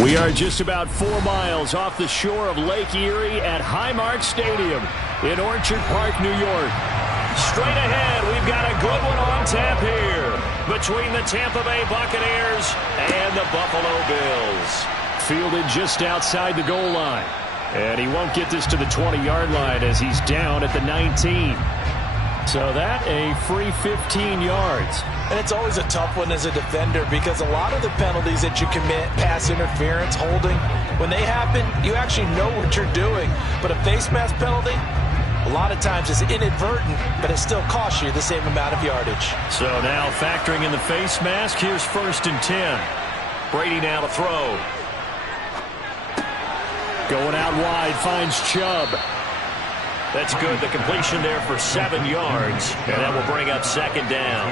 We are just about 4 miles off the shore of Lake Erie at Highmark Stadium in Orchard Park, New York. Straight ahead, we've got a good one on tap here between the Tampa Bay Buccaneers and the Buffalo Bills. Fielded just outside the goal line. And he won't get this to the 20-yard line as he's down at the 19. So that a free 15 yards. And it's always a tough one as a defender because a lot of the penalties that you commit, pass interference, holding, when they happen, you actually know what you're doing. But a face mask penalty, a lot of times it's inadvertent, but it still costs you the same amount of yardage. So now factoring in the face mask, here's 1st and 10. Brady now to throw. Going out wide, finds Chubb. That's good. The completion there for 7 yards. And that will bring up 2nd down.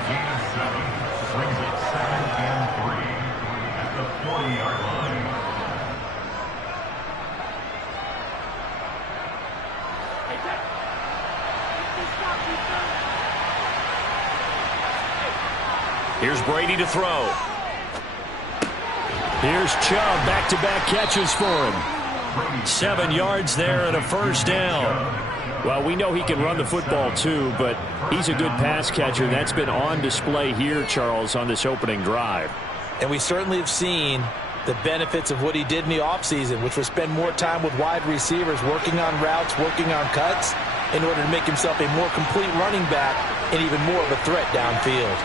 Here's Brady to throw. Here's Chubb. Back-to-back catches for him. 7 yards there and a 1st down. Well, we know he can run the football too, but he's a good pass catcher. That's been on display here, Charles, on this opening drive. And we certainly have seen the benefits of what he did in the offseason, which was spend more time with wide receivers, working on routes, working on cuts, in order to make himself a more complete running back and even more of a threat downfield.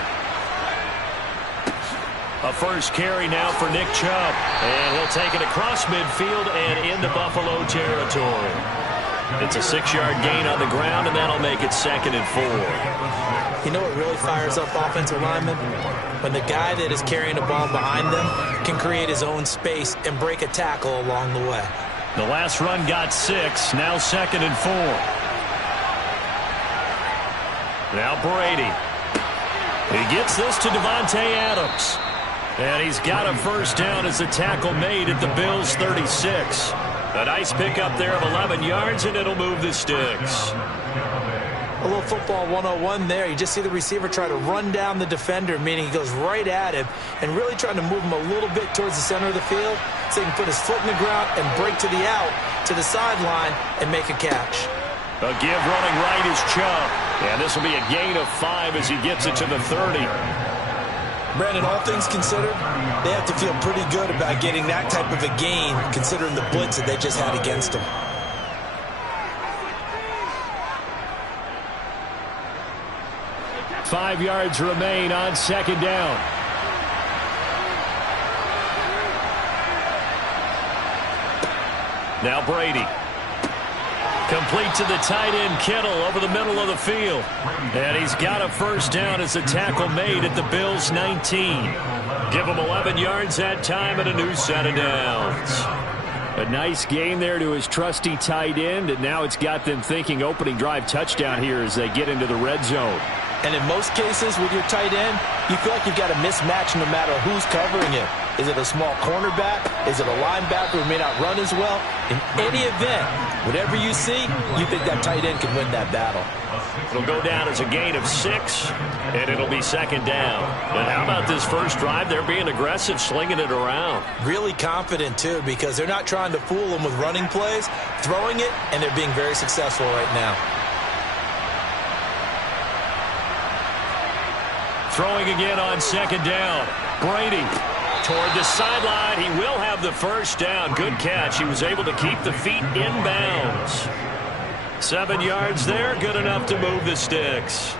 A first carry now for Nick Chubb. And he'll take it across midfield and into Buffalo territory. It's a 6-yard gain on the ground, and that'll make it 2nd and 4. You know what really fires up offensive linemen? When the guy that is carrying the ball behind them can create his own space and break a tackle along the way. The last run got 6, now 2nd and 4. Now Brady. He gets this to Davante Adams. And he's got a 1st down as a tackle made at the Bills' 36. A nice pickup there of 11 yards, and it'll move the sticks. A little football 101 there. You just see the receiver try to run down the defender, meaning he goes right at him and really trying to move him a little bit towards the center of the field so he can put his foot in the ground and break to the out, to the sideline, and make a catch. A give running right is Chubb. And this will be a gain of 5 as he gets it to the 30. Brandon, all things considered, they have to feel pretty good about getting that type of a gain, considering the blitz that they just had against them. Five yards remain on 2nd down. Now Brady. Complete to the tight end, Kittle, over the middle of the field. And he's got a 1st down as a tackle made at the Bills' 19. Give him 11 yards that time and a new set of downs. A nice gain there to his trusty tight end, and now it's got them thinking opening drive touchdown here as they get into the red zone. And in most cases with your tight end, you feel like you've got a mismatch no matter who's covering him. Is it a small cornerback? Is it a linebacker who may not run as well? In any event, whatever you see, you think that tight end can win that battle. It'll go down as a gain of 6, and it'll be 2nd down. And how about this first drive? They're being aggressive, slinging it around. Really confident, too, because they're not trying to fool them with running plays, throwing it, and they're being very successful right now. Throwing again on 2nd down. Brady toward the sideline. He will have the 1st down. Good catch. He was able to keep the feet in bounds. 7 yards there. Good enough to move the sticks.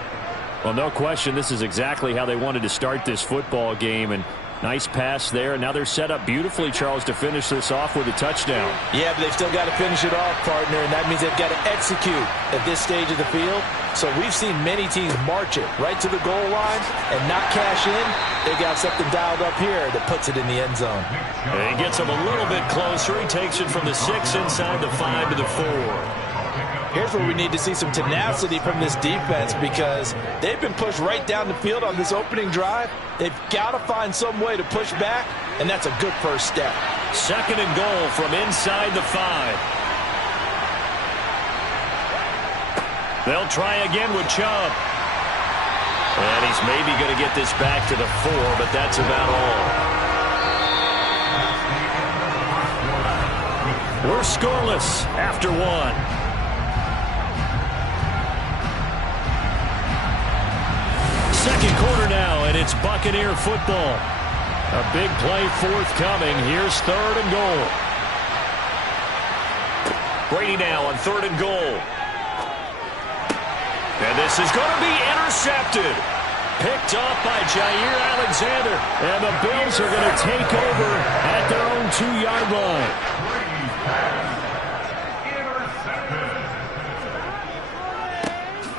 Well, no question, this is exactly how they wanted to start this football game. And nice pass there. Now they're set up beautifully, Charles, to finish this off with a touchdown. Yeah, but they've still got to finish it off, partner, and that means they've got to execute at this stage of the field. So we've seen many teams march it right to the goal line and not cash in. They got something dialed up here that puts it in the end zone. And he gets him a little bit closer. He takes it from the 6 inside the 5 to the 4. Here's where we need to see some tenacity from this defense because they've been pushed right down the field on this opening drive. They've got to find some way to push back, and that's a good first step. 2nd and goal from inside the 5. They'll try again with Chubb. And he's maybe going to get this back to the 4, but that's about all. We're scoreless after one. Second quarter now, and it's Buccaneer football. A big play forthcoming. Here's 3rd and goal. Brady now on 3rd and goal. And this is going to be intercepted. Picked off by Jair Alexander. And the Bills are going to take over at their own 2-yard line.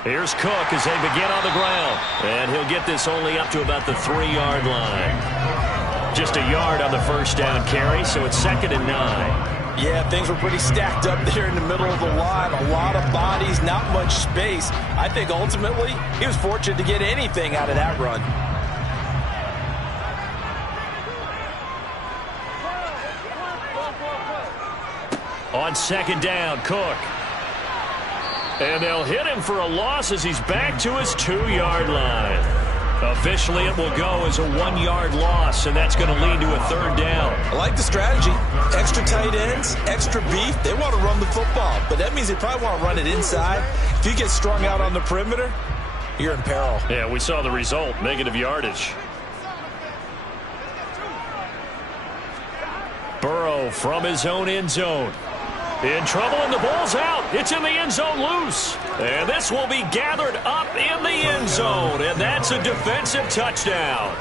Here's Cook as they begin on the ground. And he'll get this only up to about the 3-yard line. Just a yard on the first down carry, so it's 2nd and 9. Yeah, things were pretty stacked up there in the middle of the line. A lot of bodies, not much space. I think ultimately he was fortunate to get anything out of that run. On 2nd down, Cook. And they'll hit him for a loss as he's back to his 2-yard line. Officially, it will go as a 1-yard loss, and that's going to lead to a 3rd down. I like the strategy. Extra tight ends, extra beef. They want to run the football, but that means they probably want to run it inside. If you get strung out on the perimeter, you're in peril. Yeah, we saw the result, negative yardage. Burrow from his own end zone. In trouble, and the ball's out. It's in the end zone loose. And this will be gathered up in the end zone. And that's a defensive touchdown.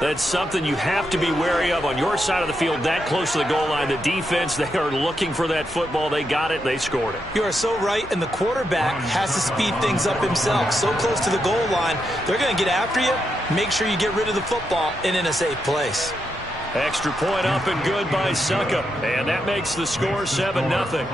That's something you have to be wary of on your side of the field, that close to the goal line. The defense, they are looking for that football. They got it. They scored it. You are so right, and the quarterback has to speed things up himself. So close to the goal line, they're going to get after you. Make sure you get rid of the football and in a safe place. Extra point up and good by Succop. And that makes the score 7-0.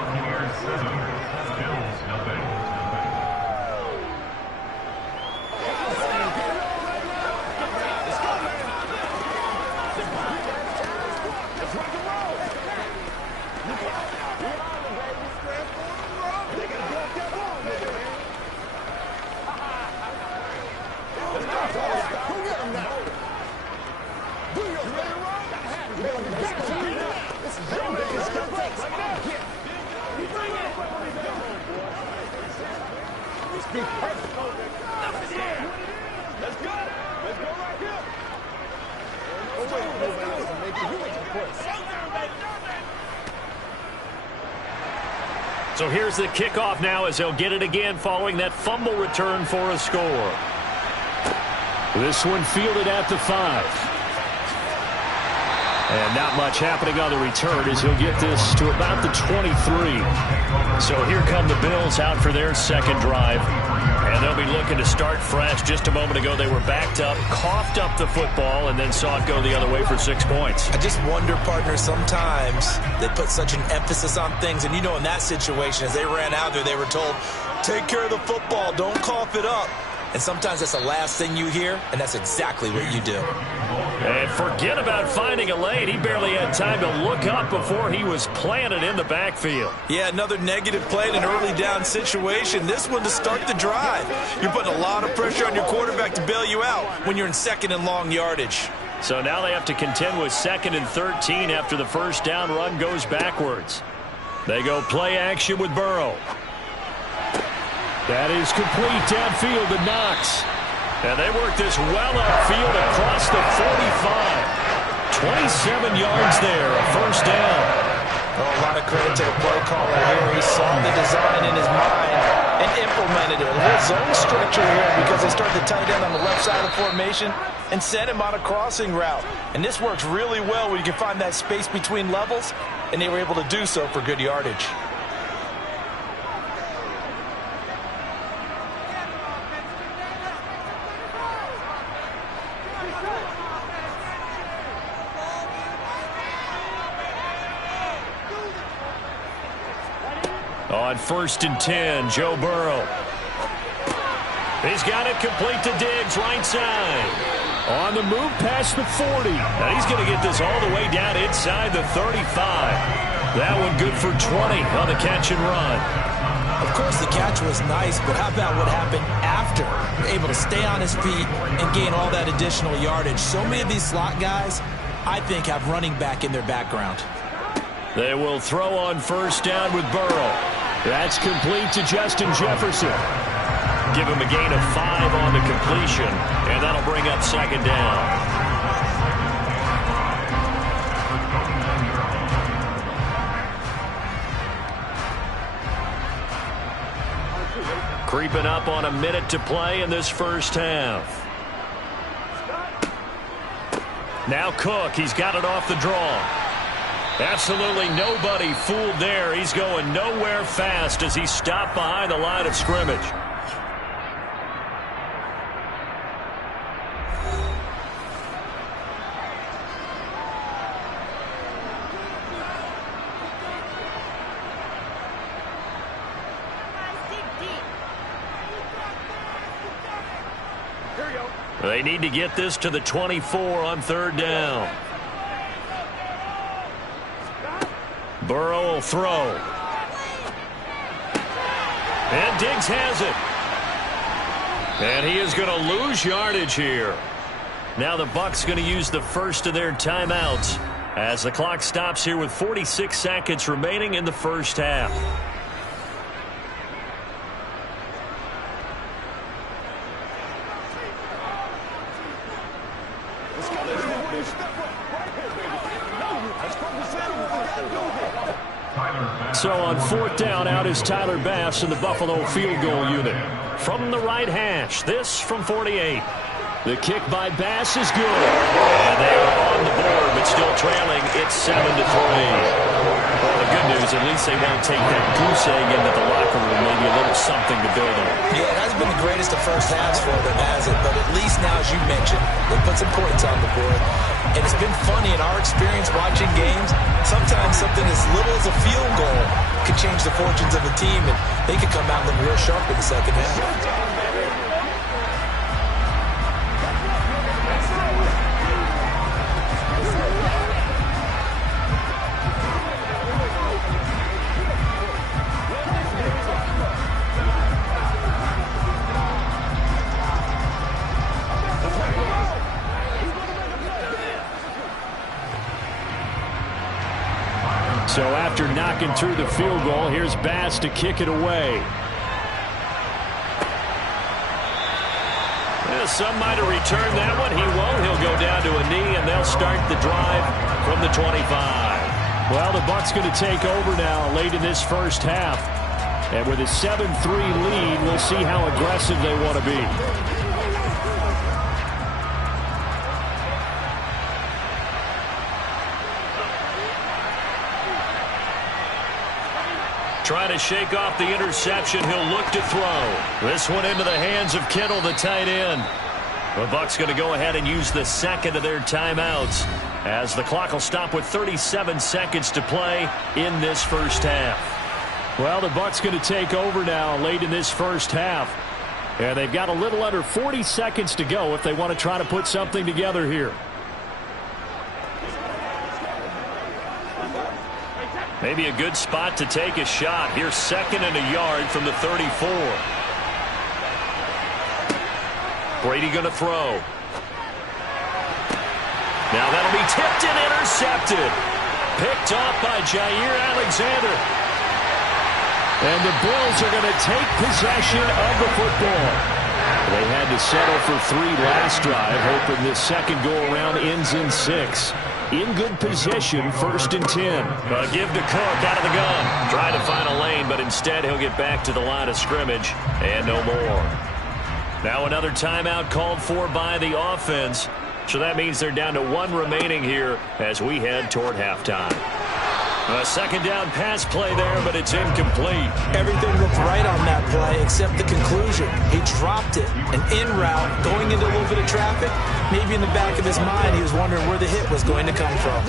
So here's the kickoff now as they'll get it again following that fumble return for a score. This one fielded at the 5. And not much happening on the return as he'll get this to about the 23. So here come the Bills out for their second drive. And they'll be looking to start fresh. Just a moment ago, they were backed up, coughed up the football, and then saw it go the other way for 6 points. I just wonder, partner, sometimes they put such an emphasis on things. And, you know, in that situation, as they ran out there, they were told, take care of the football, don't cough it up. And sometimes that's the last thing you hear, and that's exactly what you do. And forget about finding a lane. He barely had time to look up before he was planted in the backfield. Yeah, another negative play in an early down situation. This one to start the drive. You're putting a lot of pressure on your quarterback to bail you out when you're in 2nd and long yardage. So now they have to contend with 2nd and 13 after the first down run goes backwards. They go play action with Burrow. That is complete downfield to Knox. And they work this well upfield across the 45. 27 yards there, a first down. Oh, a lot of credit to the play caller here. He saw the design in his mind and implemented it. A little zone structure here because they start the tight end on the left side of the formation and sent him on a crossing route. And this works really well when you can find that space between levels, and they were able to do so for good yardage. On 1st and 10, Joe Burrow. He's got it complete to Diggs, right side. On the move past the 40. Now he's going to get this all the way down inside the 35. That one good for 20 on the catch and run. Of course, the catch was nice, but how about what happened after? Able to stay on his feet and gain all that additional yardage. So many of these slot guys, I think, have running back in their background. They will throw on first down with Burrow. That's complete to Justin Jefferson. Give him a gain of 5 on the completion, and that'll bring up second down. Creeping up on a minute to play in this first half. Now Cook, he's got it off the draw. Absolutely nobody fooled there. He's going nowhere fast as he stopped behind the line of scrimmage. They need to get this to the 24 on third down. Burrow will throw. And Diggs has it. And he is going to lose yardage here. Now the Bucs going to use the first of their timeouts as the clock stops here with 46 seconds remaining in the first half. So on fourth down, out is Tyler Bass in the Buffalo field goal unit. From the right hash, this from 48. The kick by Bass is good. And they are on the board, but still trailing. It's 7-3. Well, the good news, at least they won't take that goose egg into the locker room. Maybe a little something to build on. Yeah, it hasn't been the greatest of first halves for them, has it? But at least now, as you mentioned, they put some points on the board. And it's been funny in our experience watching games. Sometimes something as little as a field goal could change the fortunes of a team, and they could come out looking real sharp in the second half. So after knocking through the field goal, here's Bass to kick it away. Well, some might have returned that one. He won't. He'll go down to a knee, and they'll start the drive from the 25. Well, the Bucs going to take over now late in this first half. And with a 7-3 lead, we'll see how aggressive they want to be. Trying to shake off the interception. He'll look to throw. This one into the hands of Kittle, the tight end. The Bucs going to go ahead and use the second of their timeouts as the clock will stop with 37 seconds to play in this first half. Well, the Bucs going to take over now late in this first half. And they've got a little under 40 seconds to go if they want to try to put something together here. Maybe a good spot to take a shot. Here's second and a yard from the 34. Brady going to throw. Now that'll be tipped and intercepted. Picked off by Jair Alexander. And the Bills are going to take possession of the football. They had to settle for 3 last drive, hoping this second go-around ends in 6. In good position, 1st and 10. Give to Cook out of the gun. Trying to find a lane, but instead he'll get back to the line of scrimmage and no more. Now another timeout called for by the offense. So that means they're down to 1 remaining here as we head toward halftime. A second down pass play there, but it's incomplete. Everything looked right on that play except the conclusion. He dropped it. An in route, going into a little bit of traffic. Maybe in the back of his mind, he was wondering where the hit was going to come from.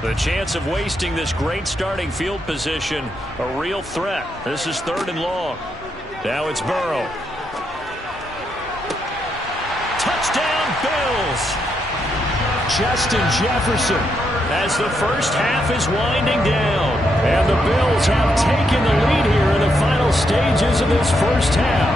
The chance of wasting this great starting field position, a real threat. This is 3rd and long. Now it's Burrow. Touchdown, Bills! Justin Jefferson as the first half is winding down. And the Bills have taken the lead here in the final stages of this first half.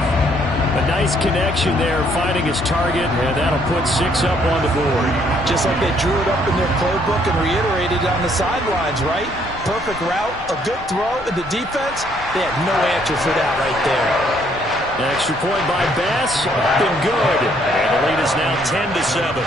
A nice connection there, finding his target, and that'll put 6 up on the board. Just like they drew it up in their playbook and reiterated on the sidelines, right? Perfect route, a good throw, and the defense, they had no answer for that right there. An extra point by Bass, up and good. And the lead is now 10-7.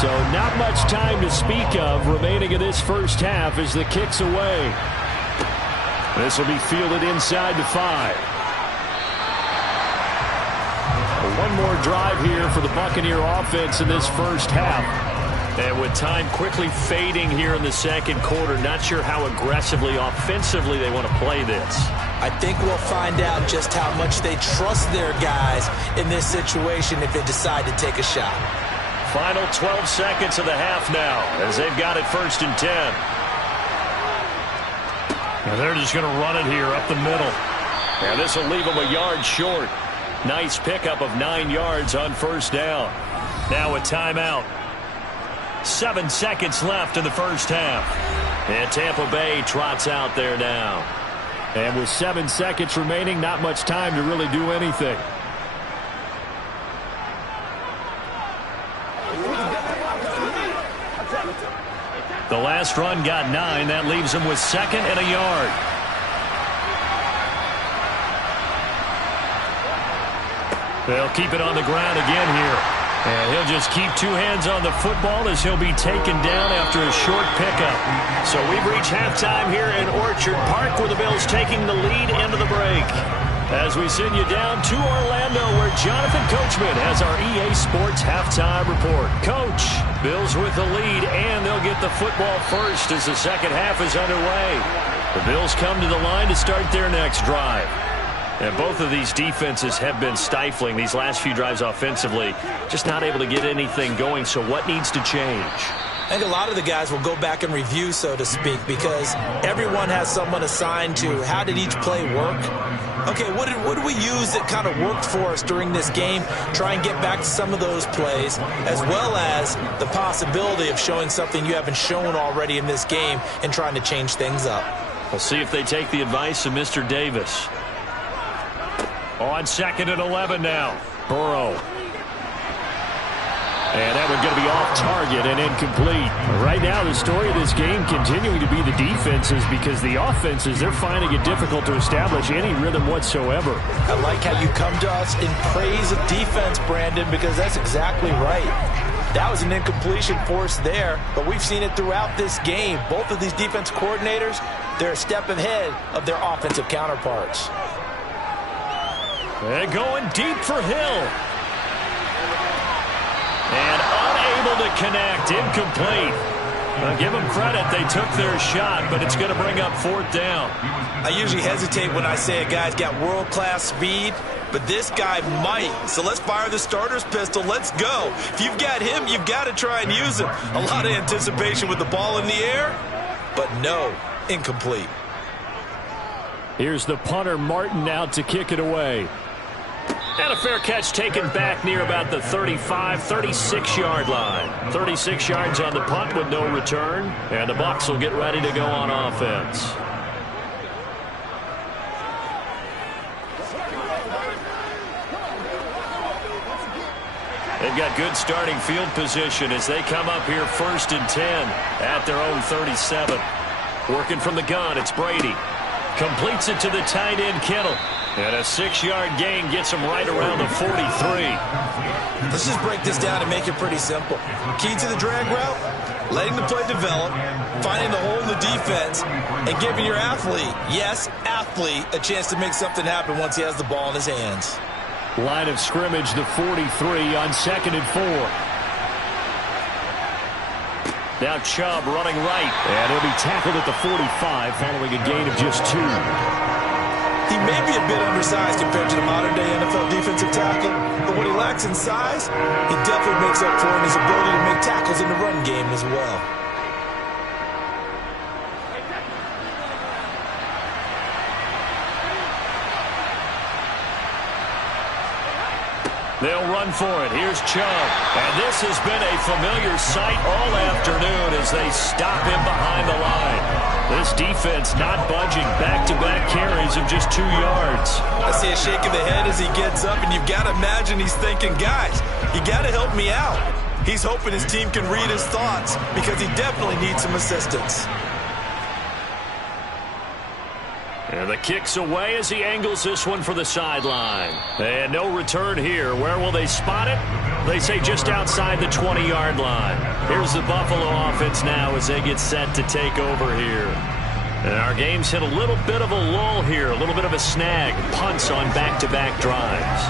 So not much time to speak of remaining in this first half as the kick's away. This will be fielded inside the 5. One more drive here for the Buccaneer offense in this first half. And with time quickly fading here in the second quarter, not sure how aggressively, offensively they want to play this. I think we'll find out just how much they trust their guys in this situation if they decide to take a shot. Final 12 seconds of the half now as they've got it 1st and 10. And they're just going to run it here up the middle. And this will leave them a yard short. Nice pickup of 9 yards on 1st down. Now a timeout. 7 seconds left in the first half. And Tampa Bay trots out there now. And with 7 seconds remaining, not much time to really do anything. The last run got 9. That leaves him with 2nd and a yard. They'll keep it on the ground again here. And he'll just keep 2 hands on the football as he'll be taken down after a short pickup. So we've reached halftime here in Orchard Park where the Bills taking the lead into the break. As we send you down to Orlando where Jonathan Coachman has our EA Sports halftime report. Coach, Bills with the lead and they'll get the football first as the second half is underway. The Bills come to the line to start their next drive. And both of these defenses have been stifling these last few drives offensively. Just not able to get anything going, so what needs to change? I think a lot of the guys will go back and review, so to speak, because everyone has someone assigned to how did each play work. Okay, what did we use that kind of worked for us during this game? Try and get back to some of those plays, as well as the possibility of showing something you haven't shown already in this game and trying to change things up. We'll see if they take the advice of Mr. Davis. On 2nd and 11 now. Burrow. And that one's going to be off target and incomplete. Right now, the story of this game continuing to be the defenses because the offenses, they're finding it difficult to establish any rhythm whatsoever. I like how you come to us in praise of defense, Brandon, because that's exactly right. That was an incompletion force there, but we've seen it throughout this game. Both of these defense coordinators, they're a step ahead of their offensive counterparts. And going deep for Hill. And unable to connect, incomplete. I'll give them credit, they took their shot, but it's going to bring up 4th down. I usually hesitate when I say a guy's got world-class speed, but this guy might. So let's fire the starter's pistol, let's go. If you've got him, you've got to try and use him. A lot of anticipation with the ball in the air, but no, incomplete. Here's the punter, Martin, out to kick it away. And a fair catch taken back near about the 35, 36-yard line. 36 yards on the punt with no return. And the Bucs will get ready to go on offense. They've got good starting field position as they come up here 1st and 10 at their own 37. Working from the gun, it's Brady. Completes it to the tight end, Kittle. And a 6-yard gain gets him right around the 43. Let's just break this down and make it pretty simple. Key to the drag route, letting the play develop, finding the hole in the defense, and giving your athlete, yes, athlete, a chance to make something happen once he has the ball in his hands. Line of scrimmage, the 43 on 2nd and 4. Now Chubb running right. And he'll be tackled at the 45 following a gain of just 2. He may be a bit undersized compared to the modern-day NFL defensive tackle, but what he lacks in size, he definitely makes up for in his ability to make tackles in the run game as well. They'll run for it. Here's Chubb. And this has been a familiar sight all afternoon as they stop him behind the line. This defense not budging. Back-to-back carries of just 2 yards. I see a shake of the head as he gets up, and you've got to imagine he's thinking, guys, you got to help me out. He's hoping his team can read his thoughts because he definitely needs some assistance. And the kick's away as he angles this one for the sideline. And no return here. Where will they spot it? They say just outside the 20-yard line. Here's the Buffalo offense now as they get set to take over here. And our game's hit a little bit of a lull here, a little bit of a snag. Punts on back-to-back drives.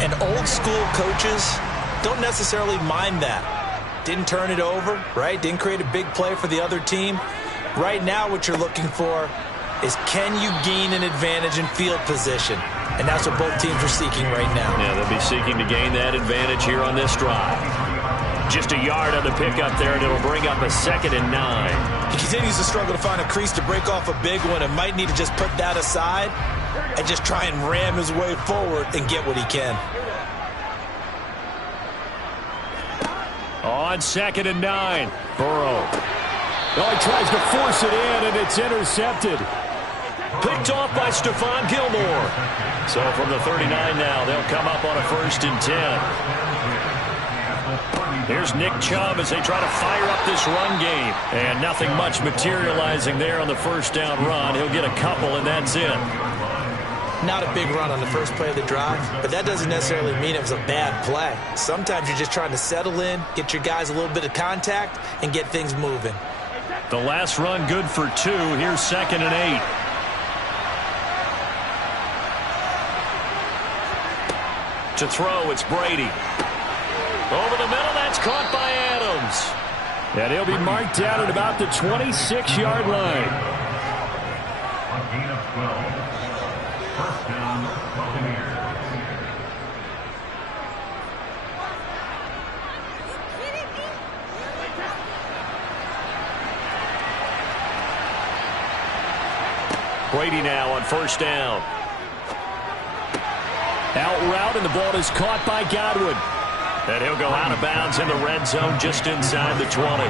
And old-school coaches don't necessarily mind that. Didn't turn it over, right? Didn't create a big play for the other team. Right now what you're looking for is can you gain an advantage in field position? And that's what both teams are seeking right now. Yeah, they'll be seeking to gain that advantage here on this drive. Just a yard on the pickup there, and it'll bring up a 2nd and 9. He continues to struggle to find a crease to break off a big one and might need to just put that aside and just try and ram his way forward and get what he can. On 2nd and 9, Burrow. Oh, he tries to force it in, and it's intercepted. Picked off by Stephon Gilmore. So from the 39 now, they'll come up on a 1st and 10. Here's Nick Chubb as they try to fire up this run game. And nothing much materializing there on the 1st down run. He'll get a couple, and that's it. Not a big run on the first play of the drive, but that doesn't necessarily mean it was a bad play. Sometimes you're just trying to settle in, get your guys a little bit of contact, and get things moving. The last run good for 2. Here's 2nd and 8. To throw, it's Brady. Over the middle, that's caught by Adams. And he'll be marked down at about the 26-yard line. A gain of 12. 1st down, Buccaneers. Brady now on 1st down. Out route, and the ball is caught by Godwin. And he'll go out of bounds in the red zone just inside the 20.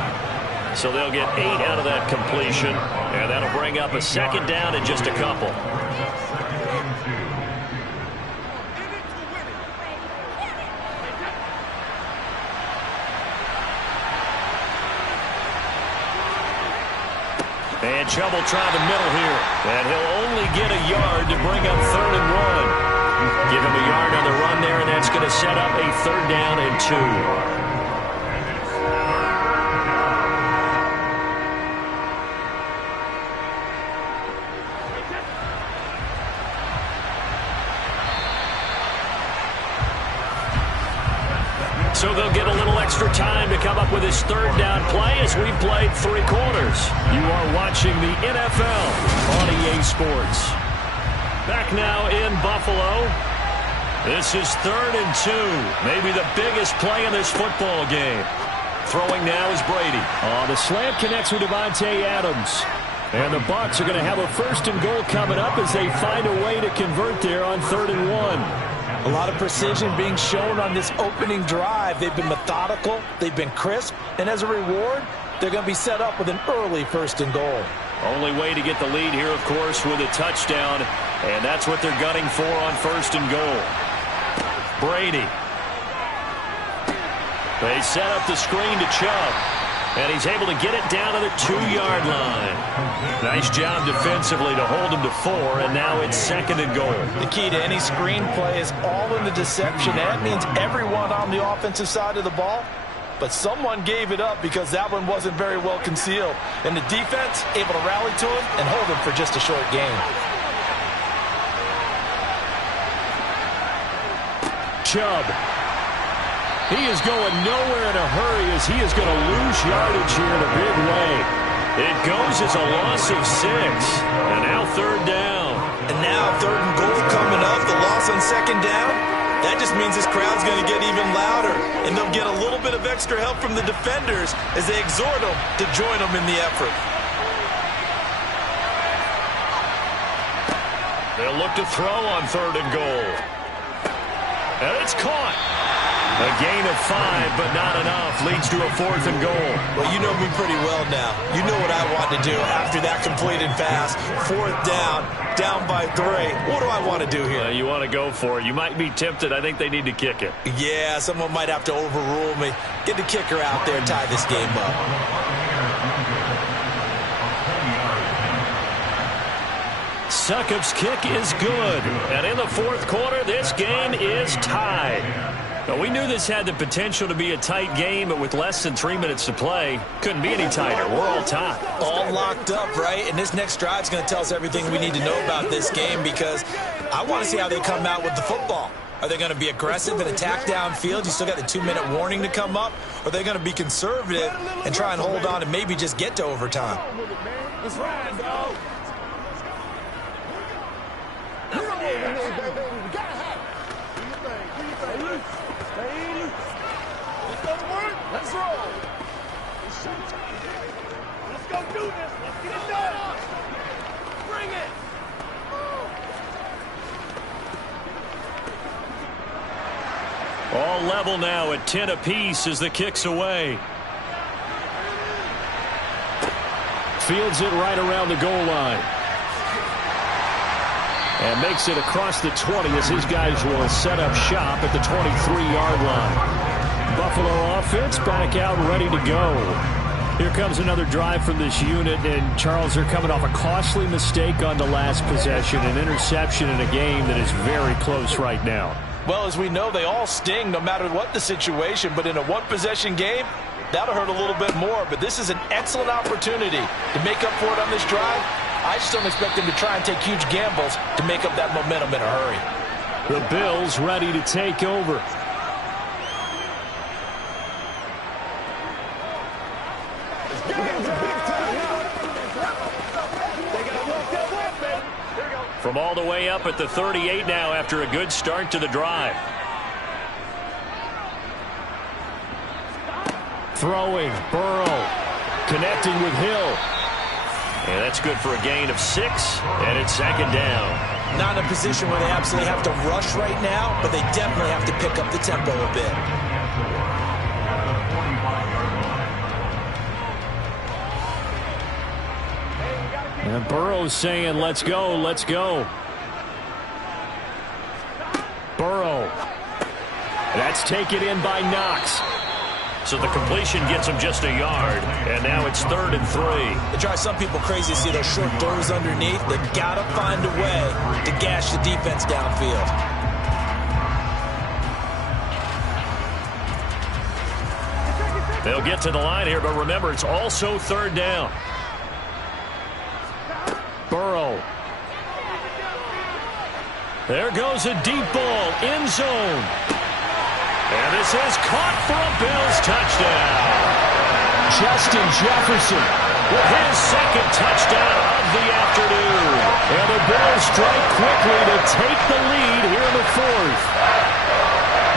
So they'll get 8 out of that completion, and that'll bring up a 2nd down in just a couple. And Chubb will try the middle here. And he'll only get a yard to bring up 3rd and 1. Give him a yard on the run there, and that's going to set up a 3rd down and 2. So they'll get a little extra time to come up with his 3rd down play as we played 3 quarters. You are watching the NFL on EA Sports. Back now in Buffalo. This is 3rd and 2. Maybe the biggest play in this football game. Throwing now is Brady. The slant connects with Davante Adams. And the Bucs are going to have a 1st and goal coming up as they find a way to convert there on 3rd and 1. A lot of precision being shown on this opening drive. They've been methodical. They've been crisp. And as a reward, they're going to be set up with an early 1st and goal. Only way to get the lead here, of course, with a touchdown. And that's what they're gunning for on 1st and goal. Brady. They set up the screen to Chubb. And he's able to get it down to the 2-yard line. Nice job defensively to hold him to 4, and now it's 2nd and goal. The key to any screen play is all in the deception. That means everyone on the offensive side of the ball, but someone gave it up because that one wasn't very well concealed. And the defense able to rally to him and hold him for just a short gain. Chubb. He is going nowhere in a hurry as he is going to lose yardage here in a big way. It goes as a loss of 6. And now 3rd down. And now 3rd and goal coming up. The loss on 2nd down. That just means this crowd's going to get even louder. And they'll get a little bit of extra help from the defenders as they exhort them to join them in the effort. They'll look to throw on 3rd and goal. And it's caught. A gain of 5, but not enough. Leads to a 4th and goal. Well, you know me pretty well now. You know what I want to do after that completed pass. 4th down by 3. What do I want to do here? You want to go for it. You might be tempted. I think they need to kick it. Yeah, someone might have to overrule me. Get the kicker out there and tie this game up. Succop's kick is good. And in the 4th quarter, this game is tied. Now, we knew this had the potential to be a tight game, but with less than 3 minutes to play, couldn't be any tighter. We're all tied. All locked up, right? And this next drive is going to tell us everything we need to know about this game because I want to see how they come out with the football. Are they going to be aggressive and attack downfield? You still got the 2-minute warning to come up? Or are they going to be conservative and try and hold on and maybe just get to overtime? Let's ride, dog. Let's roll. Let's go do this. Let's get it done. Bring it. All level now at 10 apiece as the kick's away. Fields it right around the goal line. And makes it across the 20 as his guys will set up shop at the 23-yard line. Buffalo offense back out ready to go. Here comes another drive from this unit, and Charles, they're coming off a costly mistake on the last possession, an interception in a game that is very close right now. Well, as we know, they all sting no matter what the situation, but in a one-possession game, that'll hurt a little bit more. But this is an excellent opportunity to make up for it on this drive. I just don't expect them to try and take huge gambles to make up that momentum in a hurry. The Bills ready to take over. From all the way up at the 38 now after a good start to the drive. Throwing, Burrow, connecting with Hill. And that's good for a gain of 6, and it's 2nd down. Not in a position where they absolutely have to rush right now, but they definitely have to pick up the tempo a bit. And Burrow's saying, let's go, let's go. Burrow. That's taken in by Knox. So the completion gets him just a yard, and now it's 3rd and 3. It drives some people crazy to see those short throws underneath. They've got to find a way to gash the defense downfield. They'll get to the line here, but remember, it's also 3rd down. Burrow. There goes a deep ball, end zone. And this is caught for a Bills touchdown. Justin Jefferson with his 2nd touchdown of the afternoon. And the Bills strike quickly to take the lead here in the 4th.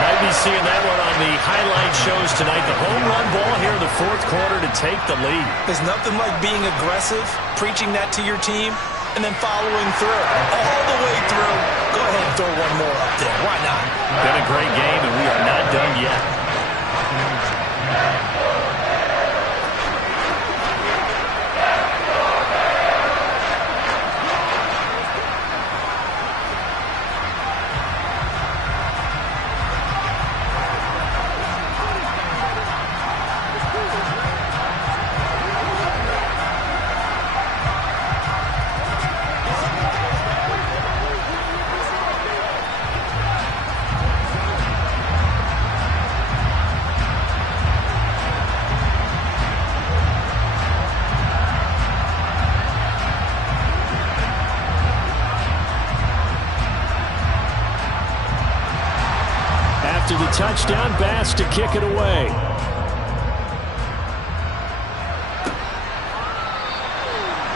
Might be seeing that one on the highlight shows tonight. The home run ball here in the 4th quarter to take the lead. There's nothing like being aggressive, preaching that to your team, and then following through. All the way through. Go ahead and throw one more up there. Why not? Been a great game, and we are not done yet. the touchdown pass to kick it away.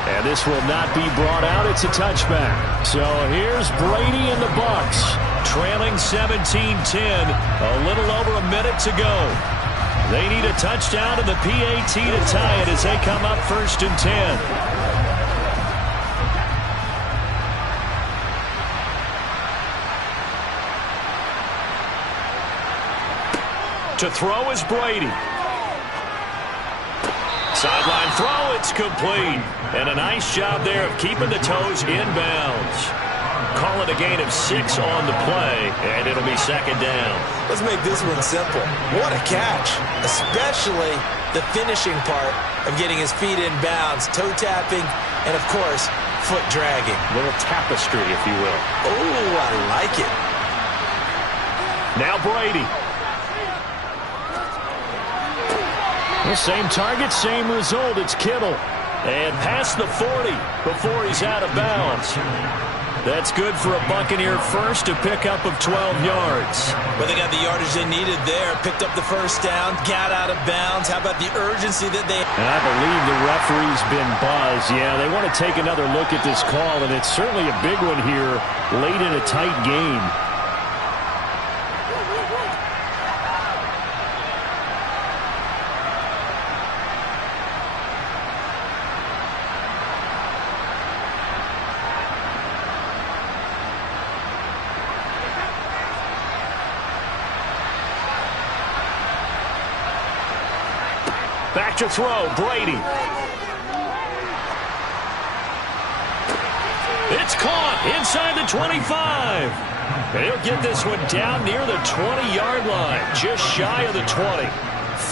And this will not be brought out. It's a touchback. So here's Brady and the Bucs, trailing 17-10. A little over a minute to go. They need a touchdown and the PAT to tie it as they come up 1st and 10. To throw is Brady. Sideline throw, it's complete. And a nice job there of keeping the toes inbounds. Call it a gain of 6 on the play, and it'll be 2nd down. Let's make this one simple. What a catch, especially the finishing part of getting his feet in bounds, toe tapping, and of course, foot dragging. A little tapestry, if you will. Oh, I like it. Now Brady. The same target, same result. It's Kittle. And past the 40 before he's out of bounds. That's good for a Buccaneer first, a pickup of 12 yards. But they got the yardage they needed there. Picked up the first down, got out of bounds. How about the urgency that they... And I believe the referee's been buzzed. Yeah, they want to take another look at this call, and it's certainly a big one here late in a tight game. Back to throw, Brady. It's caught inside the 25. They'll get this one down near the 20-yard line, just shy of the 20.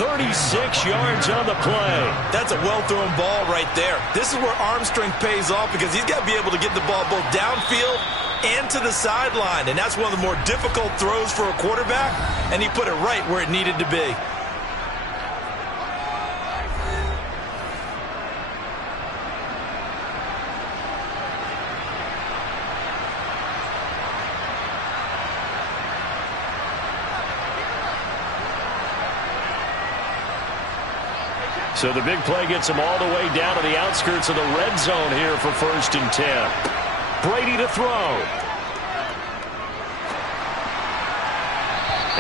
36 yards on the play. That's a well-thrown ball right there. This is where arm strength pays off because he's got to be able to get the ball both downfield and to the sideline, and that's one of the more difficult throws for a quarterback, and he put it right where it needed to be. So the big play gets them all the way down to the outskirts of the red zone here for 1st and 10. Brady to throw.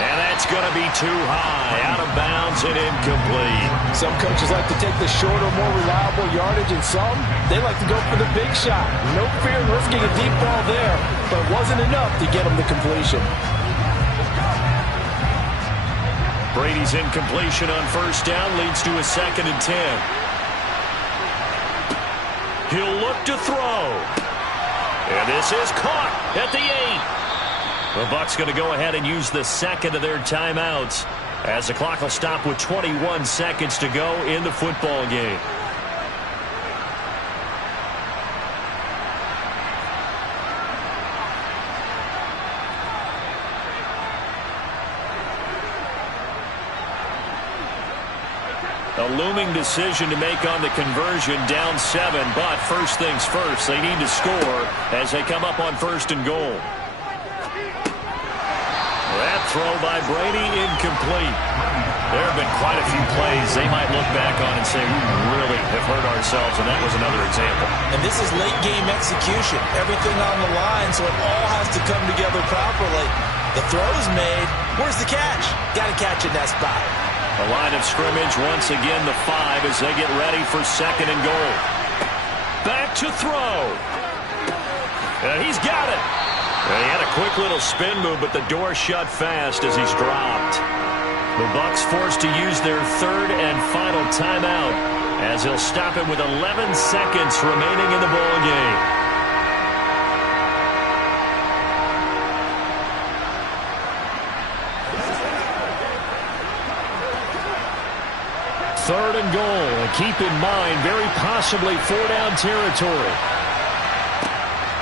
And that's going to be too high, out of bounds and incomplete. Some coaches like to take the shorter, more reliable yardage, and some, they like to go for the big shot. No fear in risking a deep ball there, but it wasn't enough to get them the completion. Brady's incompletion on 1st down leads to a 2nd and 10. He'll look to throw. And this is caught at the 8. The Bucs going to go ahead and use the 2nd of their timeouts as the clock will stop with 21 seconds to go in the football game. A looming decision to make on the conversion, down 7, but first things first, they need to score as they come up on 1st and goal. That throw by Brady, incomplete. There have been quite a few plays they might look back on and say, we really have hurt ourselves, and that was another example. And this is late game execution. Everything on the line, so it all has to come together properly. The throw's made. Where's the catch? Got to catch in that spot. The line of scrimmage once again the 5 as they get ready for 2nd and goal. Back to throw. And he's got it. And he had a quick little spin move, but the door shut fast as he's dropped. The Bucs forced to use their 3rd and final timeout as they'll stop it with 11 seconds remaining in the ball game. 3rd and goal, and keep in mind, very possibly 4-down territory.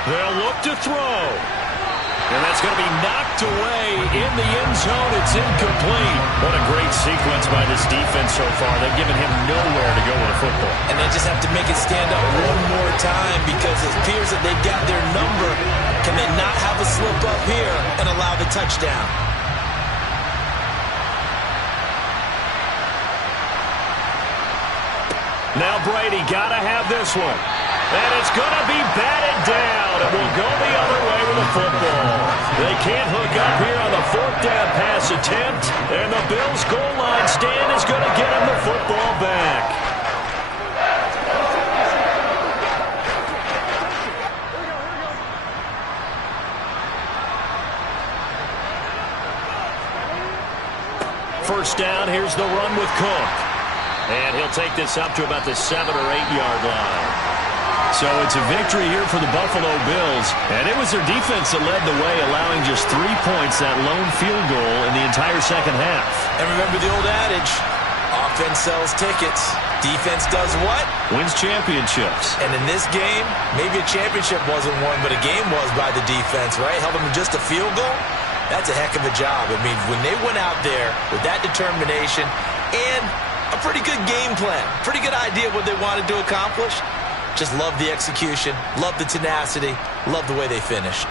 They'll look to throw. And that's going to be knocked away in the end zone. It's incomplete. What a great sequence by this defense so far. They've given him nowhere to go with the football. And they just have to make it stand up one more time because it appears that they've got their number. Can they not have a slip up here and allow the touchdown? Now Brady got to have this one. And it's going to be batted down. It will go the other way with the football. They can't hook up here on the fourth down pass attempt. And the Bills' goal line stand is going to get him the football back. First down, here's the run with Cook. And he'll take this up to about the 7 or 8 yard line. So it's a victory here for the Buffalo Bills. And it was their defense that led the way, allowing just 3 points, that lone field goal in the entire second half. And remember the old adage, offense sells tickets. Defense does what? Wins championships. And in this game, maybe a championship wasn't won, but a game was by the defense, right? Held them to just a field goal. That's a heck of a job. I mean, when they went out there with that determination and a pretty good game plan, pretty good idea of what they wanted to accomplish, just love the execution, love the tenacity, love the way they finished.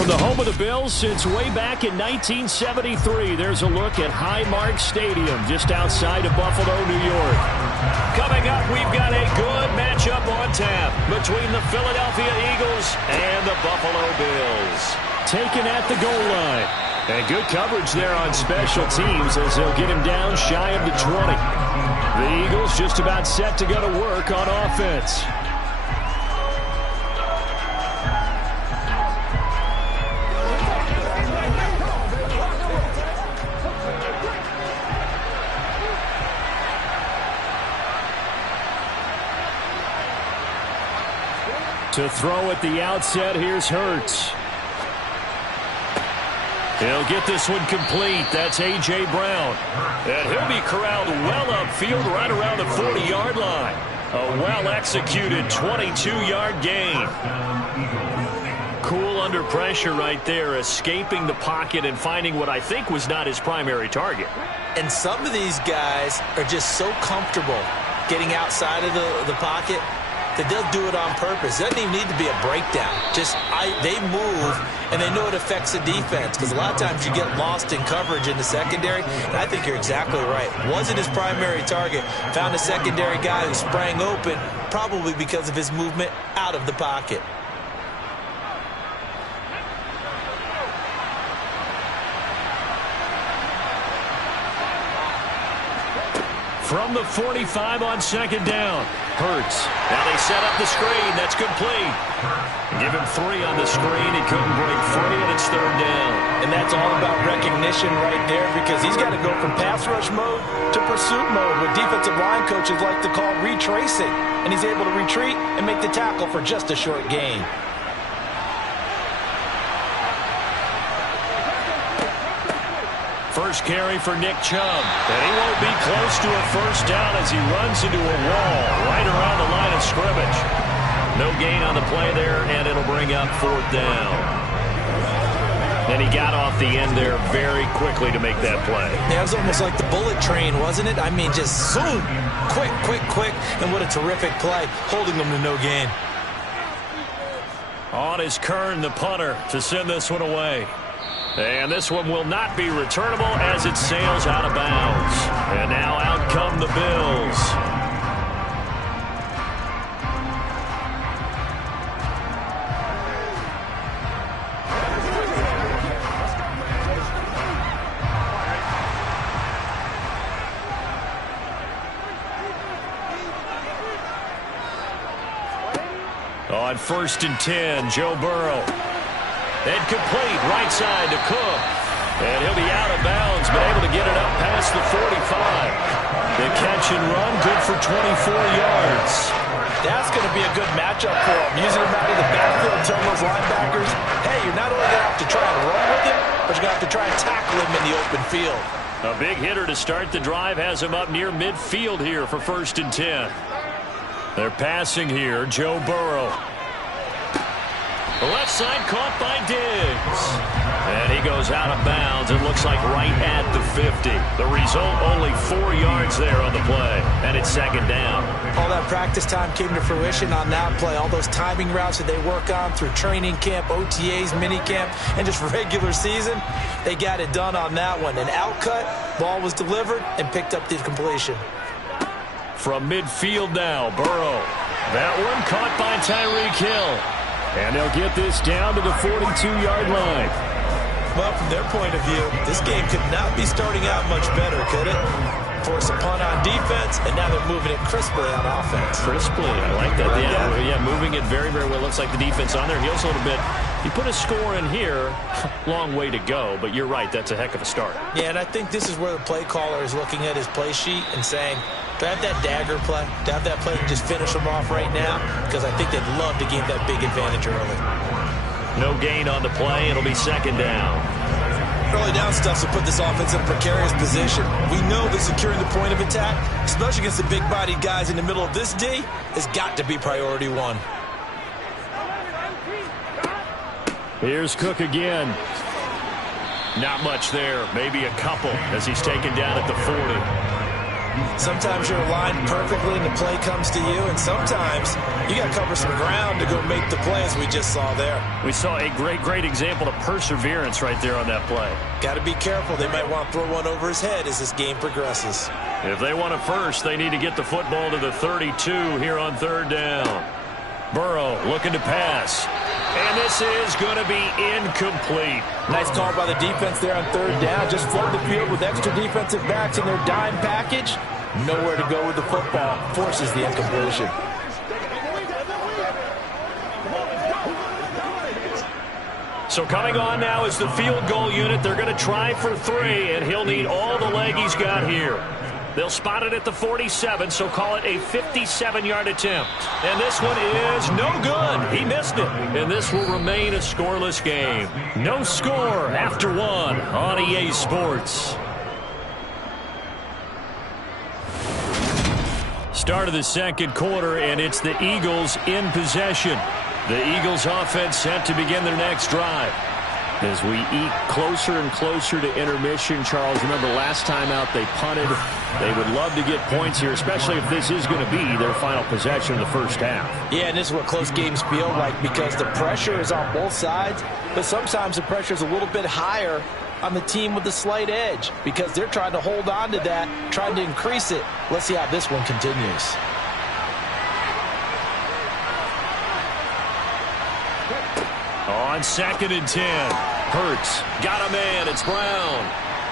From the home of the Bills since way back in 1973, there's a look at Highmark Stadium just outside of Buffalo, New York. Coming up, we've got a good matchup on tap between the Philadelphia Eagles and the Buffalo Bills. Taken at the goal line. And good coverage there on special teams as they'll get him down shy of the 20. The Eagles just about set to go to work on offense. To throw at the outset, here's Hurts. He'll get this one complete. That's A.J. Brown. And he'll be corralled well upfield right around the 40-yard line. A well-executed 22-yard gain. Cool under pressure right there, escaping the pocket and finding what I think was not his primary target. And some of these guys are just so comfortable getting outside of the pocket that they'll do it on purpose. It doesn't even need to be a breakdown. They move, and they know it affects the defense, because a lot of times you get lost in coverage in the secondary, and I think you're exactly right. Wasn't his primary target. Found a secondary guy who sprang open, probably because of his movement out of the pocket. From the 45 on second down, Hurts. Now they set up the screen. That's complete. Give him 3 on the screen. He couldn't break free, and it's third down. And that's all about recognition right there, because he's got to go from pass rush mode to pursuit mode, what defensive line coaches like to call retracing. And he's able to retreat and make the tackle for just a short gain. First carry for Nick Chubb. And he won't be close to a first down as he runs into a wall right around the line of scrimmage. No gain on the play there, and it'll bring up fourth down. And he got off the end there very quickly to make that play. Yeah, it was almost like the bullet train, wasn't it? I mean, just zoom, quick, quick, quick, and what a terrific play, holding them to no gain. On is Kern, the punter, to send this one away. And this one will not be returnable as it sails out of bounds. And now out come the Bills. On 1st and 10, Joe Burrow. And complete, right side to Cook. And he'll be out of bounds, but able to get it up past the 45. The catch and run, good for 24 yards. That's going to be a good matchup for him. Using him out of the backfield, telling those linebackers, hey, you're not only going to have to try and run with him, but you're going to have to try and tackle him in the open field. A big hitter to start the drive has him up near midfield here for 1st and 10. They're passing here, Joe Burrow. The left side caught by Diggs. And he goes out of bounds. It looks like right at the 50. The result, only 4 yards there on the play. And it's second down. All that practice time came to fruition on that play. All those timing routes that they work on through training camp, OTAs, minicamp, and just regular season, they got it done on that one. An outcut, ball was delivered, and picked up the completion. From midfield now, Burrow. That one caught by Tyreek Hill. And they'll get this down to the 42-yard line. Well, from their point of view, this game could not be starting out much better, could it? Force a punt on defense, and now they're moving it crisply on offense. Crisply, I like that. Yeah, moving it very, very well. Looks like the defense on their heels a little bit. You put a score in here, long way to go, but you're right, that's a heck of a start. Yeah, and I think this is where the play caller is looking at his play sheet and saying, do I have that dagger play? Do I have that play to just finish them off right now? Because I think they'd love to gain that big advantage early. No gain on the play. It'll be second down. Early down stuff to put this offense in a precarious position. We know that securing the point of attack, especially against the big-bodied guys in the middle of this D, has got to be priority one. Here's Cook again. Not much there. Maybe a couple as he's taken down at the 40. Sometimes you're aligned perfectly and the play comes to you, and sometimes you got to cover some ground to go make the play, as we just saw there. We saw a great example of perseverance right there on that play. Got to be careful. They might want to throw one over his head as this game progresses. If they want it first, they need to get the football to the 32 here on third down. Burrow looking to pass. And this is going to be incomplete. Nice call by the defense there on third down. Just flood the field with extra defensive backs in their dime package. Nowhere to go with the football. Forces the incompletion. So coming on now is the field goal unit. They're going to try for 3, and he'll need all the leg he's got here. They'll spot it at the 47, so call it a 57-yard attempt. And this one is no good. He missed it. And this will remain a scoreless game. No score after 1 on EA Sports. Start of the second quarter, and it's the Eagles in possession. The Eagles offense set to begin their next drive. As we eat closer and closer to intermission, Charles, remember last time out they punted. They would love to get points here, especially if this is going to be their final possession of the first half. Yeah, and this is what close games feel like because the pressure is on both sides, but sometimes the pressure is a little bit higher on the team with the slight edge because they're trying to hold on to that, trying to increase it. Let's see how this one continues. On 2nd and 10, Hurts got a man. It's Brown.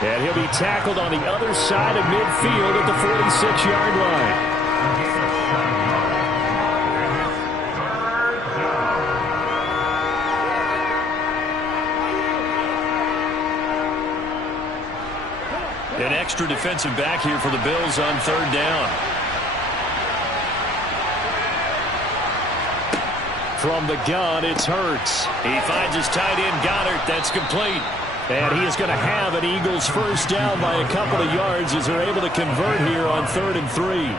And he'll be tackled on the other side of midfield at the 46-yard line. An extra defensive back here for the Bills on third down. From the gun, it's Hurts. He finds his tight end, Goddard. That's complete. And he is going to have an Eagles first down by a couple of yards as they're able to convert here on 3rd and 3.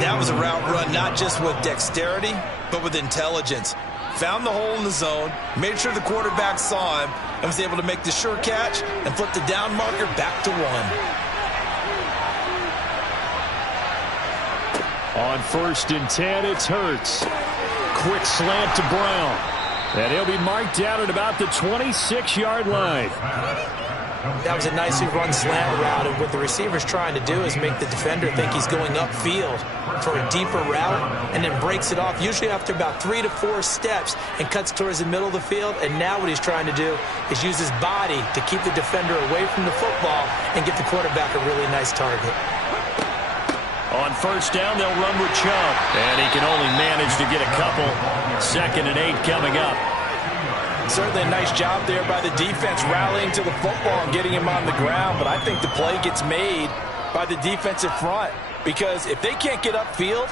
That was a route run not just with dexterity, but with intelligence. Found the hole in the zone, made sure the quarterback saw him, and was able to make the sure catch and flip the down marker back to 1. On 1st and 10, it's Hurts. Quick slant to Brown. And he'll be marked down at about the 26-yard line. That was a nicely run slant route, and what the receiver's trying to do is make the defender think he's going upfield for a deeper route and then breaks it off, usually after about 3 to 4 steps, and cuts towards the middle of the field. And now what he's trying to do is use his body to keep the defender away from the football and get the quarterback a really nice target. On first down, they'll run with Chubb. And he can only manage to get a couple. 2nd and 8 coming up. Certainly a nice job there by the defense rallying to the football and getting him on the ground. But I think the play gets made by the defensive front. Because if they can't get upfield,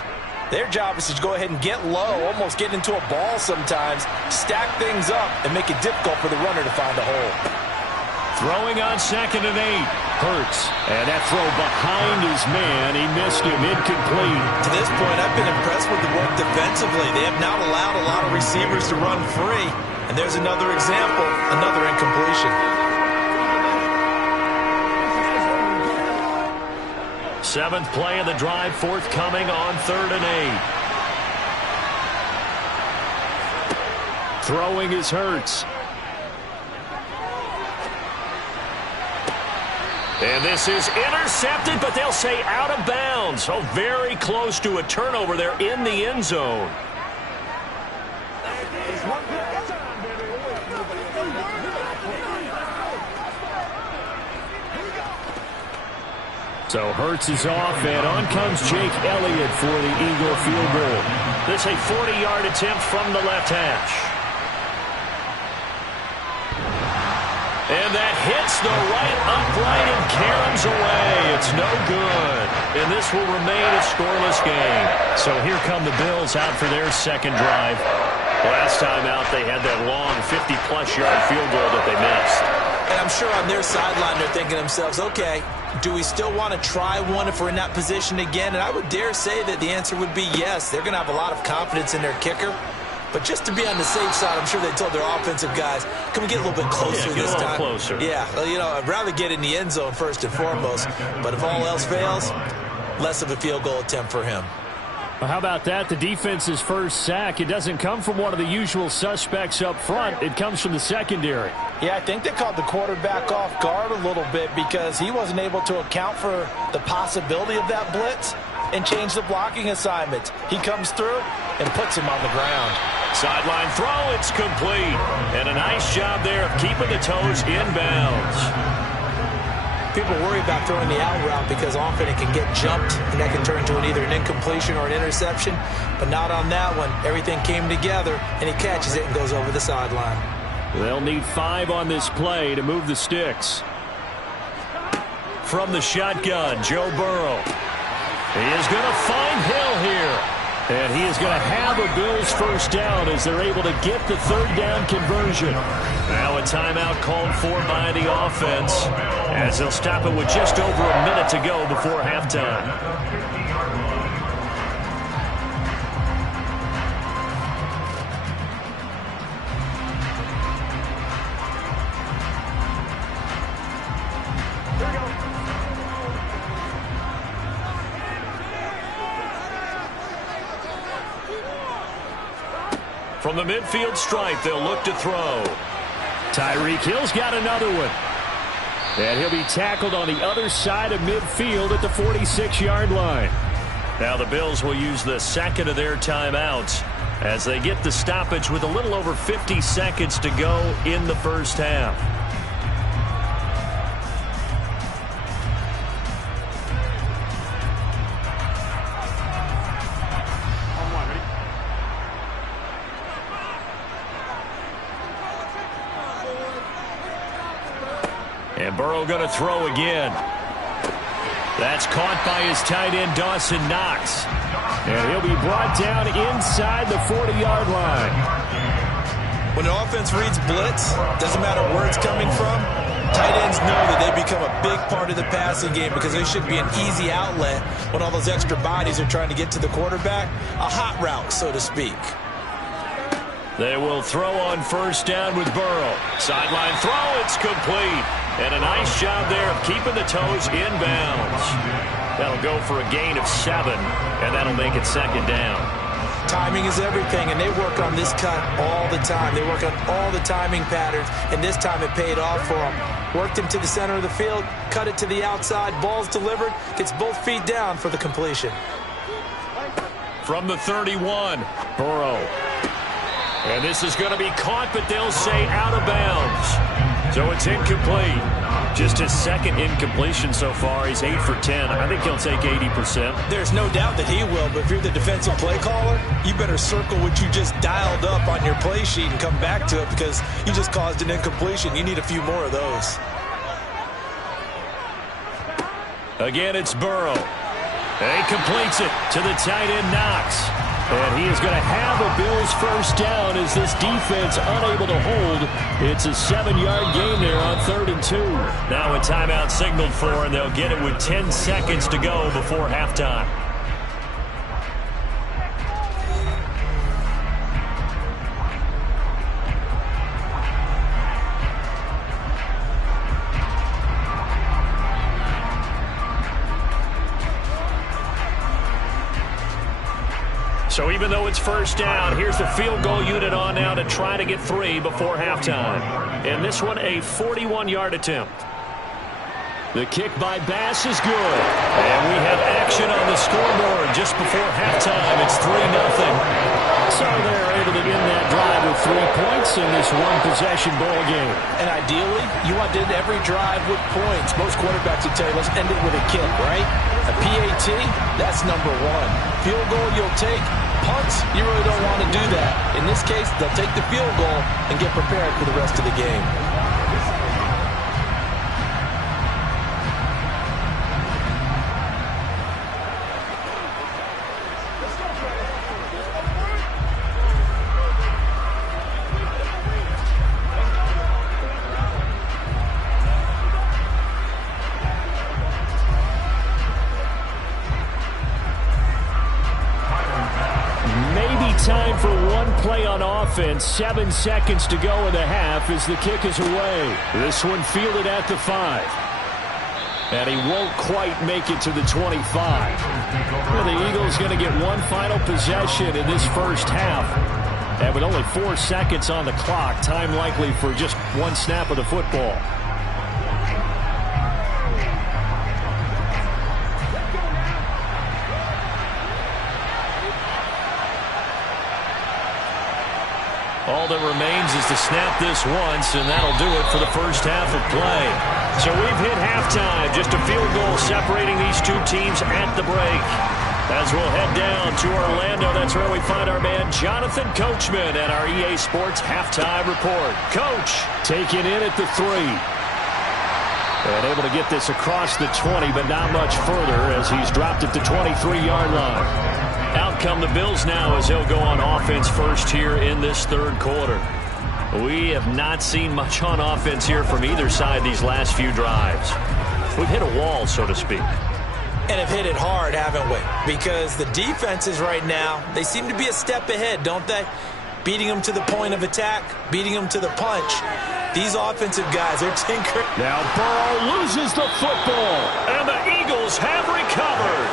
their job is to go ahead and get low, almost get into a ball sometimes, stack things up, and make it difficult for the runner to find a hole. Throwing on 2nd and 8. Hurts. And that throw behind his man. He missed him. Incomplete. To this point, I've been impressed with the work defensively. They have not allowed a lot of receivers to run free. And there's another example, another incompletion. 7th play of the drive, forthcoming on 3rd and 8. Throwing is Hurts. And this is intercepted, but they'll say out of bounds. So very close to a turnover there in the end zone. So Hurts is off, and on comes Jake Elliott for the Eagle field goal. This a 40-yard attempt from the left hash. And that hits the right upright and caroms away. It's no good. And this will remain a scoreless game. So here come the Bills out for their second drive. Last time out, they had that long 50-plus yard field goal that they missed. And I'm sure on their sideline they're thinking to themselves, okay, do we still want to try one if we're in that position again? And I would dare say that the answer would be yes. They're going to have a lot of confidence in their kicker. But just to be on the safe side, I'm sure they told their offensive guys, can we get a little bit closer this time? Get a little closer. Yeah, well, you know, I'd rather get in the end zone first and foremost. But if all else fails, less of a field goal attempt for him. Well, how about that? The defense's first sack. It doesn't come from one of the usual suspects up front. It comes from the secondary. Yeah, I think they caught the quarterback off guard a little bit because he wasn't able to account for the possibility of that blitz and change the blocking assignment. He comes through and puts him on the ground. Sideline throw, it's complete. And a nice job there of keeping the toes inbounds. People worry about throwing the out route because often it can get jumped, and that can turn into either an incompletion or an interception. But not on that one. Everything came together, and he catches it and goes over the sideline. They'll need 5 on this play to move the sticks. From the shotgun, Joe Burrow. He is going to find Hill here. And he is going to have a Bills first down as they're able to get the third down conversion. Now a timeout called for by the offense as they'll stop it with just over a minute to go before halftime. From the midfield stripe, they'll look to throw. Tyreek Hill's got another one. And he'll be tackled on the other side of midfield at the 46-yard line. Now the Bills will use the second of their timeouts as they get the stoppage with a little over 50 seconds to go in the first half. And Burrow going to throw again. That's caught by his tight end, Dawson Knox. And he'll be brought down inside the 40-yard line. When an offense reads blitz, doesn't matter where it's coming from, tight ends know that they become a big part of the passing game because they should be an easy outlet when all those extra bodies are trying to get to the quarterback. A hot route, so to speak. They will throw on first down with Burrow. Sideline throw, it's complete. And a nice job there of keeping the toes inbounds. That'll go for a gain of 7, and that'll make it second down. Timing is everything, and they work on this cut all the time. They work on all the timing patterns, and this time it paid off for them. Worked him to the center of the field, cut it to the outside, ball's delivered, gets both feet down for the completion. From the 31, Burrow. And this is going to be caught, but they'll say out of bounds. So it's incomplete. Just his second incompletion so far. He's 8 for 10. I think he'll take 80%. There's no doubt that he will, but if you're the defensive play caller, you better circle what you just dialed up on your play sheet and come back to it because you just caused an incompletion. You need a few more of those. Again, it's Burrow. And he completes it to the tight end, Knox. And he is going to have a Bills first down as this defense unable to hold. It's a 7-yard gain there on 3rd and 2. Now a timeout signaled for, and they'll get it with 10 seconds to go before halftime. So even though it's first down, here's the field goal unit on now to try to get 3 before halftime. And this one, a 41-yard attempt. The kick by Bass is good. And we have action on the scoreboard just before halftime. It's 3-0. So they're able to end that drive with 3 points in this one-possession ball game. And ideally, you want to end every drive with points. Most quarterbacks would tell you, let's end it with a kick, right? A PAT, that's number 1. Field goal you'll take. Punts, you really don't want to do that. In this case, they'll take the field goal and get prepared for the rest of the game. Time for one play on offense. 7 seconds to go in the half as the kick is away. This one fielded at the 5. And he won't quite make it to the 25. Well, the Eagles going to get one final possession in this first half. And with only 4 seconds on the clock, time likely for just one snap of the football. All that remains is to snap this once, and that'll do it for the first half of play. So we've hit halftime, just a field goal separating these two teams at the break. As we'll head down to Orlando, that's where we find our man Jonathan Coachman at our EA Sports Halftime Report. Coach, taking in at the 3. And able to get this across the 20, but not much further as he's dropped it to 23-yard line. Out come the Bills now as they'll go on offense first here in this third quarter. We have not seen much on offense here from either side these last few drives. We've hit a wall, so to speak. And have hit it hard, haven't we? Because the defenses right now, they seem to be a step ahead, don't they? Beating them to the point of attack, beating them to the punch. These offensive guys are tinkering. Now Burrow loses the football, and the Eagles have recovered.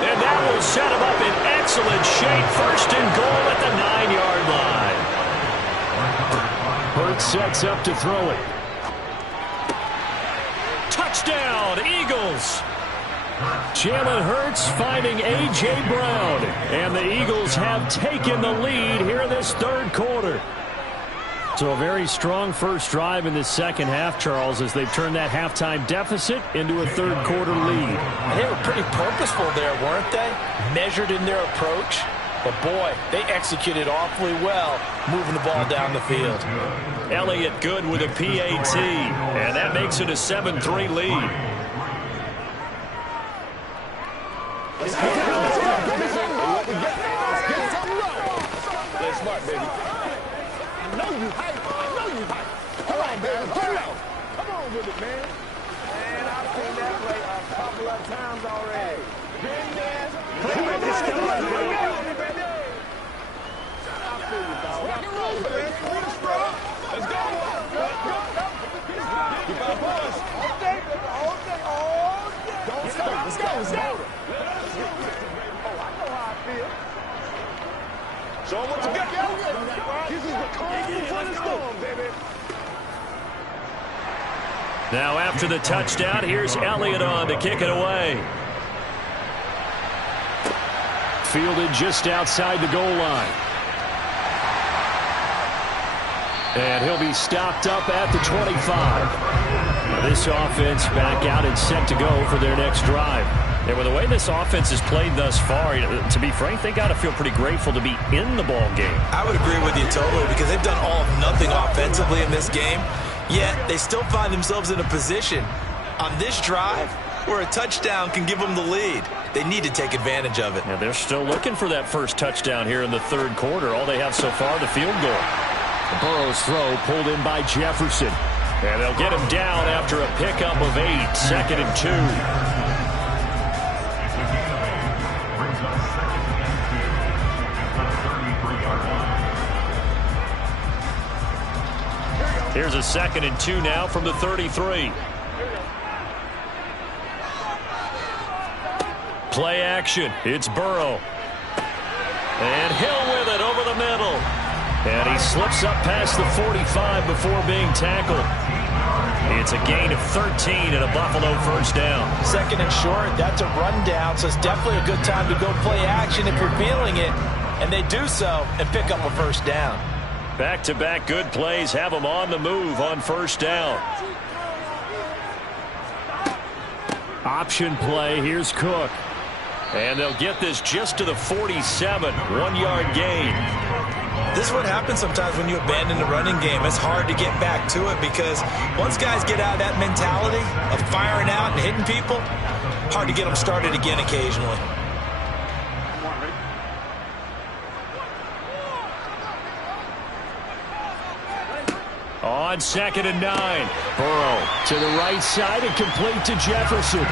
And that will set him up in excellent shape. First and goal at the 9-yard line. Hurts sets up to throw it. Touchdown, Eagles. Jalen Hurts finding A.J. Brown. And the Eagles have taken the lead here in this third quarter. So a very strong first drive in this second half, Charles, as they've turned that halftime deficit into a third quarter lead. And they were pretty purposeful there, weren't they? Measured in their approach. But boy, they executed awfully well, moving the ball down the field. Elliott Good with a PAT, and that makes it a 7-3 lead. Smart, baby. I know you hype. Come on, baby. Come on. Come on with it, man. Man, I've seen that play a couple of times already. Been there. Let's go, baby. I feel you, dog. Rock and roll, baby. Let's go. Let's go. Keep our boys. All day, baby. All day. Don't stop. Let's go. Oh, I know how I feel. Show them what you got. This is the calm before the storm, baby. Now after the touchdown, here's Elliott on to kick it away. Fielded just outside the goal line. And he'll be stopped up at the 25. Now this offense back out and set to go for their next drive. Yeah, well, the way this offense has played thus far, to be frank, they got to feel pretty grateful to be in the ball game. I would agree with you totally because they've done all of nothing offensively in this game, yet they still find themselves in a position on this drive where a touchdown can give them the lead. They need to take advantage of it. And they're still looking for that first touchdown here in the third quarter. All they have so far, the field goal. Burrow's throw pulled in by Jefferson. And they'll get him down after a pickup of 8, 2nd and 2. Here's a 2nd and 2 now from the 33. Play action. It's Burrow. And Hill with it over the middle. And he slips up past the 45 before being tackled. It's a gain of 13 and a Buffalo first down. 2nd and short, that's a rundown, so it's definitely a good time to go play action if you're feeling it. And they do so and pick up a first down. Back-to-back good plays have them on the move on first down. Option play. Here's Cook. And they'll get this just to the 47. 1-yard gain. This is what happens sometimes when you abandon the running game. It's hard to get back to it because once guys get out of that mentality of firing out and hitting people, hard to get them started again occasionally. On 2nd and 9. Burrow to the right side and complete to Jefferson.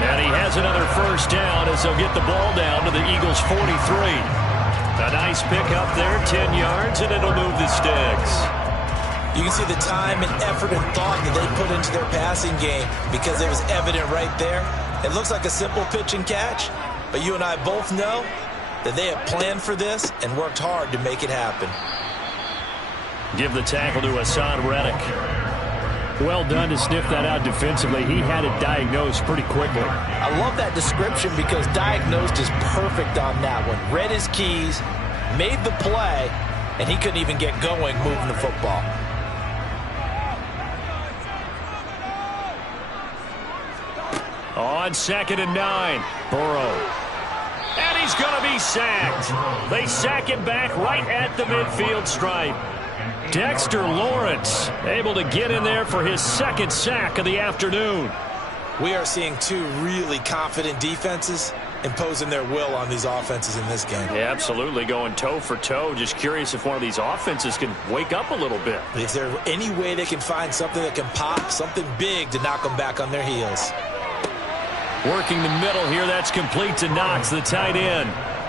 And he has another first down as they'll get the ball down to the Eagles' 43. A nice pick up there, 10 yards, and it'll move the sticks. You can see the time and effort and thought that they put into their passing game because it was evident right there. It looks like a simple pitch and catch, but you and I both know that they have planned for this and worked hard to make it happen. Give the tackle to Hassan Reddick. Well done to sniff that out defensively. He had it diagnosed pretty quickly. I love that description because diagnosed is perfect on that one. Read his keys, made the play, and he couldn't even get going moving the football. On 2nd and 9, Burrow. And he's going to be sacked. They sack him back right at the midfield stripe. Dexter Lawrence able to get in there for his 2nd sack of the afternoon. We are seeing two really confident defenses imposing their will on these offenses in this game. Yeah, absolutely, going toe for toe. Just curious if one of these offenses can wake up a little bit. Is there any way they can find something that can pop, something big to knock them back on their heels? Working the middle here, that's complete to Knox, the tight end.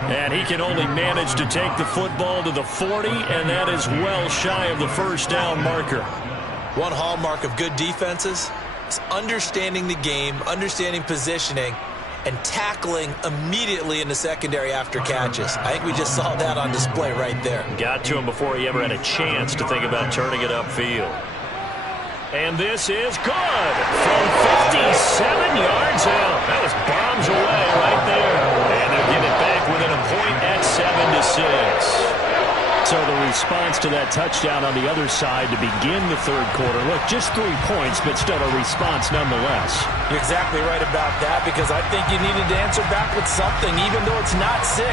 And he can only manage to take the football to the 40, and that is well shy of the first down marker. One hallmark of good defenses is understanding the game, understanding positioning, and tackling immediately in the secondary after catches. I think we just saw that on display right there. Got to him before he ever had a chance to think about turning it upfield. And this is good from 57 yards out. That was bombs away right there. And they'll get it back within a point at 7-6. So the response to that touchdown on the other side to begin the third quarter. Look, just 3 points, but still a response nonetheless. You're exactly right about that because I think you needed to answer back with something, even though it's not 6.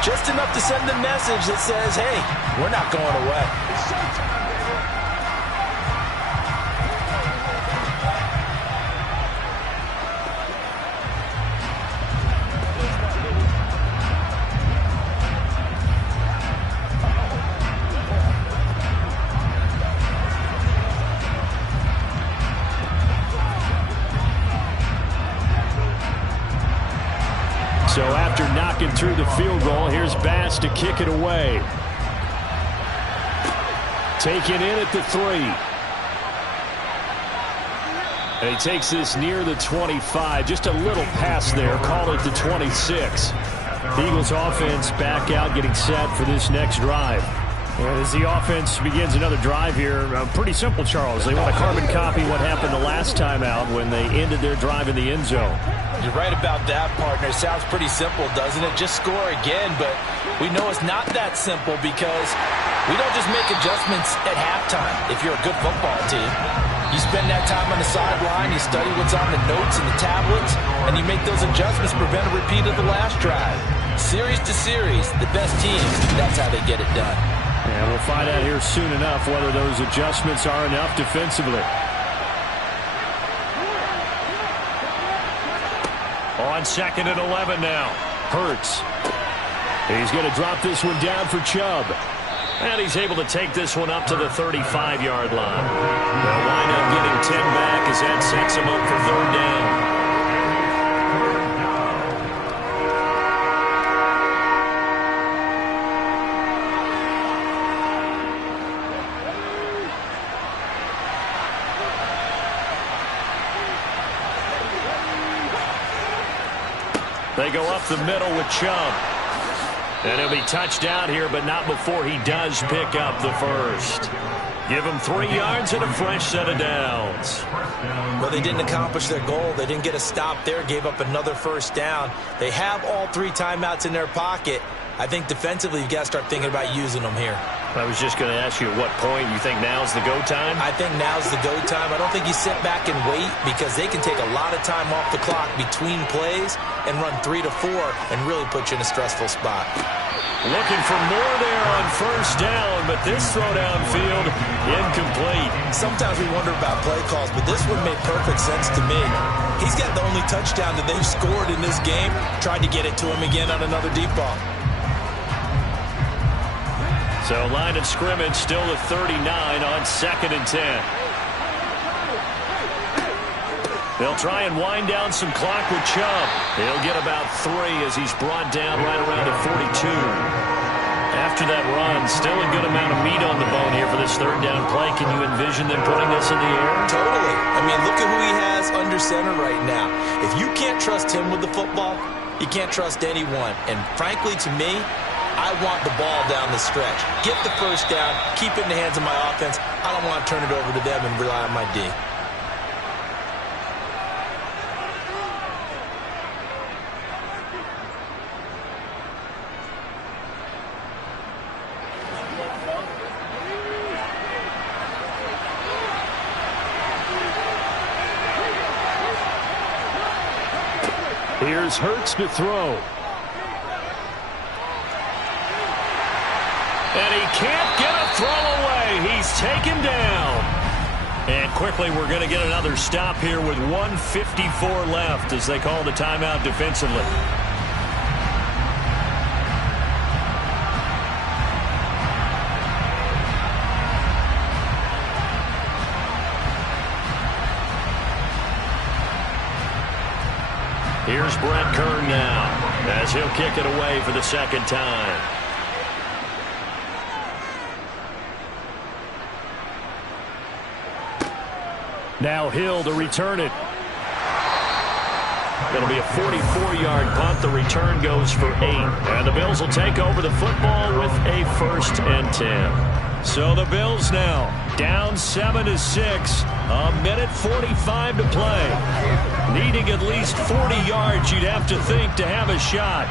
Just enough to send the message that says, hey, we're not going away. So after knocking through the field goal, here's Bass to kick it away. Taken in at the 3. And he takes this near the 25. Just a little pass there. Call it the 26. The Eagles offense back out, getting set for this next drive. And as the offense begins another drive here, pretty simple, Charles. They want to carbon copy what happened the last time out when they ended their drive in the end zone. You're right about that, partner. It sounds pretty simple, doesn't it? Just score again, but we know it's not that simple because we don't just make adjustments at halftime if you're a good football team. You spend that time on the sideline, you study what's on the notes and the tablets, and you make those adjustments to prevent a repeat of the last drive. Series to series, the best teams, that's how they get it done. And we'll find out here soon enough whether those adjustments are enough defensively. On 2nd and 11 now. Hurts. He's going to drop this one down for Chubb. And he's able to take this one up to the 35-yard line. They'll wind up getting 10 back as that sets him up for 3rd down. They go up the middle with Chubb. And he'll be touched down here, but not before he does pick up the first. Give him 3 yards and a fresh set of downs. Well, they didn't accomplish their goal. They didn't get a stop there, gave up another first down. They have all 3 timeouts in their pocket. I think defensively you've got to start thinking about using them here. I was just going to ask you at what point you think now's the go time? I think now's the go time. I don't think you sit back and wait because they can take a lot of time off the clock between plays and run 3 to 4 and really put you in a stressful spot. Looking for more there on first down, but this throw downfield incomplete. Sometimes we wonder about play calls, but this one made perfect sense to me. He's got the only touchdown that they've scored in this game. Tried to get it to him again on another deep ball. So line of scrimmage still at 39 on 2nd and 10. They'll try and wind down some clock with Chubb. He'll get about 3 as he's brought down right around the 42. after that run. Still a good amount of meat on the bone here for this third down play. Can you envision them putting this in the air? Totally. I mean, look at who he has under center right now. If you can't trust him with the football, you can't trust anyone. And frankly, to me, I want the ball down the stretch. Get the first down, keep it in the hands of my offense. I don't want to turn it over to them and rely on my D. Here's Hurts to throw. And he can't get a throw away. He's taken down. And quickly we're going to get another stop here with 1:54 left as they call the timeout defensively. Here's Brett Kern now as he'll kick it away for the second time. Now Hill to return it. It'll be a 44-yard punt. The return goes for 8. And the Bills will take over the football with a 1st and 10. So the Bills now down 7-6. A minute 45 to play. Needing at least 40 yards, you'd have to think, to have a shot.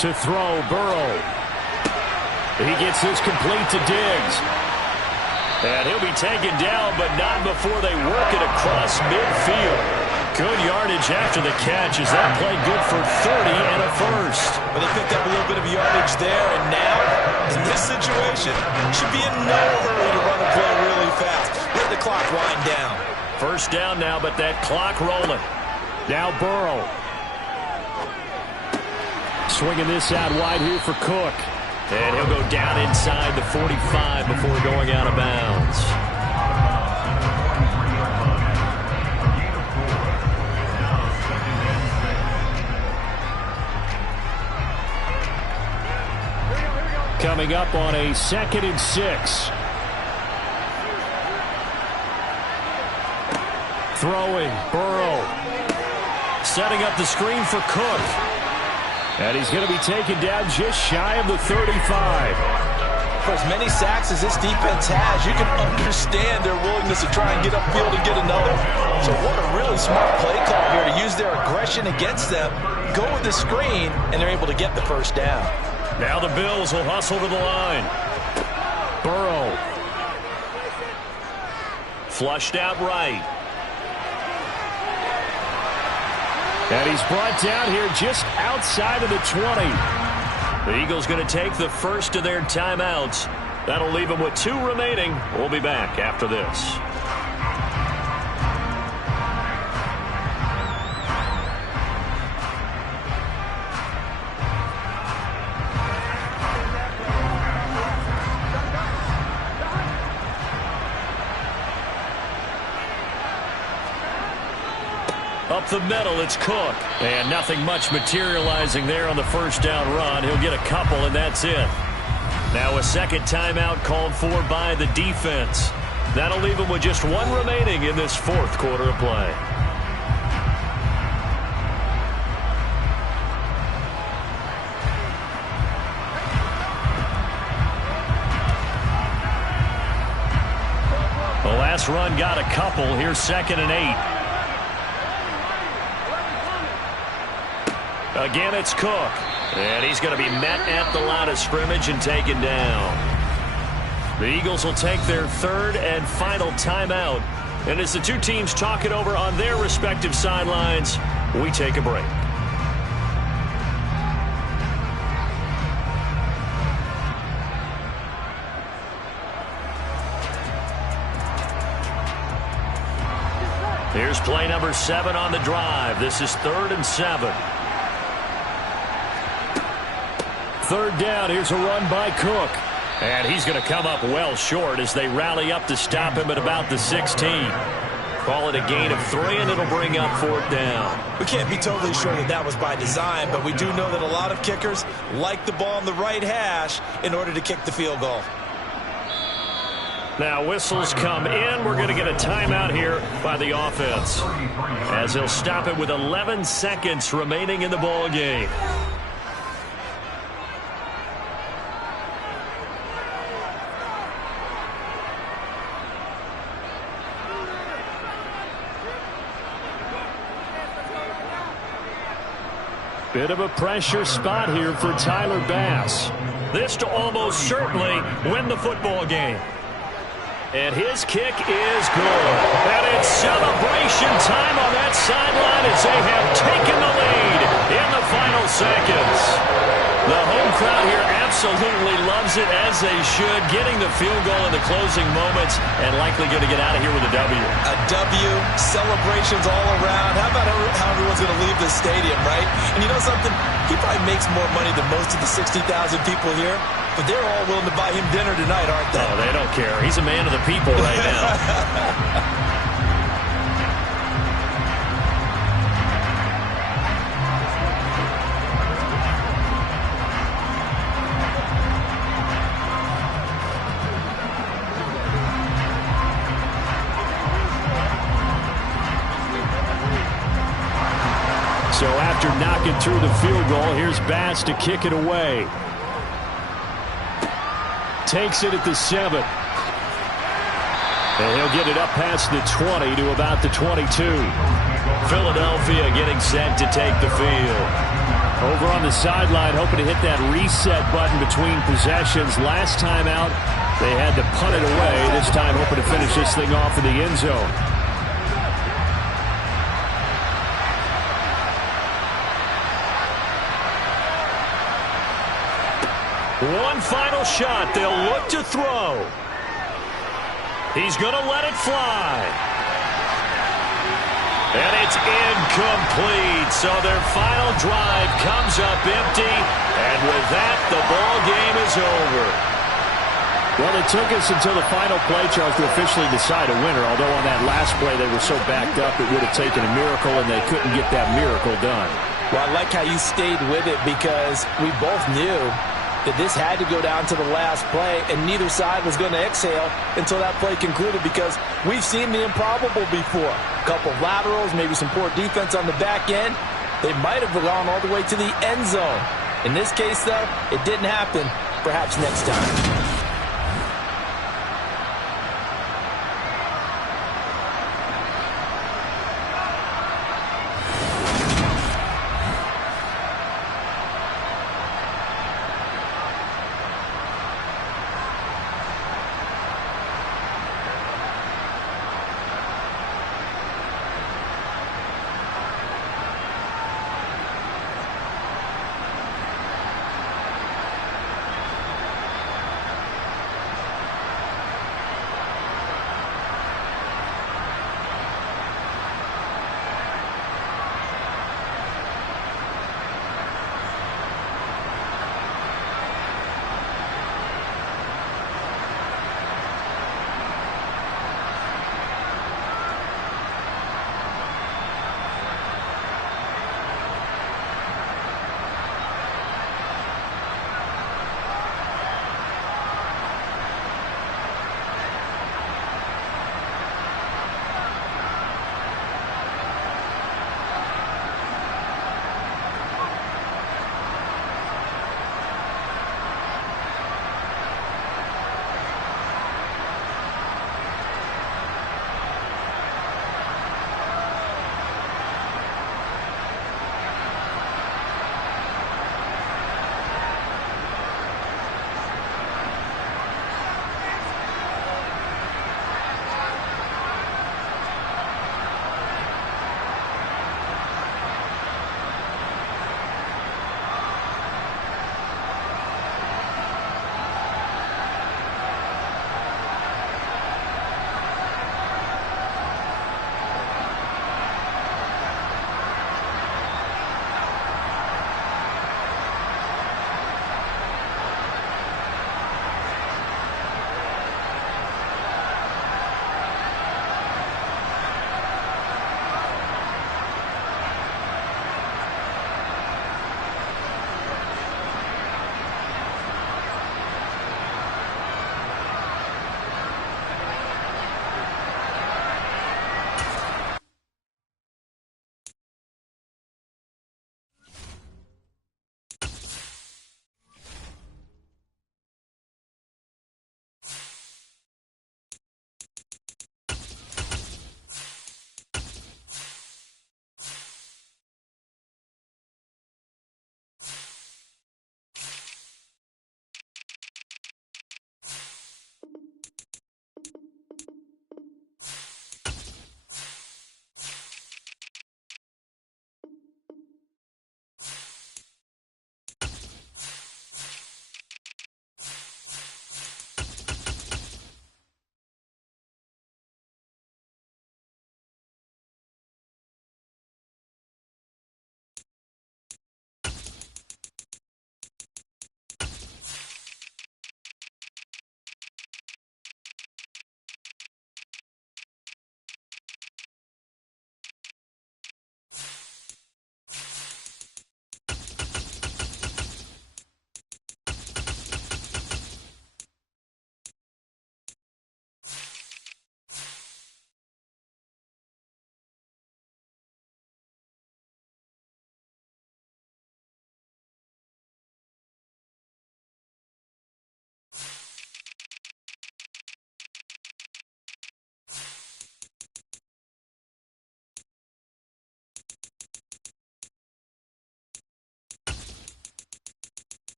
To throw, Burrow. He gets this complete to Diggs. And he'll be taken down, but not before they work it across midfield. Good yardage after the catch as that play good for 30 and a 1st. But they picked up a little bit of yardage there, and now, in this situation, should be in no hurry to run the play really fast. Let the clock wind down. 1st down now, but that clock rolling. Now Burrow. Swinging this out wide here for Cook. And he'll go down inside the 45 before going out of bounds. Coming up on a 2nd and 6. Throwing, Burrow. Setting up the screen for Cook. And he's going to be taken down just shy of the 35. For as many sacks as this defense has, you can understand their willingness to try and get upfield and get another. So what a really smart play call here to use their aggression against them, go with the screen, and they're able to get the 1st down. Now the Bills will hustle to the line. Burrow. Flushed out right. And he's brought down here just outside of the 20. The Eagles going to take the first of their timeouts. That'll leave them with 2 remaining. We'll be back after this. Up the middle, it's Cook. And nothing much materializing there on the 1st down run. He'll get a couple, and that's it. Now a 2nd timeout called for by the defense. That'll leave him with just 1 remaining in this 4th quarter of play. The last run got a couple. Here's 2nd and 8. Again, it's Cook. And he's going to be met at the line of scrimmage and taken down. The Eagles will take their 3rd and final timeout. And as the 2 teams talk it over on their respective sidelines, we take a break. Here's play number 7 on the drive. This is 3rd and 7. 3rd down. Here's a run by Cook. And he's going to come up well short as they rally up to stop him at about the 16. Call it a gain of 3, and it'll bring up 4th down. We can't be totally sure that that was by design, but we do know that a lot of kickers like the ball on the right hash in order to kick the field goal. Now whistles come in. We're going to get a timeout here by the offense, as they'll stop it with 11 seconds remaining in the ball game. Bit of a pressure spot here for Tyler Bass. This to almost certainly win the football game. And his kick is good. And it's celebration time on that sideline as they have taken the lead in the final seconds. The home crowd here absolutely loves it, as they should, getting the field goal in the closing moments and likely going to get out of here with a W. A W, celebrations all around. How about how everyone's going to leave the stadium, right? And you know something? He probably makes more money than most of the 60,000 people here, but they're all willing to buy him dinner tonight, aren't they? Oh, they don't care. He's a man of the people right now. So after knocking through the field goal, here's Bass to kick it away. Takes it at the 7. And he'll get it up past the 20 to about the 22. Philadelphia getting set to take the field. Over on the sideline, hoping to hit that reset button between possessions. Last time out, they had to punt it away. This time hoping to finish this thing off in the end zone. One final shot. They'll look to throw. He's going to let it fly. And it's incomplete. So their final drive comes up empty. And with that, the ball game is over. Well, it took us until the final play, Charles, to officially decide a winner. Although on that last play they were so backed up, it would have taken a miracle, and they couldn't get that miracle done. Well, I like how you stayed with it, because we both knew that this had to go down to the last play, and neither side was going to exhale until that play concluded, because we've seen the improbable before. A couple of laterals, maybe some poor defense on the back end. They might have gone all the way to the end zone. In this case, though, it didn't happen. Perhaps next time.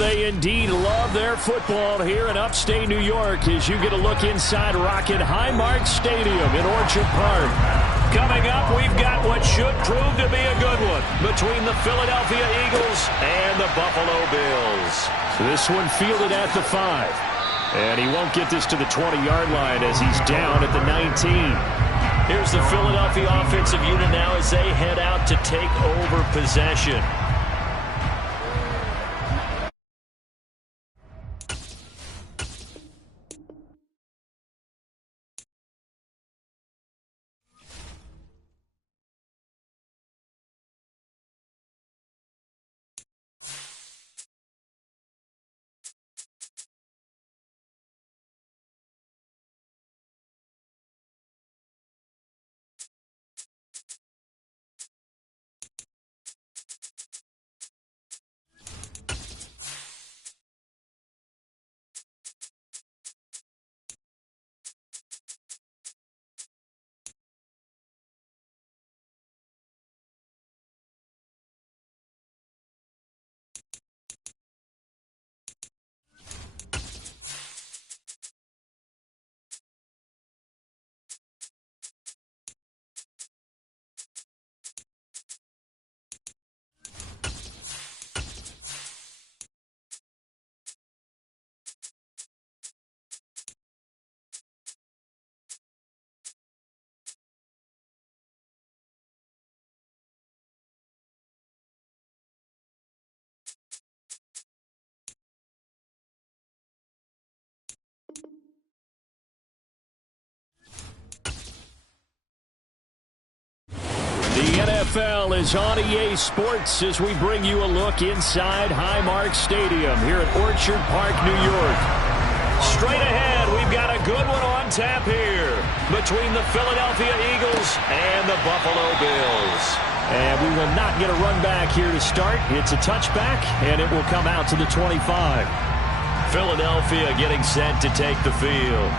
they indeed love their football here in upstate New York as you get a look inside Rocket Highmark Stadium in Orchard Park. Coming up, we've got what should prove to be a good one between the Philadelphia Eagles and the Buffalo Bills. So this one fielded at the 5. And he won't get this to the 20-yard line as he's down at the 19. Here's the Philadelphia offensive unit now as they head out to take over possession. The NFL is on EA Sports as we bring you a look inside Highmark Stadium here at Orchard Park, New York. Straight ahead, we've got a good one on tap here between the Philadelphia Eagles and the Buffalo Bills. And we will not get a run back here to start. It's a touchback, and it will come out to the 25. Philadelphia getting set to take the field.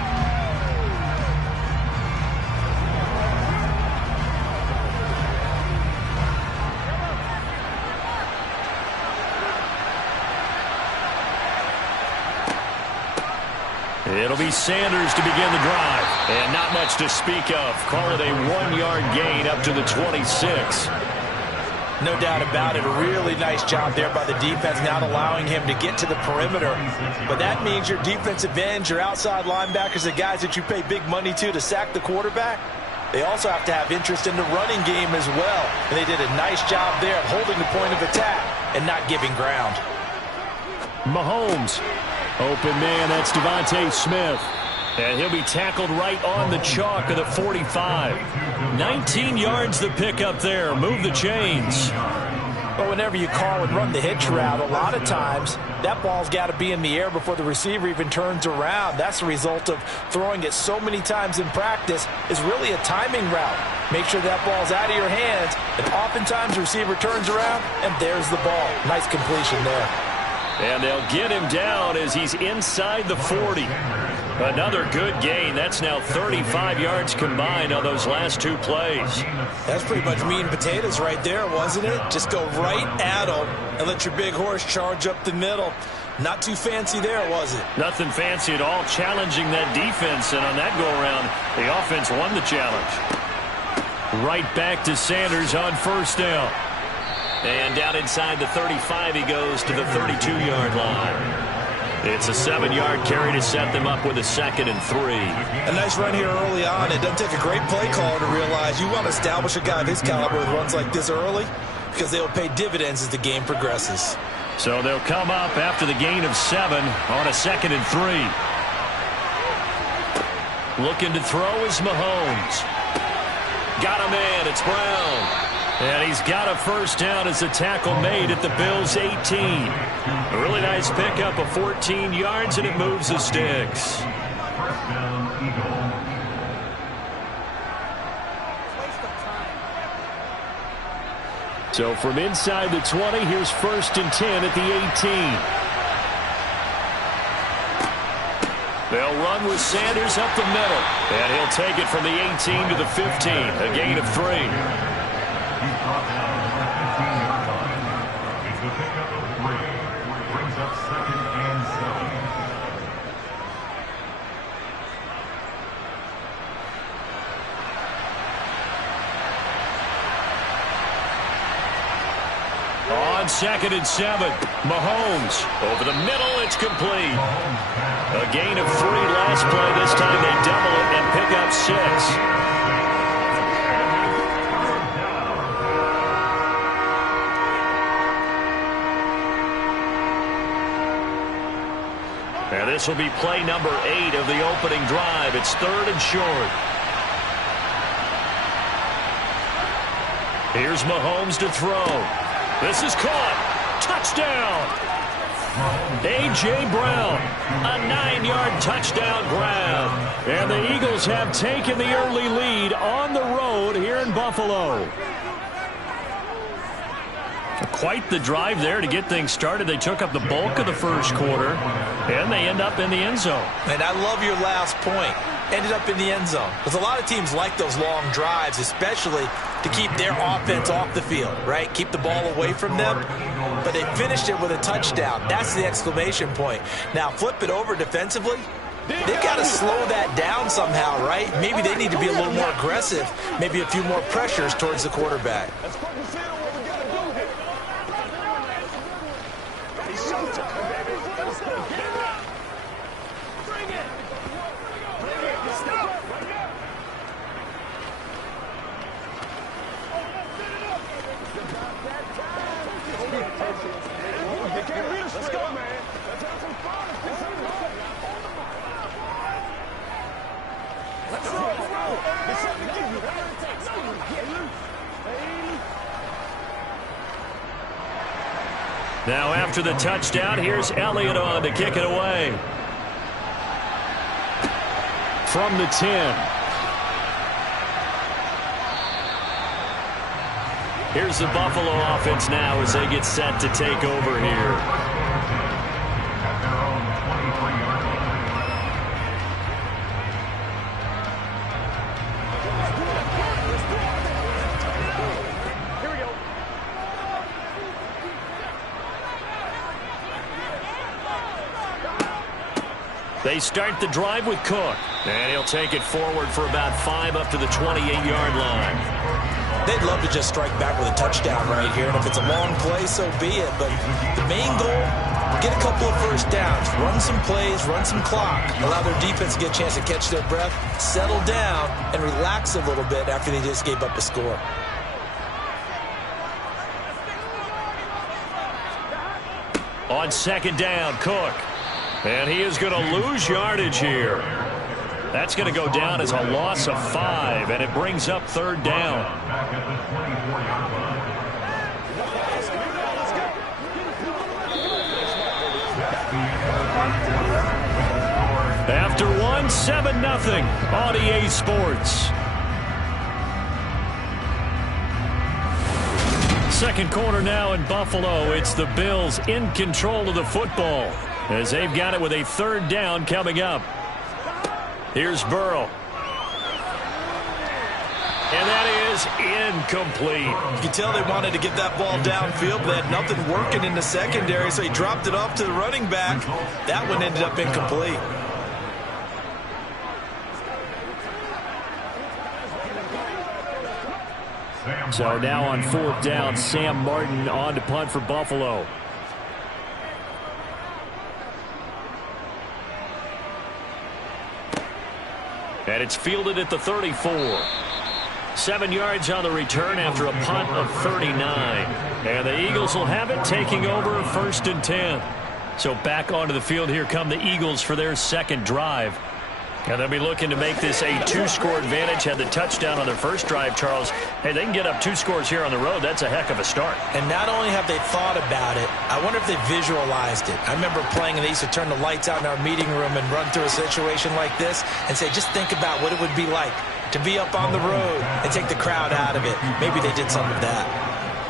It'll be Sanders to begin the drive. And not much to speak of. Call it a 1-yard gain up to the 26. No doubt about it. A really nice job there by the defense, not allowing him to get to the perimeter. But that means your defensive ends, your outside linebackers, the guys that you pay big money to sack the quarterback, they also have to have interest in the running game as well. And they did a nice job there of holding the point of attack and not giving ground. Mahomes. Open man, that's Devontae Smith. And he'll be tackled right on the chalk of the 45. 19 yards the pickup there. Move the chains. But whenever you call and run the hitch route, a lot of times that ball's got to be in the air before the receiver even turns around. That's the result of throwing it so many times in practice. Is really a timing route. Make sure that ball's out of your hands, and oftentimes the receiver turns around, and there's the ball. Nice completion there. And they'll get him down as he's inside the 40. Another good gain. That's now 35 yards combined on those last two plays. That's pretty much meat and potatoes right there, wasn't it? Just go right at him and let your big horse charge up the middle. Not too fancy there, was it? Nothing fancy at all. Challenging that defense, and on that go-around, the offense won the challenge. Right back to Sanders on first down. And down inside the 35, he goes to the 32-yard line. It's a 7-yard carry to set them up with a 2nd and 3. A nice run here early on. It doesn't take a great play caller to realize you want to establish a guy of his caliber with runs like this early because they'll pay dividends as the game progresses. So they'll come up after the gain of 7 on a 2nd and 3. Looking to throw is Mahomes. Got him in. It's Brown. And he's got a first down as a tackle made at the Bills' 18. A really nice pickup of 14 yards, and it moves the sticks. First down, Eagles. So from inside the 20, here's 1st and 10 at the 18. They'll run with Sanders up the middle. And he'll take it from the 18 to the 15, a gain of 3. He's brought down on the 15-yard line. It's a pickup of 3. brings up 2nd and 7. On 2nd and 7, Mahomes over the middle. It's complete. A gain of 3 last play. This time they double it and pick up 6. And this will be play number 8 of the opening drive. It's 3rd and short. Here's Mahomes to throw. This is caught. Touchdown. A.J. Brown, a 9-yard touchdown grab. And the Eagles have taken the early lead on the road here in Buffalo. Quite the drive there to get things started. They took up the bulk of the first quarter, and they end up in the end zone. And I love your last point. Ended up in the end zone. Because a lot of teams like those long drives, especially to keep their offense off the field, right? Keep the ball away from them. But they finished it with a touchdown. That's the exclamation point. Now, flip it over defensively. They've got to slow that down somehow, right? Maybe they need to be a little more aggressive. Maybe a few more pressures towards the quarterback. Now after the touchdown, here's Elliott on to kick it away. From the 10. Here's the Buffalo offense now as they get set to take over here. They start the drive with Cook, and he'll take it forward for about 5 up to the 28-yard line. They'd love to just strike back with a touchdown right here, and if it's a long play, so be it. But the main goal, get a couple of first downs, run some plays, run some clock, allow their defense to get a chance to catch their breath, settle down, and relax a little bit after they just gave up a score. On 2nd down, Cook. And he is going to lose yardage here. That's going to go down as a loss of 5, and it brings up 3rd down. After one, 7-0 on EA Sports. Second quarter now in Buffalo. It's the Bills in control of the football, as they've got it with a 3rd down coming up. Here's Burrow. And that is incomplete. You can tell they wanted to get that ball downfield, but they had nothing working in the secondary, so he dropped it off to the running back. That one ended up incomplete. So now on 4th down, Sam Martin on to punt for Buffalo. And it's fielded at the 34. 7 yards on the return after a punt of 39. And the Eagles will have it, taking over 1st and 10. So back onto the field, here come the Eagles for their second drive. And they'll be looking to make this a 2-score advantage. Had the touchdown on their first drive, Charles. Hey, they can get up 2 scores here on the road. That's a heck of a start. And not only have they thought about it, I wonder if they visualized it. I remember playing, and they used to turn the lights out in our meeting room and run through a situation like this and say, just think about what it would be like to be up on the road and take the crowd out of it. Maybe they did some of that.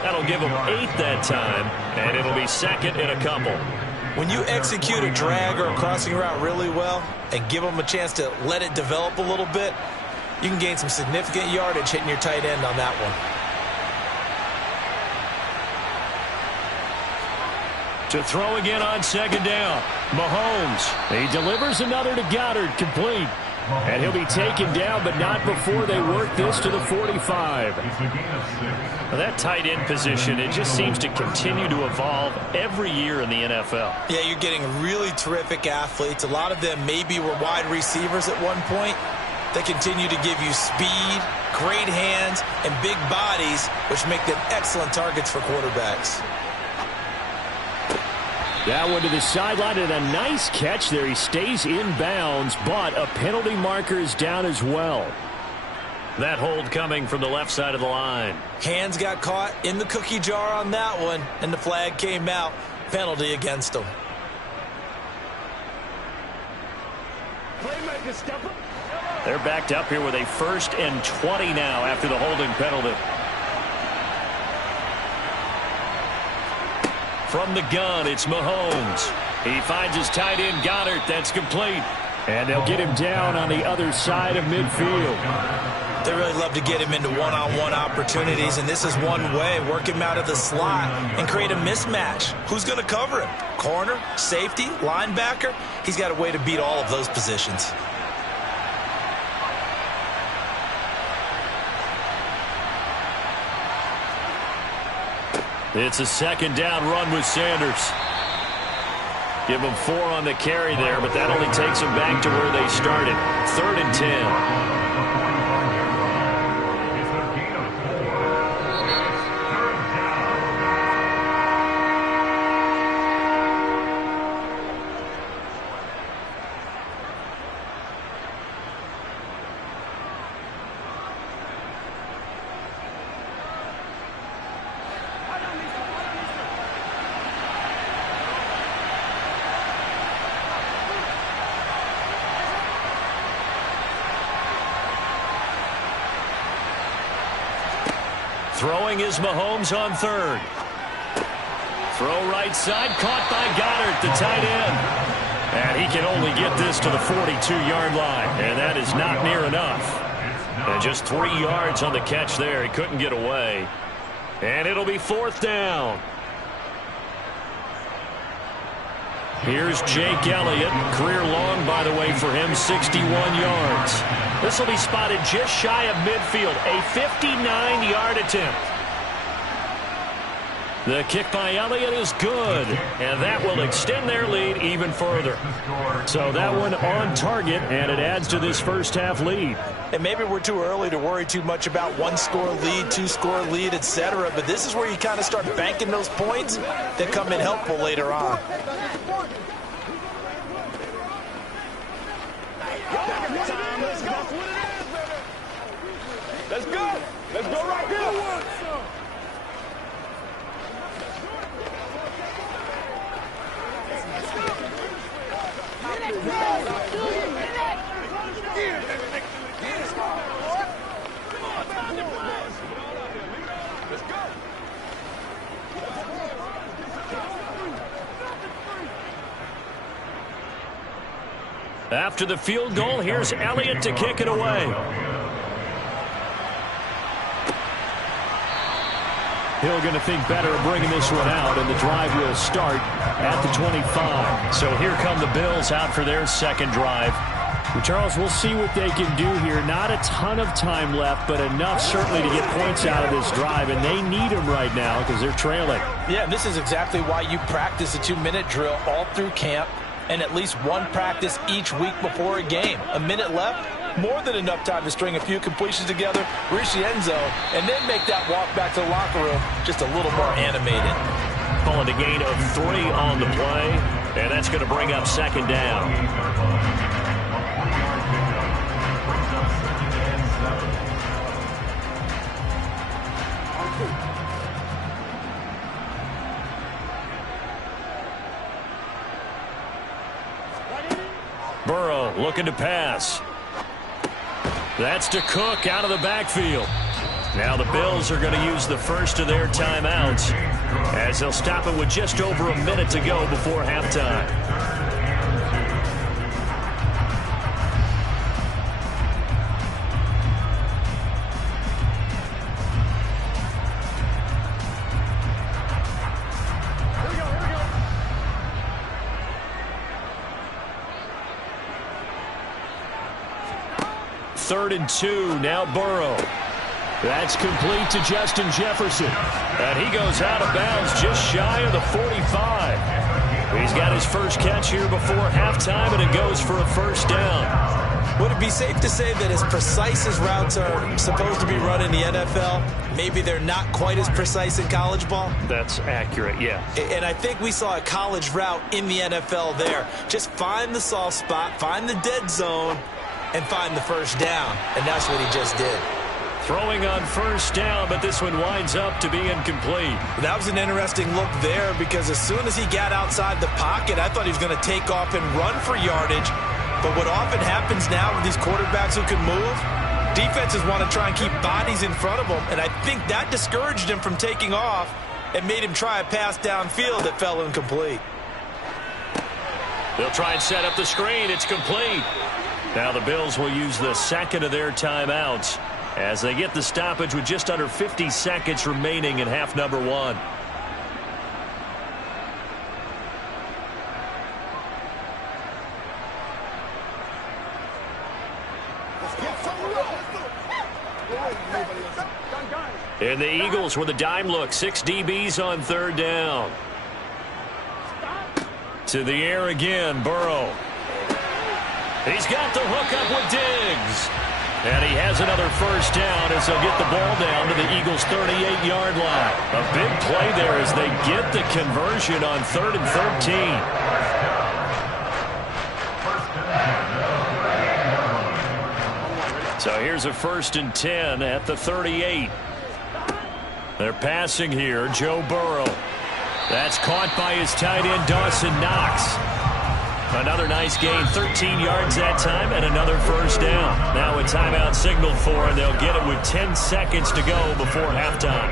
That'll give them 8 that time, and it'll be 2nd and a couple. When you execute a drag or a crossing route really well and give them a chance to let it develop a little bit, you can gain some significant yardage hitting your tight end on that one. To throw again on second down. Mahomes. He delivers another to Goddard, complete. And he'll be taken down, but not before they work this to the 45. Well, that tight end position, it just seems to continue to evolve every year in the NFL. Yeah, you're getting really terrific athletes. A lot of them maybe were wide receivers at one point. They continue to give you speed, great hands, and big bodies, which make them excellent targets for quarterbacks. That one to the sideline, and a nice catch there. He stays in bounds, but a penalty marker is down as well. That hold coming from the left side of the line. Hands got caught in the cookie jar on that one, and the flag came out. Penalty against him. Playmaker, step up. They're backed up here with a 1st and 20 now after the holding penalty. From the gun, it's Mahomes. He finds his tight end, Goddard. That's complete. And they'll get him down on the other side of midfield. They really love to get him into one-on-one opportunities, and this is one way. Work him out of the slot and create a mismatch. Who's going to cover him? Corner, safety, linebacker? He's got a way to beat all of those positions. It's a 2nd down run with Sanders. Give them 4 on the carry there, but that only takes them back to where they started. 3rd and 10. Throwing is Mahomes on 3rd. Throw right side, caught by Goddard, the tight end. And he can only get this to the 42-yard line, and that is not near enough. And just 3 yards on the catch there. He couldn't get away. And it'll be 4th down. Here's Jake Elliott. Career long, by the way, for him, 61 yards. This will be spotted just shy of midfield, a 59-yard attempt. The kick by Elliott is good, and that will extend their lead even further. So that one on target, and it adds to this first half lead. And maybe we're too early to worry too much about 1-score lead, 2-score lead, etc. But this is where you kind of start banking those points that come in helpful later on. Let's go. Let's go right here. After the field goal, here's Elliott to kick it away. Hill going to think better of bringing this one out, and the drive will start at the 25. So here come the Bills out for their second drive. Well, Charles, we'll see what they can do here. Not a ton of time left, but enough certainly to get points out of this drive, and they need them right now because they're trailing. Yeah, this is exactly why you practice a 2-minute drill all through camp and at least one practice each week before a game. A minute left, more than enough time to string a few completions together, reach the end zone, and then make that walk back to the locker room just a little more animated. Calling a gain of 3 on the play, and that's going to bring up 2nd down. Burrow looking to pass. That's to Cook out of the backfield. Now the Bills are going to use the first of their timeouts as they'll stop it with just over a minute to go before halftime. 3rd and 2. Now Burrow. That's complete to Justin Jefferson. And he goes out of bounds just shy of the 45. He's got his first catch here before halftime, and it goes for a first down. Would it be safe to say that as precise as routes are supposed to be run in the NFL, maybe they're not quite as precise in college ball? That's accurate, yeah. And I think we saw a college route in the NFL there. Just find the soft spot, find the dead zone, and find the first down. And that's what he just did. Throwing on first down, but this one winds up to be incomplete. That was an interesting look there because as soon as he got outside the pocket, I thought he was going to take off and run for yardage. But what often happens now with these quarterbacks who can move, defenses want to try and keep bodies in front of them, and I think that discouraged him from taking off and made him try a pass downfield that fell incomplete. They'll try and set up the screen. It's complete. Now the Bills will use the second of their timeouts as they get the stoppage with just under 50 seconds remaining in half number 1. And the Eagles with a dime look. 6 DBs on 3rd down. To the air again, Burrow. He's got the hook up with Diggs. And he has another first down as they'll get the ball down to the Eagles' 38-yard line. A big play there as they get the conversion on 3rd and 13. So here's a 1st and 10 at the 38. They're passing here. Joe Burrow. That's caught by his tight end, Dawson Knox. Another nice gain, 13 yards that time, and another first down. Now a timeout signaled for, and they'll get it with 10 seconds to go before halftime.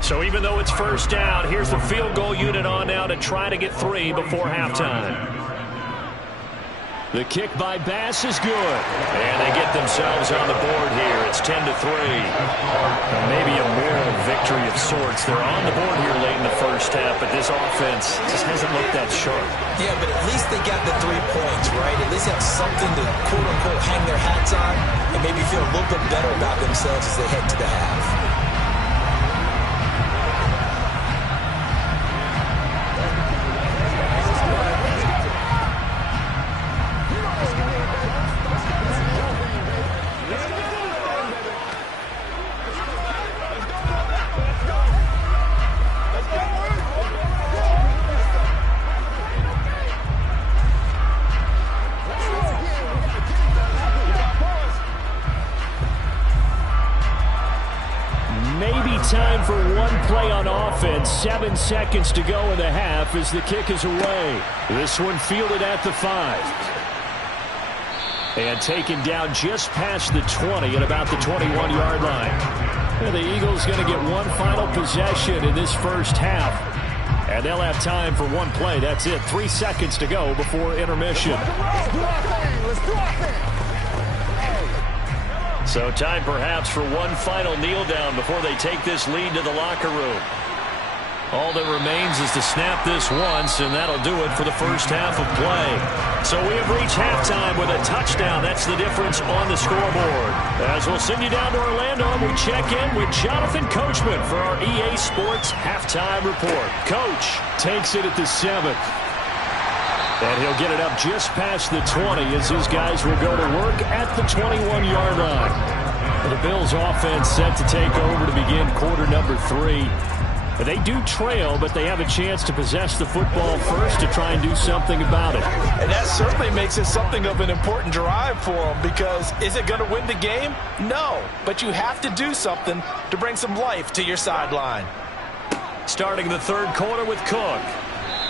So even though it's first down, here's the field goal unit on now to try to get 3 before halftime. The kick by Bass is good. And they get themselves on the board here. It's 10-3. Maybe a moral victory of sorts. They're on the board here late in the first half, but this offense just hasn't looked that sharp. Yeah, but at least they got the 3 points, right? At least have something to, quote-unquote, hang their hats on and maybe feel a little bit better about themselves as they head to the half. Time for one play on offense. 7 seconds to go in the half as the kick is away. This one fielded at the 5. And taken down just past the 20 at about the 21-yard line. And the Eagles going to get one final possession in this first half. And they'll have time for one play. That's it. 3 seconds to go before intermission. Let's do our thing. So time perhaps for one final kneel down before they take this lead to the locker room. All that remains is to snap this once, and that'll do it for the first half of play. So we have reached halftime with a touchdown. That's the difference on the scoreboard. As we'll send you down to Orlando, we check in with Jonathan Coachman for our EA Sports Halftime Report. Coach takes it at the 7th. And he'll get it up just past the 20 as his guys will go to work at the 21-yard line. The Bills offense set to take over to begin quarter number 3. They do trail, but they have a chance to possess the football first to try and do something about it. And that certainly makes it something of an important drive for them because is it going to win the game? No, but you have to do something to bring some life to your sideline. Starting the third quarter with Cook.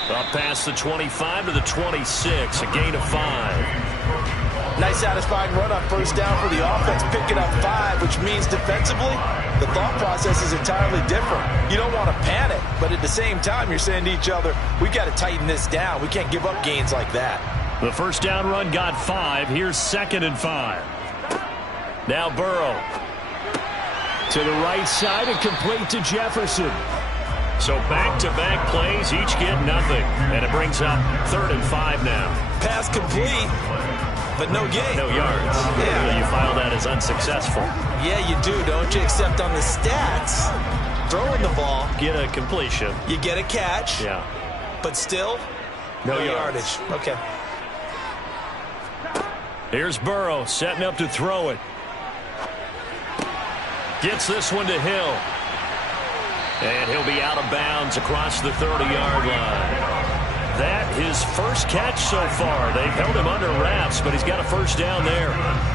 Up past the 25 to the 26, a gain of 5. Nice satisfying run on first down for the offense, picking up 5, which means defensively, the thought process is entirely different. You don't want to panic, but at the same time, you're saying to each other, we've got to tighten this down. We can't give up gains like that. The first down run got 5. Here's 2nd and 5. Now Burrow. To the right side and complete to Jefferson. So back-to-back plays, each get nothing. And it brings up 3rd and 5 now. Pass complete, but no gain. No yards. Yeah. You file that as unsuccessful. Yeah, you do, don't you? Except on the stats, throwing the ball. Get a completion. You get a catch. Yeah. But still, no yardage. Okay. Here's Burrow setting up to throw it. Gets this one to Hill. And he'll be out of bounds across the 30-yard line. That his first catch so far. They've held him under wraps, but he's got a first down there.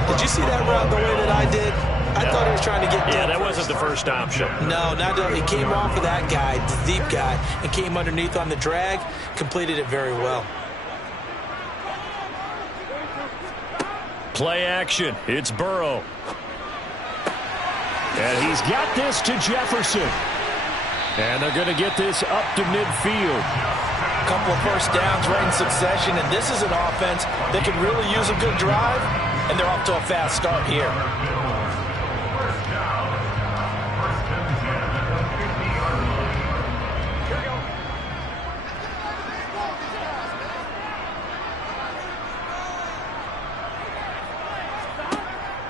Did you see that route the way that I did? I thought he was trying to get Yeah, down that first. wasn't the first option. No, not doing. He came off of that guy, the deep guy, and came underneath on the drag, completed it very well. Play action. It's Burrow. And he's got this to Jefferson. And they're going to get this up to midfield. A couple of first downs right in succession, and this is an offense that could really use a good drive, and they're off to a fast start here.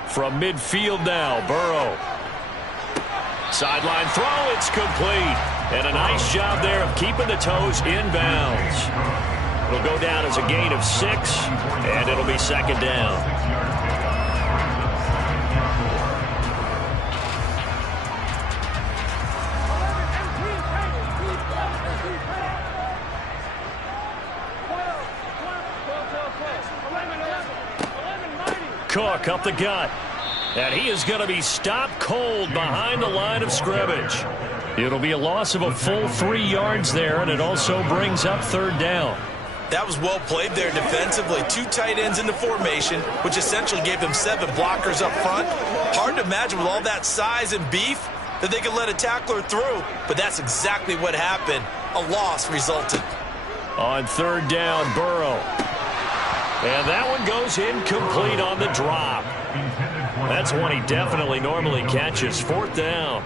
From midfield now, Burrow. Sideline throw, it's complete. And a nice job there of keeping the toes inbounds. It'll go down as a gain of 6, and it'll be 2nd down. Cook up the gut. And he is going to be stopped cold behind the line of scrimmage. It'll be a loss of a full 3 yards there, and it also brings up 3rd down. That was well played there defensively. 2 tight ends in the formation, which essentially gave them 7 blockers up front. Hard to imagine with all that size and beef that they could let a tackler through, but that's exactly what happened. A loss resulted. On 3rd down, Burrow. And that one goes incomplete on the drop. That's one he definitely normally catches. 4th down.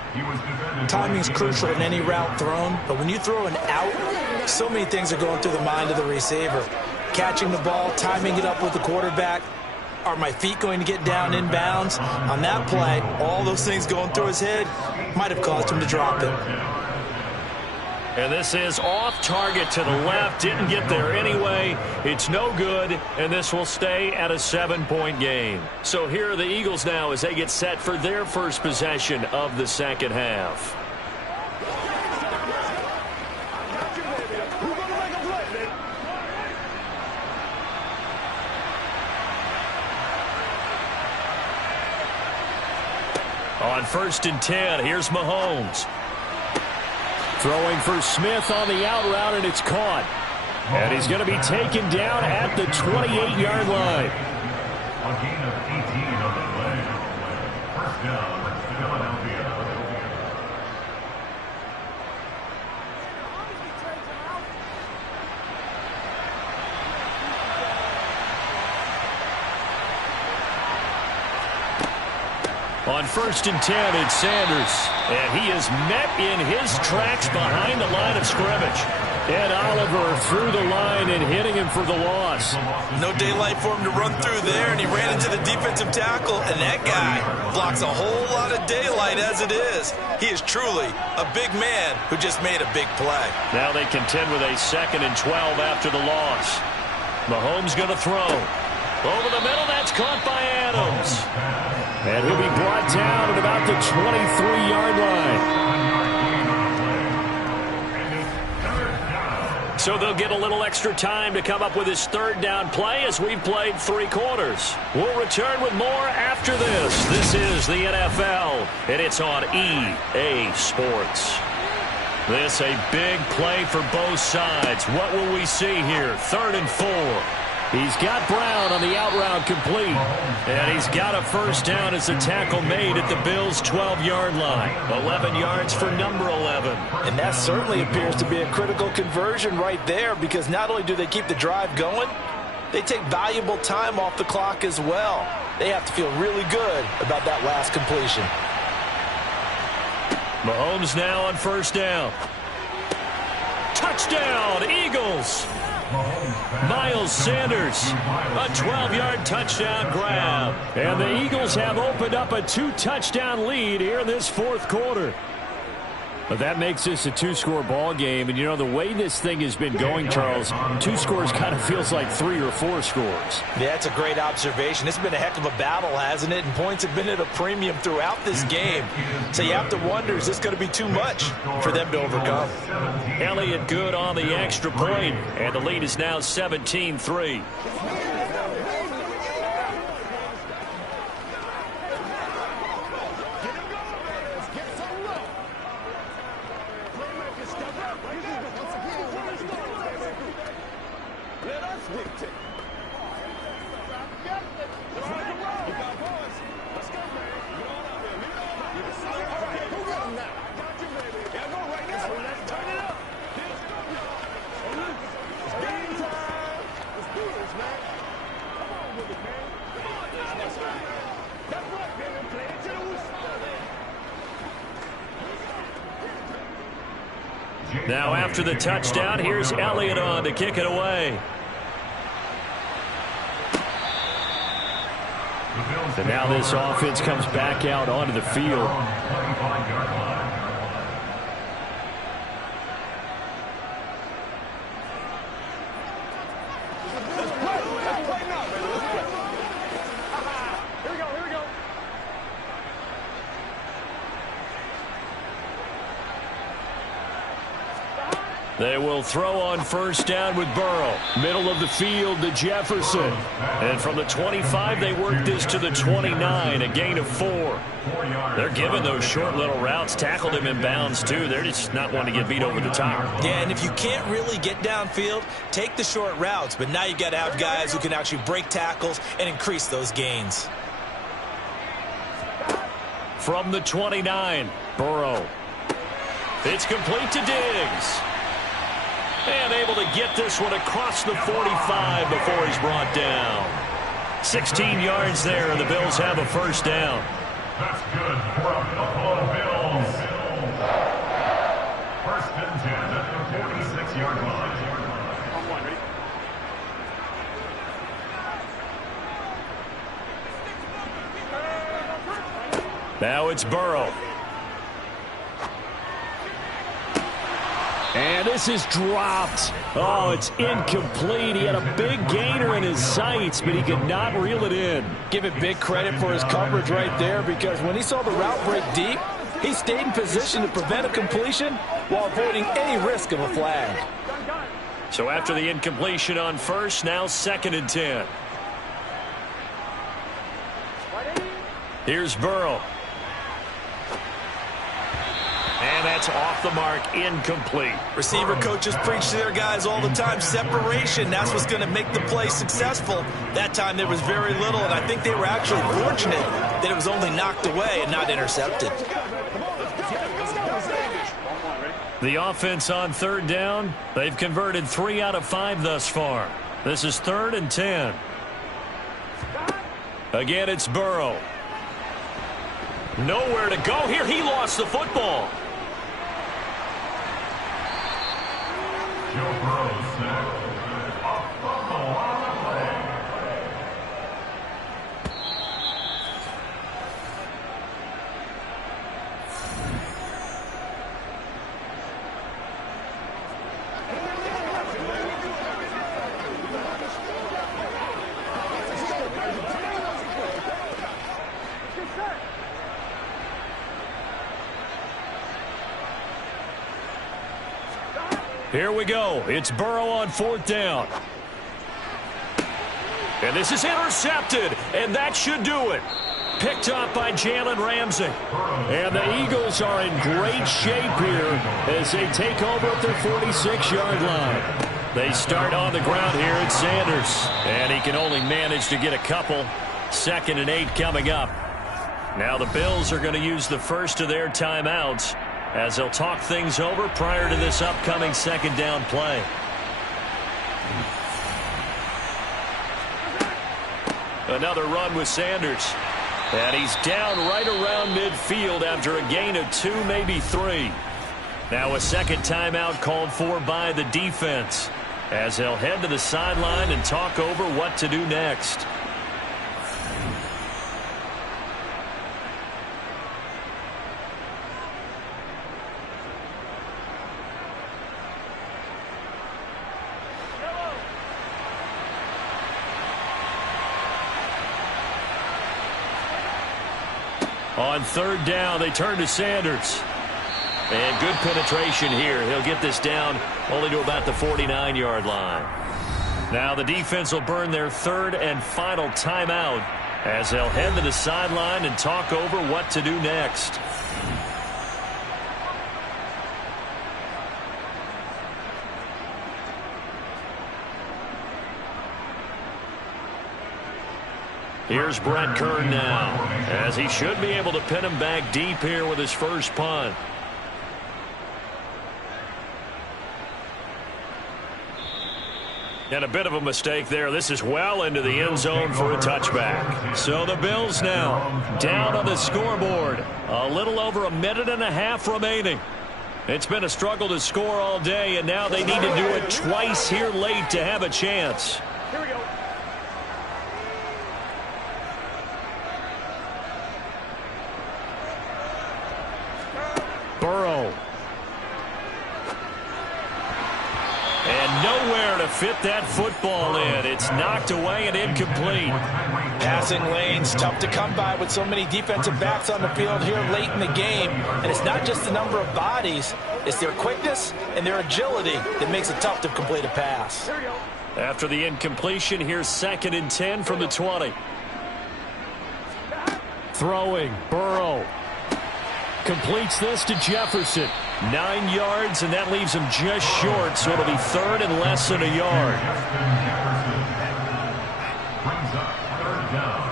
Timing's crucial in any route thrown, but when you throw an out, so many things are going through the mind of the receiver. Catching the ball, timing it up with the quarterback. Are my feet going to get down in bounds? On that play, all those things going through his head might have caused him to drop it. And this is off target to the left. Didn't get there anyway. It's no good, and this will stay at a 7-point game. So here are the Eagles now as they get set for their first possession of the second half. On 1st and 10, here's Mahomes. Throwing for Smith on the out route, and it's caught. And he's going to be taken down at the 28-yard line. A gain of 18 on the play. 1st down, Philadelphia. On 1st and 10, it's Sanders. And he is met in his tracks behind the line of scrimmage. Ed Oliver through the line and hitting him for the loss. No daylight for him to run through there, and he ran into the defensive tackle, and that guy blocks a whole lot of daylight as it is. He is truly a big man who just made a big play. Now they contend with a 2nd and 12 after the loss. Mahomes going to throw. Over the middle, that's caught by Adams. And he'll be brought down at about the 23-yard line. So they'll get a little extra time to come up with his 3rd down play as we've played 3 quarters. We'll return with more after this. This is the NFL, and it's on EA Sports. This a big play for both sides. What will we see here? 3rd and 4. He's got Brown on the out route complete. And he's got a first down as the tackle made at the Bills' 12-yard line. 11 yards for number 11. And that certainly appears to be a critical conversion right there, because not only do they keep the drive going, they take valuable time off the clock as well. they have to feel really good about that last completion. Mahomes now on first down. Touchdown, Eagles. Miles Sanders, a 12-yard touchdown grab. And the Eagles have opened up a 2-touchdown lead here in this fourth quarter. But that makes this a 2-score ball game. And, you know, the way this thing has been going, Charles, 2 scores kind of feels like 3 or 4 scores. Yeah, that's a great observation. It's been a heck of a battle, hasn't it? And points have been at a premium throughout this game. So you have to wonder, is this going to be too much for them to overcome? Elliott good on the extra point, and the lead is now 17-3. Now after the touchdown, here's Elliott on to kick it away. And now this offense comes back out onto the field. They will throw on first down with Burrow. Middle of the field to Jefferson. And from the 25, they work this to the 29, a gain of 4. They're giving those short little routes. Tackled him in bounds, too. They're just not wanting to get beat over the top. Yeah, and if you can't really get downfield, take the short routes. But now you've got to have guys who can actually break tackles and increase those gains. From the 29, Burrow. It's complete to Diggs. And able to get this one across the 45 before he's brought down. 16 yards there, and the Bills have a first down. That's good for a Buffalo Bills. First and 10 at the 46-yard line. Now it's Burrow. And this is dropped. Oh, it's incomplete. He had a big gainer in his sights, but he could not reel it in. Give it big credit for his coverage right there, because when he saw the route break deep, he stayed in position to prevent a completion while avoiding any risk of a flag. So after the incompletion on first, now second and 10. Here's Burrow. And that's off the mark, incomplete. Receiver coaches preach to their guys all the time. Separation, that's what's going to make the play successful. That time there was very little, and I think they were actually fortunate that it was only knocked away and not intercepted. The offense on third down, they've converted 3 out of 5 thus far. This is 3rd and 10. Again, it's Burrow. Nowhere to go here. He lost the football. Joe Burrow sacked. A fumble on the play. Here we go. It's Burrow on 4th down. And this is intercepted, and that should do it. Picked up by Jalen Ramsey. And the Eagles are in great shape here as they take over at their 46-yard line. They start on the ground here at Sanders. And he can only manage to get a couple. 2nd and 8 coming up. Now the Bills are going to use the first of their timeouts as they'll talk things over prior to this upcoming 2nd down play. Another run with Sanders. And he's down right around midfield after a gain of 2, maybe 3. Now a second timeout called for by the defense, as they'll head to the sideline and talk over what to do next. On third down, they turn to Sanders. And good penetration here. He'll get this down only to about the 49-yard line. Now the defense will burn their third and final timeout as they'll head to the sideline and talk over what to do next. Here's Brett Kern now, as he should be able to pin him back deep here with his first punt. And a bit of a mistake there. This is well into the end zone for a touchback. So the Bills now down on the scoreboard. A little over a minute and a half remaining. It's been a struggle to score all day, and now they need to do it twice here late to have a chance. Here we go. Burrow. And nowhere to fit that football in. It's knocked away and incomplete. Passing lanes, tough to come by with so many defensive backs on the field here late in the game. And it's not just the number of bodies, it's their quickness and their agility that makes it tough to complete a pass. After the incompletion, here's 2nd and 10 from the 20. Throwing, Burrow. Completes this to Jefferson. 9 yards, and that leaves him just short, so it'll be third and less than a yard. Brings up third down.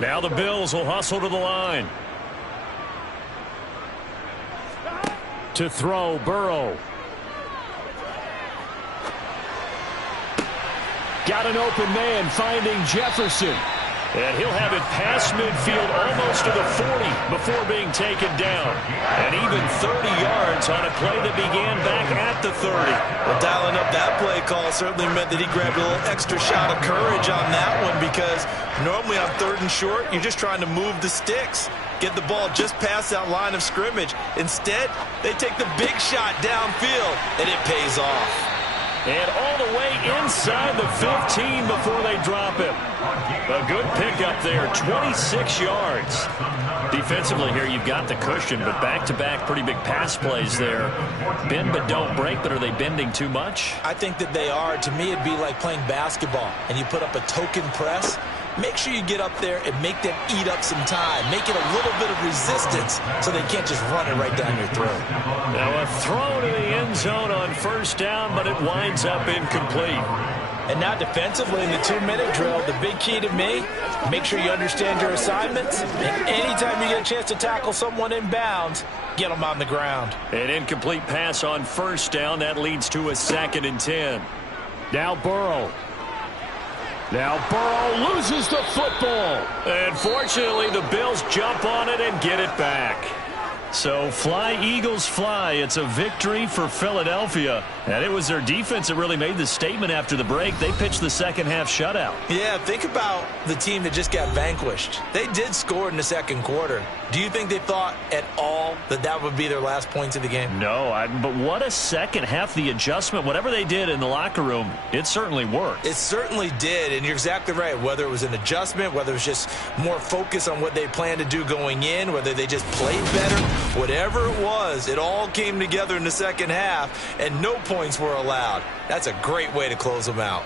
Now the Bills will hustle to the line. To throw, Burrow. Got an open man finding Jefferson. And he'll have it past midfield almost to the 40 before being taken down. And even 30 yards on a play that began back at the 30. Well, dialing up that play call certainly meant that he grabbed a little extra shot of courage on that one, because normally on 3rd and short, you're just trying to move the sticks, get the ball just past that line of scrimmage. Instead, they take the big shot downfield, and it pays off. And all the way inside the 15 before they drop him. A good pickup there, 26 yards. Defensively here, you've got the cushion, but back-to-back pretty big pass plays there. Bend but don't break, but are they bending too much? I think that they are. To me, it'd be like playing basketball, and you put up a token press. Make sure you get up there and make them eat up some time. Make it a little bit of resistance so they can't just run it right down your throat. Now a throw to the end zone on first down, but it winds up incomplete. And now defensively in the 2-minute drill, the big key to me, make sure you understand your assignments. And anytime you get a chance to tackle someone in bounds, get them on the ground. An incomplete pass on first down. That leads to a 2nd and 10. Now Burrow. Now Burrow loses the football. And fortunately, the Bills jump on it and get it back. So fly, Eagles, fly. It's a victory for Philadelphia. And it was their defense that really made the statement after the break. They pitched the second-half shutout. Yeah, think about the team that just got vanquished. They did score in the second quarter. Do you think they thought at all that that would be their last points of the game? No, but what a second half. The adjustment, whatever they did in the locker room, it certainly worked. It certainly did, and you're exactly right. Whether it was an adjustment, whether it was just more focus on what they planned to do going in, whether they just played better, whatever it was, it all came together in the second half, and no points were allowed. That's a great way to close them out.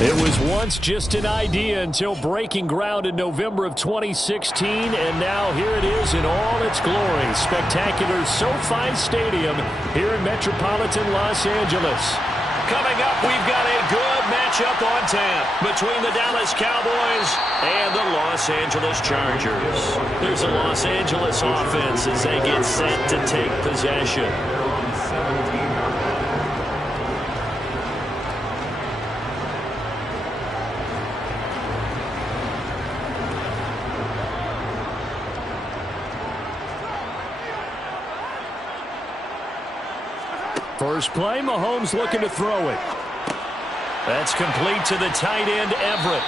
It was once just an idea until breaking ground in November of 2016, and now here it is in all its glory. Spectacular SoFi Stadium here in metropolitan Los Angeles. Coming up, we've got a good matchup on tap between the Dallas Cowboys and the Los Angeles Chargers. There's a Los Angeles offense as they get set to take possession. First play, Mahomes looking to throw it. That's complete to the tight end, Everett.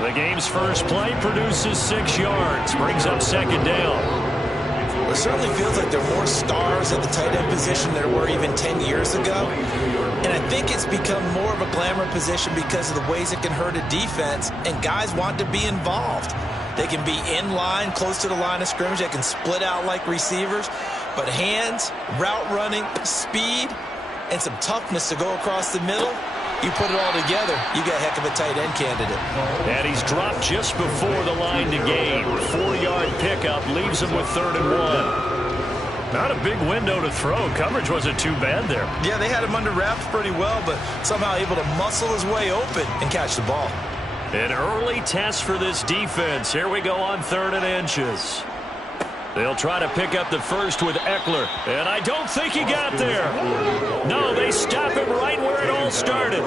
The game's first play produces 6 yards, brings up second down. Well, it certainly feels like there are more stars at the tight end position than there were even 10 years ago. And I think it's become more of a glamour position because of the ways it can hurt a defense, and guys want to be involved. They can be in line, close to the line of scrimmage. They can split out like receivers. But hands, route running, speed, and some toughness to go across the middle, you put it all together, you got a heck of a tight end candidate. And he's dropped just before the line to gain. 4-yard pickup leaves him with 3rd and 1. Not a big window to throw. Coverage wasn't too bad there. Yeah, they had him under wraps pretty well, but somehow able to muscle his way open and catch the ball. An early test for this defense. Here we go on 3rd and inches. They'll try to pick up the first with Eckler, and I don't think he got there. No, they stop him right where it all started.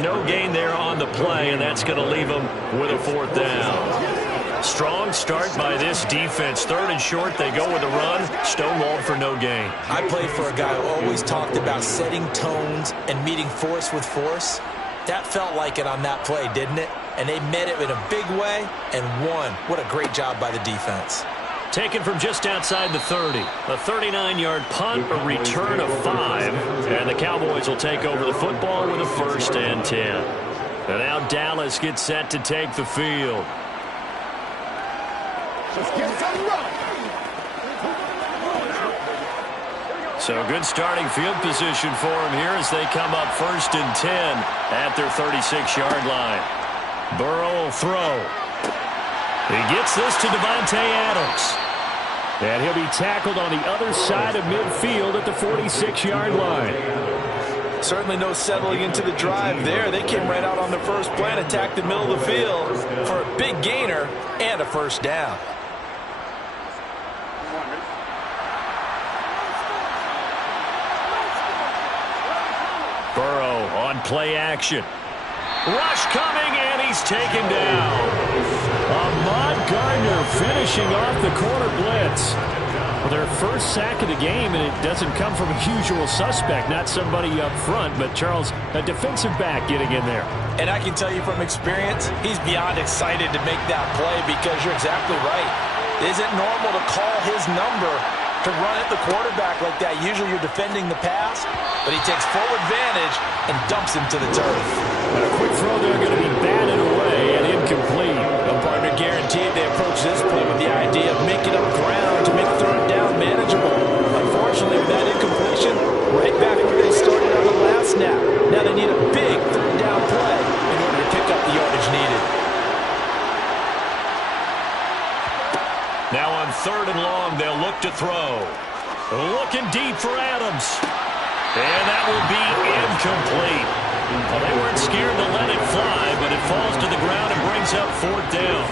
No gain there on the play, and that's going to leave him with a 4th down. Strong start by this defense. 3rd and short, they go with a run. Stonewalled for no gain. I played for a guy who always talked about setting tones and meeting force with force. That felt like it on that play, didn't it? And they met it in a big way and won. What a great job by the defense. Taken from just outside the 30. A 39-yard punt, a return of 5. And the Cowboys will take over the football with a 1st and 10. And now Dallas gets set to take the field. So good starting field position for him here as they come up 1st and 10 at their 36-yard line. Burrow will throw. He gets this to Davante Adams. And he'll be tackled on the other side of midfield at the 46-yard line. Certainly no settling into the drive there. They came right out on the first play and attacked the middle of the field for a big gainer and a 1st down. Burrow on play action. Rush coming, and he's taken down. Ahmad Gardner finishing off the corner blitz. Well, their first sack of the game, and it doesn't come from a usual suspect, not somebody up front, but Charles, a defensive back getting in there. And I can tell you from experience, he's beyond excited to make that play because you're exactly right. It isn't normal to call his number to run at the quarterback like that. Usually you're defending the pass, but he takes full advantage and dumps him to the turf. And a quick throw there going to be batted away and incomplete. A partner guaranteed they approach this play with the idea of making up ground to make 3rd down manageable. Unfortunately, with that incompletion, right back where they started on the last snap. Now they need a big 3rd down play in order to pick up the yardage needed. Now on 3rd and long, they'll look to throw. Looking deep for Adams. And that will be incomplete. Well, they weren't scared to let it fly, but it falls to the ground and brings up 4th down.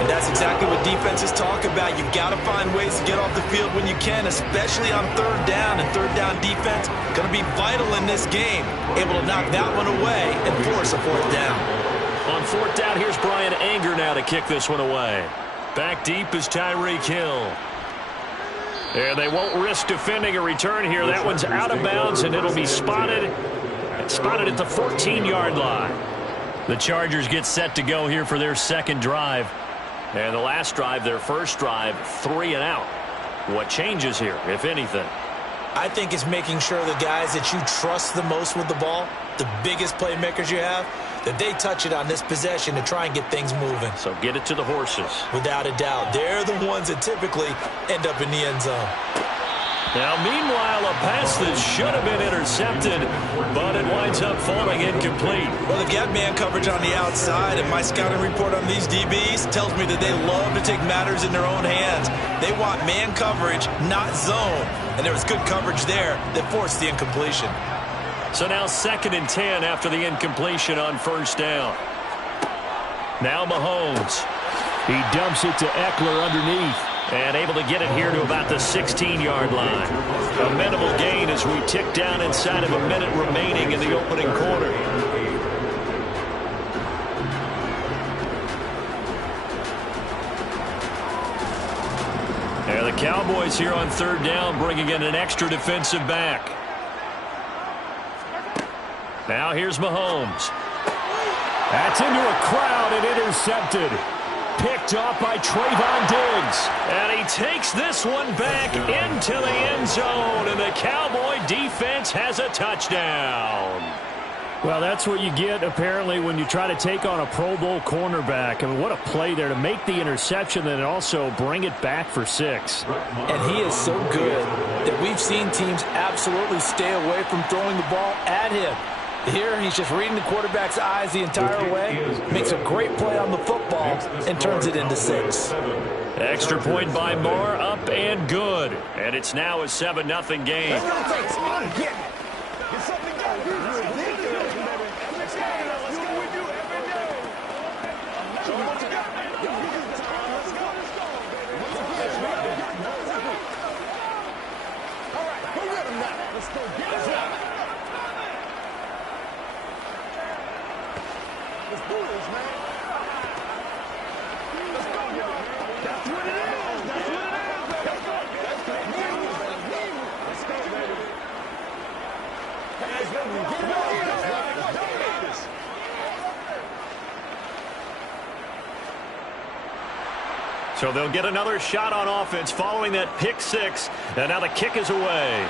And that's exactly what defenses talk about. You've got to find ways to get off the field when you can, especially on 3rd down. And 3rd down defense going to be vital in this game. Able to knock that one away and force a 4th down. On 4th down, here's Brian Anger now to kick this one away. Back deep is Tyreek Hill. And they won't risk defending a return here. That one's out of bounds, and it'll be spotted at the 14-yard line. The Chargers get set to go here for their 2nd drive. And the last drive, their first drive, 3 and out. What changes here, if anything? I think it's making sure the guys that you trust the most with the ball, the biggest playmakers you have, that they touch it on this possession to try and get things moving. So get it to the horses. Without a doubt. They're the ones that typically end up in the end zone. Now, meanwhile, a pass that should have been intercepted, but it winds up falling incomplete. Well, they've got man coverage on the outside, and my scouting report on these DBs tells me that they love to take matters in their own hands. They want man coverage, not zone. And there was good coverage there that forced the incompletion. So now 2nd and 10 after the incompletion on 1st down. Now Mahomes. He dumps it to Eckler underneath. And able to get it here to about the 16-yard line. A minimal gain as we tick down inside of a minute remaining in the opening quarter. And the Cowboys here on 3rd down bringing in an extra defensive back. Now here's Mahomes. That's into a crowd and intercepted. Picked off by Trayvon Diggs. And he takes this one back into the end zone. And the Cowboy defense has a touchdown. Well, that's what you get, apparently, when you try to take on a Pro Bowl cornerback. I mean, what a play there to make the interception and also bring it back for 6. And he is so good that we've seen teams absolutely stay away from throwing the ball at him. Here, he's just reading the quarterback's eyes the entire way, makes a great play on the football, and turns it into 6. Extra point by Moore, up and good. And it's now a 7-0 game. So they'll get another shot on offense following that pick 6. And now the kick is away.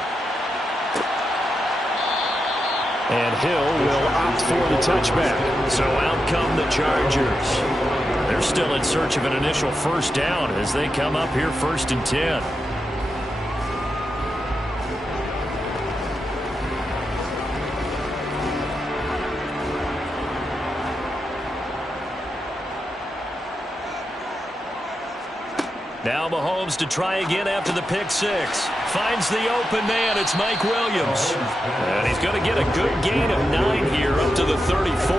And Hill will opt for the touchback. So out come the Chargers. They're still in search of an initial 1st down as they come up here 1st and 10. Now Mahomes to try again after the pick 6. Finds the open man. It's Mike Williams. And he's going to get a good gain of 9 here up to the 34.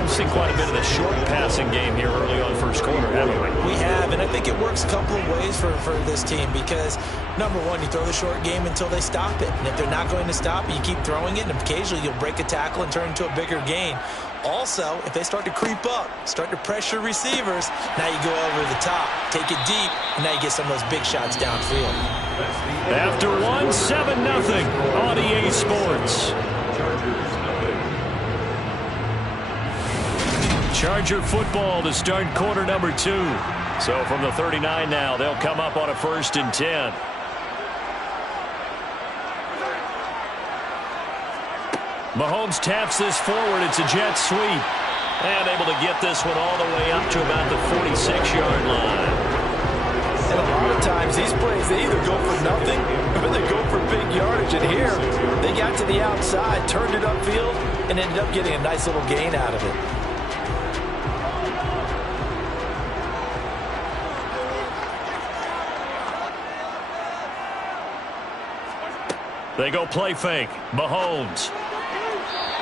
We've seen quite a bit of the short passing game here early on 1st quarter, haven't we? We have, and I think it works a couple of ways for this team because, number one, you throw the short game until they stop it. And if they're not going to stop it, you keep throwing it, and occasionally you'll break a tackle and turn into a bigger gain. Also, if they start to creep up, start to pressure receivers, now you go over the top, take it deep, and now you get some of those big shots downfield. After 1, 7-0 on EA Sports. Charger football to start quarter number 2. So from the 39 now, they'll come up on a 1st and 10. Mahomes taps this forward. It's a jet sweep. And able to get this one all the way up to about the 46-yard line. And a lot of times, these plays, they either go for nothing or they go for big yardage. And here, they got to the outside, turned it upfield, and ended up getting a nice little gain out of it. They go play fake. Mahomes.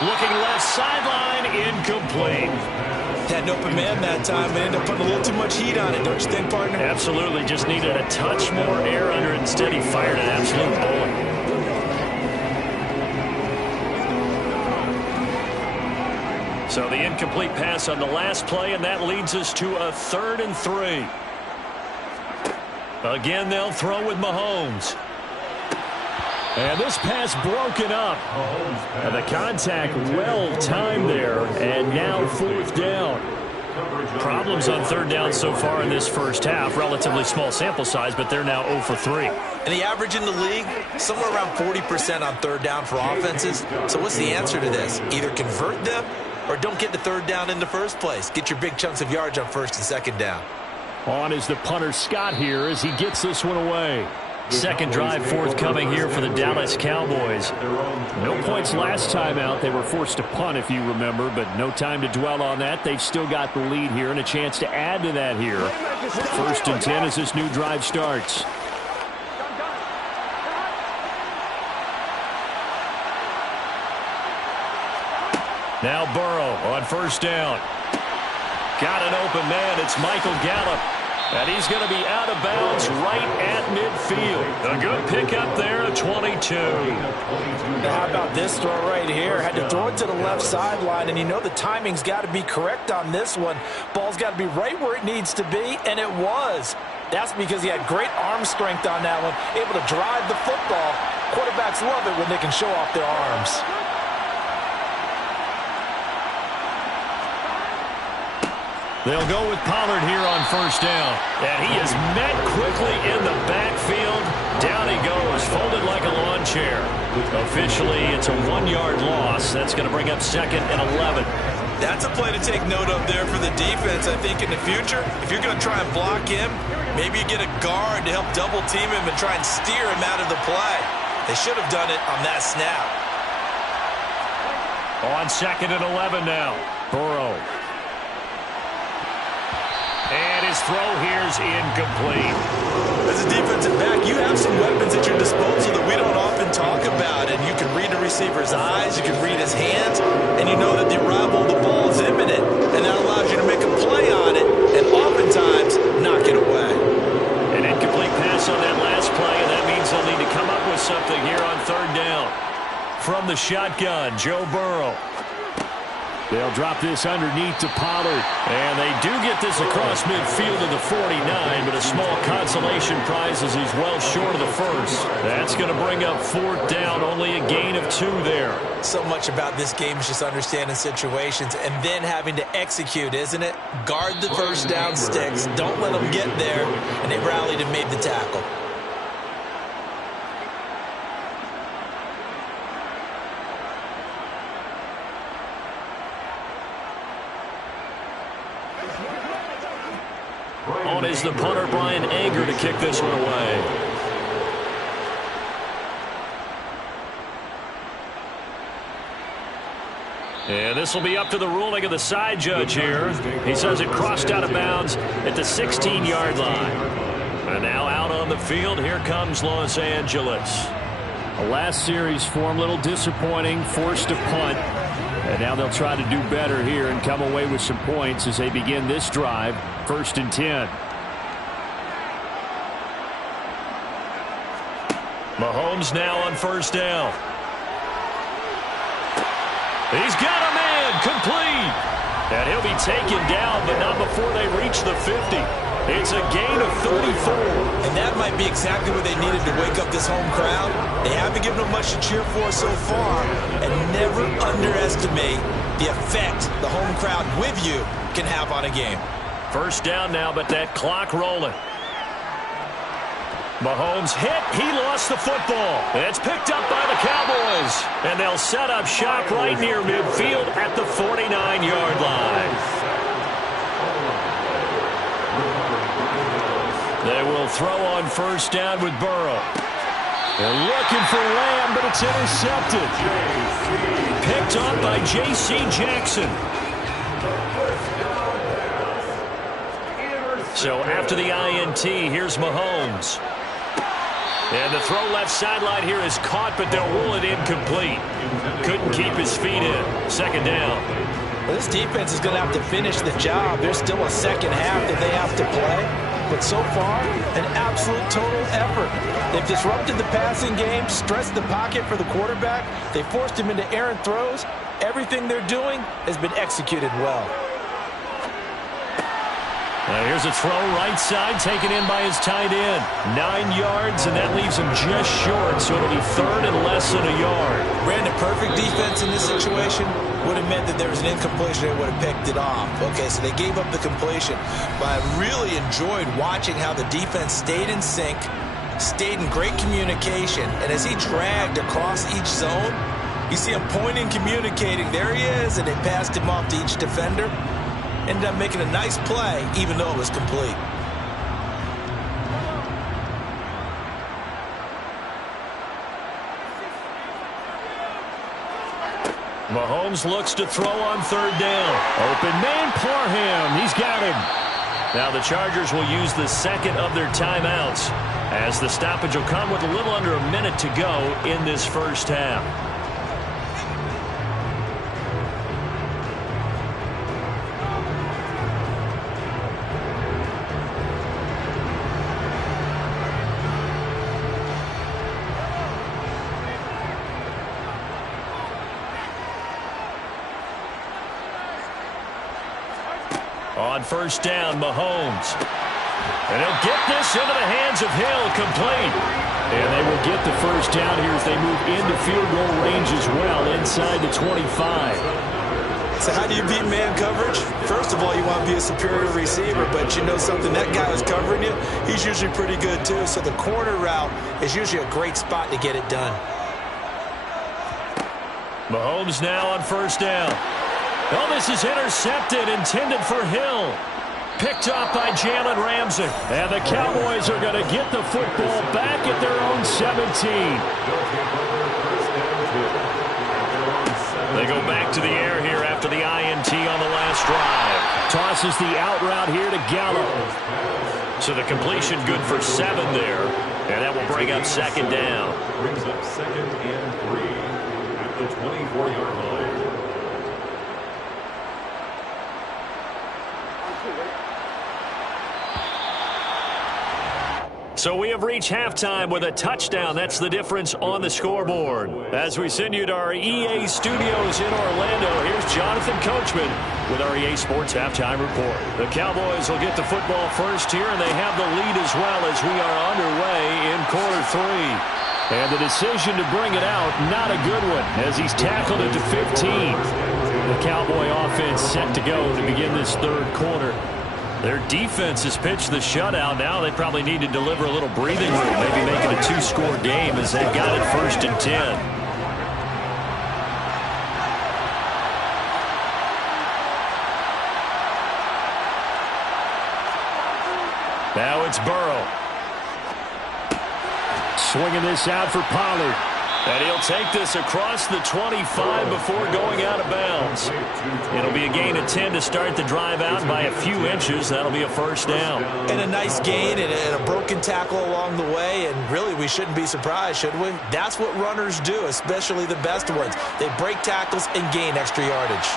Looking left sideline, incomplete. Had an open man that time, but ended up putting a little too much heat on it, don't you think, partner? Absolutely. Just needed a touch more air under it. Instead, he fired an absolute bullet. So the incomplete pass on the last play, and that leads us to a 3rd and 3. Again, they'll throw with Mahomes. And this pass broken up. And the contact well timed there. And now 4th down. Problems on 3rd down so far in this first half. Relatively small sample size, but they're now 0 for 3. And the average in the league, somewhere around 40% on 3rd down for offenses. So what's the answer to this? Either convert them or don't get the 3rd down in the first place. Get your big chunks of yards on 1st and 2nd down. On is the punter Scott here as he gets this one away. Second drive forthcoming here for the Dallas Cowboys. No points last time out. They were forced to punt, if you remember, but no time to dwell on that. They've still got the lead here and a chance to add to that here. 1st and 10 as this new drive starts. Now Burrow on 1st down. Got an open man. It's Michael Gallup. And he's going to be out of bounds right at midfield. A good pickup there at 22. How about this throw right here? Had to throw it to the left sideline, and you know the timing's got to be correct on this one. Ball's got to be right where it needs to be, and it was. That's because he had great arm strength on that one, able to drive the football. Quarterbacks love it when they can show off their arms. They'll go with Pollard here on 1st down. And he is met quickly in the backfield. Down he goes, folded like a lawn chair. Officially, it's a 1-yard loss. That's going to bring up 2nd and 11. That's a play to take note of there for the defense, I think, in the future. If you're going to try and block him, maybe you get a guard to help double team him and try and steer him out of the play. They should have done it on that snap. On 2nd and 11 now. Burrow. And his throw here's incomplete. As a defensive back, you have some weapons at your disposal that we don't often talk about. And you can read the receiver's eyes, you can read his hands, and you know that the arrival of the ball is imminent. And that allows you to make a play on it and oftentimes knock it away. An incomplete pass on that last play, and that means they'll need to come up with something here on 3rd down. From the shotgun, Joe Burrow. They'll drop this underneath to Pollard. And they do get this across midfield to the 49, but a small consolation prize as he's well short of the first. That's going to bring up 4th down, only a gain of 2 there. So much about this game is just understanding situations and then having to execute, isn't it? Guard the 1st down sticks. Don't let them get there. And they rallied and made the tackle. On is the punter, Brian Anger, to kick this one away. And this will be up to the ruling of the side judge here. He says it crossed out of bounds at the 16-yard line. And now out on the field, here comes Los Angeles. The last series form a little disappointing, forced to punt. And now they'll try to do better here and come away with some points as they begin this drive. 1st and 10. Mahomes now on 1st down. He's got a man complete. And he'll be taken down, but not before they reach the 50. It's a gain of 34. And that might be exactly what they needed to wake up this home crowd. They haven't given them much to cheer for so far. And never underestimate the effect the home crowd with you can have on a game. 1st down now, but that clock rolling. Mahomes hit. He lost the football. It's picked up by the Cowboys. And they'll set up shop right near midfield at the 49-yard line. They will throw on 1st down with Burrow. They're looking for Lamb, but it's intercepted. Picked up by J.C. Jackson. So after the INT, here's Mahomes. And the throw left sideline here is caught, but they'll rule it incomplete. Couldn't keep his feet in. 2nd down. Well, this defense is going to have to finish the job. There's still a second half that they have to play. But so far, an absolute total effort. They've disrupted the passing game, stressed the pocket for the quarterback. They forced him into errant throws. Everything they're doing has been executed well. Here's a throw right side, taken in by his tight end. 9 yards, and that leaves him just short, so it'll be 3rd and less than a yard. Brandon, perfect defense in this situation would have meant that there was an incompletion. They would have picked it off. Okay, so they gave up the completion. But I really enjoyed watching how the defense stayed in sync, stayed in great communication, and as he dragged across each zone, you see him pointing, communicating. There he is, and they passed him off to each defender. Ended up making a nice play, even though it was complete. Mahomes looks to throw on third down. Open man, Parham. He's got him. Now the Chargers will use the second of their timeouts as the stoppage will come with a little under a minute to go in this first half. On first down, Mahomes. And he'll get this into the hands of Hill, complete. And they will get the first down here as they move into field goal range as well, inside the 25. So how do you beat man coverage? First of all, you want to be a superior receiver, but you know something, that guy who's covering you, he's usually pretty good too. So the corner route is usually a great spot to get it done. Mahomes now on first down. Oh, this is intercepted, intended for Hill. Picked off by Jalen Ramsey. And the Cowboys are going to get the football back at their own 17. They go back to the air here after the INT on the last drive. Tosses the out route here to Gallup. So the completion good for 7 there. And that will bring up second down. Brings up 2nd and 3 at the 24-yard line. So we have reached halftime with a touchdown. That's the difference on the scoreboard. As we send you to our EA studios in Orlando, here's Jonathan Coachman with our EA Sports Halftime Report. The Cowboys will get the football first here, and they have the lead as well as we are underway in quarter 3. And the decision to bring it out, not a good one, as he's tackled it to 15. The Cowboy offense set to go to begin this third quarter. Their defense has pitched the shutout. Now they probably need to deliver a little breathing room, maybe make it a 2-score game as they've got it 1st and 10. Now it's Burrow. Swinging this out for Pollard. And he'll take this across the 25 before going out of bounds. It'll be a gain of 10 to start the drive out by a few inches. That'll be a first down. And a nice gain and a broken tackle along the way. And really, we shouldn't be surprised, should we? That's what runners do, especially the best ones. They break tackles and gain extra yardage.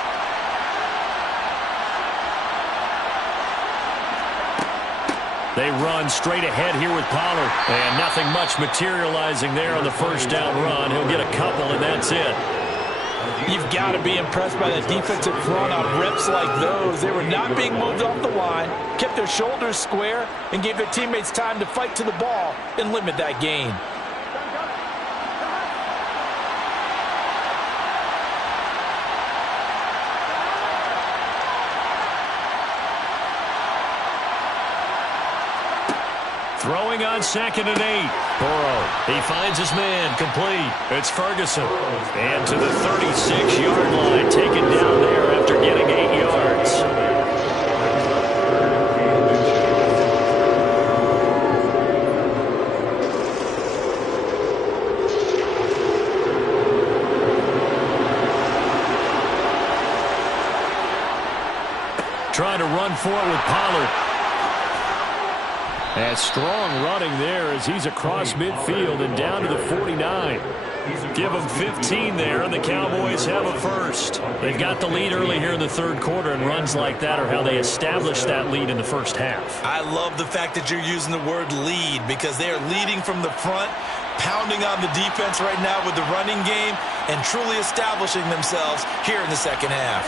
They run straight ahead here with Pollard. And nothing much materializing there on the first down run. He'll get a couple, and that's it. You've got to be impressed by the defensive front on reps like those. They were not being moved off the line, kept their shoulders square, and gave their teammates time to fight to the ball and limit that gain. Throwing on 2nd and 8. Burrow, he finds his man, complete. It's Ferguson. And to the 36-yard line, taken down there after getting 8 yards. Trying to run for it with Pollard. And strong running there as he's across midfield and down to the 49. Give them 15 there, and the Cowboys have a first. They've got the lead early here in the third quarter, and runs like that are how they establish that lead in the first half. I love the fact that you're using the word lead because they are leading from the front, pounding on the defense right now with the running game, and truly establishing themselves here in the second half.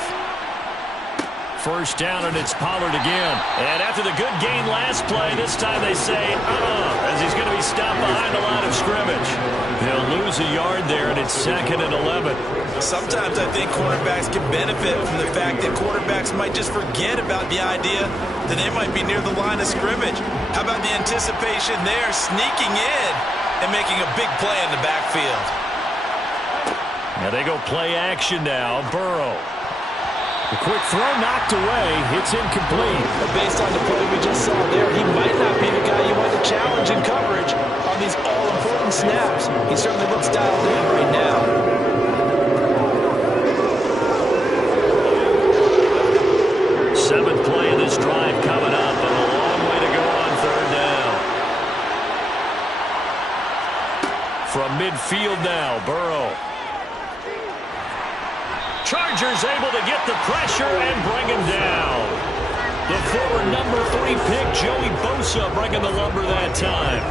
First down, and it's Pollard again. And after the good gain last play, this time they say, as he's going to be stopped behind the line of scrimmage. They'll lose a yard there, and it's 2nd and 11. Sometimes I think quarterbacks can benefit from the fact that quarterbacks might just forget about the idea that they might be near the line of scrimmage. How about the anticipation there, sneaking in and making a big play in the backfield? Now they go play action now. Burrow. The quick throw knocked away. It's incomplete. Based on the play we just saw there, he might not be the guy you want to challenge in coverage on these all-important snaps. He certainly looks dialed in right now. Chargers able to get the pressure and bring him down. The former number 3 pick, Joey Bosa, bringing the lumber that time.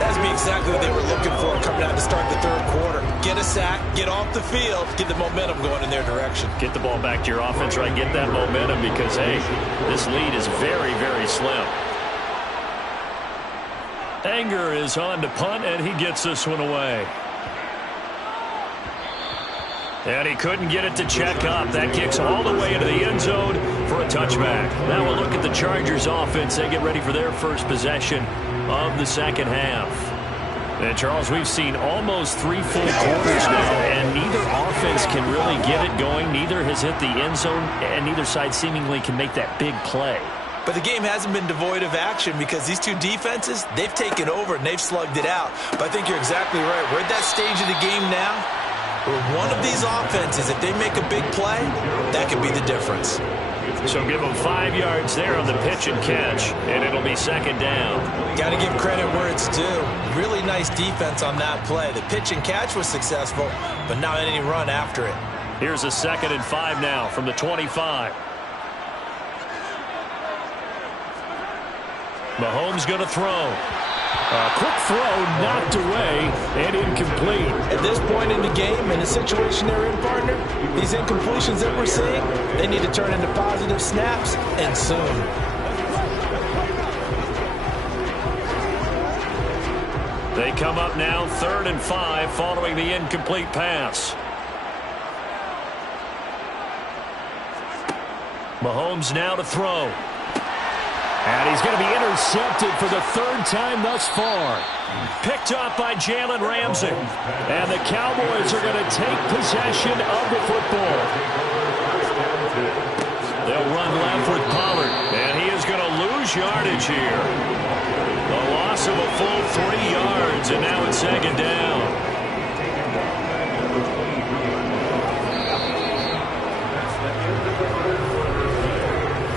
That's exactly what they were looking for coming out to start the third quarter. Get a sack, get off the field, get the momentum going in their direction. Get the ball back to your offense, right? Get that momentum because, hey, this lead is very, very slim. Anger is on to punt, and he gets this one away. And he couldn't get it to check up. That kicks all the way into the end zone for a touchback. Now we'll look at the Chargers offense. They get ready for their first possession of the second half. And Charles, we've seen almost 3 full quarters now, and neither offense can really get it going. Neither has hit the end zone, and neither side seemingly can make that big play. But the game hasn't been devoid of action because these two defenses, they've taken over and they've slugged it out. But I think you're exactly right. We're at that stage of the game now where one of these offenses, if they make a big play, that could be the difference. So give them 5 yards there on the pitch and catch, and it'll be second down. Got to give credit where it's due. Really nice defense on that play. The pitch and catch was successful, but not any run after it. Here's a 2nd and 5 now from the 25. Mahomes going to throw. A quick throw knocked away and incomplete. At this point in the game, in the situation they're in, partner, these incompletions that we're seeing, they need to turn into positive snaps, and soon. They come up now 3rd and 5 following the incomplete pass. Mahomes now to throw. And he's going to be intercepted for the 3rd time thus far. Picked off by Jalen Ramsey. And the Cowboys are going to take possession of the football. They'll run left with Pollard. And he is going to lose yardage here. A loss of a full 3 yards. And now it's 2nd down.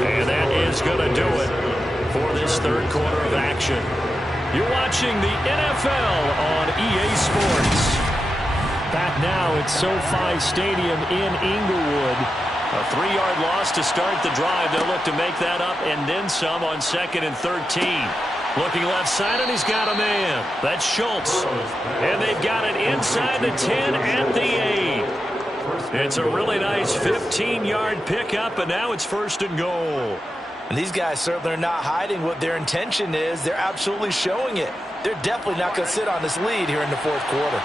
And that is going to do it for this 3rd quarter of action. You're watching the NFL on EA Sports. Back now at SoFi Stadium in Inglewood. A 3-yard loss to start the drive. They'll look to make that up and then some on 2nd and 13. Looking left side, and he's got a man. That's Schultz. And they've got it inside the 10 at the 8. It's a really nice 15-yard pickup, and now it's 1st and goal. And these guys certainly are not hiding what their intention is. They're absolutely showing it. They're definitely not going to sit on this lead here in the 4th quarter.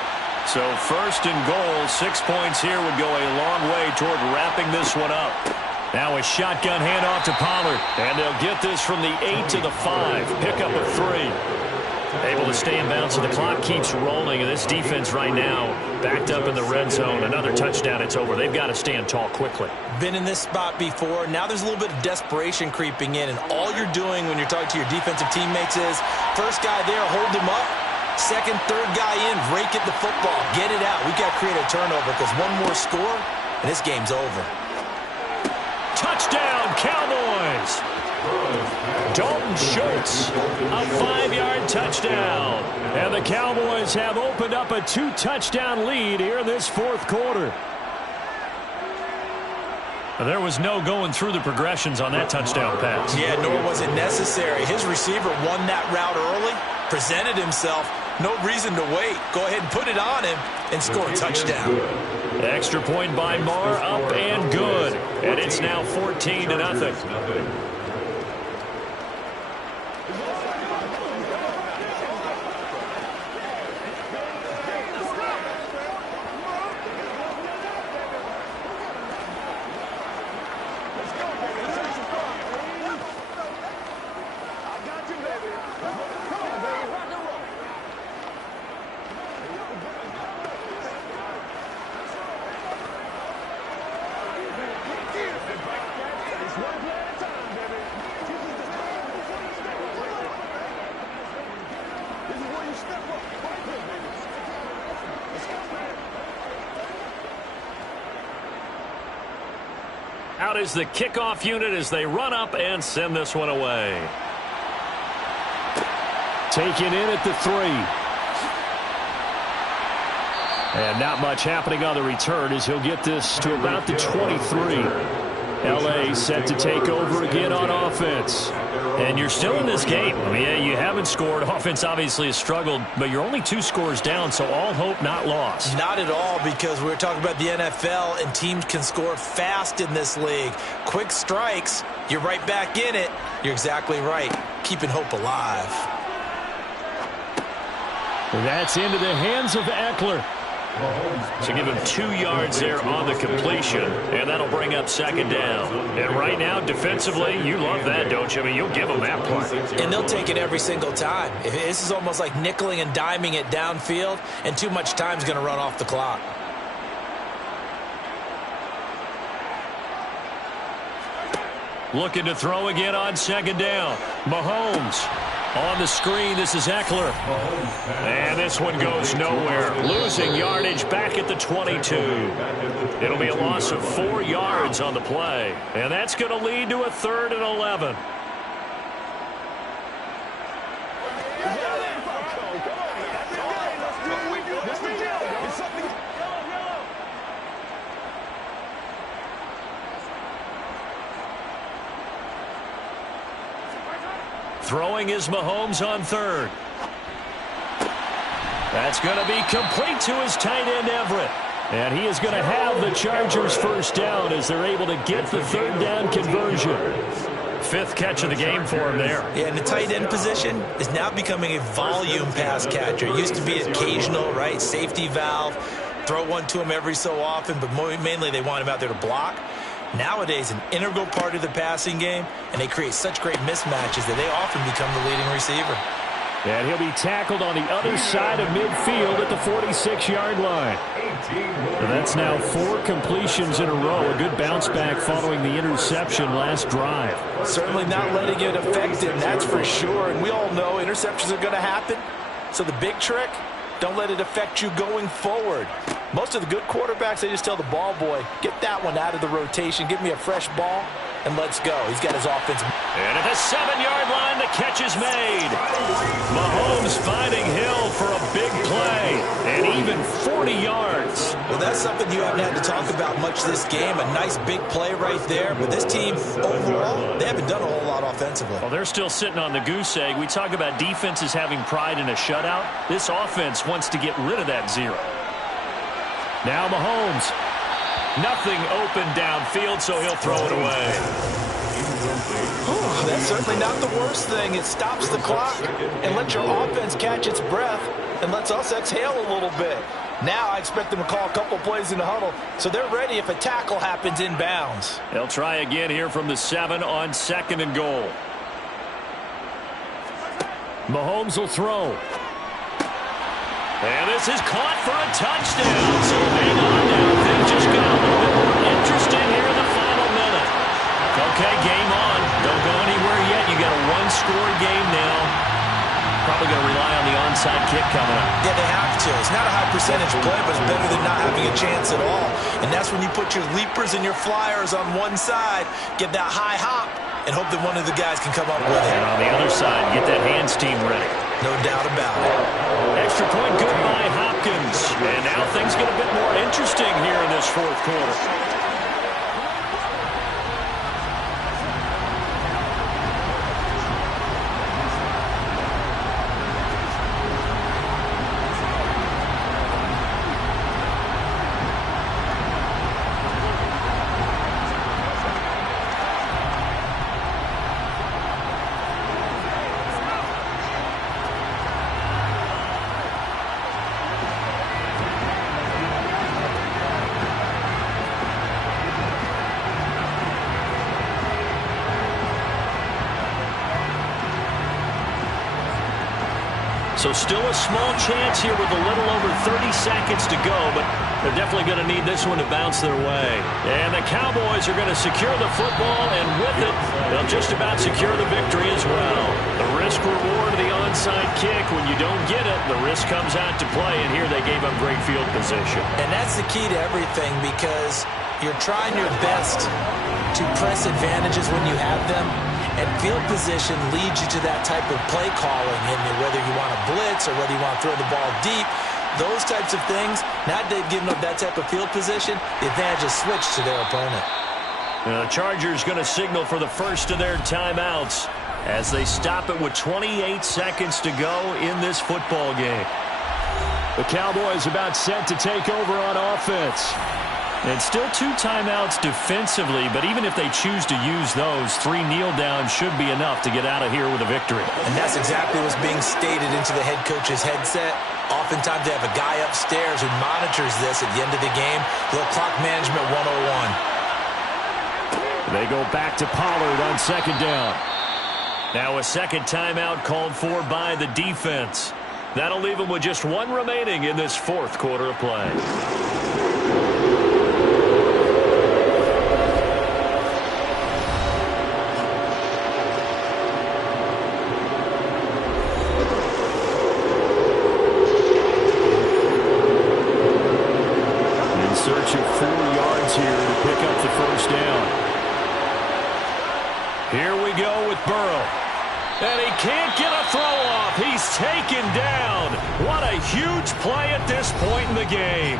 So 1st and goal, 6 points here would go a long way toward wrapping this one up. Now a shotgun handoff to Pollard. And they'll get this from the 8 to the 5. Pickup of 3. Able to stay in bounds, so the clock keeps rolling. And this defense right now backed up in the red zone. Another touchdown, it's over. They've got to stand tall quickly. Been in this spot before. Now there's a little bit of desperation creeping in. And all you're doing when you're talking to your defensive teammates is, first guy there, hold him up. Second, third guy in, rake at the football. Get it out. We've got to create a turnover because one more score, and this game's over. Touchdown, Cowboys! Dalton Schultz, a 5-yard touchdown. And the Cowboys have opened up a 2-touchdown lead here in this 4th quarter. There was no going through the progressions on that touchdown pass. Yeah, nor was it necessary. His receiver won that route early, presented himself. No reason to wait. Go ahead and put it on him and score a touchdown. Extra point by Marr, up and good. And it's now 14-0. Out is the kickoff unit as they run up and send this one away. Taken in at the 3. And not much happening on the return as he'll get this to about the 23. L.A. set to take over again on offense. And you're still in this game. I mean, yeah, you haven't scored. Offense obviously has struggled, but you're only 2 scores down, so all hope not lost. Not at all, because we're talking about the NFL, and teams can score fast in this league. Quick strikes, you're right back in it. You're exactly right. Keeping hope alive. That's into the hands of Eckler. So give him 2 yards there on the completion, and that'll bring up second down. And right now, defensively, you love that, don't you? I mean, you'll give them that play. And they'll take it every single time. This is almost like nickeling and diming it downfield, and too much time's going to run off the clock. Looking to throw again on second down. Mahomes on the screen. This is Eckler. And this one goes nowhere. Losing yardage back at the 22. It'll be a loss of 4 yards on the play. And that's going to lead to a 3rd and 11. Throwing is Mahomes on 3rd. That's going to be complete to his tight end, Everett. And he is going to have the Chargers first down as they're able to get the 3rd down conversion. 5th catch of the game for him there. Yeah, and the tight end position is now becoming a volume pass catcher. It used to be occasional, right? Safety valve. Throw one to him every so often, but mainly they want him out there to block. Nowadays, an integral part of the passing game, and they create such great mismatches that they often become the leading receiver. And he'll be tackled on the other side of midfield at the 46-yard line. And that's now 4 completions in a row. A good bounce back following the interception last drive. Certainly not letting it affect him, that's for sure. And we all know interceptions are going to happen. So the big trick, don't let it affect you going forward. Most of the good quarterbacks, they just tell the ball boy, get that one out of the rotation, give me a fresh ball, and let's go. He's got his offense. And at the 7-yard line, the catch is made. Mahomes finding Hill for a big play, and even 40 yards. Well, that's something you haven't had to talk about much this game. A nice big play right there. But this team, overall, they haven't done a whole lot offensively. Well, they're still sitting on the goose egg. We talk about defenses having pride in a shutout. This offense wants to get rid of that 0. Now Mahomes. Nothing open downfield, so he'll throw it away. Ooh, that's certainly not the worst thing. It stops the clock and lets your offense catch its breath and lets us exhale a little bit. Now I expect them to call a couple plays in the huddle, so they're ready if a tackle happens inbounds. They'll try again here from the 7 on 2nd and goal. Mahomes will throw. And this is caught for a touchdown. So hang on now. Things just got a little bit more interesting here in the final minute. Okay, game on. Don't go anywhere yet. You got a 1-score game now. Probably going to rely on the onside kick coming up. Yeah, they have to. It's not a high percentage play, but it's better than not having a chance at all. And that's when you put your leapers and your flyers on one side, get that high hop, and hope that one of the guys can come up with it. And on the other side, get that hands team ready. No doubt about it. Extra point good by Hopkins. And now things get a bit more interesting here in this 4th quarter. So still a small chance here with a little over 30 seconds to go, but they're definitely going to need this one to bounce their way. And the Cowboys are going to secure the football, and with it, they'll just about secure the victory as well. The risk-reward of the onside kick, when you don't get it, the risk comes out to play, and here they gave up great field position. And that's the key to everything, because you're trying your best to press advantages when you have them. And field position leads you to that type of play calling. And whether you want to blitz or whether you want to throw the ball deep, those types of things, now they've given up that type of field position, the advantage is switched to their opponent. The Chargers going to signal for the first of their timeouts as they stop it with 28 seconds to go in this football game. The Cowboys about set to take over on offense. And still 2 timeouts defensively, but even if they choose to use those, 3 kneel downs should be enough to get out of here with a victory. And that's exactly what's being stated into the head coach's headset. Oftentimes they have a guy upstairs who monitors this at the end of the game. Little clock management 101. They go back to Pollard on second down. Now a second timeout called for by the defense. That'll leave them with just 1 remaining in this fourth quarter of play. In search of 4 yards here to pick up the first down. Here we go with Burrow. And he can't get a throw off. He's taken down. What a huge play at this point in the game.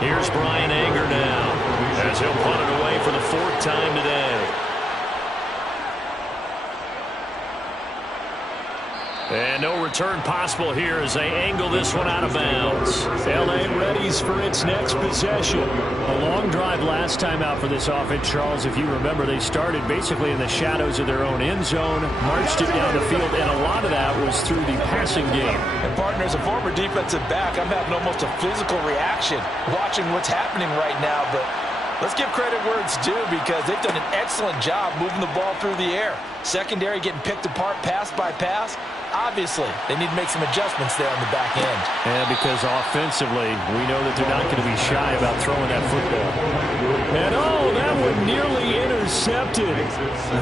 Here's Brian Anger now as he'll punt it away for the 4th time today. And no return possible here as they angle this one out of bounds. L.A. readies for its next possession. A long drive last time out for this offense, Charles. If you remember, they started basically in the shadows of their own end zone, marched it down the field, and a lot of that was through the passing game. And partner, as a former defensive back, I'm having almost a physical reaction watching what's happening right now. But let's give credit where it's due because they've done an excellent job moving the ball through the air. Secondary getting picked apart pass by pass. Obviously, they need to make some adjustments there on the back end. And because offensively, we know that they're not going to be shy about throwing that football. And oh, that one nearly intercepted.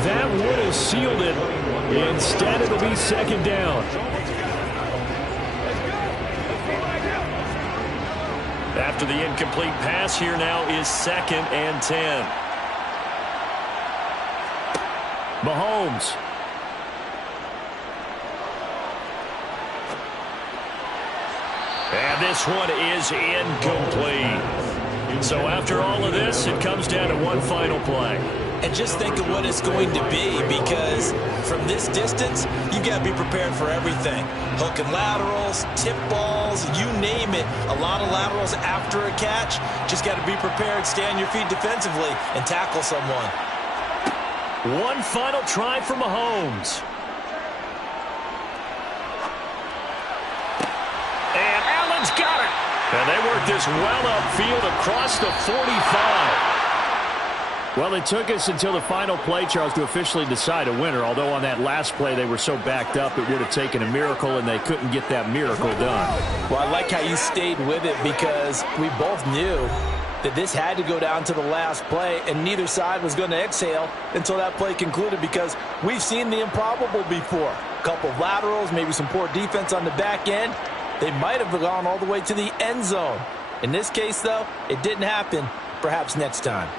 That would have sealed it. Instead, it'll be second down. After the incomplete pass, here now is 2nd and 10. Mahomes. And this one is incomplete. So after all of this, it comes down to one final play. And just think of what it's going to be because from this distance, you got to be prepared for everything. Hook and laterals, tip balls, you name it. A lot of laterals after a catch. Just got to be prepared, stay on your feet defensively, and tackle someone. One final try for Mahomes. And Allen's got it. And they work this well upfield across the 45. Well, it took us until the final play, Charles, to officially decide a winner. Although on that last play they were so backed up, it would have taken a miracle, and they couldn't get that miracle done. Well, I like how you stayed with it because we both knew that this had to go down to the last play, and neither side was going to exhale until that play concluded because we've seen the improbable before. A couple of laterals, maybe some poor defense on the back end. They might have gone all the way to the end zone. In this case, though, it didn't happen. Perhaps next time.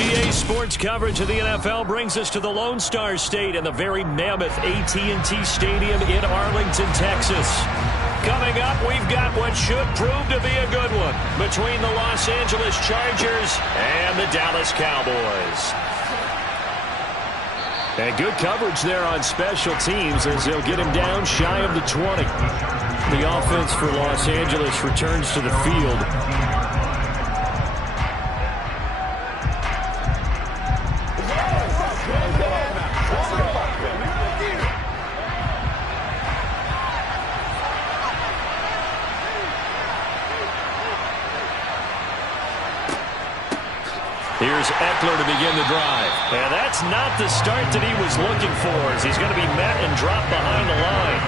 UGA Sports coverage of the NFL brings us to the Lone Star State and the very mammoth AT&T Stadium in Arlington, Texas. Coming up, we've got what should prove to be a good one between the Los Angeles Chargers and the Dallas Cowboys. And good coverage there on special teams as they'll get him down shy of the 20. The offense for Los Angeles returns to the field. Here's Eckler to begin the drive. And that's not the start that he was looking for, as he's going to be met and dropped behind the line.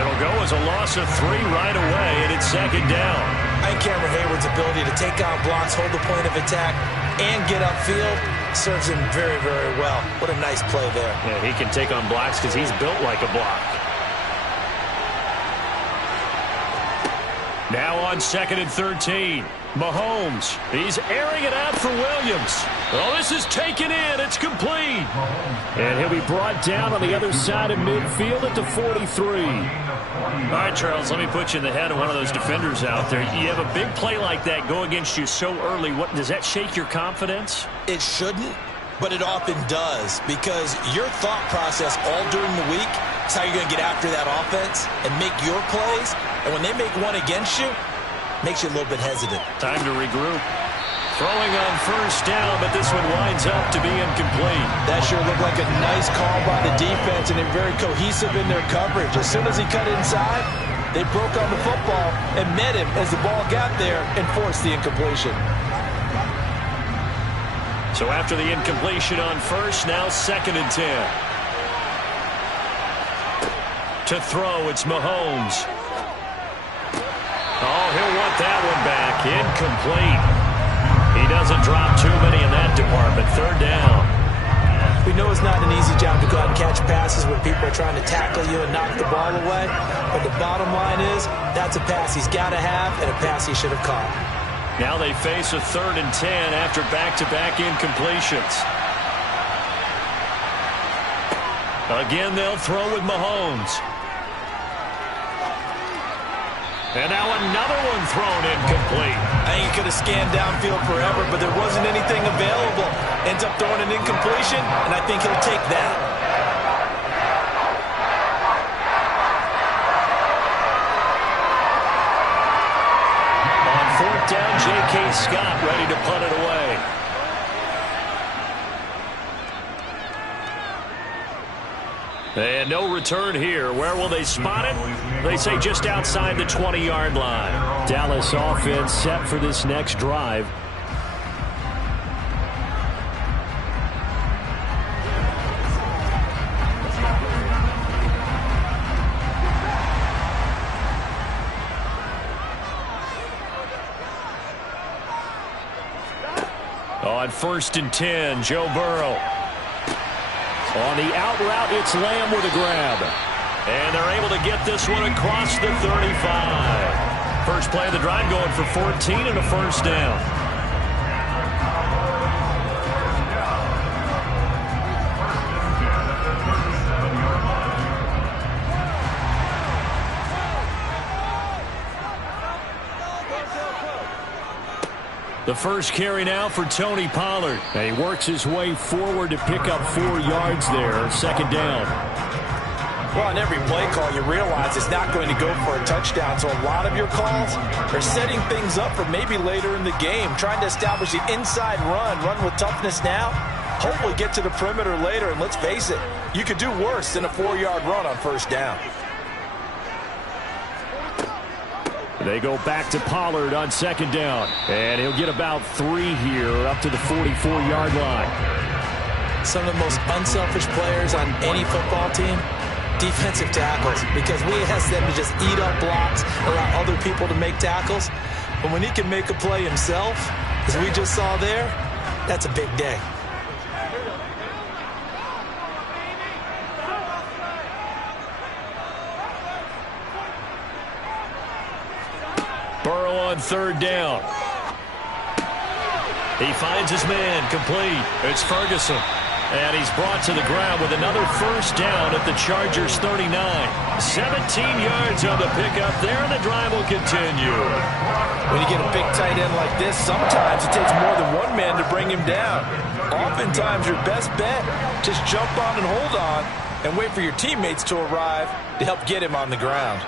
It'll go as a loss of 3 right away, and it's second down. I think Cameron Hayward's ability to take out blocks, hold the point of attack, and get upfield serves him very, very well. What a nice play there. Yeah, he can take on blocks because he's built like a block. Now on 2nd and 13. Mahomes, he's airing it out for Williams. Oh, this is taken in. It's complete. And he'll be brought down on the other side of midfield at the 43. All right, Charles, let me put you in the head of one of those defenders out there. You have a big play like that go against you so early. What does that shake your confidence? It shouldn't, but it often does, because your thought process all during the week is how you're going to get after that offense and make your plays. And when they make one against you, makes you a little bit hesitant. Time to regroup. Throwing on first down, but this one winds up to be incomplete. That sure looked like a nice call by the defense, and they're very cohesive in their coverage. As soon as he cut inside, they broke on the football and met him as the ball got there and forced the incompletion. So after the incompletion on first, now 2nd and 10. To throw, it's Mahomes. Oh, he'll want that one back. Incomplete. He doesn't drop too many in that department. 3rd down. We know it's not an easy job to go out and catch passes when people are trying to tackle you and knock the ball away. But the bottom line is, that's a pass he's got to have and a pass he should have caught. Now they face a 3rd and 10 after back-to-back incompletions. Again, they'll throw with Mahomes. And now another one thrown incomplete. I think he could have scanned downfield forever, but there wasn't anything available. Ends up throwing an incompletion, and I think he'll take that. On 4th down, J.K. Scott ready to punt it away. And no return here. Where will they spot it? They say just outside the 20-yard line. Dallas offense set for this next drive. On 1st and 10, Joe Burrow. On the out route, it's Lamb with a grab. And they're able to get this one across the 35. First play of the drive going for 14 and a 1st down. The first carry now for Tony Pollard. And he works his way forward to pick up 4 yards there. 2nd down. Well, on every play call, you realize it's not going to go for a touchdown. So a lot of your calls are setting things up for maybe later in the game, trying to establish the inside run with toughness now, hopefully get to the perimeter later. And let's face it, you could do worse than a 4-yard run on 1st down. They go back to Pollard on 2nd down. And he'll get about 3 here up to the 44-yard line. Some of the most unselfish players on any football team, defensive tackles, because we ask them to just eat up blocks, allow other people to make tackles. But when he can make a play himself, as we just saw there, that's a big day. Burrow on 3rd down. He finds his man, complete. It's Ferguson. And he's brought to the ground with another first down at the Chargers' 39. 17 yards on the pickup there, and the drive will continue. When you get a big tight end like this, sometimes it takes more than one man to bring him down. Oftentimes, your best bet, just jump on and hold on and wait for your teammates to arrive to help get him on the ground.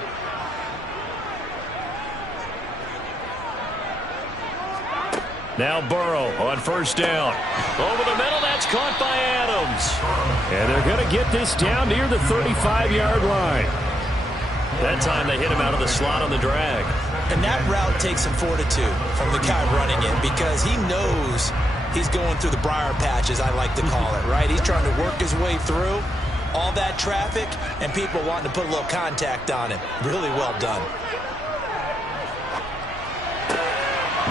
Now Burrow on first down. Over the middle, that's caught by Adams. And they're going to get this down near the 35-yard line. That time they hit him out of the slot on the drag. And that route takes some fortitude from the guy running it because he knows he's going through the briar patch, as I like to call it, right? He's trying to work his way through all that traffic and people wanting to put a little contact on him. Really well done.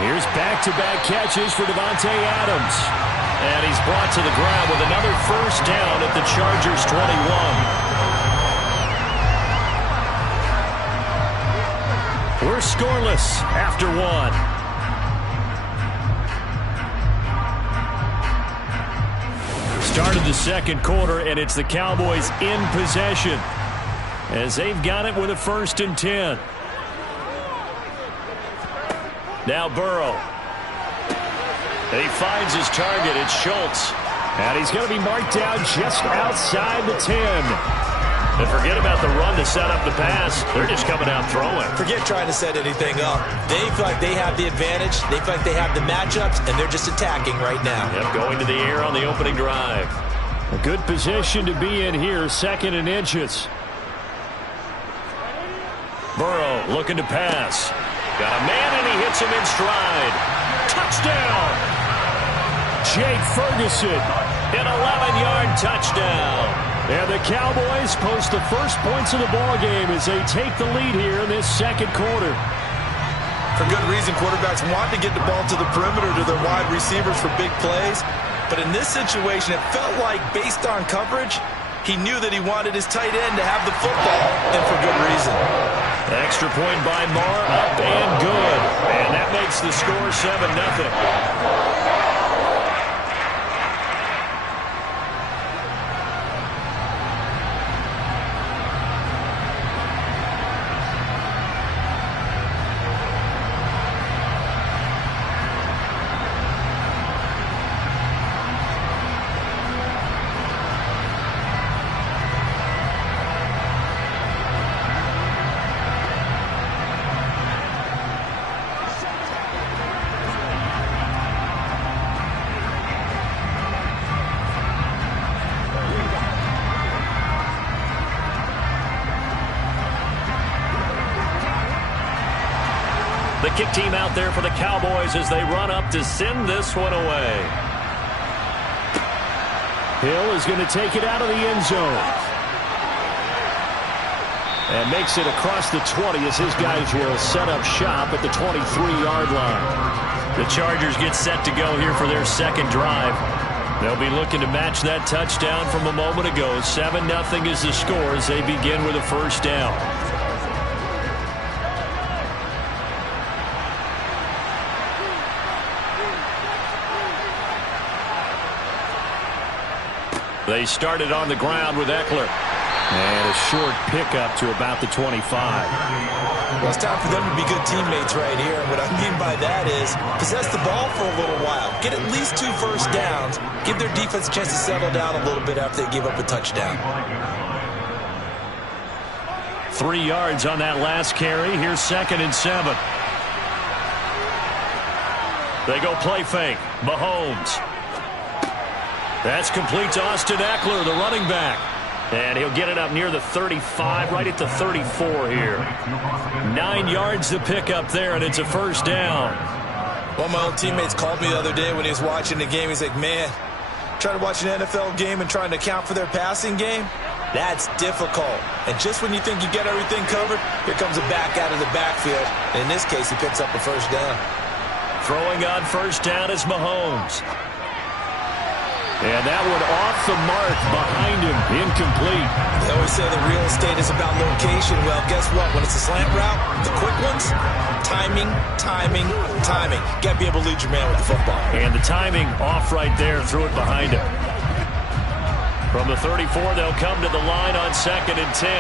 Here's back-to-back catches for Davante Adams. And he's brought to the ground with another first down at the Chargers' 21. We're scoreless after one. Started the second quarter, and it's the Cowboys in possession as they've got it with a 1st and 10. Now Burrow. He finds his target. It's Schultz. And he's going to be marked down just outside the 10. And forget about the run to set up the pass. They're just coming out throwing. Forget trying to set anything up. They feel like they have the advantage. They feel like they have the matchups, and they're just attacking right now. Yep, going to the air on the opening drive. A good position to be in here, 2nd and inches. Burrow looking to pass. Got a man, and he hits him in stride. Touchdown! Jake Ferguson, an 11-yard touchdown. And the Cowboys post the first points of the ballgame as they take the lead here in this second quarter. For good reason, quarterbacks want to get the ball to the perimeter to their wide receivers for big plays. But in this situation, it felt like, based on coverage, he knew that he wanted his tight end to have the football, and for good reason. Extra point by Marr, up and good. And that makes the score 7-0. The kick team out there for the Cowboys as they run up to send this one away. Hill is going to take it out of the end zone. And makes it across the 20 as his guys will set up shop at the 23-yard line. The Chargers get set to go here for their second drive. They'll be looking to match that touchdown from a moment ago. 7-0 is the score as they begin with a first down. They started on the ground with Eckler. And a short pickup to about the 25. Well, it's time for them to be good teammates right here. And what I mean by that is possess the ball for a little while. Get at least 2 first downs. Give their defense a chance to settle down a little bit after they give up a touchdown. 3 yards on that last carry. Here's 2nd and 7. They go play fake. Mahomes. That's complete to Austin Eckler, the running back. And he'll get it up near the 35, right at the 34 here. 9 yards to pick up there, and it's a first down. One of my old teammates called me the other day when he was watching the game. He's like, man, trying to watch an NFL game and trying to account for their passing game, that's difficult. And just when you think you get everything covered, here comes a back out of the backfield. And in this case, he picks up a first down. Throwing on first down is Mahomes. And that one off the mark behind him. Incomplete. They always say the real estate is about location. Well, guess what? When it's a slant route, the quick ones, timing, timing, timing. Got to be able to lead your man with the football. And the timing off right there. Threw it behind him. From the 34, they'll come to the line on 2nd and 10.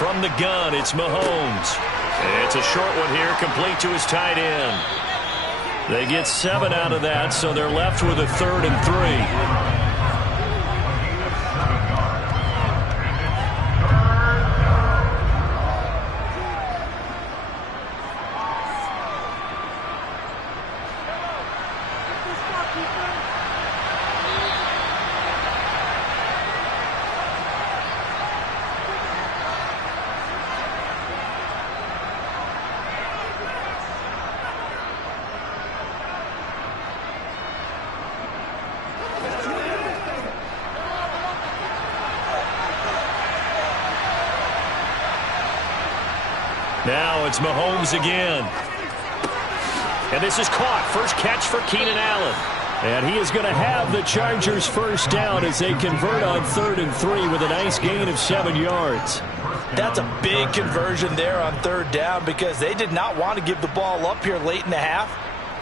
From the gun, it's Mahomes. It's a short one here, complete to his tight end. They get 7 out of that, so they're left with a 3rd and 3. Now it's Mahomes again. And this is caught. First catch for Keenan Allen. And he is going to have the Chargers first down as they convert on 3rd and 3 with a nice gain of 7 yards. That's a big conversion there on 3rd down because they did not want to give the ball up here late in the half.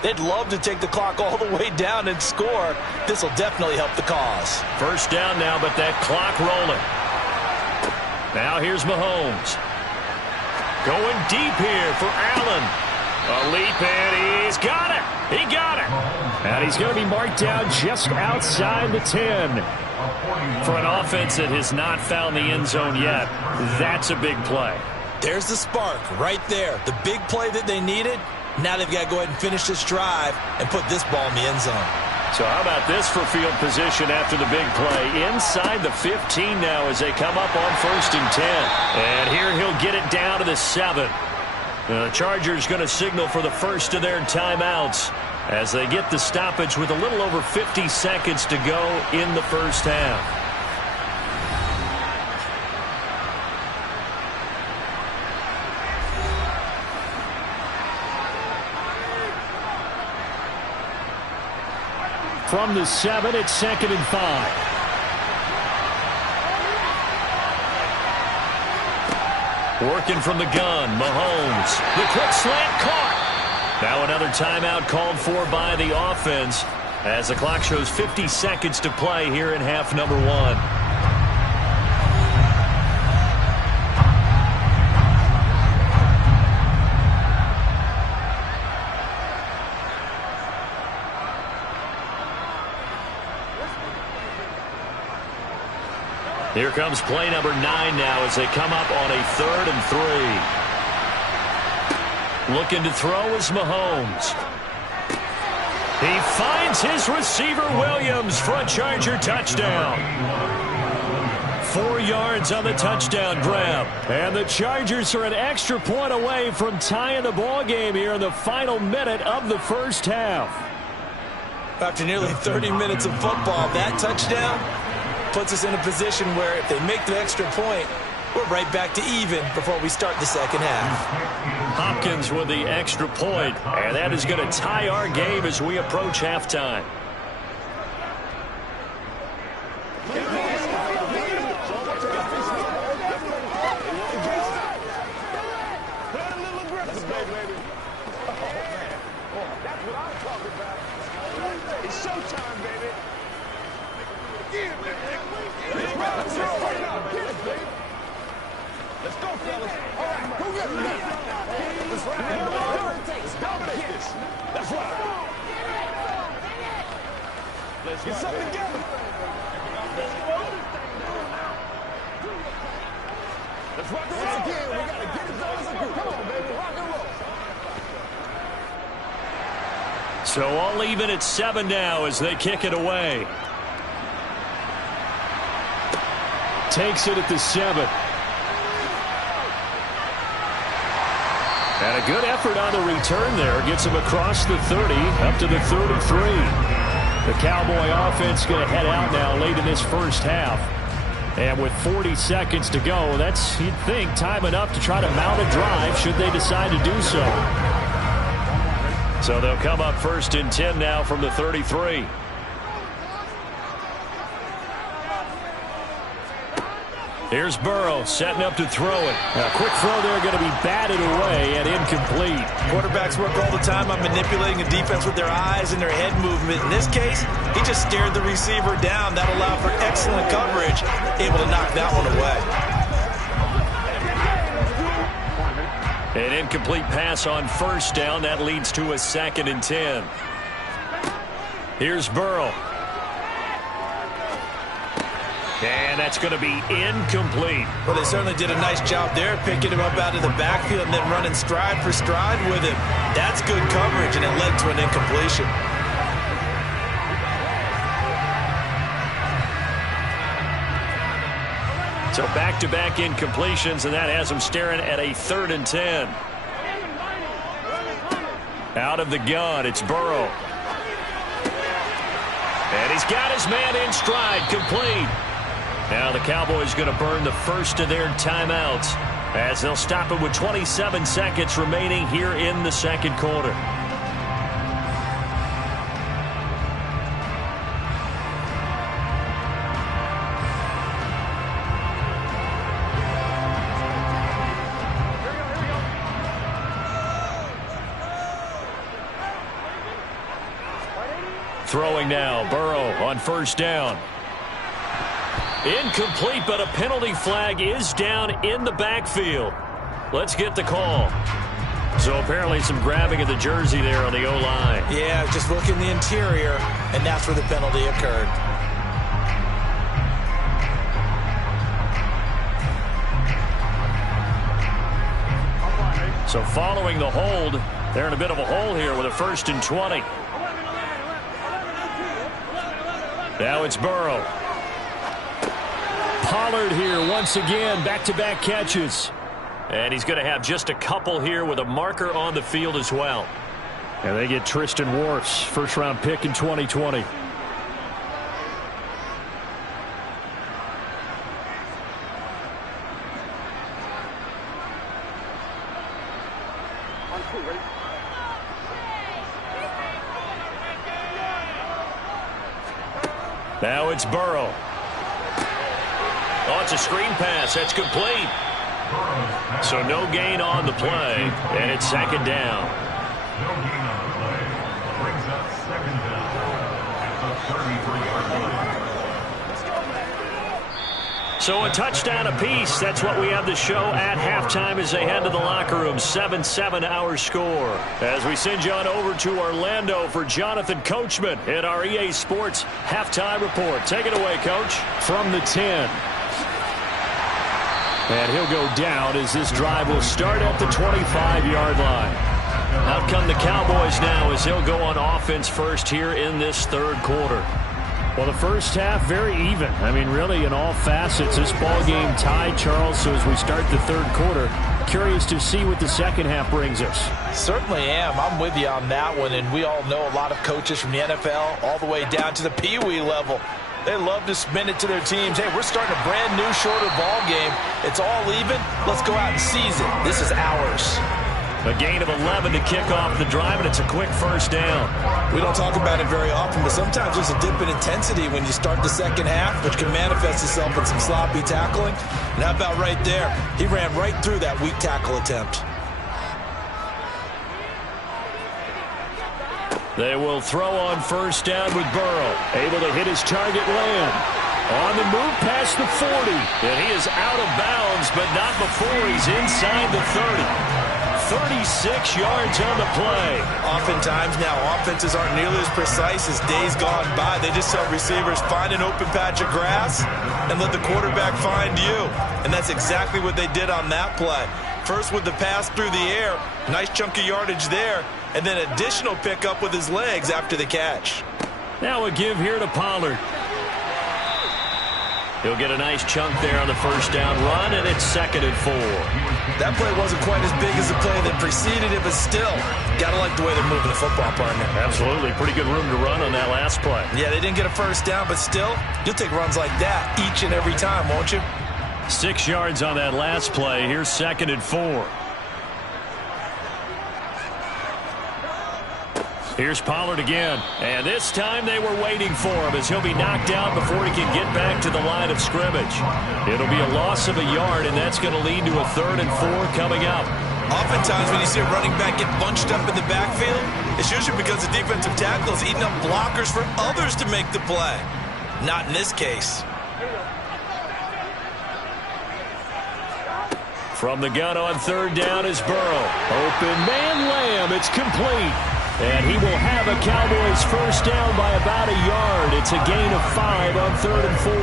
They'd love to take the clock all the way down and score. This will definitely help the cause. First down now, but that clock rolling. Now here's Mahomes. Going deep here for Allen. A leap, and he's got it. He got it. And he's going to be marked down just outside the 10. For an offense that has not found the end zone yet, that's a big play. There's the spark right there. The big play that they needed. Now they've got to go ahead and finish this drive and put this ball in the end zone. So how about this for field position after the big play? Inside the 15 now as they come up on 1st and 10. And here he'll get it down to the 7. The Chargers going to signal for the first of their timeouts as they get the stoppage with a little over 50 seconds to go in the first half. From the 7, it's 2nd and 5. Working from the gun, Mahomes. The quick slant caught. Now another timeout called for by the offense as the clock shows 50 seconds to play here in half number 1. Here comes play number 9 now as they come up on a 3rd and 3. Looking to throw is Mahomes. He finds his receiver Williams for a Charger touchdown. 4 yards on the touchdown grab. And the Chargers are an extra point away from tying the ball game here in the final minute of the first half. After nearly 30 minutes of football, that touchdown puts us in a position where if they make the extra point, we're right back to even before we start the second half. Hopkins with the extra point, and that is going to tie our game as we approach halftime. It's showtime, baby. Let's go, fellas. All right, who got it now? Let's ride. Let's dominate this. That's right. Let's get something together. Let's rock and roll again. We got to get it done as a group. Come on, baby. Rock and roll. So all even at 7 now as they kick it away. Takes it at the 7. And a good effort on the return there. Gets him across the 30, up to the 33. The Cowboy offense going to head out now late in this first half. And with 40 seconds to go, that's, you'd think, time enough to try to mount a drive should they decide to do so. So they'll come up 1st and 10 now from the 33. Here's Burrow setting up to throw it. A quick throw there going to be batted away and incomplete. Quarterbacks work all the time on manipulating a defense with their eyes and their head movement. In this case, he just stared the receiver down. That allowed for excellent coverage, able to knock that one away. An incomplete pass on first down. That leads to a 2nd and 10. Here's Burrow. And that's going to be incomplete. Well, they certainly did a nice job there, picking him up out of the backfield and then running stride for stride with him. That's good coverage, and it led to an incompletion. So back-to-back incompletions, and that has him staring at a 3rd and 10. Out of the gun, it's Burrow. And he's got his man in stride, complete. Now the Cowboys going to burn the first of their timeouts as they'll stop it with 27 seconds remaining here in the 2nd quarter. Throwing now, Burrow on first down. Incomplete, but a penalty flag is down in the backfield. Let's get the call. So apparently some grabbing of the jersey there on the O-line. Yeah, just look in the interior, and that's where the penalty occurred. So following the hold, they're in a bit of a hole here with a 1st and 20. Now it's Burrow. Pollard here once again, back-to-back catches. And he's going to have just a couple here with a marker on the field as well. And they get Tristan Wirfs, first-round pick in 2020. Now it's Burrow. Oh, it's a screen pass. That's complete. So no gain on the play, and it's 2nd down. No gain on the play. Brings up 2nd down at the 33-yard line. So a touchdown apiece. That's what we have the show at halftime as they head to the locker room. 7-7 our score. As we send you on over to Orlando for Jonathan Coachman in our EA Sports halftime report. Take it away, Coach. From the 10. And he'll go down as this drive will start at the 25-yard line. Out come the Cowboys now as they'll go on offense first here in this 3rd quarter. Well, the first half, very even. I mean, really, in all facets, this ball game tied, Charles. So as we start the 3rd quarter, curious to see what the 2nd half brings us. Certainly am. I'm with you on that one. And we all know a lot of coaches from the NFL all the way down to the Pee Wee level. They love to spin it to their teams. Hey, we're starting a brand new, shorter ball game. It's all even. Let's go out and seize it. This is ours. A gain of 11 to kick off the drive, and it's a quick first down. We don't talk about it very often, but sometimes there's a dip in intensity when you start the 2nd half, which can manifest itself in some sloppy tackling. And how about right there? He ran right through that weak tackle attempt. They will throw on first down with Burrow. Able to hit his target land. On the move past the 40. And he is out of bounds, but not before he's inside the 30. 36 yards on the play. Oftentimes now, offenses aren't nearly as precise as days gone by. They just tell receivers, find an open patch of grass and let the quarterback find you. And that's exactly what they did on that play. First with the pass through the air, nice chunk of yardage there, and then additional pickup with his legs after the catch. Now a give here to Pollard. He'll get a nice chunk there on the first down run, and it's 2nd and 4. That play wasn't quite as big as the play that preceded it, but still, gotta like the way they're moving the football, partner. Absolutely. Pretty good room to run on that last play. Yeah, they didn't get a first down, but still, you'll take runs like that each and every time, won't you? 6 yards on that last play. Here's 2nd and 4. Here's Pollard again. And this time they were waiting for him as he'll be knocked out before he can get back to the line of scrimmage. It'll be a loss of a yard, and that's going to lead to a 3rd and 4 coming up. Oftentimes when you see a running back get bunched up in the backfield, it's usually because the defensive tackle is eating up blockers for others to make the play. Not in this case. From the gun on 3rd down is Burrow. Open man Lamb. It's complete. And he will have a Cowboys first down by about a yard. It's a gain of 5 on 3rd and 4.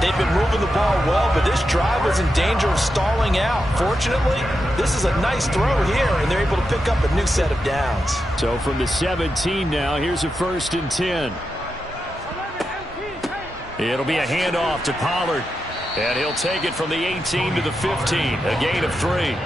They've been moving the ball well, but this drive was in danger of stalling out. Fortunately, this is a nice throw here, and they're able to pick up a new set of downs. So from the 17 now, here's a 1st and 10. It'll be a handoff to Pollard. And he'll take it from the 18 to the 15, a gain of 3.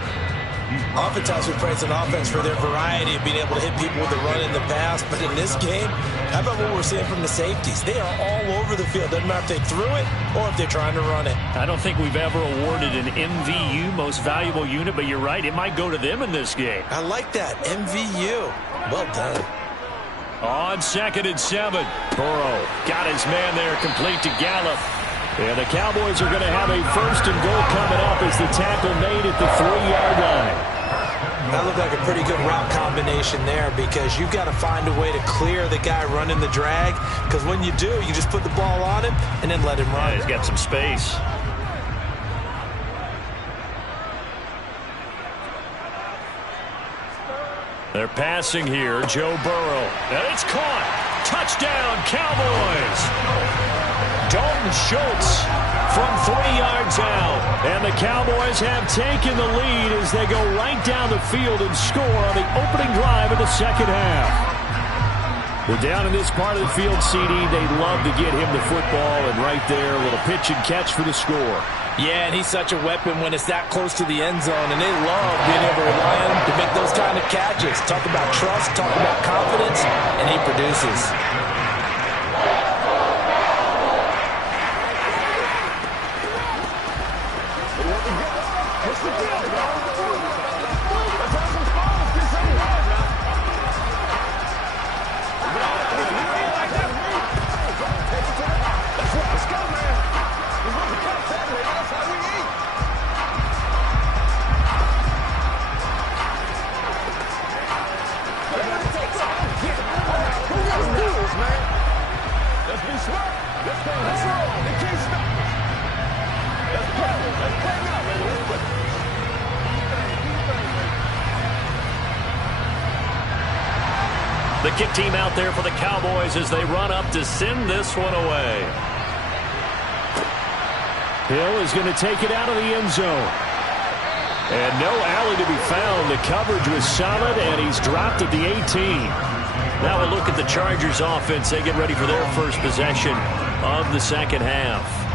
Oftentimes we praise an offense for their variety of being able to hit people with the run in the pass, but in this game, how about what we're seeing from the safeties? They are all over the field. Doesn't matter if they threw it or if they're trying to run it. I don't think we've ever awarded an MVU, most valuable unit, but you're right, it might go to them in this game. I like that, MVU. Well done. On 2nd and 7, Burrow got his man there, complete to Gallup. And the Cowboys are going to have a 1st and goal coming up as the tackle made at the 3-yard line. That looked like a pretty good route combination there because you've got to find a way to clear the guy running the drag, because when you do, you just put the ball on him and then let him run. Yeah, he's got some space. They're passing here, Joe Burrow. And it's caught. Touchdown, Cowboys. Dalton Schultz from 3 yards out. And the Cowboys have taken the lead as they go right down the field and score on the opening drive of the 2nd half. We're down in this part of the field, CD. They love to get him the football, and right there, a little pitch and catch for the score. Yeah, and he's such a weapon when it's that close to the end zone, and they love being able to rely on him to make those kind of catches. Talk about trust, talk about confidence, and he produces. The kick team out there for the Cowboys as they run up to send this one away. Hill is going to take it out of the end zone. And no alley to be found. The coverage was solid, and he's dropped at the 18. Now we'll look at the Chargers offense. They get ready for their first possession of the 2nd half.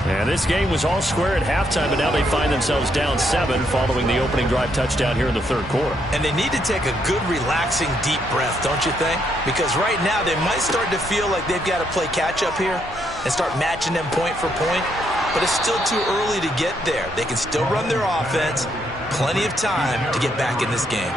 And this game was all square at halftime, but now they find themselves down 7 following the opening drive touchdown here in the 3rd quarter. And they need to take a good, relaxing, deep breath, don't you think? Because right now they might start to feel like they've got to play catch-up here and start matching them point for point. But it's still too early to get there. They can still run their offense. Plenty of time to get back in this game.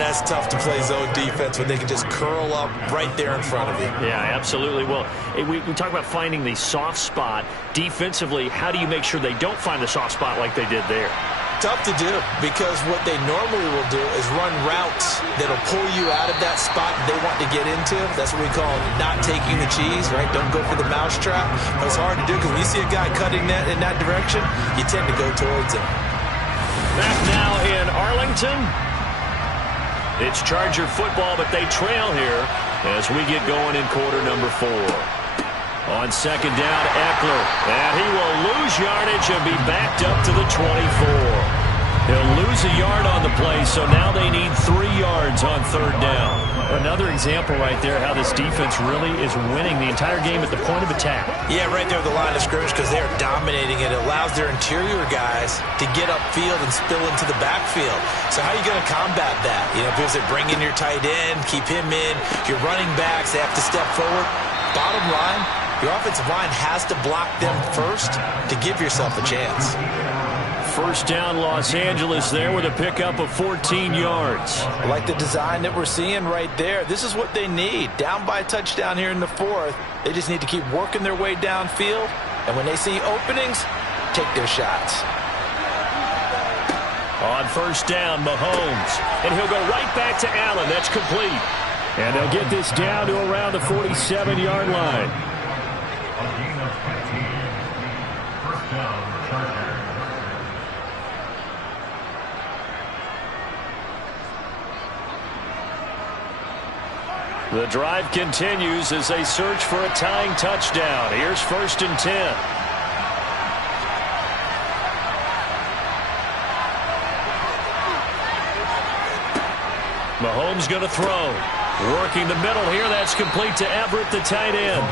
That's tough to play zone defense when they can just curl up right there in front of you. Yeah, absolutely. Well, we talk about finding the soft spot. Defensively, how do you make sure they don't find the soft spot like they did there? Tough to do, because what they normally will do is run routes that'll pull you out of that spot they want to get into. That's what we call not taking the cheese, right? Don't go for the mousetrap. But it's hard to do because when you see a guy cutting that in that direction, you tend to go towards him. Back now in Arlington. It's Charger football, but they trail here as we get going in quarter number 4. On 2nd down, Eckler. And he will lose yardage and be backed up to the 24. He'll lose a yard on the play, so now they need 3 yards on 3rd down. Another example right there how this defense really is winning the entire game at the point of attack. Yeah, right there at the line of scrimmage because they're dominating it. It allows their interior guys to get upfield and spill into the backfield. So how are you going to combat that? You know, because they bring in your tight end, keep him in. Your running backs, they have to step forward. Bottom line, your offensive line has to block them first to give yourself a chance. First down, Los Angeles there with a pickup of 14 yards. I like the design that we're seeing right there. This is what they need. Down by a touchdown here in the fourth. They just need to keep working their way downfield. And when they see openings, take their shots. On first down, Mahomes. And he'll go right back to Allen. That's complete. And they'll get this down to around the 47-yard line. A gain of 15. First down, Chargers. The drive continues as they search for a tying touchdown. Here's 1st and 10. Mahomes going to throw. Working the middle here. That's complete to Everett, the tight end.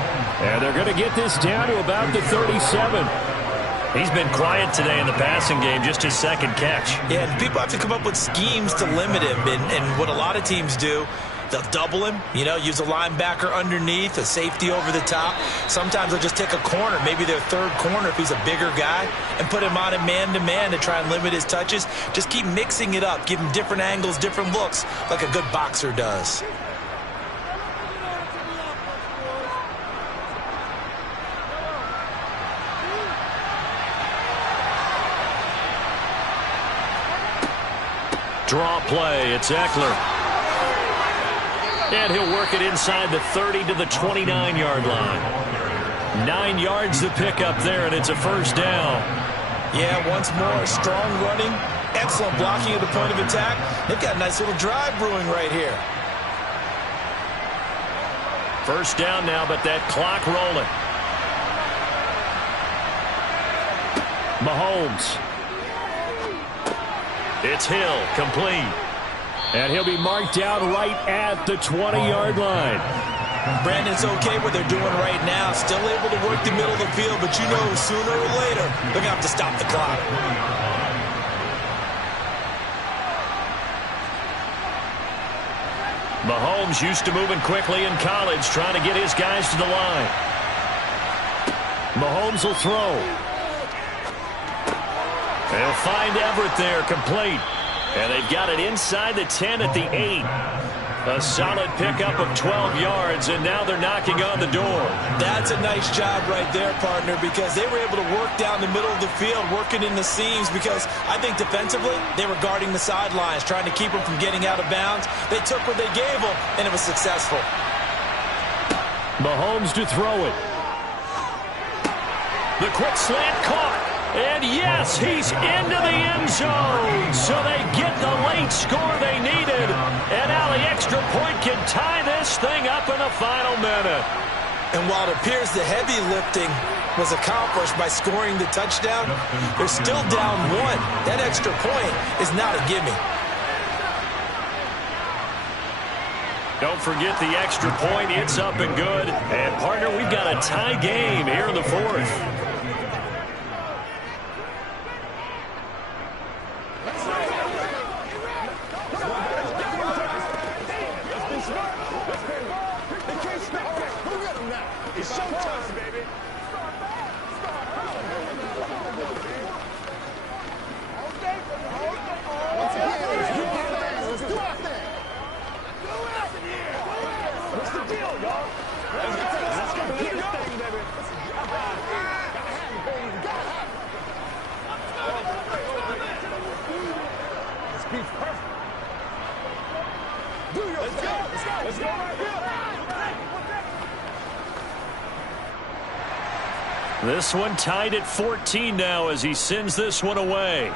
And they're going to get this down to about the 37. He's been quiet today in the passing game, just his second catch. Yeah, and people have to come up with schemes to limit him. And what a lot of teams do, they'll double him, use a linebacker underneath, a safety over the top. Sometimes they'll just take a corner, maybe their third corner if he's a bigger guy, and put him on a man-to-man to try and limit his touches. Just keep mixing it up, give him different angles, different looks, like a good boxer does. Draw play. It's Eckler. And he'll work it inside the 30 to the 29-yard line. 9 yards to pick up there, and it's a first down. Yeah, once more, strong running, excellent blocking at the point of attack. They've got a nice little drive brewing right here. First down now, but that clock rolling. Mahomes. It's Hill, complete. And he'll be marked down right at the 20-yard line. Brandon, it's okay what they're doing right now. Still able to work the middle of the field, but sooner or later, they're going to have to stop the clock. Mahomes used to moving quickly in college, trying to get his guys to the line. Mahomes will throw. They'll find Everett there, complete. And they've got it inside the 10 at the 8. A solid pickup of 12 yards, and now they're knocking on the door. That's a nice job right there, partner, because they were able to work down the middle of the field, working in the seams, because I think defensively they were guarding the sidelines, trying to keep them from getting out of bounds. They took what they gave them, and it was successful. Mahomes to throw it. The quick slant caught. And yes, he's into the end zone. So they get the late score they needed. And now the extra point can tie this thing up in the final minute. And while it appears the heavy lifting was accomplished by scoring the touchdown, they're still down 1. That extra point is not a gimme. Don't forget the extra point. It's up and good. And, partner, we've got a tie game here in the fourth. It's showtime, baby. Let's do our thing. What's the deal, y'all? Let's go get this thing, baby. This beat's perfect. Do your thing. Let's go right here. This one tied at 14 now as he sends this one away.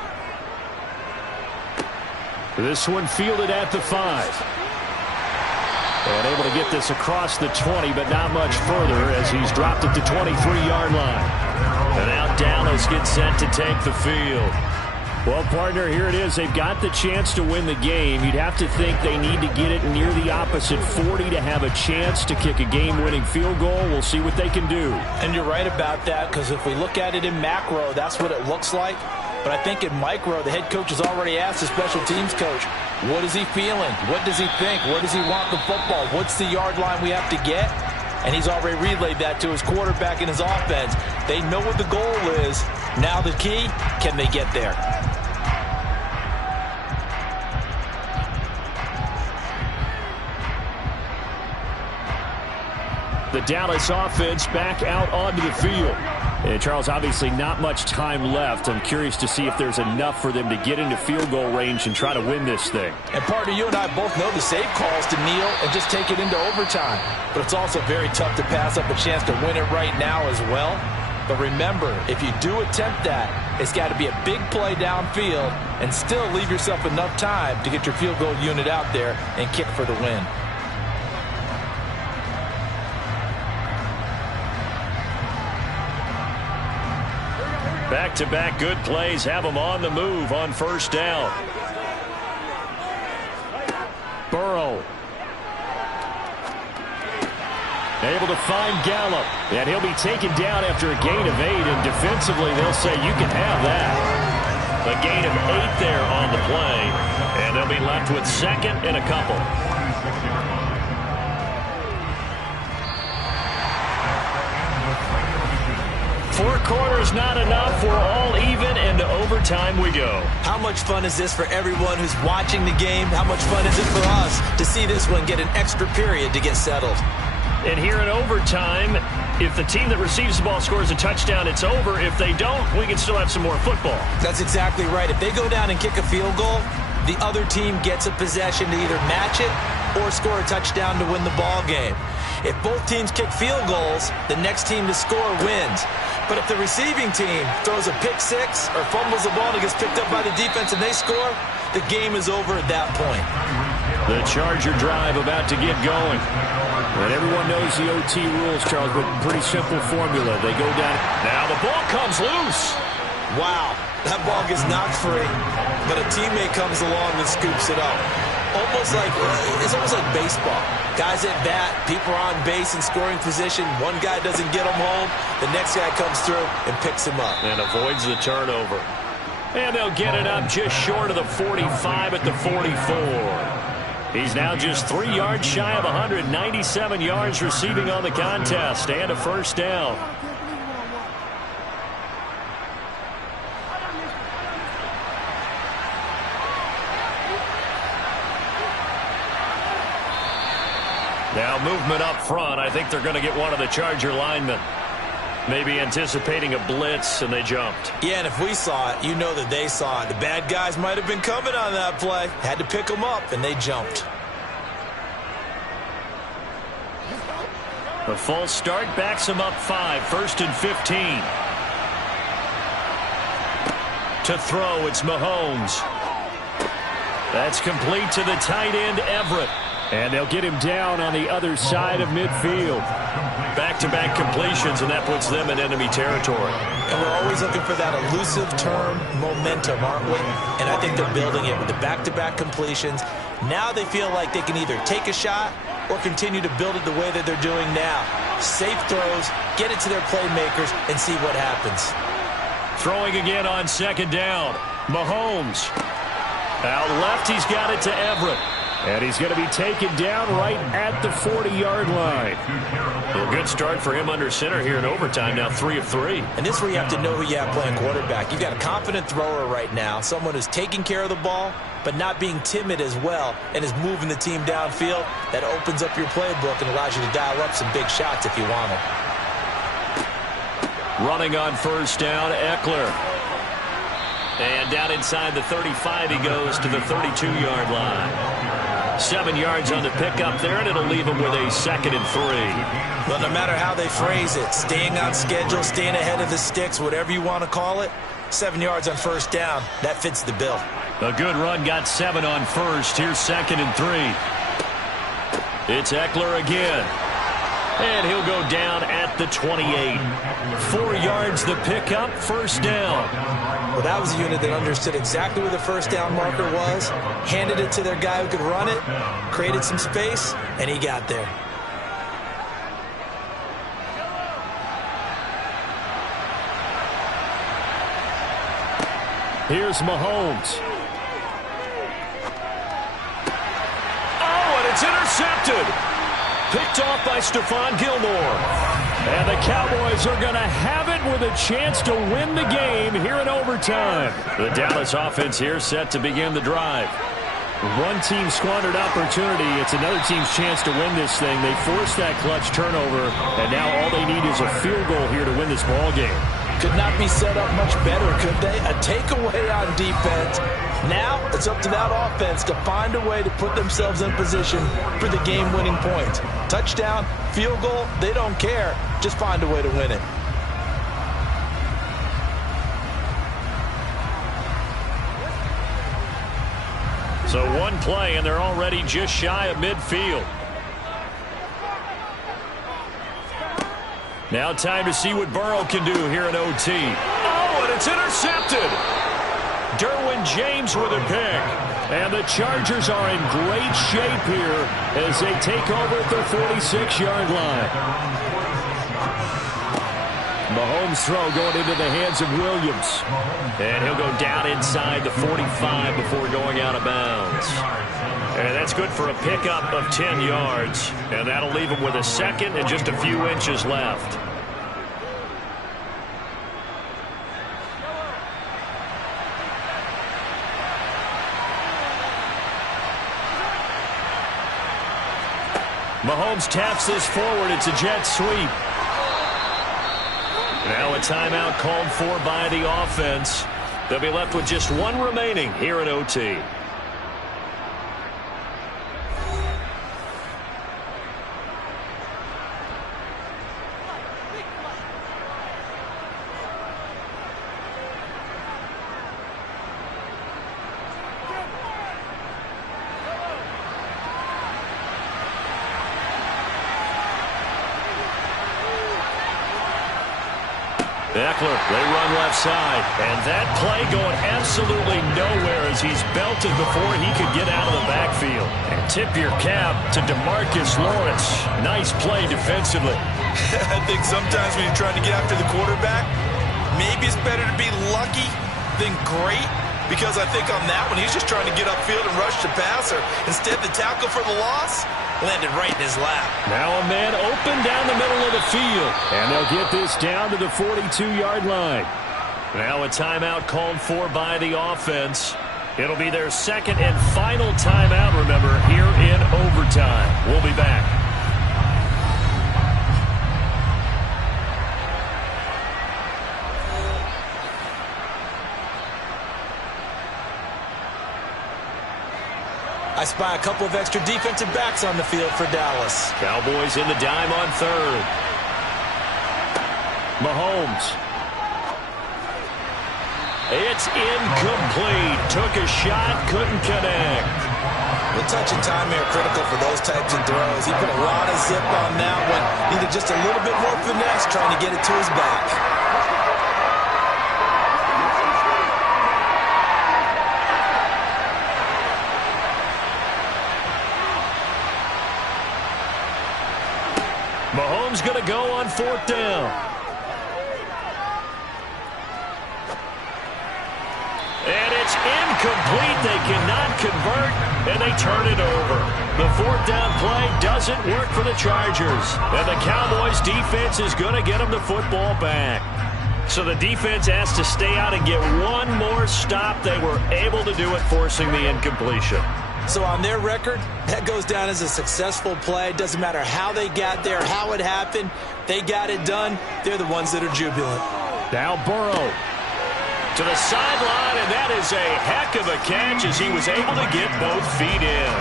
This one fielded at the 5. And able to get this across the 20, but not much further as he's dropped at the 23-yard line. And now Dallas gets set to take the field. Well, partner, here it is. They've got the chance to win the game. You'd have to think they need to get it near the opposite 40 to have a chance to kick a game-winning field goal. We'll see what they can do. And you're right about that, because if we look at it in macro, that's what it looks like. But I think in micro, the head coach has already asked the special teams coach, what is he feeling? What does he think? Where does he want the football? What's the yard line we have to get? And he's already relayed that to his quarterback and his offense. They know what the goal is. Now the key, can they get there? The Dallas offense back out onto the field. And Charles, obviously not much time left. I'm curious to see if there's enough for them to get into field goal range and try to win this thing. And partner, you and I both know the safe calls to kneel and just take it into overtime. But it's also very tough to pass up a chance to win it right now as well. But remember, if you do attempt that, it's got to be a big play downfield and still leave yourself enough time to get your field goal unit out there and kick for the win. Back-to-back good plays have them on the move on first down. Burrow. Able to find Gallup. And he'll be taken down after a gain of 8. And defensively, they'll say you can have that. A gain of 8 there on the play. And they'll be left with second and a couple. 4 quarters not enough. We're all even, and to overtime we go. How much fun is this for everyone who's watching the game? How much fun is it for us to see this one get an extra period to get settled? And here in overtime, if the team that receives the ball scores a touchdown, it's over. If they don't, we can still have some more football. That's exactly right. If they go down and kick a field goal, the other team gets a possession to either match it or score a touchdown to win the ball game. If both teams kick field goals, the next team to score wins. But if the receiving team throws a pick six or fumbles the ball and it gets picked up by the defense and they score, the game is over at that point. The Charger drive about to get going. And everyone knows the OT rules, Charles, but pretty simple formula. They go down. Now the ball comes loose. Wow, that ball gets knocked free, but a teammate comes along and scoops it up. It's almost like baseball. Guys at bat, people are on base in scoring position. One guy doesn't get him home. The next guy comes through and picks him up. And avoids the turnover. And they'll get it up just short of the 45 at the 44. He's now just 3 yards shy of 197 yards receiving on the contest and a first down. Now movement up front. I think they're going to get one of the Charger linemen. Maybe anticipating a blitz, and they jumped. Yeah, and if we saw it, you know that they saw it. The bad guys might have been coming on that play. Had to pick them up, and they jumped. The false start backs them up 5. 1st and 15. To throw, it's Mahomes. That's complete to the tight end, Everett. And they'll get him down on the other side of midfield. Back-to-back completions, and that puts them in enemy territory. And we're always looking for that elusive term, momentum, aren't we? And I think they're building it with the back-to-back completions. Now they feel like they can either take a shot or continue to build it the way that they're doing now. Safe throws, get it to their playmakers, and see what happens. Throwing again on second down. Mahomes. Out left, he's got it to Everett. And he's going to be taken down right at the 40-yard line. A good start for him under center here in overtime, now 3 of 3. And this is where you have to know who you have playing quarterback. You've got a confident thrower right now, someone who's taking care of the ball, but not being timid as well, and is moving the team downfield. That opens up your playbook and allows you to dial up some big shots if you want them. Running on first down, Eckler. And down inside the 35 he goes to the 32-yard line. 7 yards on the pickup there, and it'll leave him with a 2nd and 3. Well, no matter how they phrase it, staying on schedule, staying ahead of the sticks, whatever you want to call it, 7 yards on first down, that fits the bill. A good run, got 7 on first. Here's 2nd and 3. It's Eckler again. And he'll go down at the 28. 4 yards the pickup, first down. Well, that was a unit that understood exactly where the first down marker was, handed it to their guy who could run it, created some space, and he got there. Here's Mahomes. Oh, and it's intercepted. Picked off by Stephon Gilmore. And the Cowboys are going to have it with a chance to win the game here in overtime. The Dallas offense here set to begin the drive. One team squandered opportunity. It's another team's chance to win this thing. They forced that clutch turnover, and now all they need is a field goal here to win this ball game. Could not be set up much better, could they? A takeaway on defense. Now it's up to that offense to find a way to put themselves in position for the game-winning point. Touchdown, field goal, they don't care. Just find a way to win it. So one play, and they're already just shy of midfield. Now time to see what Burrow can do here in OT. Oh, and it's intercepted. Derwin James with a pick. And the Chargers are in great shape here as they take over at their 46-yard line. Mahomes' throw going into the hands of Williams. And he'll go down inside the 45 before going out of bounds. And that's good for a pickup of 10 yards. And that'll leave him with a second and just a few inches left. Mahomes taps this forward. It's a jet sweep. Now a timeout called for by the offense. They'll be left with just one remaining here in OT. Eckler, they run left side. And that play going absolutely nowhere as he's belted before he could get out of the backfield. And tip your cap to DeMarcus Lawrence. Nice play defensively. I think sometimes when you're trying to get after the quarterback, maybe it's better to be lucky than great. Because I think on that one, he's just trying to get upfield and rush the passer. Instead, the tackle for the loss landed right in his lap. Now a man open down the middle of the field. And they'll get this down to the 42-yard line. Now a timeout called for by the offense. It'll be their second and final timeout, remember, here in overtime. We'll be back. I spy a couple of extra defensive backs on the field for Dallas. Cowboys in the dime on third. Mahomes. It's incomplete. Took a shot, couldn't connect. The touch and time here critical for those types of throws. He put a lot of zip on that one. Needed just a little bit more finesse trying to get it to his back. Mahomes going to go on fourth down. And it's incomplete. They cannot convert, and they turn it over. The fourth down play doesn't work for the Chargers. And the Cowboys defense is going to get them the football back. So the defense has to stay out and get one more stop. They were able to do it, forcing the incompletion. So on their record, that goes down as a successful play. Doesn't matter how they got there, how it happened. They got it done. They're the ones that are jubilant. Now Burrow to the sideline, and that is a heck of a catch as he was able to get both feet in.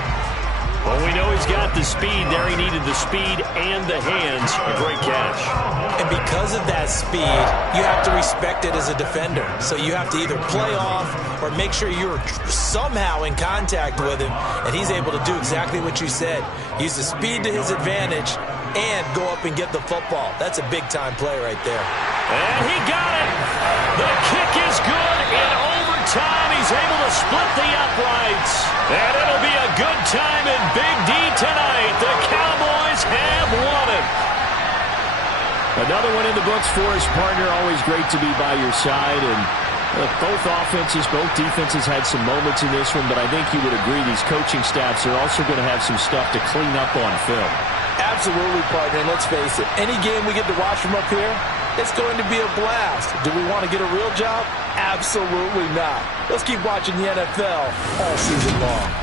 Well, we know he's got the speed there. He needed the speed and the hands. A great catch. And because of that speed, you have to respect it as a defender. So you have to either play off or make sure you're somehow in contact with him. And he's able to do exactly what you said. Use the speed to his advantage and go up and get the football. That's a big-time play right there. And he got it. The kick is good. In overtime, he's able to split the uprights. And it'll be a good time in Big D tonight. The Cowboys have won it. Another one in the books for his partner. Always great to be by your side. And look, both offenses, both defenses had some moments in this one, but I think you would agree these coaching staffs are also going to have some stuff to clean up on film. Absolutely, partner. And let's face it, any game we get to watch from up here, It's going to be a blast. Do we want to get a real job? Absolutely not. Let's keep watching the NFL all season long.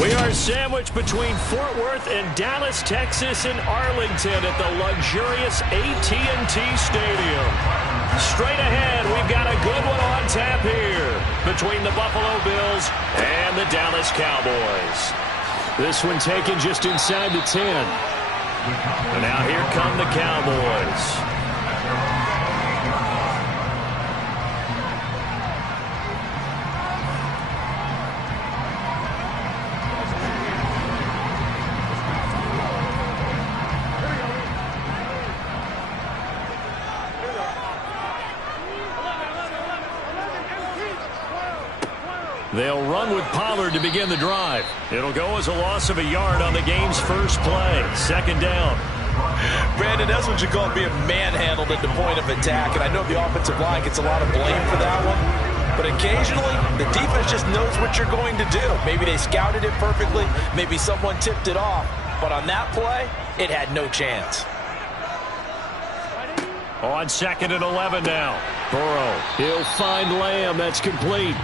We are sandwiched between Fort Worth and Dallas, Texas, and Arlington at the luxurious AT&T Stadium. Straight ahead, we've got a good one on tap here between the Buffalo Bills and the Dallas Cowboys. This one taken just inside the 10. And now here come the Cowboys. They'll run with Pollard to begin the drive. It'll go as a loss of a yard on the game's first play. Second down. Brandon, that's what you call being manhandled at the point of attack. And I know the offensive line gets a lot of blame for that one. But occasionally, the defense just knows what you're going to do. Maybe they scouted it perfectly. Maybe someone tipped it off. But on that play, it had no chance. On 2nd and 11 now. Burrow, he'll find Lamb. That's complete.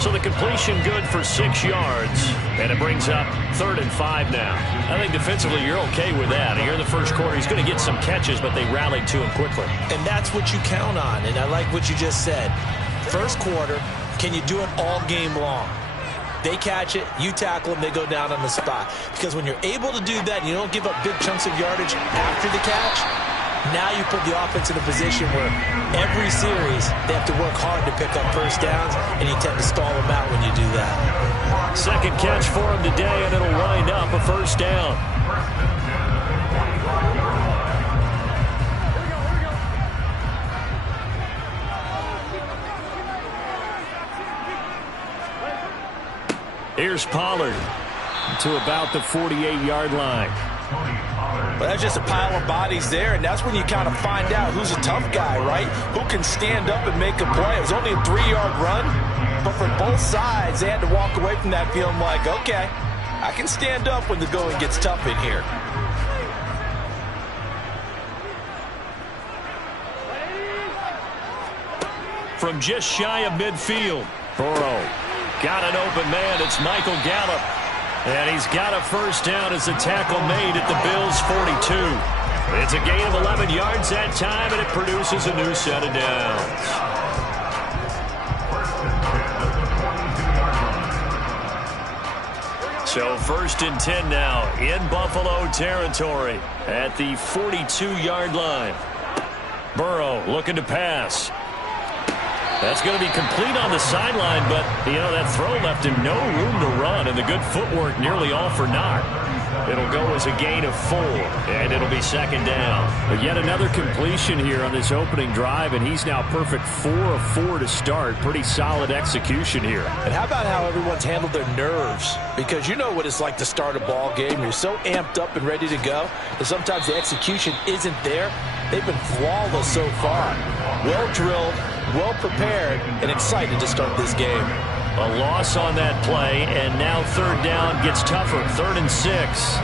So the completion good for 6 yards, and it brings up 3rd and 5 now. I think defensively you're okay with that. Here in the first quarter, he's going to get some catches, but they rallied to him quickly. And that's what you count on, and I like what you just said. First quarter, can you do it all game long? They catch it, you tackle them, they go down on the spot. Because when you're able to do that and you don't give up big chunks of yardage after the catch, now you put the offense in a position where every series they have to work hard to pick up first downs, and you tend to stall them out when you do that. Second catch for him today, and it'll wind up a first down. Here's Pollard to about the 48-yard line. But that's just a pile of bodies there, and that's when you kind of find out who's a tough guy, right? Who can stand up and make a play. It was only a 3-yard run, but for both sides, they had to walk away from that feeling like, okay, I can stand up when the going gets tough in here. From just shy of midfield, Burrow got an open man. It's Michael Gallup. And he's got a first down as a tackle made at the Bills' 42. It's a gain of 11 yards that time, and it produces a new set of downs. So 1st and 10 now in Buffalo territory at the 42-yard line. Burrow looking to pass. That's going to be complete on the sideline, but, you know, that throw left him no room to run, and the good footwork nearly all for naught. It'll go as a gain of 4, and it'll be second down. But yet another completion here on this opening drive, and he's now perfect 4 of 4 to start. Pretty solid execution here. And how about how everyone's handled their nerves? Because you know what it's like to start a ball game. You're so amped up and ready to go, and sometimes the execution isn't there. They've been flawless so far. Well drilled, well prepared, and excited to start this game. A loss on that play, and now 3rd down gets tougher. 3rd and 6.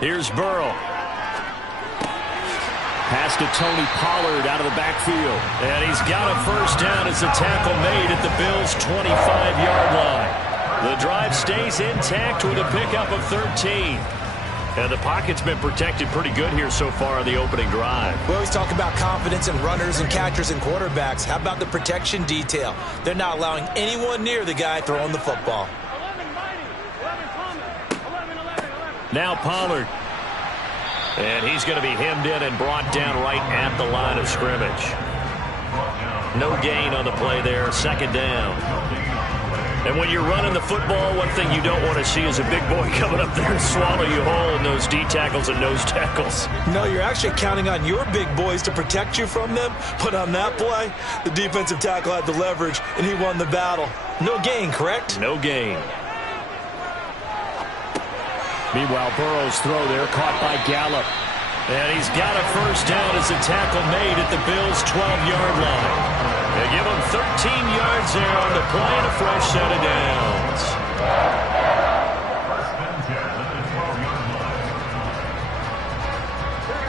Here's Burrow. Pass to Tony Pollard out of the backfield. And he's got a first down as the tackle made at the Bills' 25-yard line. The drive stays intact with a pickup of 13. And the pocket's been protected pretty good here so far on the opening drive. We always talk about confidence in runners and catchers and quarterbacks. How about the protection detail? They're not allowing anyone near the guy throwing the football. Now Pollard. And he's going to be hemmed in and brought down right at the line of scrimmage. No gain on the play there. Second down. And when you're running the football, one thing you don't want to see is a big boy coming up there and swallow you whole in those D tackles and nose tackles. No, you're actually counting on your big boys to protect you from them. But on that play, the defensive tackle had the leverage, and he won the battle. No gain, correct? No gain. Meanwhile, Burrow's throw there caught by Gallup. And he's got a first down as a tackle made at the Bills' 12-yard line. They give him 13 yards there on the play and a fresh set of downs.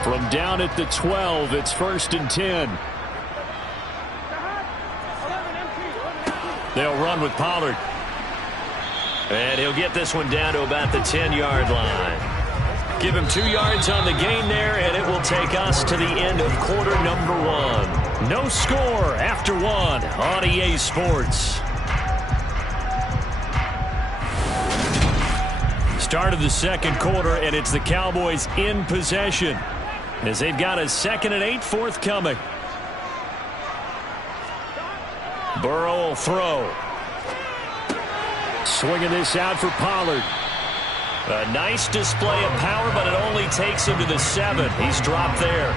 From down at the 12, it's 1st and 10. They'll run with Pollard. And he'll get this one down to about the 10-yard line. Give him 2 yards on the gain there, and it will take us to the end of quarter number 1. No score after 1 on EA Sports. Start of the second quarter, and it's the Cowboys in possession as they've got a 2nd and 8 forthcoming. Burrow will throw. Swinging this out for Pollard. A nice display of power, but it only takes him to the 7. He's dropped there.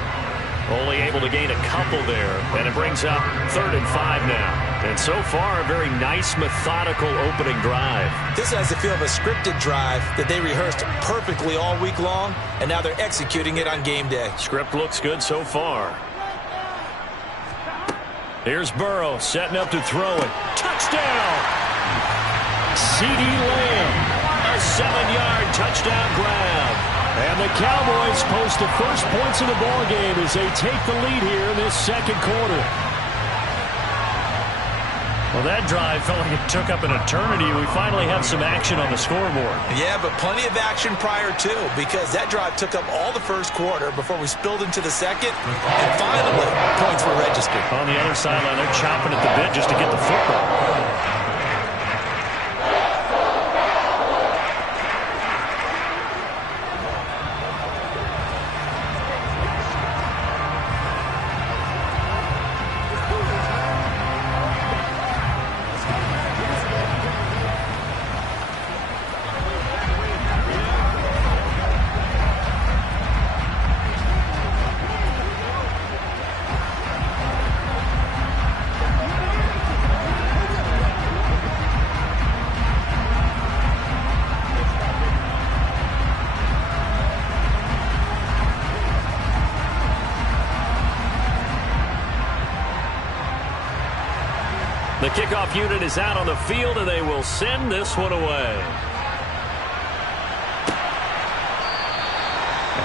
Only able to gain a couple there, and it brings up 3rd and 5 now. And so far, a very nice, methodical opening drive. This has the feel of a scripted drive that they rehearsed perfectly all week long, and now they're executing it on game day. Script looks good so far. Here's Burrow setting up to throw it. Touchdown! CeeDee Lamb, a 7-yard touchdown grab. And the Cowboys post the first points of the ball game as they take the lead here in this second quarter. Well, that drive felt like it took up an eternity. We finally have some action on the scoreboard. Yeah, but plenty of action prior to, because that drive took up all the first quarter before we spilled into the second, and finally, points were registered. On the other sideline, they're chomping at the bit just to get the football. The kickoff unit is out on the field, and they will send this one away.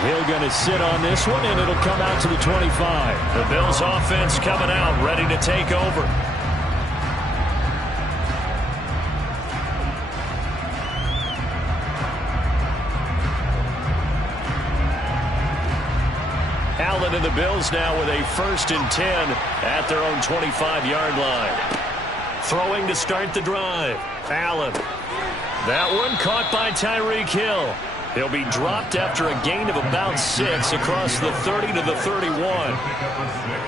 Hill going to sit on this one, and it'll come out to the 25. The Bills offense coming out, ready to take over. Allen and the Bills now with a 1st and 10 at their own 25-yard line. Throwing to start the drive. Allen. That one caught by Tyreek Hill. He'll be dropped after a gain of about 6 across the 30 to the 31.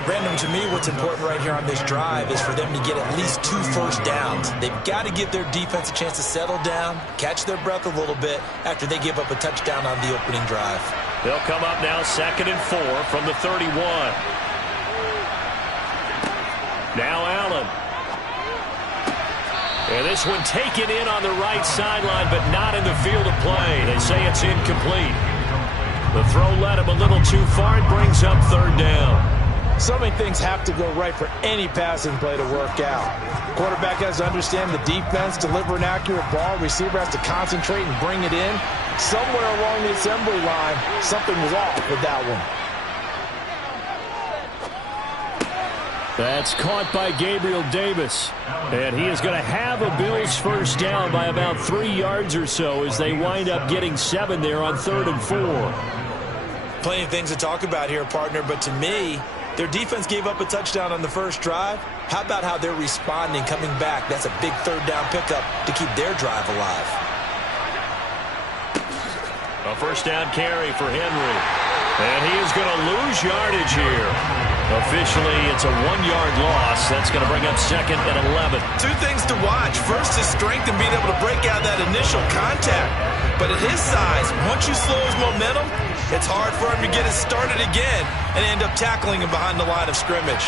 Brandon, to me, what's important right here on this drive is for them to get at least 2 first downs. They've got to give their defense a chance to settle down, catch their breath a little bit after they give up a touchdown on the opening drive. They'll come up now 2nd and 4 from the 31. Now Allen. And this one taken in on the right sideline, but not in the field of play. They say it's incomplete. The throw led him a little too far. It brings up 3rd down. So many things have to go right for any passing play to work out. Quarterback has to understand the defense, deliver an accurate ball. Receiver has to concentrate and bring it in. Somewhere along the assembly line, something was off with that one. That's caught by Gabriel Davis. And he is going to have a Bills first down by about 3 yards or so as they wind up getting 7 there on 3rd and 4. Plenty of things to talk about here, partner, but to me, their defense gave up a touchdown on the first drive. How about how they're responding, coming back? That's a big 3rd down pickup to keep their drive alive. A first down carry for Henry. And he is going to lose yardage here. Officially, it's a 1-yard loss. That's going to bring up 2nd and 11. 2 things to watch. First, his strength and being able to break out that initial contact. But at his size, once you slow his momentum, it's hard for him to get it started again and end up tackling him behind the line of scrimmage.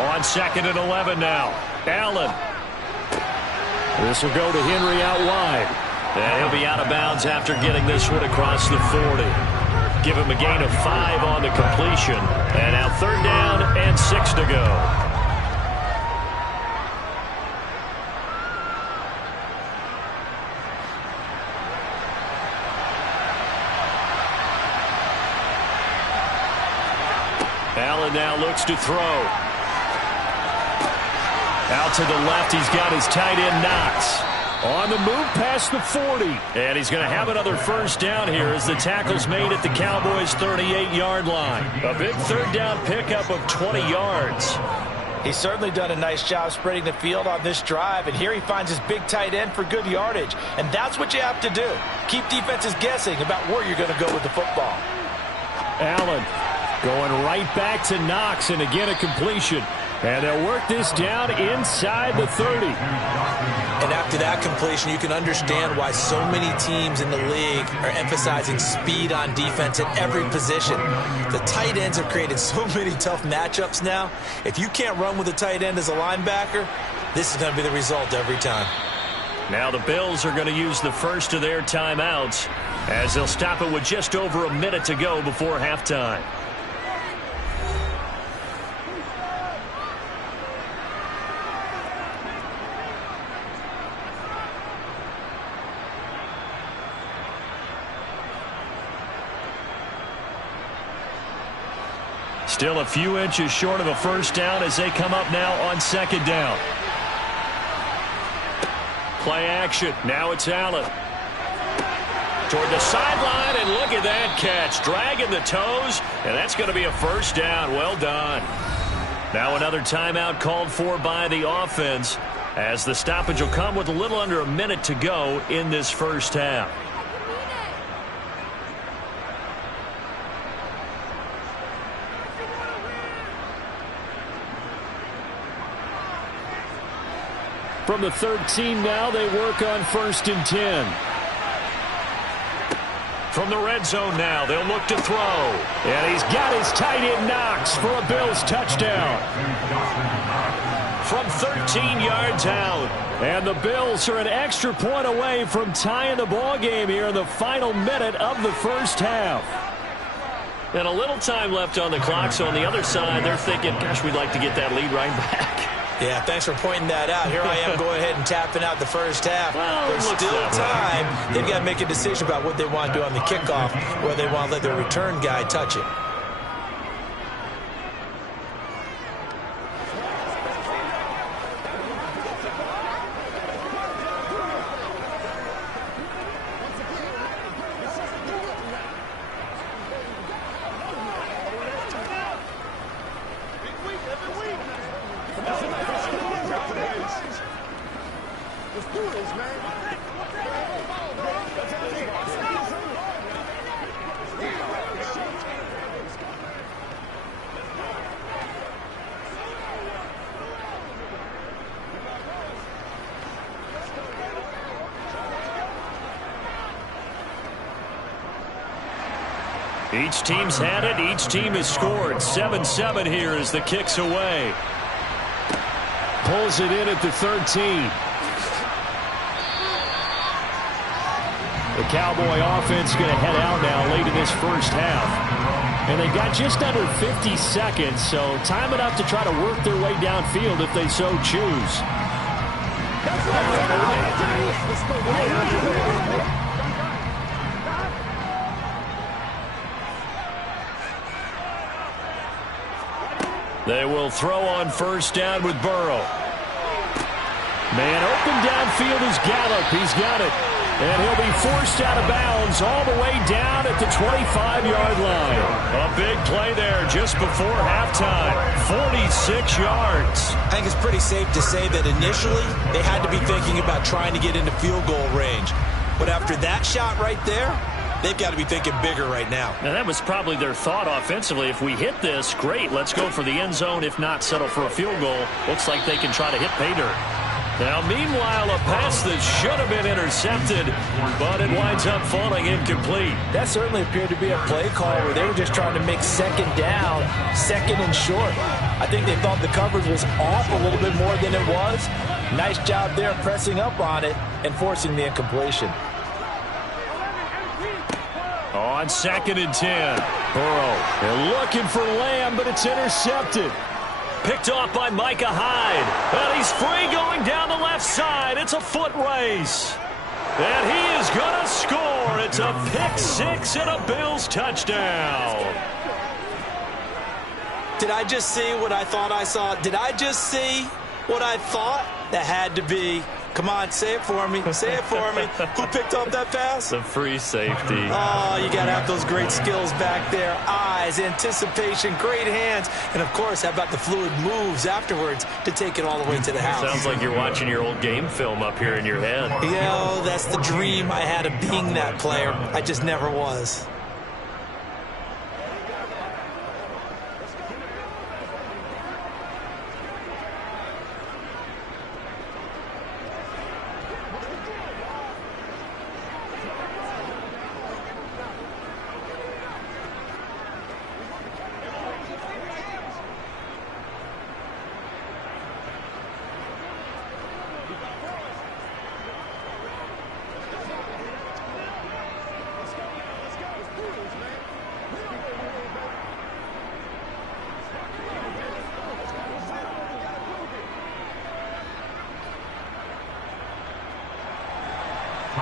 On 2nd and 11 now. Allen. This will go to Henry out wide. And he'll be out of bounds after getting this one across the 40. Give him a gain of 5 on the completion. And now 3rd down and 6 to go. Allen now looks to throw. Out to the left, he's got his tight end Knox. On the move past the 40. And he's going to have another 1st down here as the tackle's made at the Cowboys' 38-yard line. A big 3rd down pickup of 20 yards. He's certainly done a nice job spreading the field on this drive, and here he finds his big tight end for good yardage. And that's what you have to do. Keep defenses guessing about where you're going to go with the football. Allen going right back to Knox, and again a completion. And they'll work this down inside the 30. And after that completion, you can understand why so many teams in the league are emphasizing speed on defense at every position. The tight ends have created so many tough matchups now. If you can't run with a tight end as a linebacker, this is going to be the result every time. Now the Bills are going to use the first of their timeouts as they'll stop it with just over a minute to go before halftime. Still a few inches short of a 1st down as they come up now on 2nd down. Play action. Now it's Allen. Toward the sideline, and look at that catch. Dragging the toes, and that's going to be a 1st down. Well done. Now another timeout called for by the offense as the stoppage will come with a little under a minute to go in this 1st half. From the 13 now, they work on 1st and 10. From the red zone now, they'll look to throw. And he's got his tight end Knox for a Bills touchdown. From 13 yards out. And the Bills are an extra point away from tying the ball game here in the final minute of the 1st half. And a little time left on the clock, so on the other side, they're thinking, gosh, we'd like to get that lead right back. Yeah, thanks for pointing that out. Here I am going ahead and tapping out the 1st half. Well, there's still time. They've got to make a decision about what they want to do on the kickoff, whether they want to let their return guy touch it. Each team's had it. Each team has scored. 7-7 here as the kick's away. Pulls it in at the 13. The Cowboy offense going to head out now late in this 1st half. And they've got just under 50 seconds, so time enough to try to work their way downfield if they so choose. They will throw on 1st down with Burrow. Man open downfield is Gallup. He's got it. And he'll be forced out of bounds all the way down at the 25-yard line. A big play there just before halftime. 46 yards. I think it's pretty safe to say that initially they had to be thinking about trying to get into field goal range. But after that shot right there, they've got to be thinking bigger right now. Now, that was probably their thought offensively. If we hit this, great. Let's go for the end zone. If not, settle for a field goal. Looks like they can try to hit pay dirt. Now, meanwhile, a pass that should have been intercepted, but it winds up falling incomplete. That certainly appeared to be a play call where they were just trying to make 2nd down, 2nd and short. I think they thought the coverage was off a little bit more than it was. Nice job there pressing up on it and forcing the incompletion. On 2nd and 10. Burrow, they're looking for Lamb, but it's intercepted. Picked off by Micah Hyde. And he's free going down the left side. It's a foot race. And he is going to score. It's a pick six and a Bills touchdown. Did I just see what I thought I saw? Did I just see what I thought? That had to be. Come on, say it for me. Say it for me. Who picked up that pass? The free safety. Oh, you got to have those great skills back there. Eyes, anticipation, great hands. And, of course, how about the fluid moves afterwards to take it all the way to the house? Sounds like you're watching your old game film up here in your head. Yeah, that's the dream I had of being that player. I just never was.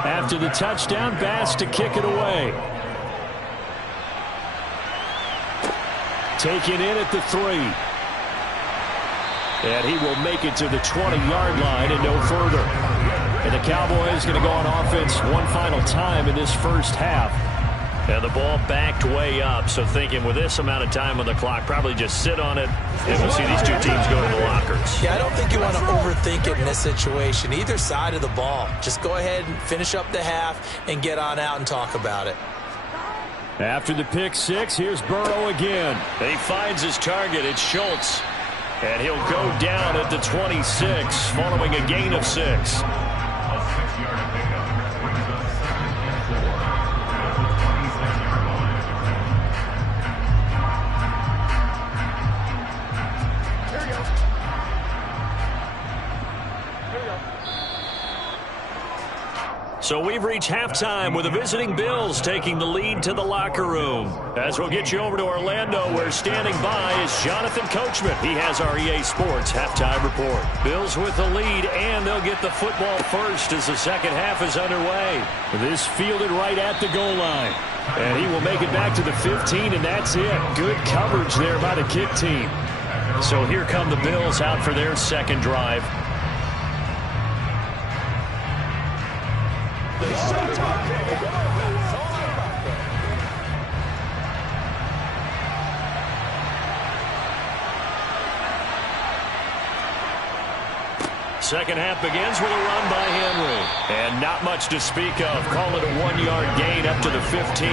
After the touchdown, Bass to kick it away. Taken in at the 3. And he will make it to the 20-yard line and no further. And the Cowboys going to go on offense one final time in this first half. And the ball backed way up, so thinking with this amount of time on the clock, probably just sit on it, and we'll see these two teams go to the lockers. Yeah, I don't think you want to overthink it in this situation. Either side of the ball. Just go ahead and finish up the half and get on out and talk about it. After the pick six, here's Burrow again. He finds his target. It's Schultz. And he'll go down at the 26 following a gain of 6. A 6-yard pickup brings up 2nd and 4 at the 27-yard line. Here we go. Here we go. So we've reached halftime with the visiting Bills taking the lead to the locker room. As we'll get you over to Orlando, where standing by is Jonathan Coachman. He has our EA Sports halftime report. Bills with the lead, and they'll get the football first as the second half is underway. This fielded right at the goal line. And he will make it back to the 15, and that's it. Good coverage there by the kick team. So here come the Bills out for their second drive. Second half begins with a run by Henry. And not much to speak of. Call it a 1-yard gain up to the 15.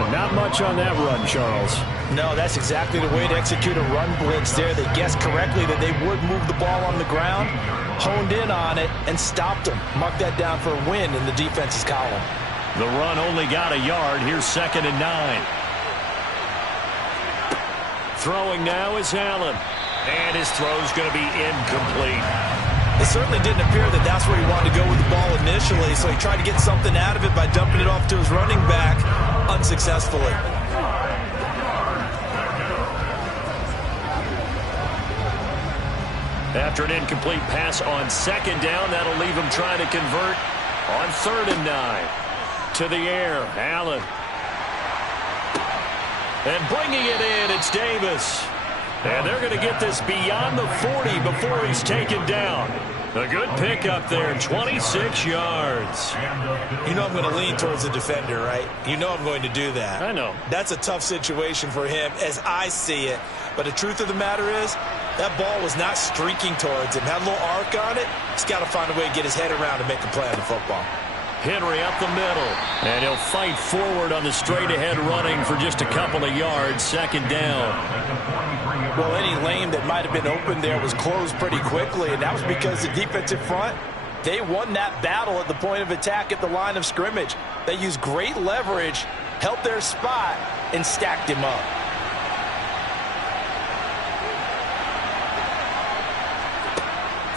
Well, not much on that run, Charles. No, that's exactly the way to execute a run blitz there. They guessed correctly that they would move the ball on the ground, honed in on it, and stopped them. Mark that down for a win in the defense's column. The run only got a yard. Here's 2nd and 9. Throwing now is Allen. And his throw's going to be incomplete. It certainly didn't appear that that's where he wanted to go with the ball initially, so he tried to get something out of it by dumping it off to his running back unsuccessfully. After an incomplete pass on 2nd down, that'll leave him trying to convert on 3rd and 9. To the air, Allen. And bringing it in, it's Davis. And they're going to get this beyond the 40 before he's taken down. A good pickup there, 26 yards. You know I'm going to lean towards the defender, right? You know I'm going to do that. I know. That's a tough situation for him as I see it. But the truth of the matter is, that ball was not streaking towards him. Had a little arc on it. He's got to find a way to get his head around and make a play on the football. Henry up the middle. And he'll fight forward on the straight-ahead running for just a couple of yards. 2nd down. Well, any lane that might have been open there was closed pretty quickly, and that was because the defensive front, they won that battle at the point of attack at the line of scrimmage. They used great leverage, held their spot, and stacked him up.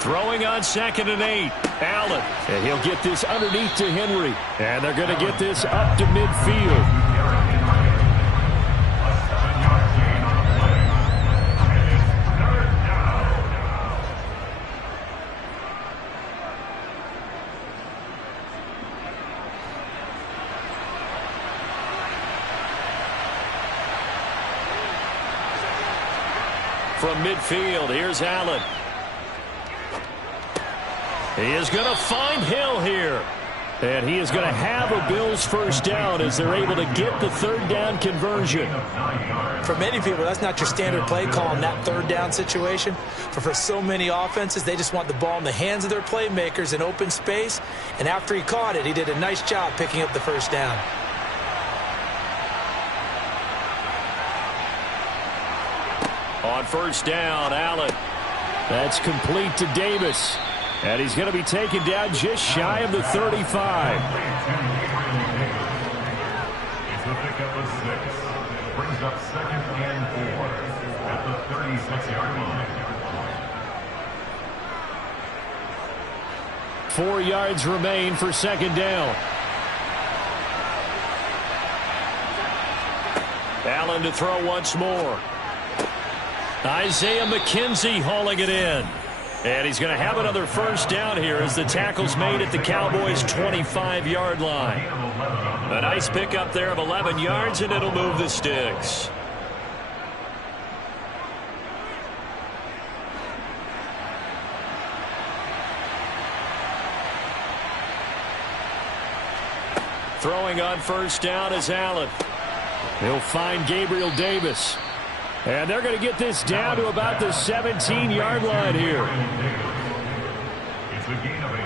Throwing on 2nd and 8. Allen. And he'll get this underneath to Henry. And they're going to get this up to midfield. From midfield, here's Allen. He is going to find Hill here. And he is going to have a Bills first down as they're able to get the 3rd down conversion. For many people, that's not your standard play call in that 3rd down situation. But for so many offenses, they just want the ball in the hands of their playmakers in open space. And after he caught it, he did a nice job picking up the first down. On 1st down, Allen. That's complete to Davis. And he's going to be taken down just shy of the 35. It's a pickup of 6. Brings up 2nd and 4 at the 36-yard line. 4 yards remain for 2nd down. Allen to throw once more. Isaiah McKenzie hauling it in. And he's going to have another first down here as the tackle's made at the Cowboys' 25-yard line. A nice pickup there of 11 yards, and it'll move the sticks. Throwing on 1st down is Allen. He'll find Gabriel Davis. And they're going to get this down to about the 17-yard line here. It's a gain of 8.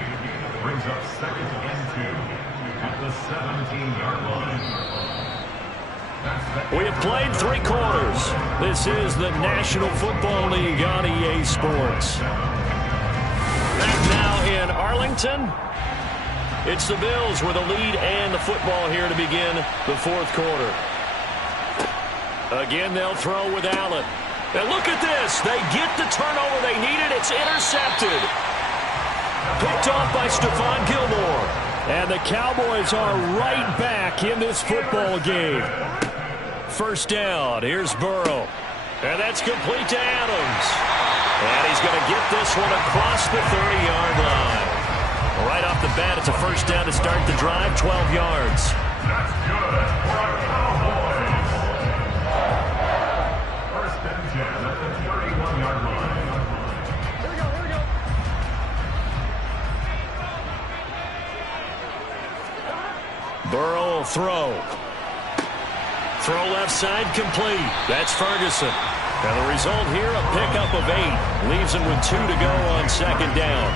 Brings up 2nd and 2 at the 17-yard line. We have played 3 quarters. This is the National Football League on EA Sports. Back now in Arlington. It's the Bills with a lead and the football here to begin the 4th quarter. Again, they'll throw with Allen. And look at this. They get the turnover they needed. It's intercepted. Picked off by Stephon Gilmore. And the Cowboys are right back in this football game. First down. Here's Burrow. And that's complete to Adams. And he's going to get this one across the 30-yard line. Right off the bat, it's a first down to start the drive, 12 yards. That's good for our Cowboys. First and 10 at the 31-yard line. Here we go. Burrow will throw. Throw left side complete. That's Ferguson. And the result here, a pickup of 8. Leaves him with 2 to go on 2nd down.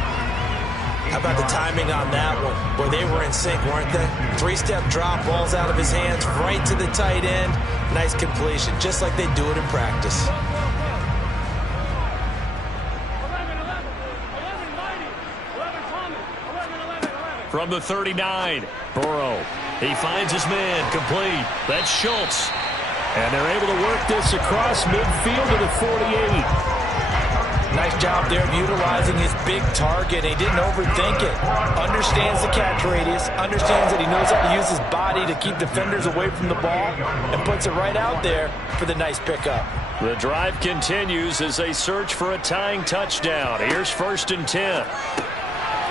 How about the timing on that one? Boy, they were in sync, weren't they? 3-step drop, ball's out of his hands, right to the tight end. Nice completion, just like they do it in practice. From the 39, Burrow. He finds his man, complete. That's Schultz. And they're able to work this across midfield to the 48. Nice job there of utilizing his big target. He didn't overthink it. Understands the catch radius. Understands that he knows how to use his body to keep defenders away from the ball. And puts it right out there for the nice pickup. The drive continues as they search for a tying touchdown. Here's 1st and 10.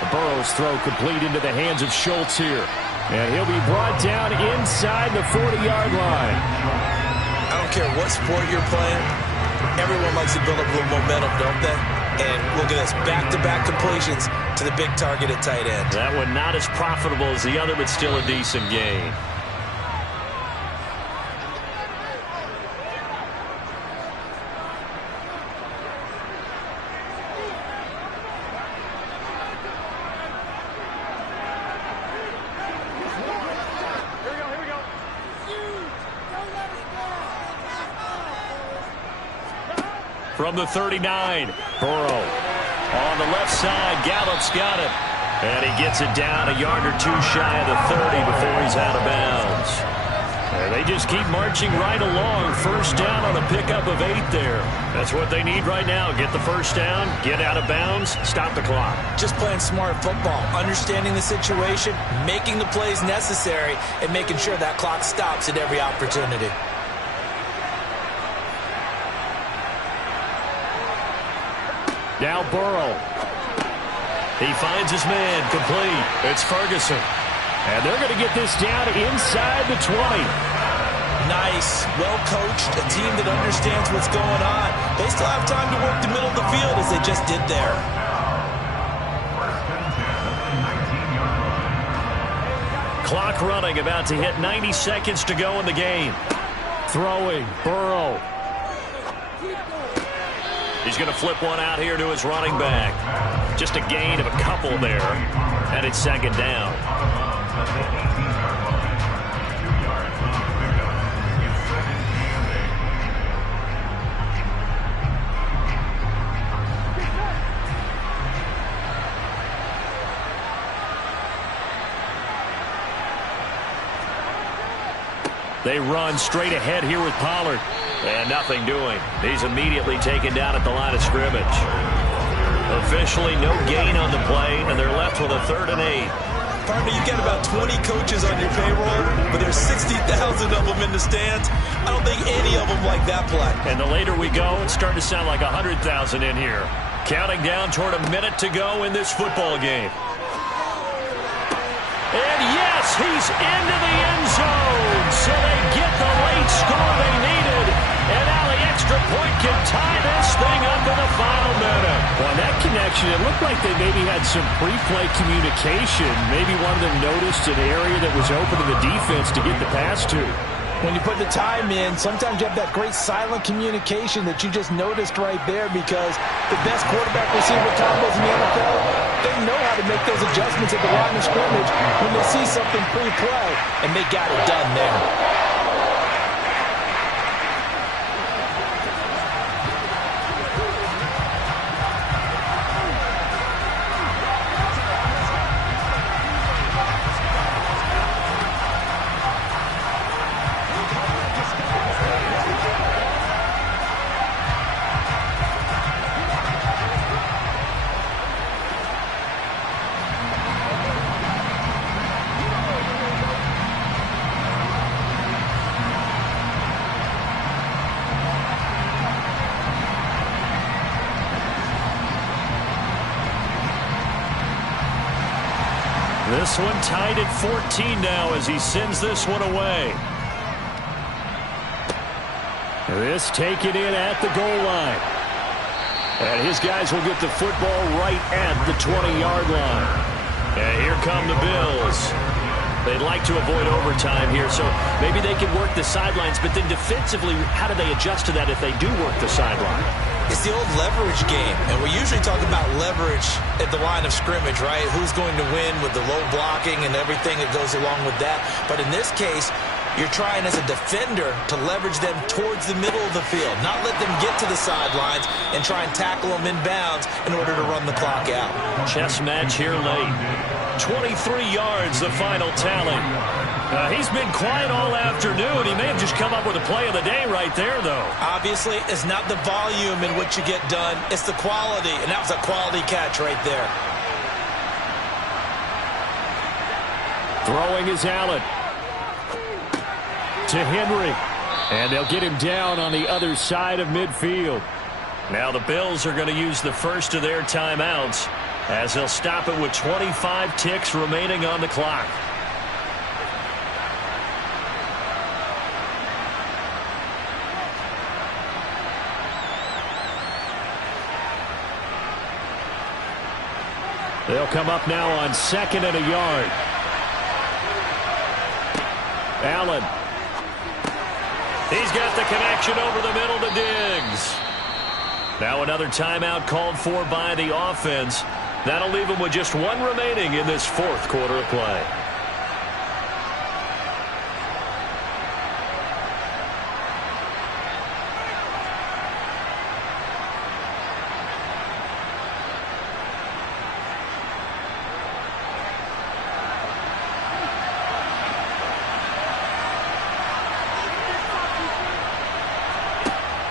Burrow's throw complete into the hands of Schultz here. And he'll be brought down inside the 40-yard line. I don't care what sport you're playing. Everyone likes to build up a little momentum, don't they? And look at this, back-to-back completions to the big target at tight end. That one not as profitable as the other, but still a decent gain. From the 39, Burrow. On the left side, Gallup's got it. And he gets it down a yard or 2 shy of the 30 before he's out of bounds. And they They just keep marching right along. First down on a pickup of 8 there. That's what they need right now. Get the first down, get out of bounds, stop the clock. Just playing smart football, understanding the situation, making the plays necessary, and making sure that clock stops at every opportunity. Now Burrow. He finds his man, complete. It's Ferguson. And they're going to get this down inside the 20. Nice, well-coached, a team that understands what's going on. They still have time to work the middle of the field as they just did there. First and 10 at the 19-yard line. Clock running, about to hit 90 seconds to go in the game. Throwing, Burrow. He's going to flip one out here to his running back. Just a gain of a couple there, and it's second down. At the 18-yard line. 2 yards on the pickup. It's second and 8. They run straight ahead here with Pollard. And nothing doing. He's immediately taken down at the line of scrimmage. Officially no gain on the play, and they're left with a 3rd and 8. Partner, you got about 20 coaches on your payroll, but there's 60,000 of them in the stands. I don't think any of them like that play. And the later we go, it's starting to sound like 100,000 in here. Counting down toward a minute to go in this football game. And yes, he's into the end zone. So they get the late score they needed. And now the extra point can tie this thing up in the final minute. On that connection, it looked like they maybe had some pre-play communication. Maybe one of them noticed an area that was open to the defense to get the pass to. When you put the time in, sometimes you have that great silent communication that you just noticed right there, because the best quarterback receiver combos in the NFL, they know how to make those adjustments at the line of scrimmage when they see something pre-play, and they got it done there. This one tied at 14 now as he sends this one away. This taken in at the goal line. And his guys will get the football right at the 20-yard line. And here come the Bills. They'd like to avoid overtime here, so maybe they can work the sidelines, but then defensively, how do they adjust to that if they do work the sideline? It's the old leverage game, and we usually talk about leverage at the line of scrimmage, right? Who's going to win with the low blocking and everything that goes along with that. But in this case, you're trying as a defender to leverage them towards the middle of the field, not let them get to the sidelines and try and tackle them in bounds in order to run the clock out. Chess match here late. 23 yards, the final tally. He's been quiet all afternoon. He may have just come up with a play of the day right there, though. Obviously, it's not the volume in which you get done. It's the quality, and that was a quality catch right there. Throwing is Allen. To Henry. And they'll get him down on the other side of midfield. Now the Bills are going to use the first of their timeouts as they'll stop it with 25 ticks remaining on the clock. They'll come up now on 2nd and a yard. Allen. He's got the connection over the middle to Diggs. Now another timeout called for by the offense. That'll leave them with just one remaining in this fourth quarter of play.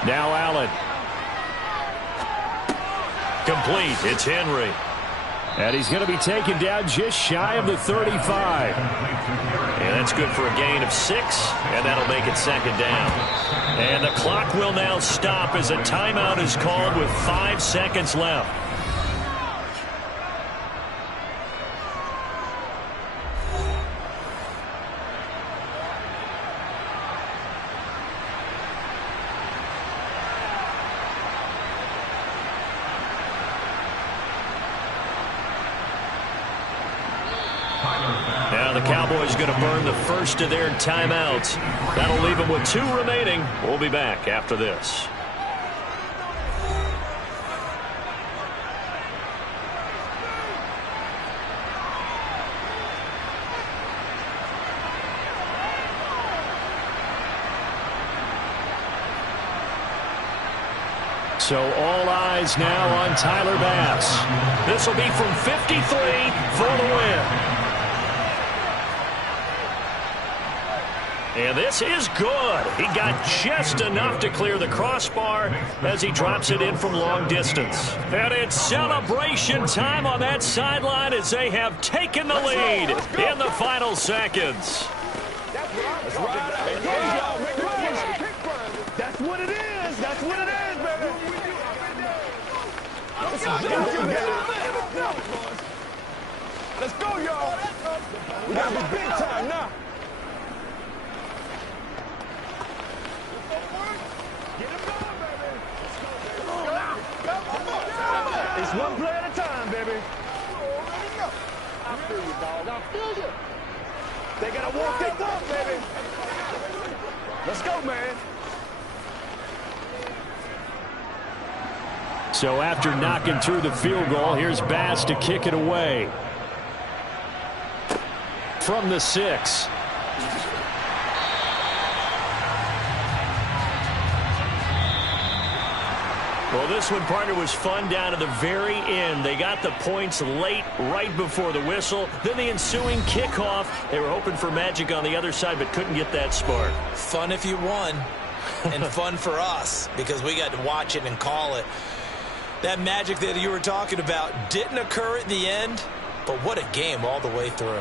Now Allen. Complete. It's Henry. And he's going to be taken down just shy of the 35. And that's good for a gain of 6, and that'll make it second down. And the clock will now stop as a timeout is called with 5 seconds left. Now the Cowboys going to burn the first of their timeouts. That'll leave them with 2 remaining. We'll be back after this. So all eyes now on Tyler Bass. This will be from 53 for the win. And this is good. He got just enough to clear the crossbar as he drops it in from long distance. And it's celebration time on that sideline as they have taken the lead in the final seconds. That's what it is. That's what it is, baby. Let's go, y'all. We got to be big time now. It's one play at a time, baby. I feel you, dog. I feel you. They got to walk their walk, baby. Let's go, man. So after knocking through the field goal, here's Bass to kick it away. From the 6. Well, this one, partner, was fun down to the very end. They got the points late, right before the whistle. Then the ensuing kickoff. They were hoping for magic on the other side, but couldn't get that spark. Fun if you won, and fun for us, because we got to watch it and call it. That magic that you were talking about didn't occur at the end, but what a game all the way through.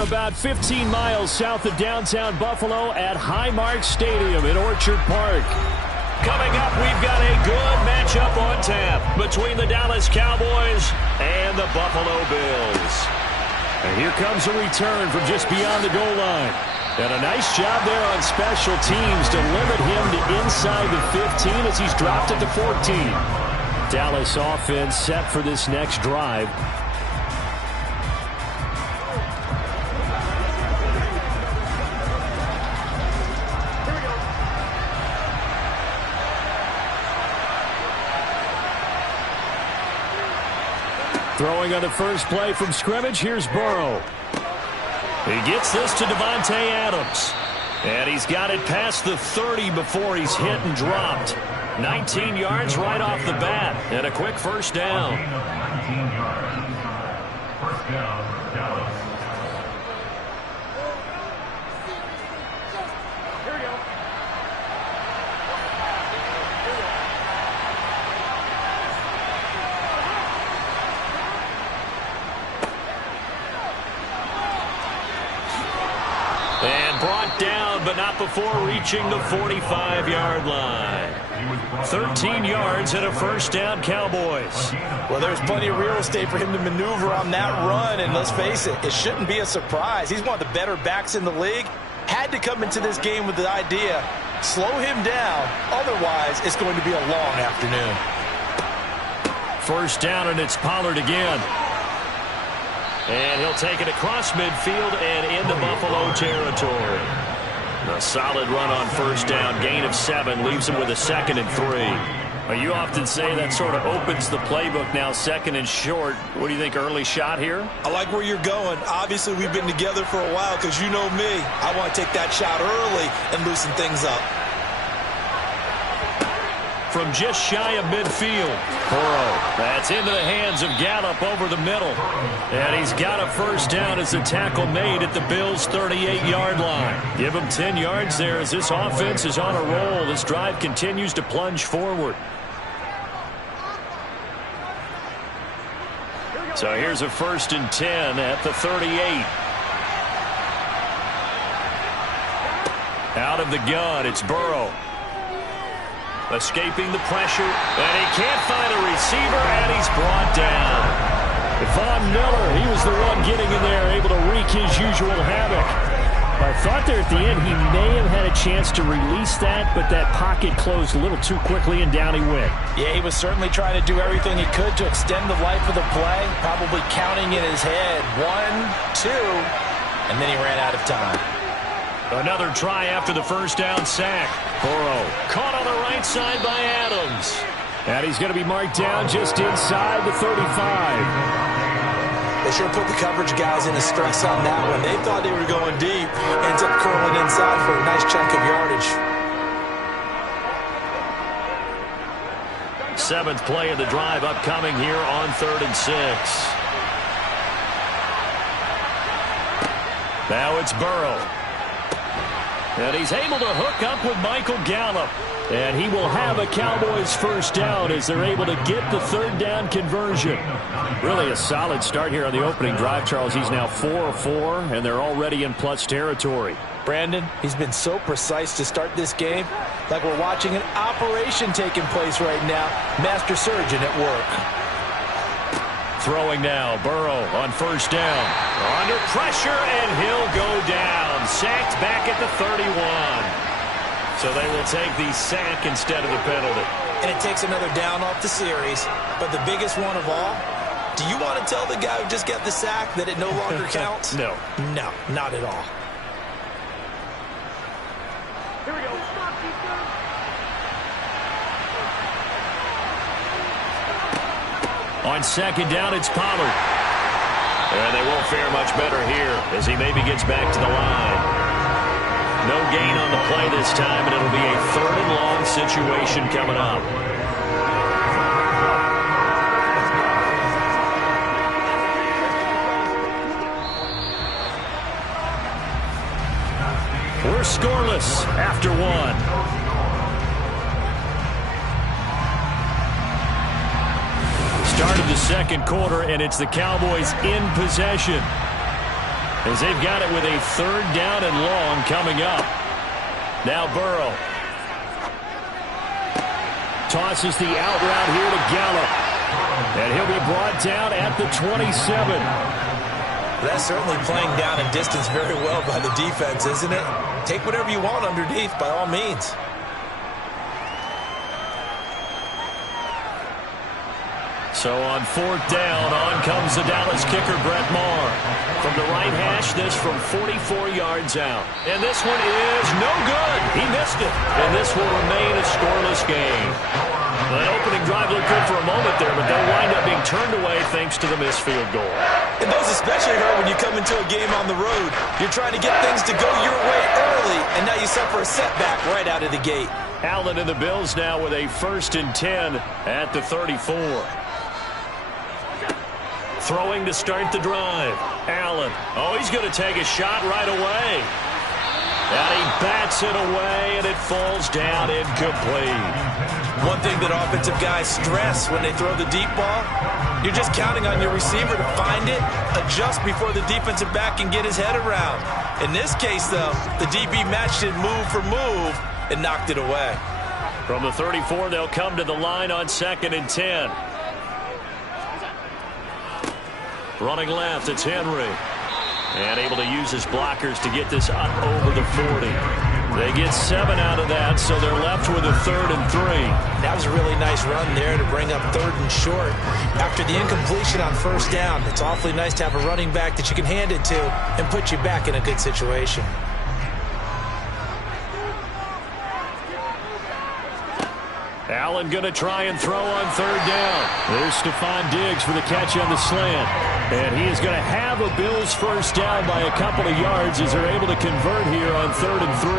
We're about 15 miles south of downtown Buffalo at Highmark Stadium in Orchard Park. Coming up, we've got a good matchup on tap between the Dallas Cowboys and the Buffalo Bills. And here comes a return from just beyond the goal line. And a nice job there on special teams to limit him to inside the 15 as he's dropped at the 14. Dallas offense set for this next drive. Throwing on the first play from scrimmage, here's Burrow. He gets this to Davante Adams. And he's got it past the 30 before he's hit and dropped. 19 yards right off the bat. And a quick first down. 19 yards. First down, Dallas. Here we go. And brought down, but not before reaching the 45-yard line. 13 yards and a first down, Cowboys. Well, there's plenty of real estate for him to maneuver on that run, and let's face it, it shouldn't be a surprise. He's one of the better backs in the league. Had to come into this game with the idea, slow him down, otherwise it's going to be a long afternoon. First down, and it's Pollard again. And he'll take it across midfield and into Buffalo territory. A solid run on first down, gain of 7, leaves him with a 2nd and 3. Well, you often say that sort of opens the playbook now, 2nd and short. What do you think, early shot here? I like where you're going. Obviously, we've been together for a while because you know me. I want to take that shot early and loosen things up. From just shy of midfield, Burrow. That's into the hands of Gallup over the middle. And he's got a first down as the tackle made at the Bills' 38-yard line. Give him 10 yards there as this offense is on a roll. This drive continues to plunge forward. So here's a 1st and 10 at the 38. Out of the gun, it's Burrow. Escaping the pressure, and he can't find a receiver, and he's brought down. Von Miller, he was the one getting in there, able to wreak his usual havoc. I thought there at the end he may have had a chance to release that, but that pocket closed a little too quickly, and down he went. Yeah, he was certainly trying to do everything he could to extend the life of the play, probably counting in his head 1, 2, and then he ran out of time. Another try after the first down sack. Burrow caught on the right side by Adams. And he's going to be marked down just inside the 35. They sure put the coverage guys in a stress on that one. They thought they were going deep. Ends up curling inside for a nice chunk of yardage. 7th play of the drive upcoming here on 3rd and 6. Now it's Burrow. And he's able to hook up with Michael Gallup. And he will have a Cowboys first down as they're able to get the 3rd down conversion. Really a solid start here on the opening drive, Charles. He's now 4 of 4, and they're already in plus territory. Brandon, he's been so precise to start this game, like we're watching an operation taking place right now. Master surgeon at work. Throwing now, Burrow on first down. Under pressure, and he'll go down. Sacked back at the 31. So they will take the sack instead of the penalty. And it takes another down off the series. But the biggest one of all, do you want to tell the guy who just got the sack that it no longer counts? No. No, not at all. Here we go. On 2nd down, it's Pollard. And they won't fare much better here as he maybe gets back to the line. No gain on the play this time, and it'll be a 3rd and long situation coming up. We're scoreless after 1. Start of the 2nd quarter, and it's the Cowboys in possession. as they've got it with a 3rd down and long coming up. Now Burrow. Tosses the out route here to Gallup. And he'll be brought down at the 27. That's certainly playing down in distance very well by the defense, isn't it? Take whatever you want underneath, by all means. So on 4th down, on comes the Dallas kicker, Brett Maher. From the right hash, this from 44 yards out. And this one is no good. He missed it. And this will remain a scoreless game. That opening drive looked good for a moment there, but they'll wind up being turned away thanks to the missed field goal. And those especially hurt when you come into a game on the road. You're trying to get things to go your way early, and now you suffer a setback right out of the gate. Allen and the Bills now with a 1st and 10 at the 34. Throwing to start the drive. Allen. Oh, he's going to take a shot right away. And he bats it away, and it falls down incomplete. One thing that offensive guys stress when they throw the deep ball, you're just counting on your receiver to find it, adjust before the defensive back can get his head around. In this case, though, the DB matched it move for move and knocked it away. From the 34, they'll come to the line on 2nd and 10. Running left, it's Henry. And able to use his blockers to get this up over the 40. They get 7 out of that, so they're left with a 3rd and 3. That was a really nice run there to bring up 3rd and short. After the incompletion on 1st down, it's awfully nice to have a running back that you can hand it to and put you back in a good situation. Allen going to try and throw on 3rd down. There's Stephon Diggs for the catch on the slant. And he is going to have a Bills 1st down by a couple of yards as they're able to convert here on 3rd and 3.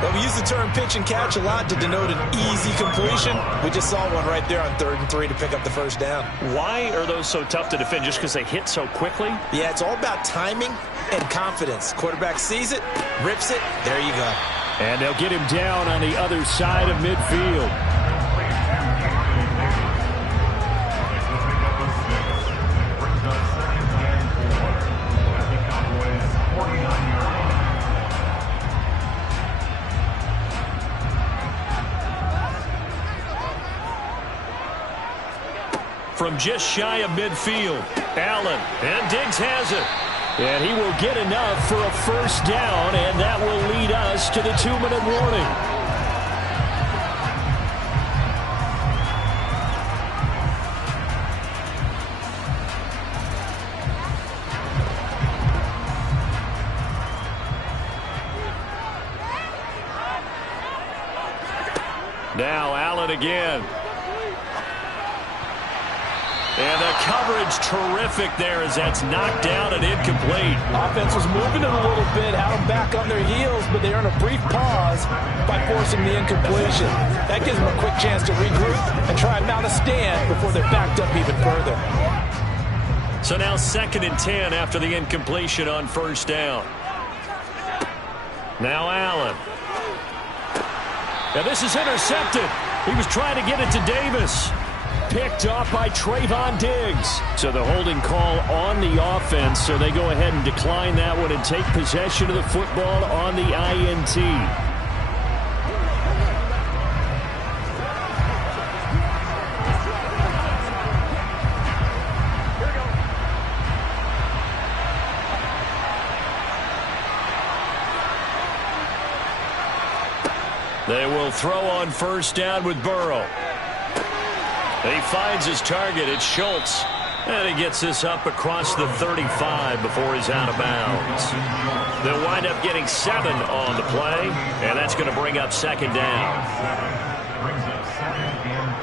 Well, we use the term pitch and catch a lot to denote an easy completion. We just saw one right there on 3rd and 3 to pick up the 1st down. Why are those so tough to defend? Just because they hit so quickly? Yeah, it's all about timing and confidence. Quarterback sees it, rips it, there you go. And they'll get him down on the other side of midfield. From just shy of midfield, Allen, and Diggs has it. And he will get enough for a 1st down, and that will lead us to the 2-minute warning. Now Allen again. And the coverage terrific there as that's knocked down and incomplete. Offense was moving it a little bit, had them back on their heels, but they earned a brief pause by forcing the incompletion. That gives them a quick chance to regroup and try and mount a stand before they're backed up even further. So now 2nd and 10 after the incompletion on 1st down. Now Allen. Now this is intercepted. He was trying to get it to Davis. Picked off by Trayvon Diggs. So the holding call on the offense, so they go ahead and decline that one and take possession of the football on the INT. They will throw on 1st down with Burrow. He finds his target. It's Schultz. And he gets this up across the 35 before he's out of bounds. They'll wind up getting 7 on the play, and that's going to bring up 2nd down. Brings up 2nd and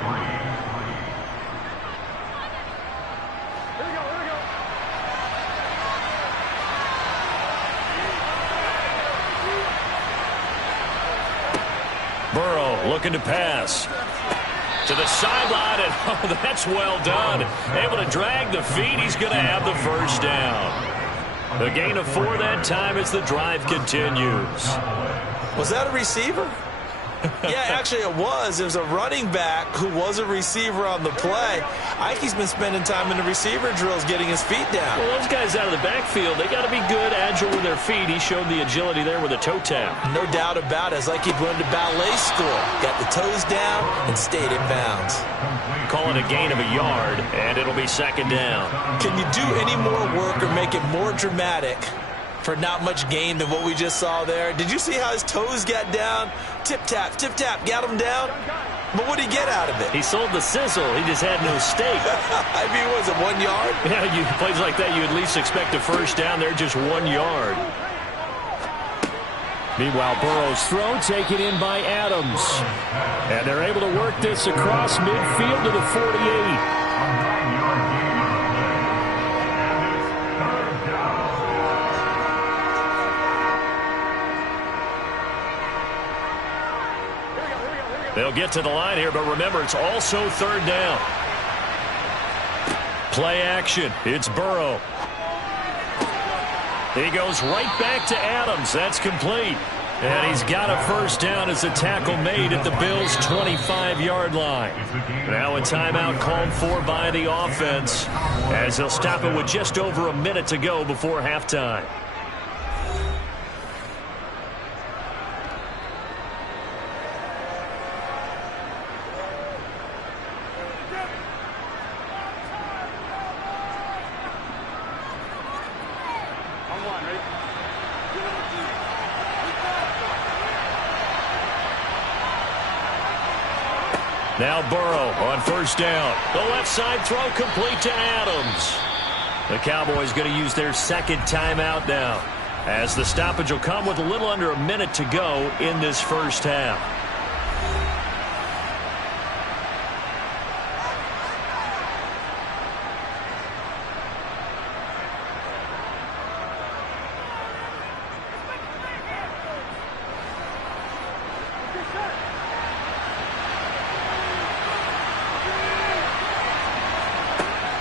3. Burrow looking to pass. To the sideline, and oh, that's well done. Able to drag the feet. He's going to have the 1st down. A gain of 4 that time as the drive continues. Was that a receiver? Yeah, actually it was. There was a running back who was a receiver on the play. Ike's been spending time in the receiver drills getting his feet down. Well, those guys out of the backfield, they got to be good, agile with their feet. He showed the agility there with a toe tap. No doubt about it. It's like he'd run to ballet school. Got the toes down and stayed in bounds. Call it a gain of a yard, and it'll be second down. Can you do any more work or make it more dramatic for not much gain than what we just saw there? Did you see how his toes got down? Tip-tap, got him down. But what did he get out of it? He sold the sizzle. He just had no steak. I mean, was it 1 yard? Yeah, plays like that, you at least expect a first down. They're just 1 yard. Meanwhile, Burrow's throw taken in by Adams. And they're able to work this across midfield to the 48. They'll get to the line here, but remember, it's also third down. Play action. It's Burrow. He goes right back to Adams. That's complete. And he's got a first down as a tackle made at the Bills' 25-yard line. Now a timeout called for by the offense as they'll stop it with just over a minute to go before halftime. Now Burrow on first down. The left side throw complete to Adams. The Cowboys going to use their second timeout now, as the stoppage will come with a little under a minute to go in this first half.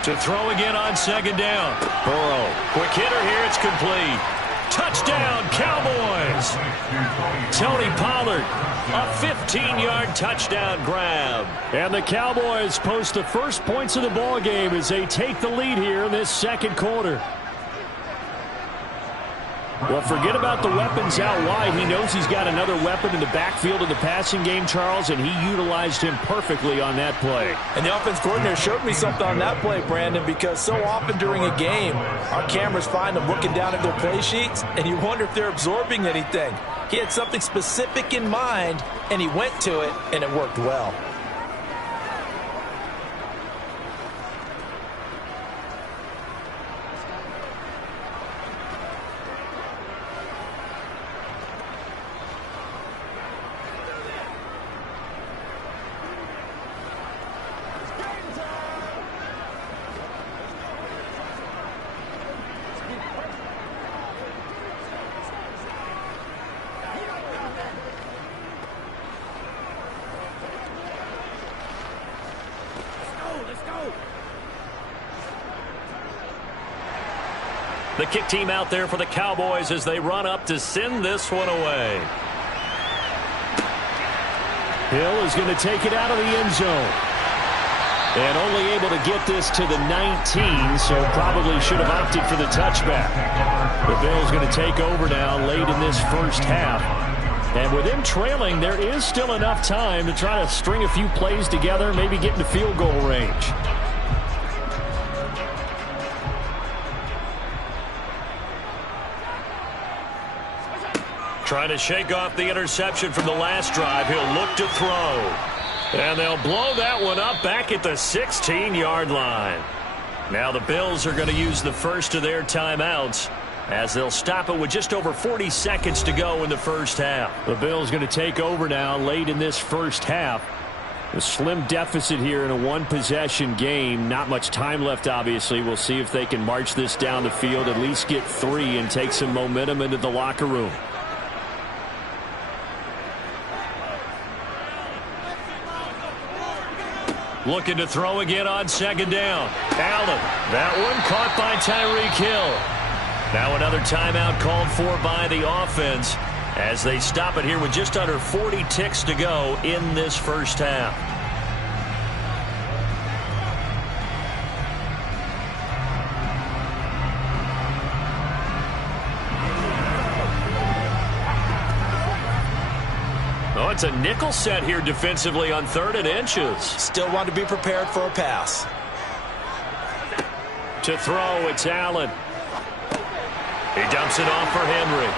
To throw again on second down. Burrow, quick hitter here, it's complete. Touchdown, Cowboys! Tony Pollard, a 15-yard touchdown grab. And the Cowboys post the first points of the ball game as they take the lead here in this second quarter. Well, forget about the weapons out wide. He knows he's got another weapon in the backfield of the passing game, Charles, and he utilized him perfectly on that play. And the offense coordinator showed me something on that play, Brandon, because so often during a game, our cameras find them looking down at their play sheets, and you wonder if they're absorbing anything. He had something specific in mind, and he went to it, and it worked well. The kick team out there for the Cowboys as they run up to send this one away. Hill is going to take it out of the end zone. And only able to get this to the 19, so probably should have opted for the touchback. The Bills going to take over now late in this first half. And with them trailing, there is still enough time to try to string a few plays together, maybe get into field goal range. Trying to shake off the interception from the last drive. He'll look to throw. And they'll blow that one up back at the 16-yard line. Now the Bills are going to use the first of their timeouts as they'll stop it with just over 40 seconds to go in the first half. The Bills going to take over now late in this first half. A slim deficit here in a one-possession game. Not much time left, obviously. We'll see if they can march this down the field, at least get 3 and take some momentum into the locker room. Looking to throw again on second down. Allen. That one caught by Tyreek Hill. Now another timeout called for by the offense as they stop it here with just under 40 ticks to go in this first half. Oh, it's a nickel set here defensively on 3rd and inches. Still want to be prepared for a pass. To throw, it's Allen. He dumps it off for Henry.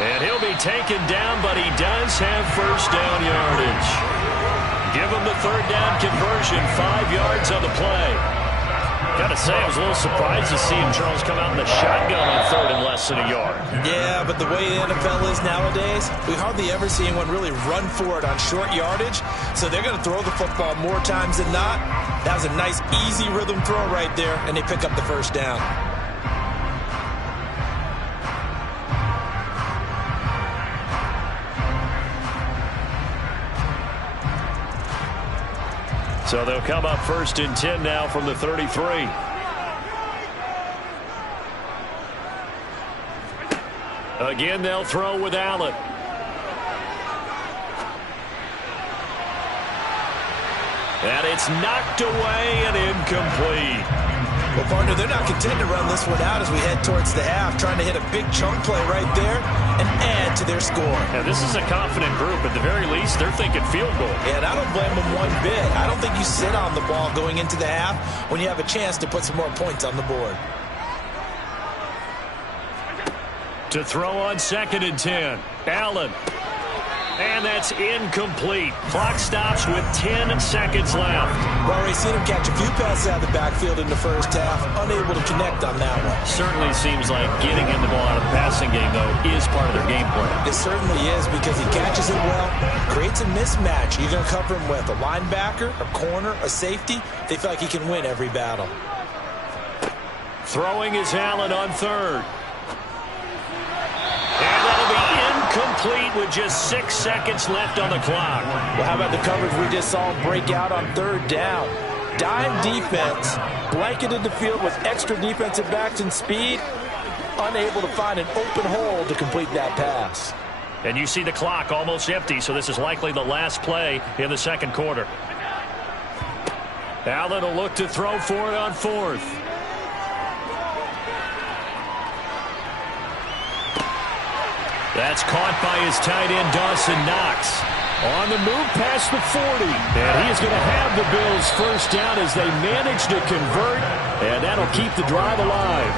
And he'll be taken down, but he does have first down yardage. Give him the 3rd down conversion, 5 yards on the play. Gotta say, I was a little surprised to see him, Charles, come out in the shotgun on 3rd and less than a yard. Yeah, but the way the NFL is nowadays, we hardly ever see anyone really run for it on short yardage. So they're going to throw the football more times than not. That was a nice, easy rhythm throw right there, and they pick up the first down. So they'll come up 1st and 10 now from the 33. Again, they'll throw with Allen. And it's knocked away and incomplete. Well, partner, they're not content to run this one out as we head towards the half, trying to hit a big chunk play right there and add to their score. Now, this is a confident group. At the very least, they're thinking field goal. And I don't blame them one bit. I don't think you sit on the ball going into the half when you have a chance to put some more points on the board. To throw on 2nd and 10. Allen. And that's incomplete. Clock stops with 10 seconds left. Well, already seen him catch a few passes out of the backfield in the first half. Unable to connect on that one. Certainly seems like getting in the ball out of the passing game, though, is part of their game plan. It certainly is because he catches it well, creates a mismatch. You're going to cover him with a linebacker, a corner, a safety. They feel like he can win every battle. Throwing is Allen on 3rd. And that'll be incomplete with just 6 seconds left on the clock. Well, how about the coverage we just saw break out on 3rd down? Dime defense, blanketed the field with extra defensive backs and speed, unable to find an open hole to complete that pass. And you see the clock almost empty, so this is likely the last play in the 2nd quarter. Allen will look to throw for it on 4th. That's caught by his tight end, Dawson Knox. On the move past the 40. And he is going to have the Bills first down as they manage to convert. And that'll keep the drive alive.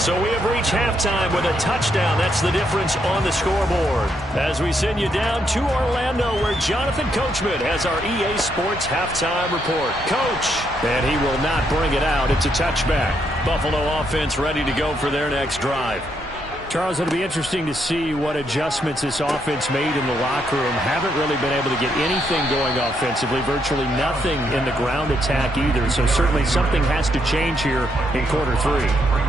So we have reached halftime with a touchdown. That's the difference on the scoreboard. As we send you down to Orlando, where Jonathan Coachman has our EA Sports halftime report. Coach. And he will not bring it out. It's a touchback. Buffalo offense ready to go for their next drive. Charles, it'll be interesting to see what adjustments this offense made in the locker room. Haven't really been able to get anything going offensively. Virtually nothing in the ground attack either. So certainly something has to change here in quarter 3.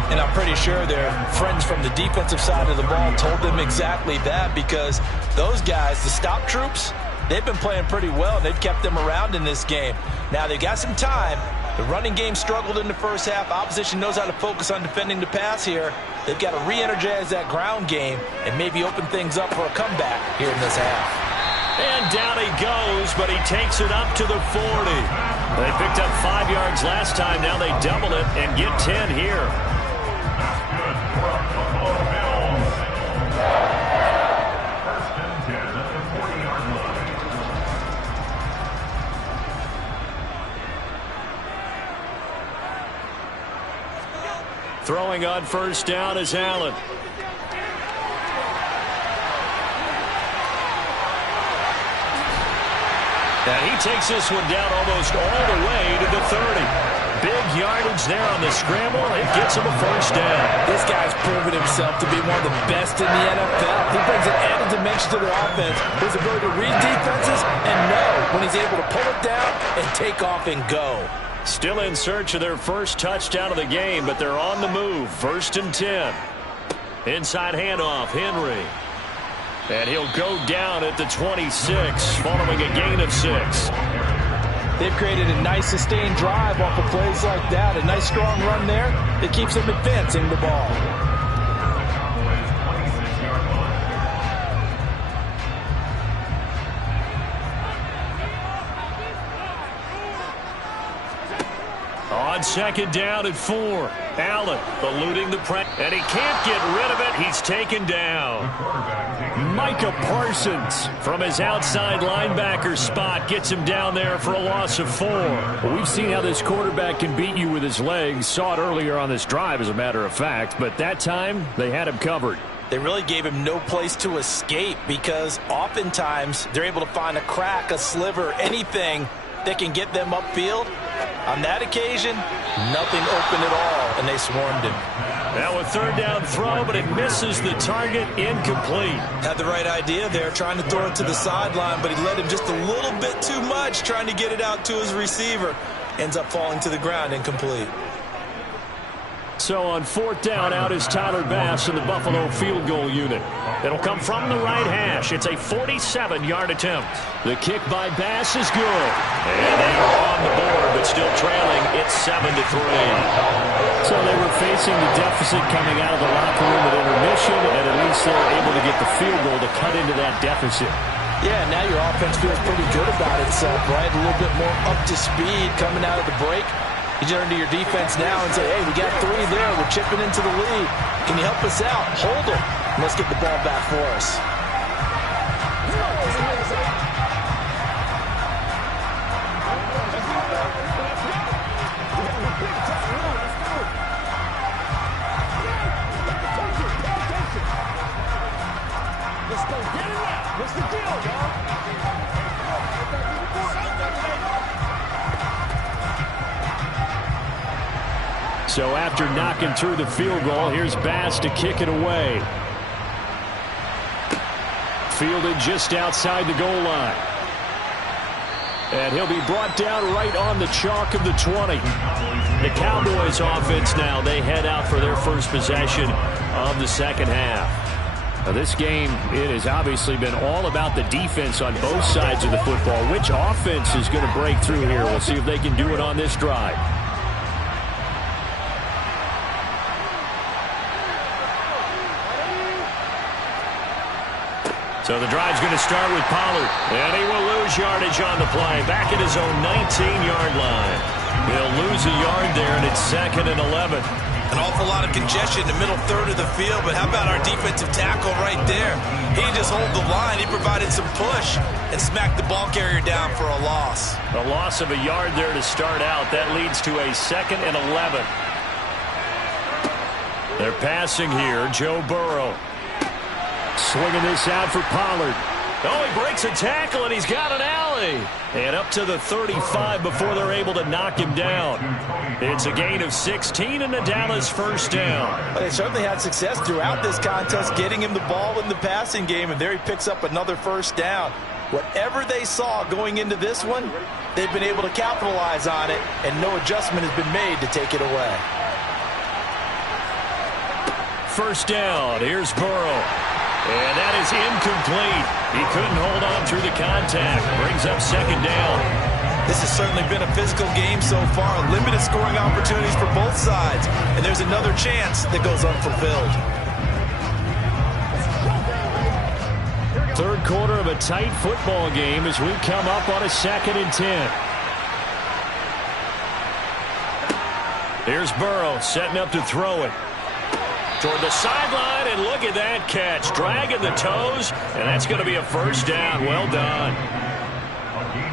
And I'm pretty sure their friends from the defensive side of the ball told them exactly that, because those guys, the stop troops, they've been playing pretty well. They've kept them around in this game. Now they got some time. The running game struggled in the first half. Opposition knows how to focus on defending the pass here. They've got to re-energize that ground game and maybe open things up for a comeback here in this half. And down he goes, but he takes it up to the 40. They picked up 5 yards last time. Now they double it and get 10 here. Throwing on first down is Allen. And he takes this one down almost all the way to the 30. Big yardage there on the scramble. It gets him a first down. This guy's proven himself to be one of the best in the NFL. He brings an added dimension to their offense. His ability to read defenses and know when he's able to pull it down and take off and go. Still in search of their first touchdown of the game, but they're on the move. 1st and 10. Inside handoff, Henry. And he'll go down at the 26, following a gain of 6. They've created a nice sustained drive off of plays like that. A nice strong run there that keeps them advancing the ball. On second down at 4. Allen eluding the press, and he can't get rid of it. He's taken down. Micah Parsons from his outside linebacker spot gets him down there for a loss of 4. Well, we've seen how this quarterback can beat you with his legs. Saw it earlier on this drive, as a matter of fact. But that time, they had him covered. They really gave him no place to escape because oftentimes they're able to find a crack, a sliver, anything that can get them upfield. On that occasion, nothing open at all, and they swarmed him. Now a third down throw, but it misses the target, incomplete. Had the right idea there, trying to throw it to the sideline, but he led him just a little bit too much, trying to get it out to his receiver. Ends up falling to the ground, incomplete. So on fourth down, out is Tyler Bass in the Buffalo field goal unit. It'll come from the right hash. It's a 47-yard attempt. The kick by Bass is good. And they are on the board, but still trailing. It's 7-3. So they were facing the deficit coming out of the locker room at intermission, and at least they were able to get the field goal to cut into that deficit. Yeah, now your offense feels pretty good about itself, right? A little bit more up to speed coming out of the break. You turn to your defense now and say, hey, we got 3 there. We're chipping into the lead. Can you help us out? Hold them. Let's get the ball back for us. Let's go. Get it out. What's the deal, dog? So after knocking through the field goal, here's Bass to kick it away. Fielded just outside the goal line. And he'll be brought down right on the chalk of the 20. The Cowboys offense now, they head out for their first possession of the second half. Now this game, it has obviously been all about the defense on both sides of the football. Which offense is going to break through here? We'll see if they can do it on this drive. So the drive's going to start with Pollard. And he will lose yardage on the play. Back at his own 19-yard line. He'll lose a yard there, and it's 2nd and 11. An awful lot of congestion in the middle third of the field, but how about our defensive tackle right there? He didn't just hold the line. He provided some push and smacked the ball carrier down for a loss. A loss of a yard there to start out. That leads to a 2nd and 11. They're passing here. Joe Burrow. Swinging this out for Pollard. Oh, he breaks a tackle, and he's got an alley. And up to the 35 before they're able to knock him down. It's a gain of 16 and the Dallas first down. They certainly had success throughout this contest, getting him the ball in the passing game, and there he picks up another first down. Whatever they saw going into this one, they've been able to capitalize on it, and no adjustment has been made to take it away. First down. Here's Burrow. And that is incomplete. He couldn't hold on through the contact. Brings up second down. This has certainly been a physical game so far. Limited scoring opportunities for both sides. And there's another chance that goes unfulfilled. Third quarter of a tight football game as we come up on a 2nd and 10. Here's Burrow setting up to throw it. Toward the sideline, and look at that catch. Dragging the toes, and that's going to be a first down. Well done.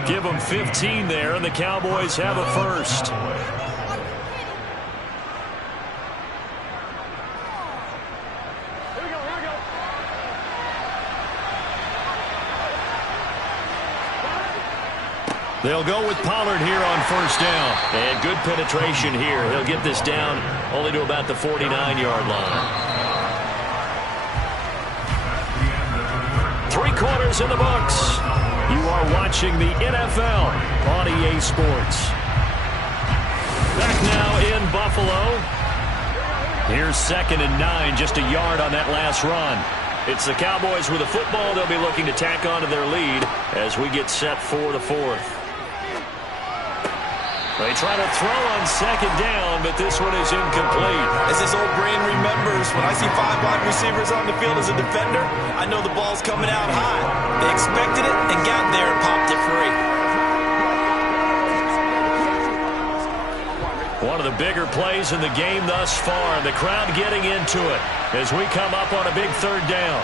Give them 15 there, and the Cowboys have a first. They'll go with Pollard here on first down. And good penetration here. He'll get this down only to about the 49-yard line. 3 quarters in the books. You are watching the NFL on EA Sports. Back now in Buffalo. Here's 2nd and 9, just a yard on that last run. It's the Cowboys with the football. They'll be looking to tack onto their lead as we get set for the 4th. They try to throw on second down, but this one is incomplete. As this old brain remembers, when I see 5 wide receivers on the field as a defender, I know the ball's coming out high. They expected it and got there and popped it free. One of the bigger plays in the game thus far, and the crowd getting into it as we come up on a big third down.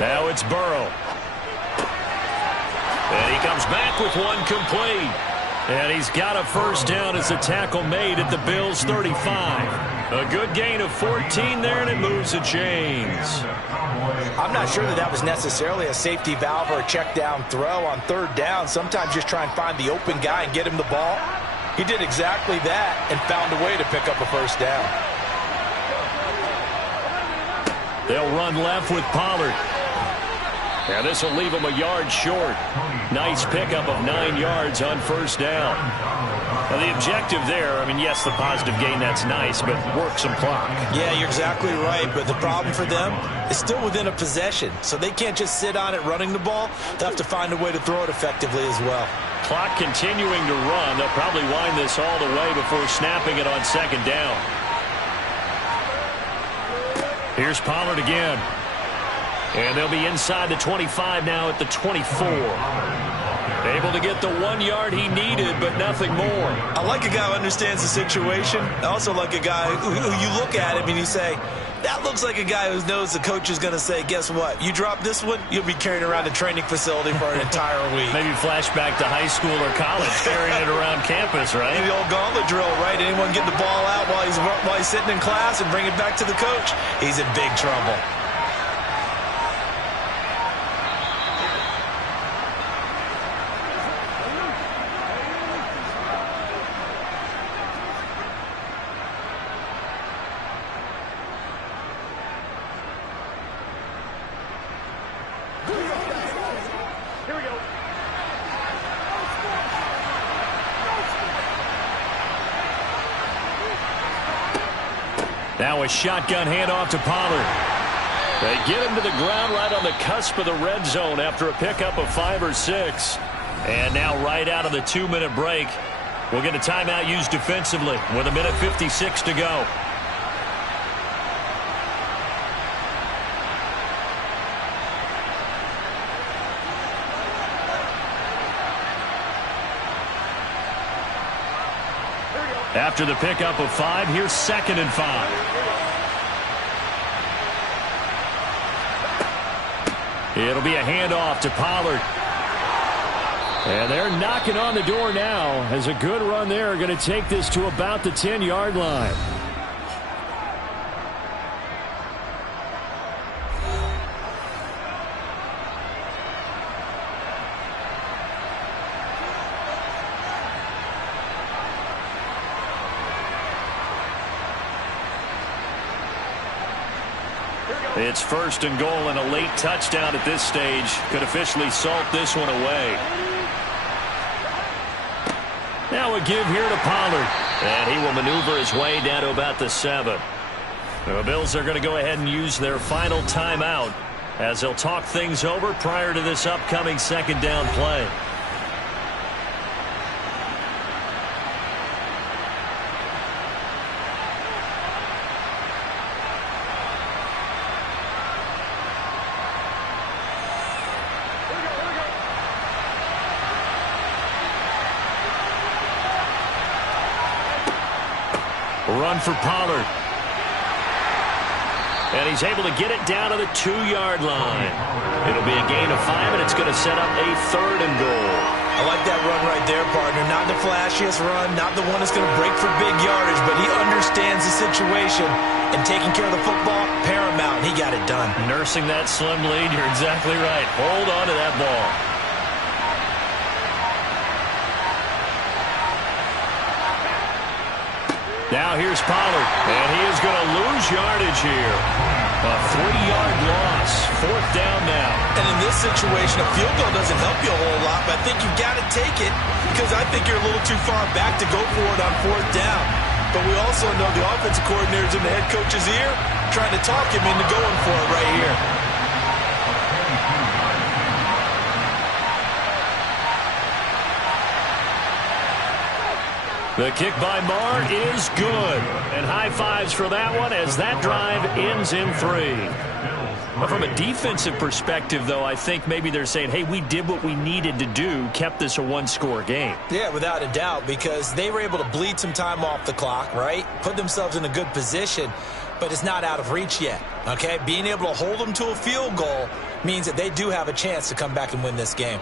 Now it's Burrow. And he comes back with one complete. And he's got a first down as the tackle made at the Bills' 35. A good gain of 14 there, and it moves the chains. I'm not sure that was necessarily a safety valve or a check down throw on third down. Sometimes just try and find the open guy and get him the ball. He did exactly that and found a way to pick up a first down. They'll run left with Pollard. And this will leave him a yard short. Nice pickup of 9 yards on first down. Now the objective there, I mean, yes, the positive gain, that's nice, but work some clock. Yeah, you're exactly right, but the problem for them is still within a possession, so they can't just sit on it running the ball. They'll have to find a way to throw it effectively as well. Clock continuing to run. They'll probably wind this all the way before snapping it on second down. Here's Pollard again. And they'll be inside the 25 now at the 24. Able to get the 1 yard he needed, but nothing more. I like a guy who understands the situation. I also like a guy who you look at him and you say, that looks like a guy who knows the coach is going to say, guess what? You drop this one, you'll be carrying around a training facility for an entire week. Maybe flashback to high school or college, carrying it around campus, right? The old gauntlet drill, right? Anyone get the ball out while he's sitting in class and bring it back to the coach? He's in big trouble. Now a shotgun handoff to Pollard. They get him to the ground right on the cusp of the red zone after a pickup of 5 or 6. And now right out of the 2-minute break, we'll get a timeout used defensively with 1:56 to go. After the pickup of 5, here's 2nd and 5. It'll be a handoff to Pollard. And they're knocking on the door now as a good run there. Going to take this to about the 10-yard line. It's 1st and goal, and a late touchdown at this stage could officially salt this one away. Now a give here to Pollard, and he will maneuver his way down to about the 7. The Bills are going to go ahead and use their final timeout as they'll talk things over prior to this upcoming 2nd down play. Run for Pollard. And he's able to get it down to the 2-yard line. It'll be a gain of 5, and it's going to set up a 3rd and goal. I like that run right there, partner. Not the flashiest run, not the one that's going to break for big yardage, but he understands the situation, and taking care of the football, paramount, and he got it done. Nursing that slim lead, you're exactly right. Hold on to that ball. Now here's Pollard, and he is going to lose yardage here. A 3-yard loss, 4th down now. And in this situation, a field goal doesn't help you a whole lot, but I think you've got to take it because I think you're a little too far back to go for it on 4th down. But we also know the offensive coordinator's in the head coach's ear trying to talk him into going for it right here. The kick by Marr is good. And high fives for that one as that drive ends in 3. From a defensive perspective, though, I think maybe they're saying, hey, we did what we needed to do, kept this a one-score game. Yeah, without a doubt, because they were able to bleed some time off the clock, right? Put themselves in a good position, but it's not out of reach yet, okay? Being able to hold them to a field goal means that they do have a chance to come back and win this game.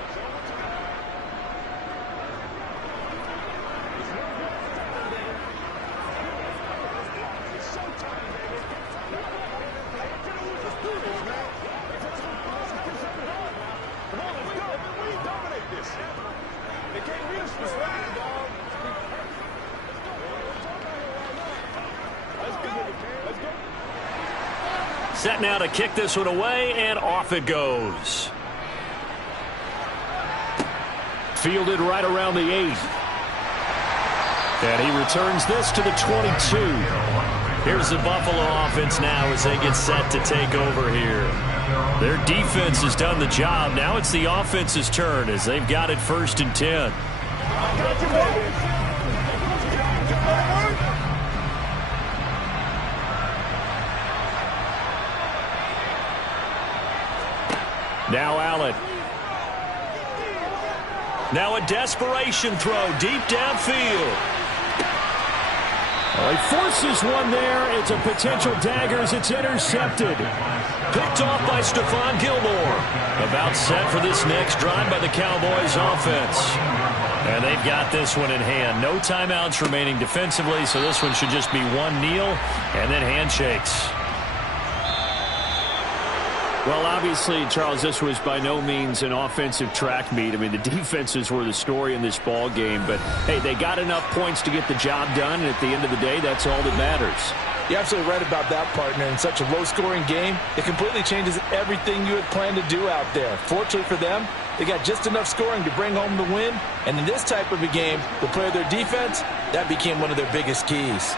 Set now to kick this one away, and off it goes. Fielded right around the 8. And he returns this to the 22. Here's the Buffalo offense now as they get set to take over here. Their defense has done the job. Now it's the offense's turn as they've got it 1st and 10. Now Allen. Now a desperation throw deep downfield. Well, he forces one there. It's a potential dagger as it's intercepted. Picked off by Stephon Gilmore. About set for this next drive by the Cowboys offense. And they've got this one in hand. No timeouts remaining defensively, so this one should just be one kneel and then handshakes. Well, obviously, Charles, this was by no means an offensive track meet. I mean, the defenses were the story in this ball game. But, hey, they got enough points to get the job done. And at the end of the day, that's all that matters. You're absolutely right about that, partner. In such a low-scoring game, it completely changes everything you had planned to do out there. Fortunately for them, they got just enough scoring to bring home the win. And in this type of a game, to play their defense, that became one of their biggest keys.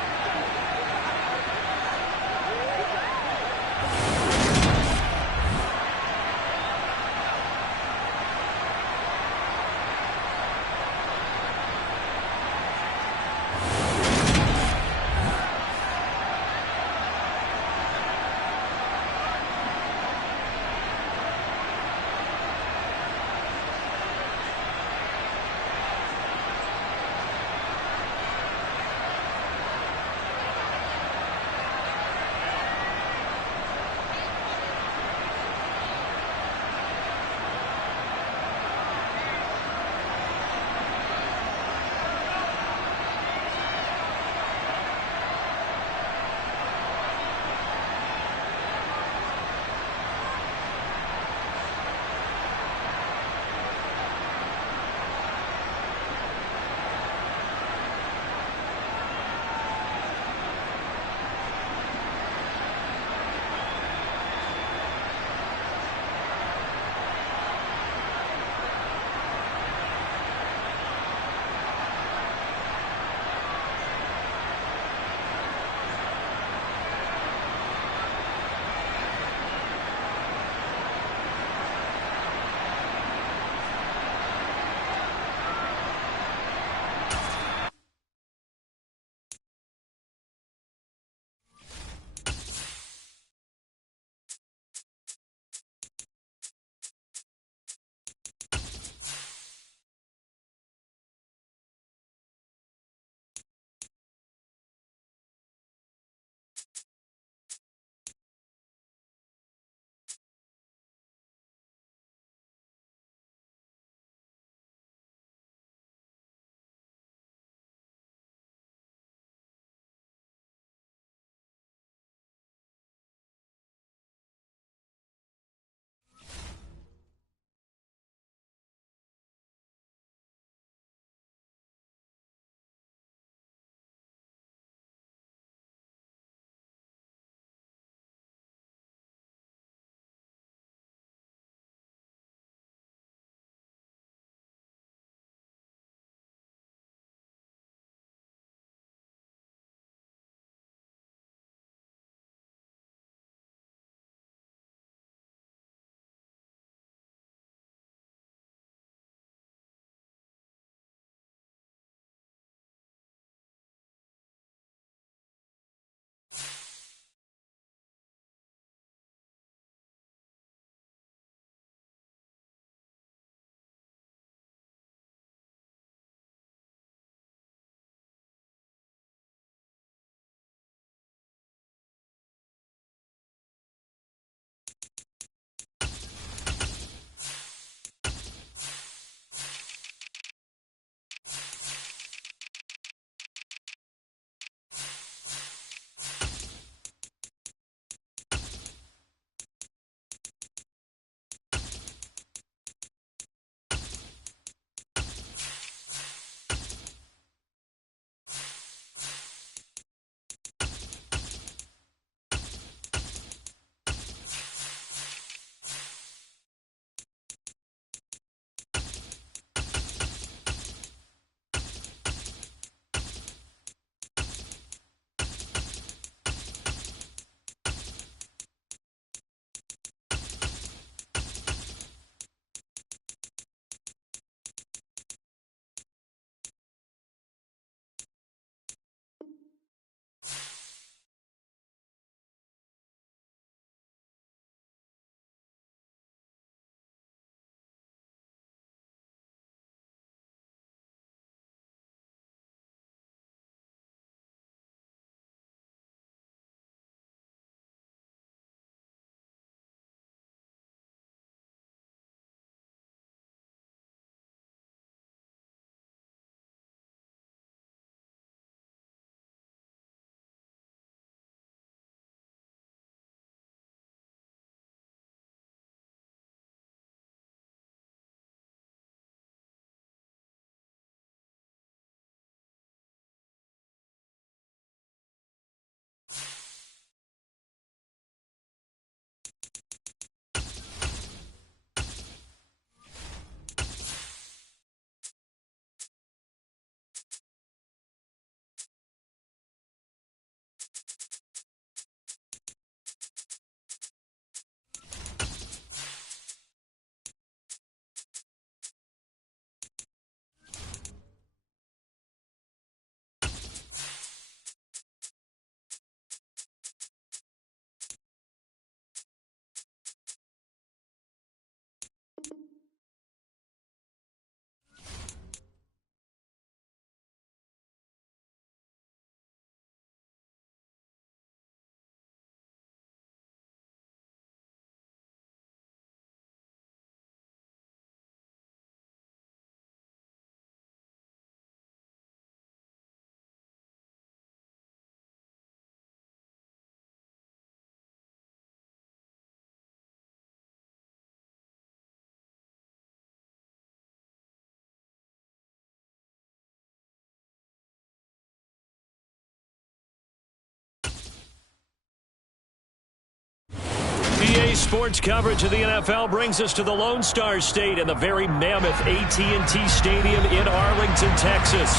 Today's sports coverage of the NFL brings us to the Lone Star State and the very mammoth AT&T Stadium in Arlington, Texas.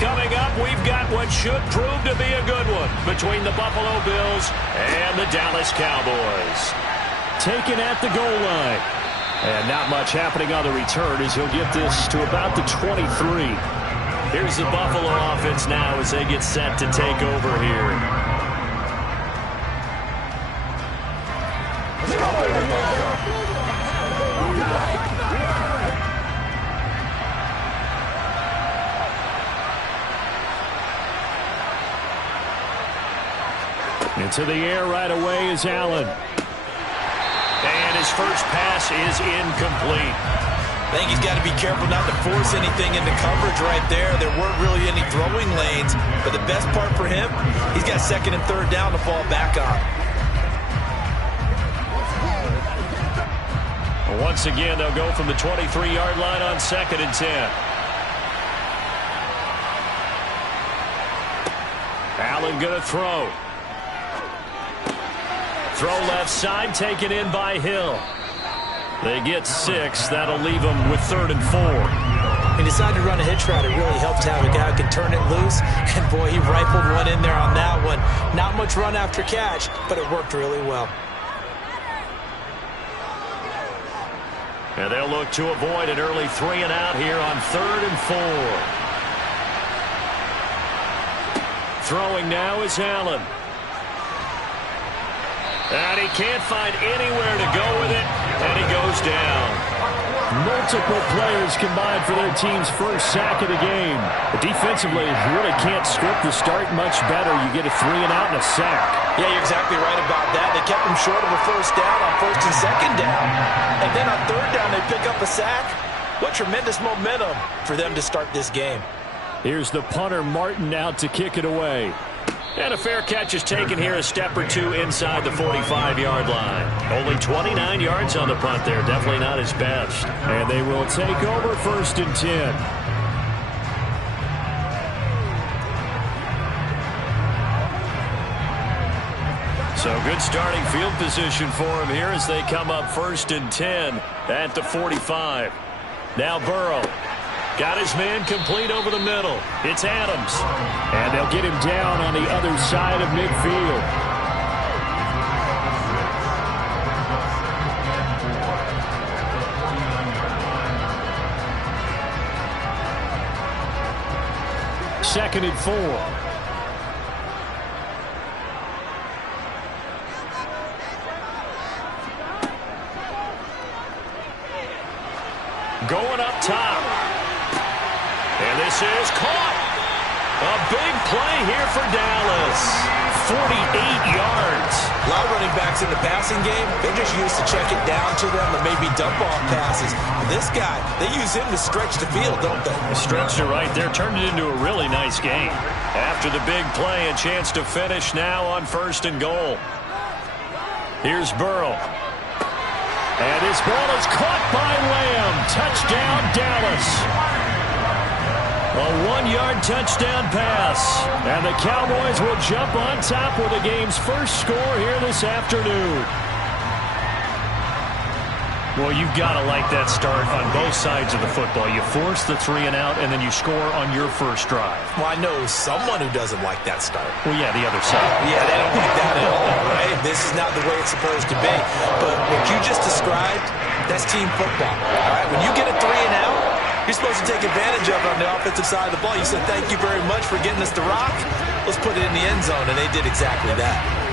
Coming up, we've got what should prove to be a good one between the Buffalo Bills and the Dallas Cowboys. Taken at the goal line. And not much happening on the return as he'll get this to about the 23. Here's the Buffalo offense now as they get set to take over here. Into the air right away is Allen. And his first pass is incomplete. I think he's got to be careful not to force anything into coverage right there. There weren't really any throwing lanes, but the best part for him, he's got second and third down to fall back on. Once again, they'll go from the 23-yard line on 2nd and 10. Allen going to throw. Throw left side, taken in by Hill. They get 6. That'll leave them with 3rd and 4. He decided to run a hitch route. It really helped to have a guy who can turn it loose. And, boy, he rifled one in there on that one. Not much run after catch, but it worked really well. And they'll look to avoid an early 3 and out here on 3rd and 4. Throwing now is Allen. And he can't find anywhere to go with it, and he goes down. Multiple players combined for their team's first sack of the game. But defensively, you really can't script the start much better. You get a 3 and out and a sack. Yeah, you're exactly right about that. They kept him short of a first down on 1st and 2nd down. And then on 3rd down, they pick up a sack. What tremendous momentum for them to start this game. Here's the punter, Martin, out to kick it away. And a fair catch is taken here a step or two inside the 45-yard line. Only 29 yards on the punt there. Definitely not his best. And they will take over 1st and 10. So good starting field position for him here as they come up 1st and 10 at the 45. Now Burrow. Got his man complete over the middle. It's Adams. And they'll get him down on the other side of midfield. Second and 4. Going up top. And this is caught. A big play here for Dallas. 48 yards. A lot of running backs in the passing game, they're just used to check it down to them or maybe dump off passes. But this guy, they use him to stretch the field, don't they? Stretched it right there, turned it into a really nice game. After the big play, a chance to finish now on 1st and goal. Here's Burrow. And this ball is caught by Lamb. Touchdown, Dallas. A 1-yard touchdown pass. And the Cowboys will jump on top with the game's first score here this afternoon. Well, you've got to like that start on both sides of the football. You force the 3 and out, and then you score on your first drive. Well, I know someone who doesn't like that start. Well, yeah, the other side. Yeah, they don't like that at all, right? This is not the way it's supposed to be. But what you just described, that's team football. All right, when you get a 3 and out, you're supposed to take advantage of it on the offensive side of the ball. You said, thank you very much for getting us the rock. Let's put it in the end zone, and they did exactly that.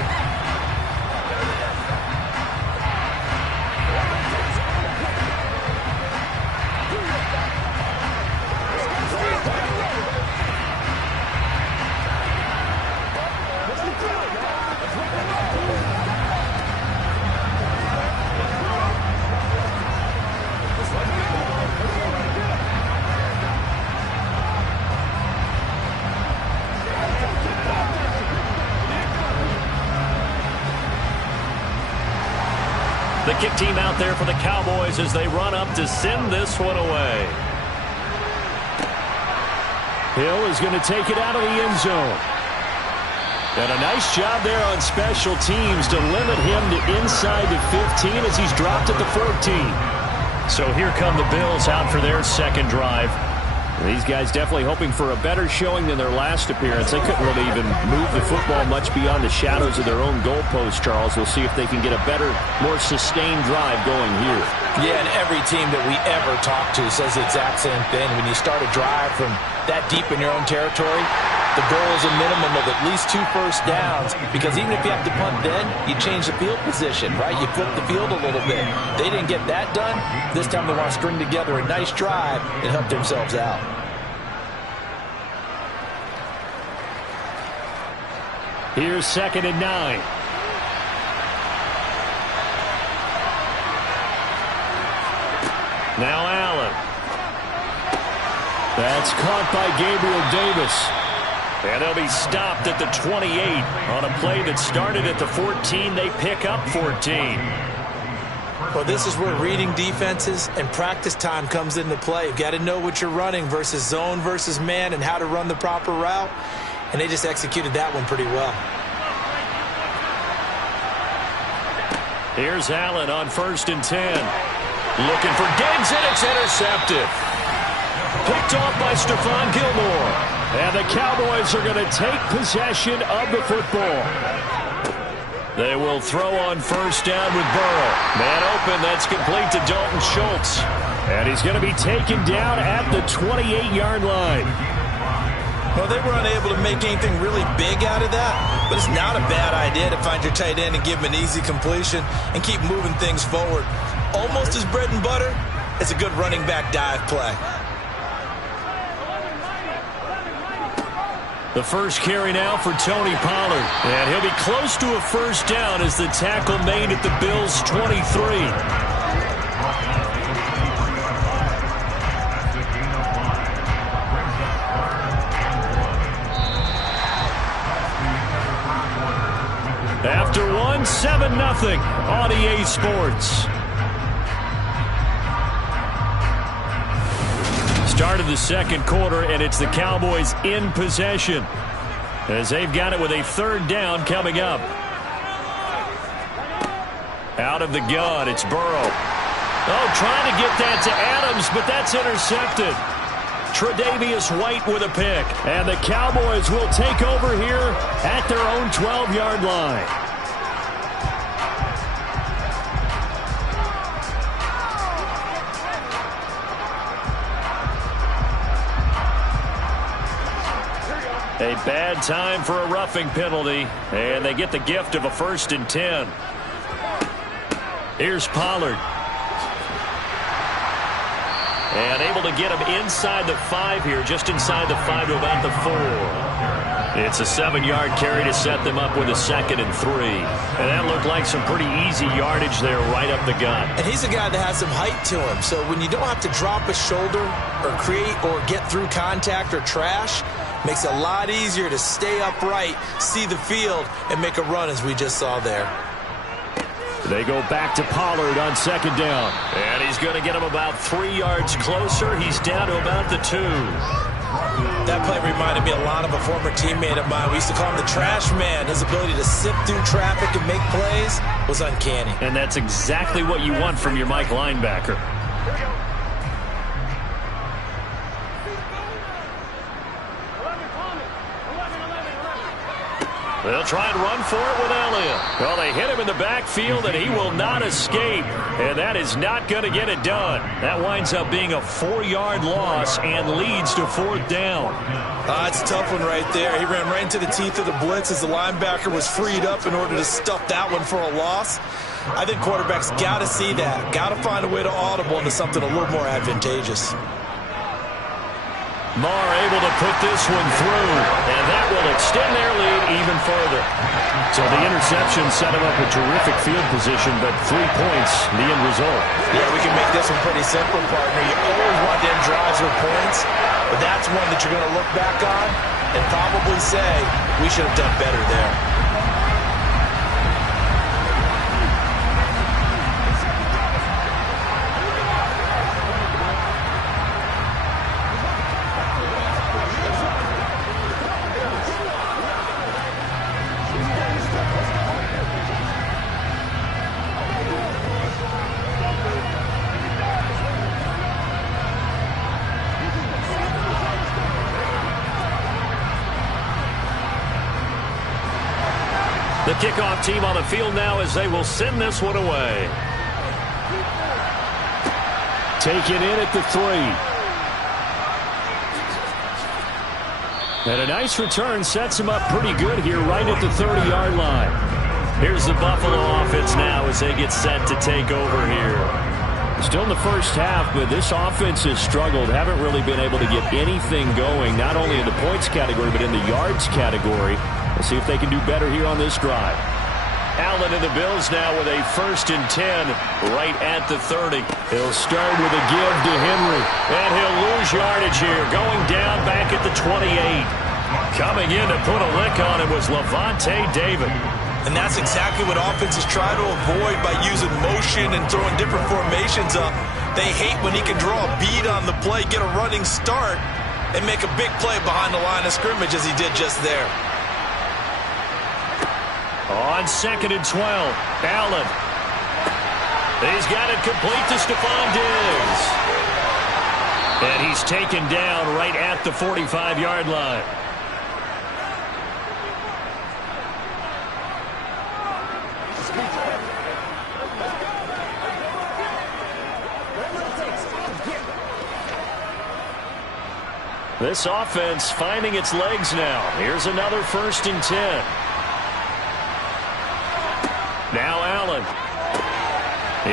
The kick team out there for the Cowboys as they run up to send this one away. Hill is going to take it out of the end zone. And a nice job there on special teams to limit him to inside the 15 as he's dropped at the 14. So here come the Bills out for their second drive. These guys definitely hoping for a better showing than their last appearance. They couldn't really even move the football much beyond the shadows of their own goalpost, Charles. We'll see if they can get a better, more sustained drive going here. Yeah, and every team that we ever talk to says the exact same thing. When you start a drive from that deep in your own territory, the goal is a minimum of at least 2 first downs, because even if you have to punt then, you change the field position, right? You flip the field a little bit. They didn't get that done. This time they want to string together a nice drive and help themselves out. Here's 2nd and 9. Now Allen. That's caught by Gabriel Davis. And they'll be stopped at the 28 on a play that started at the 14. They pick up 14. Well, this is where reading defenses and practice time comes into play. You've got to know what you're running versus zone versus man and how to run the proper route. And they just executed that one pretty well. Here's Allen on 1st and 10. Looking for Diggs, and it's intercepted. Picked off by Stephon Gilmore. And the Cowboys are going to take possession of the football. They will throw on 1st down with Burrow. Man open, that's complete to Dalton Schultz. And he's going to be taken down at the 28-yard line. Well, they were unable to make anything really big out of that, but it's not a bad idea to find your tight end and give him an easy completion and keep moving things forward. Almost as bread and butter as a good running back dive play. The first carry now for Tony Pollard. And he'll be close to a 1st down as the tackle made at the Bills' 23. After one, 7-0 on EA Sports. Start of the 2nd quarter, and it's the Cowboys in possession as they've got it with a 3rd down coming up. Out of the gun, it's Burrow. Oh, trying to get that to Adams, but that's intercepted. Tre'Davious White with a pick. And the Cowboys will take over here at their own 12-yard line. A bad time for a roughing penalty, and they get the gift of a 1st and 10. Here's Pollard. And able to get him inside the 5 here, just inside the 5 to about the 4. It's a 7-yard carry to set them up with a 2nd and 3. And that looked like some pretty easy yardage there right up the gut. And he's a guy that has some height to him, so when you don't have to drop a shoulder or create or get through contact or trash, makes it a lot easier to stay upright, see the field, and make a run as we just saw there. They go back to Pollard on 2nd down. And he's going to get him about 3 yards closer. He's down to about the 2. That play reminded me a lot of a former teammate of mine. We used to call him the trash man. His ability to sift through traffic and make plays was uncanny. And that's exactly what you want from your Mike linebacker. They'll try and run for it with Elliott. Well, they hit him in the backfield, and he will not escape. And that is not going to get it done. That winds up being a 4-yard loss and leads to 4th down. It's a tough one right there. He ran right into the teeth of the blitz as the linebacker was freed up in order to stuff that one for a loss. I think quarterbacks got to see that. Got to find a way to audible into something a little more advantageous. Marr able to put this one through, and that will extend their lead even further. So the interception set him up with terrific field position, but 3 points, the end result. Yeah, we can make this one pretty simple, partner. You always want to end drives with points, but that's one that you're going to look back on and probably say, we should have done better there. The kickoff team on the field now as they will send this one away. Taken in at the 3. And a nice return sets him up pretty good here right at the 30-yard line. Here's the Buffalo offense now as they get set to take over here. Still in the first half, but this offense has struggled. Haven't really been able to get anything going, not only in the points category, but in the yards category. We'll see if they can do better here on this drive. Allen and the Bills now with a 1st and 10 right at the 30. He'll start with a give to Henry, and he'll lose yardage here, going down back at the 28. Coming in to put a lick on it was Lavonte David. And that's exactly what offenses try to avoid by using motion and throwing different formations up. They hate when he can draw a bead on the play, get a running start, and make a big play behind the line of scrimmage as he did just there. On 2nd and 12, Allen. He's got it complete to Stephon Diggs. And he's taken down right at the 45-yard line. This offense finding its legs now. Here's another 1st and 10. Now Allen.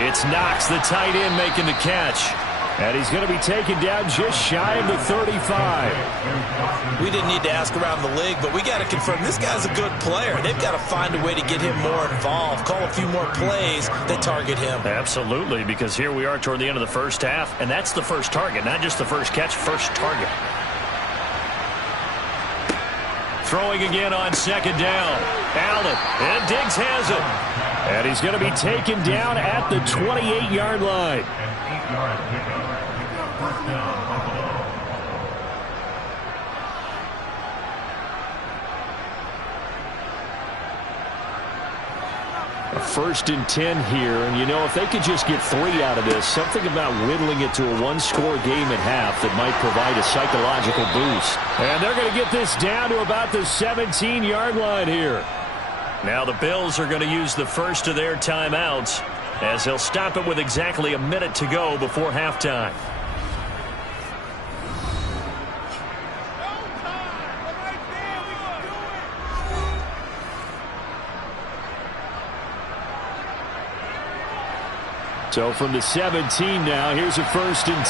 It's Knox, the tight end, making the catch. And he's going to be taken down just shy of the 35. We didn't need to ask around the league, but we got to confirm this guy's a good player. They've got to find a way to get him more involved, call a few more plays that target him. Absolutely, because here we are toward the end of the first half, and that's the first target, not just the first catch, first target. Throwing again on 2nd down. Allen, and Diggs has it. And he's going to be taken down at the 28-yard line. An 8-yard pickup. 1st down, Buffalo. A 1st and 10 here, and you know, if they could just get 3 out of this, something about whittling it to a 1-score game at half that might provide a psychological boost. And they're going to get this down to about the 17-yard line here. Now the Bills are going to use the first of their timeouts as they'll stop it with exactly a minute to go before halftime. So from the 17 now, here's a 1st and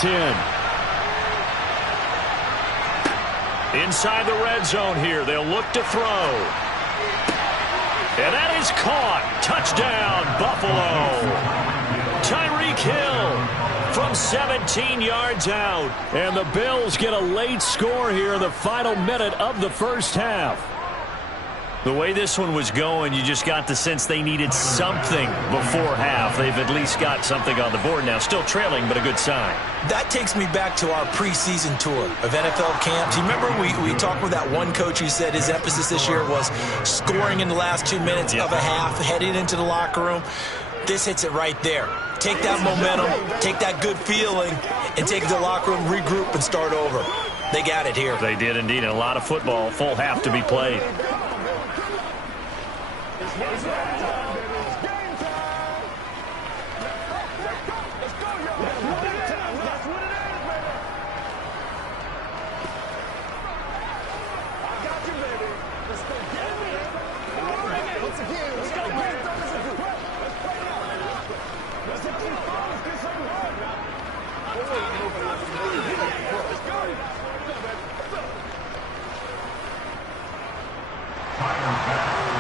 10. Inside the red zone here, they'll look to throw. And that is caught. Touchdown, Buffalo. Tyreek Hill from 17 yards out. And the Bills get a late score here in the final minute of the first half. The way this one was going, you just got the sense they needed something before half. They've at least got something on the board now. Still trailing, but a good sign. That takes me back to our preseason tour of NFL camps. You remember we talked with that one coach who said his emphasis this year was scoring in the last 2 minutes of a half, heading into the locker room. This hits it right there. Take that momentum, take that good feeling, and take it to the locker room, regroup, and start over. They got it here. They did indeed. A lot of football, full half to be played.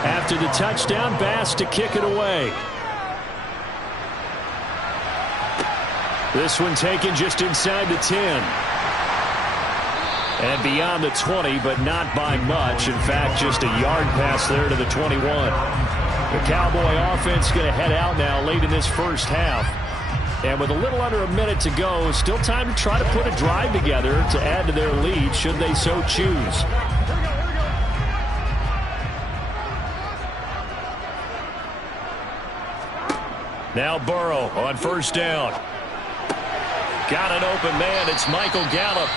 After the touchdown, Bass to kick it away. This one taken just inside the 10. And beyond the 20, but not by much. In fact, just a yard pass there to the 21. The Cowboy offense going to head out now late in this first half. And with a little under a minute to go, still time to try to put a drive together to add to their lead should they so choose. Now Burrow on 1st down. Got an open man. It's Michael Gallup.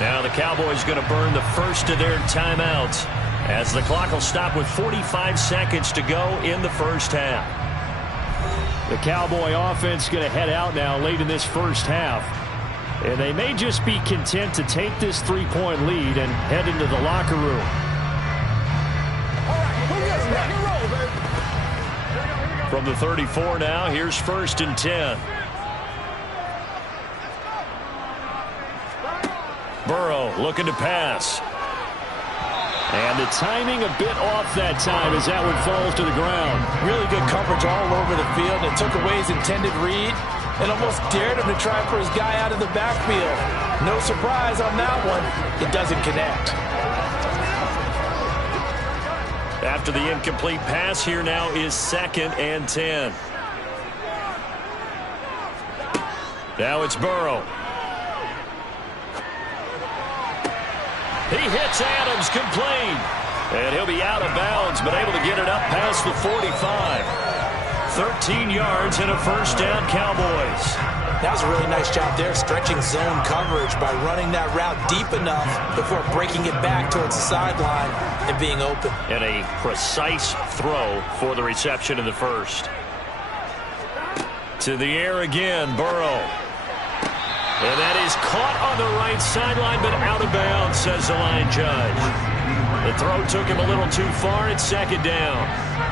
Now the Cowboys going to burn the first of their timeouts as the clock will stop with 45 seconds to go in the first half. The Cowboy offense going to head out now late in this first half. And they may just be content to take this 3-point lead and head into the locker room. From the 34 now, here's 1st and 10. Burrow looking to pass. And the timing a bit off that time as that one falls to the ground. Really good coverage all over the field. It took away his intended read and almost dared him to try for his guy out of the backfield. No surprise on that one. It doesn't connect. After the incomplete pass, here now is 2nd and 10. Now it's Burrow. He hits Adams complete. And he'll be out of bounds, but able to get it up past the 45. 13 yards and a first down, Cowboys. That was a really nice job there, stretching zone coverage by running that route deep enough before breaking it back towards the sideline and being open. And a precise throw for the reception in the first. To the air again, Burrow. And that is caught on the right sideline, but out of bounds, says the line judge. The throw took him a little too far. It's 2nd down.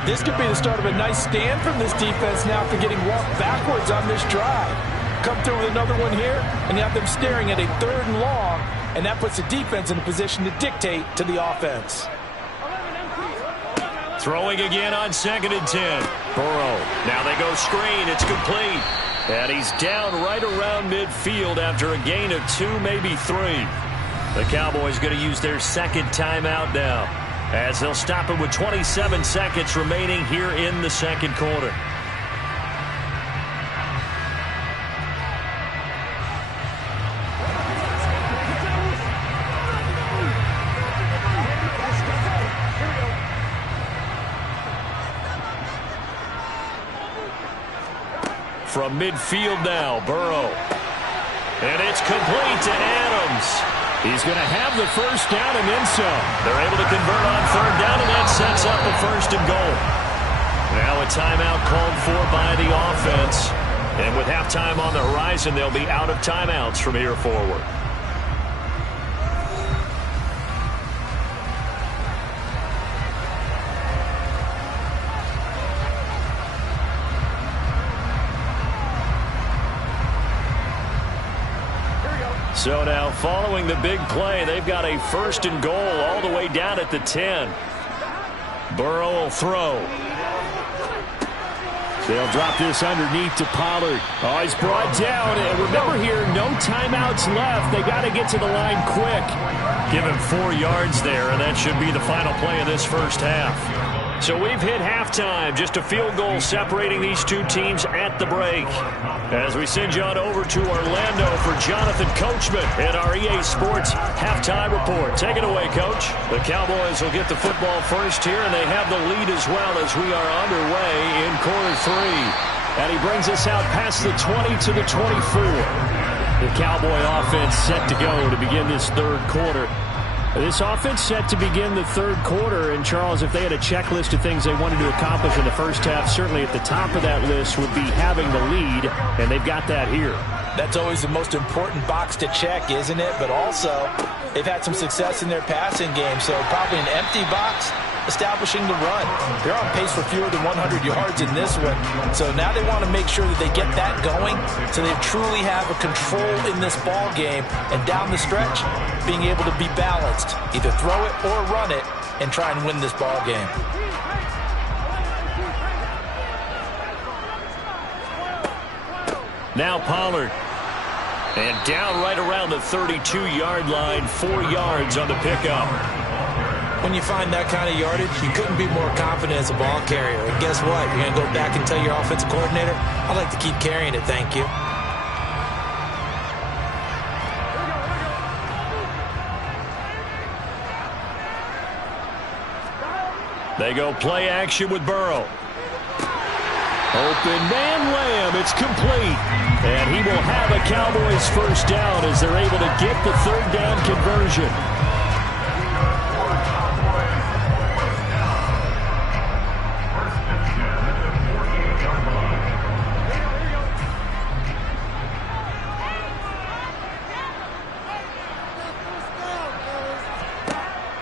This could be the start of a nice stand from this defense now after getting walked backwards on this drive. Come through with another one here, and you have them staring at a 3rd and long, and that puts the defense in a position to dictate to the offense. Throwing again on 2nd and 10. Burrow. Now they go screen. It's complete. And he's down right around midfield after a gain of 2, maybe 3. The Cowboys going to use their 2nd timeout now, as they'll stop it with 27 seconds remaining here in the 2nd quarter. From midfield now, Burrow. And it's complete to Adams. He's going to have the first down and then some. They're able to convert on 3rd down, and that sets up a 1st and goal. Now a timeout called for by the offense. And with halftime on the horizon, they'll be out of timeouts from here forward. So now, following the big play, they've got a 1st and goal all the way down at the 10. Burrow will throw. They'll drop this underneath to Pollard. Oh, he's brought down. And remember here, no timeouts left. They got to get to the line quick. Give him 4 yards there, and that should be the final play of this first half. So we've hit halftime. Just a field goal separating these two teams at the break. As we send you on over to Orlando for Jonathan Coachman in our EA Sports halftime report. Take it away, Coach. The Cowboys will get the football first here, and they have the lead as well as we are underway in quarter 3. And he brings us out past the 20 to the 24. The Cowboy offense set to go to begin this 3rd quarter. This offense set to begin the 3rd quarter, and Charles, if they had a checklist of things they wanted to accomplish in the first half, certainly at the top of that list would be having the lead, and they've got that here. That's always the most important box to check, isn't it? But also, they've had some success in their passing game, so probably an empty box establishing the run. They're on pace for fewer than 100 yards in this one, so now they want to make sure that they get that going so they truly have a control in this ball game, and down the stretch, being able to be balanced, either throw it or run it, and try and win this ball game. Now Pollard. And down right around the 32-yard line, 4 yards on the pickup. When you find that kind of yardage, you couldn't be more confident as a ball carrier. And guess what? You're going to go back and tell your offensive coordinator, I'd like to keep carrying it, thank you. They go play action with Burrow. Open man, Lamb. It's complete. And he will have a Cowboys first down as they're able to get the third down conversion.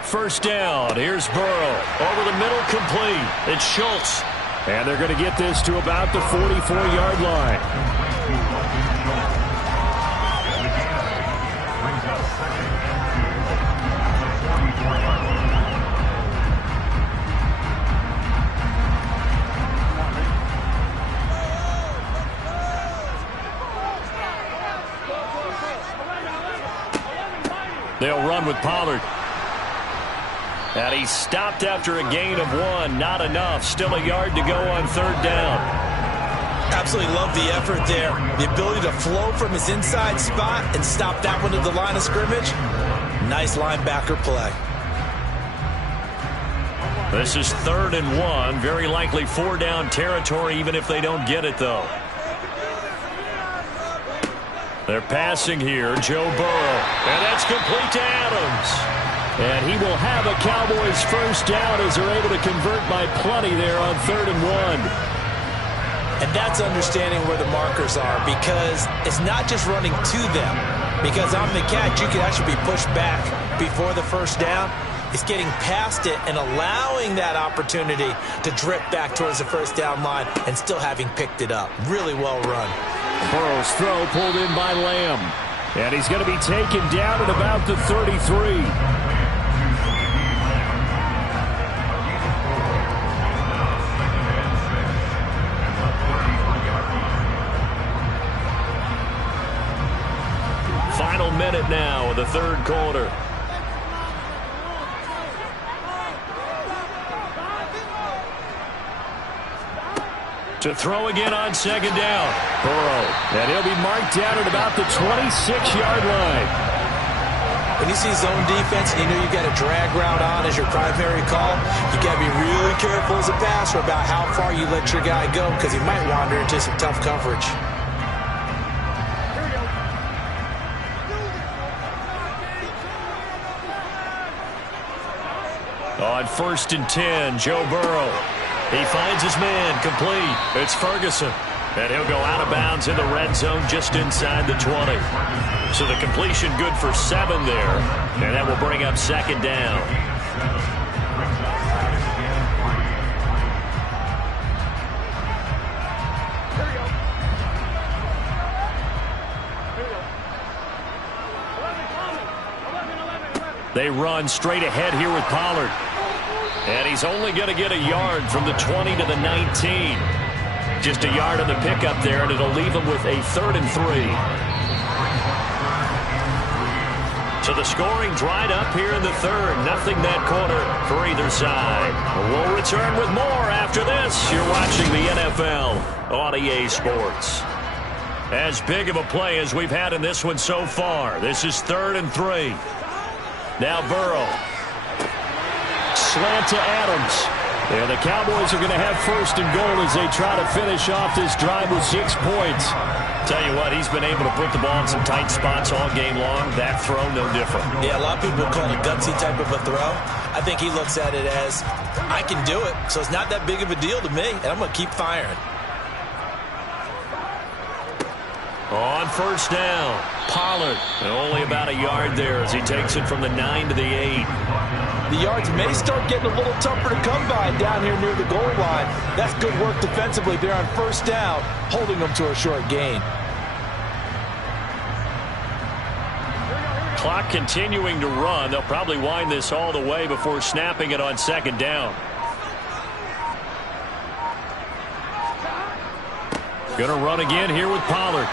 First down. Here's Burrow. Over the middle, complete. It's Schultz. And they're going to get this to about the 44-yard line. They'll run with Pollard. And he stopped after a gain of 1. Not enough. Still a yard to go on third down. Absolutely love the effort there. The ability to flow from his inside spot and stop that one at the line of scrimmage. Nice linebacker play. This is 3rd and 1. Very likely 4-down territory even if they don't get it, though. They're passing here. Joe Burrow. And that's complete to Adams. And he will have a Cowboys first down as they're able to convert by plenty there on 3rd and 1. And that's understanding where the markers are, because it's not just running to them. Because on the catch, you can actually be pushed back before the first down. It's getting past it and allowing that opportunity to drip back towards the first down line and still having picked it up. Really well run. Burrow's throw pulled in by Lamb. And he's going to be taken down at about the 33. Final minute now of the third quarter. To throw again on second down. Burrow. And he'll be marked down at about the 26-yard line. When you see zone defense and you know you've got a drag route on as your primary call, you got to be really careful as a passer about how far you let your guy go, because he might wander into some tough coverage. On 1st and 10, Joe Burrow. He finds his man, complete. It's Ferguson. And he'll go out of bounds in the red zone just inside the 20. So the completion good for 7 there. And that will bring up second down. They run straight ahead here with Pollard. And he's only going to get a yard from the 20 to the 19. Just a yard on the pickup there, and it'll leave him with a 3rd and 3. So the scoring dried up here in the third. Nothing that quarter for either side. We'll return with more after this. You're watching the NFL on EA Sports. As big of a play as we've had in this one so far. This is 3rd and 3. Now Burrow. Slant to Adams. And the Cowboys are going to have 1st and goal as they try to finish off this drive with 6 points. Tell you what, he's been able to put the ball in some tight spots all game long. That throw, no different. Yeah, a lot of people call it a gutsy type of a throw. I think he looks at it as, I can do it, so it's not that big of a deal to me, and I'm going to keep firing. On 1st down, Pollard. And only about a yard there as he takes it from the 9 to the 8. The yards may start getting a little tougher to come by down here near the goal line. That's good work defensively there on 1st down, holding them to a short gain. Clock continuing to run. They'll probably wind this all the way before snapping it on 2nd down. Going to run again here with Pollard.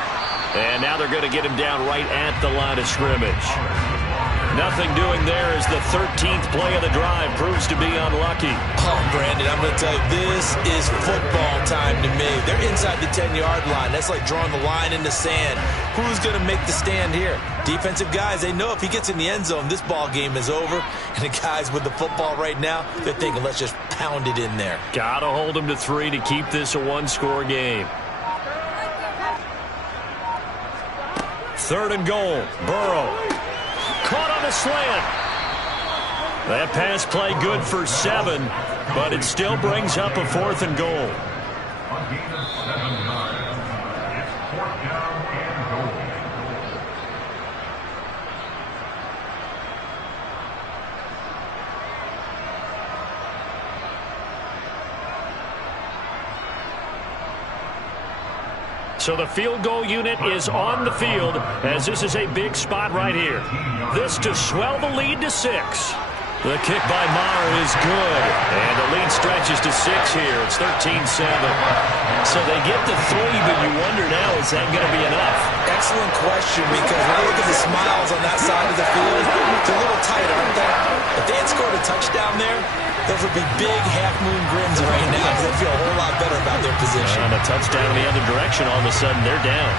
And now they're going to get him down right at the line of scrimmage. Nothing doing there as the 13th play of the drive proves to be unlucky. Oh, Brandon, I'm going to tell you, this is football time to me. They're inside the 10-yard line. That's like drawing the line in the sand. Who's going to make the stand here? Defensive guys, they know if he gets in the end zone, this ball game is over. And the guys with the football right now, they're thinking, let's just pound it in there. Got to hold him to 3 to keep this a one-score game. 3rd and goal. Burrow. Caught on the slant. That pass play good for 7, but it still brings up a 4th and goal. A gain of 7 yards. It's 4th down and goal. So the field goal unit is on the field as this is a big spot right here. This to swell the lead to 6. The kick by Maher is good. And the lead stretches to 6 here. It's 13-7. So they get the 3, but you wonder now, is that going to be enough? Excellent question, because when you look at the smiles on that side of the field, they're a little tight, aren't they? If they had scored a touchdown there, those would be big half-moon grins right now because they feel a whole lot better about their position. And a touchdown in the other direction, all of a sudden they're down.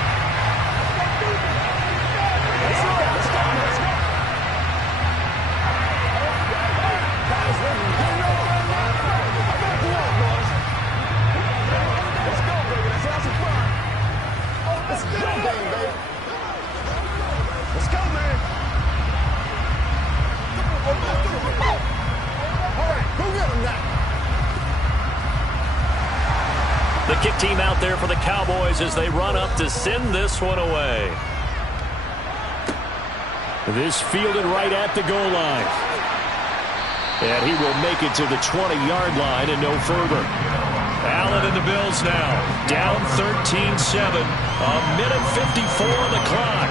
The kick team out there for the Cowboys as they run up to send this one away. This fielded right at the goal line. And he will make it to the 20-yard line and no further. Allen and the Bills now. Down 13-7. A minute 54 on the clock.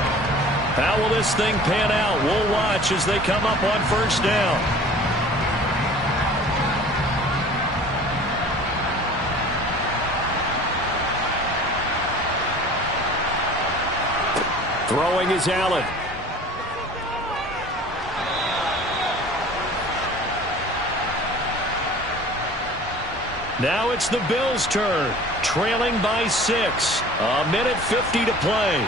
How will this thing pan out? We'll watch as they come up on 1st down. Throwing is Allen. Now it's the Bills' turn, trailing by 6. A minute 50 to play.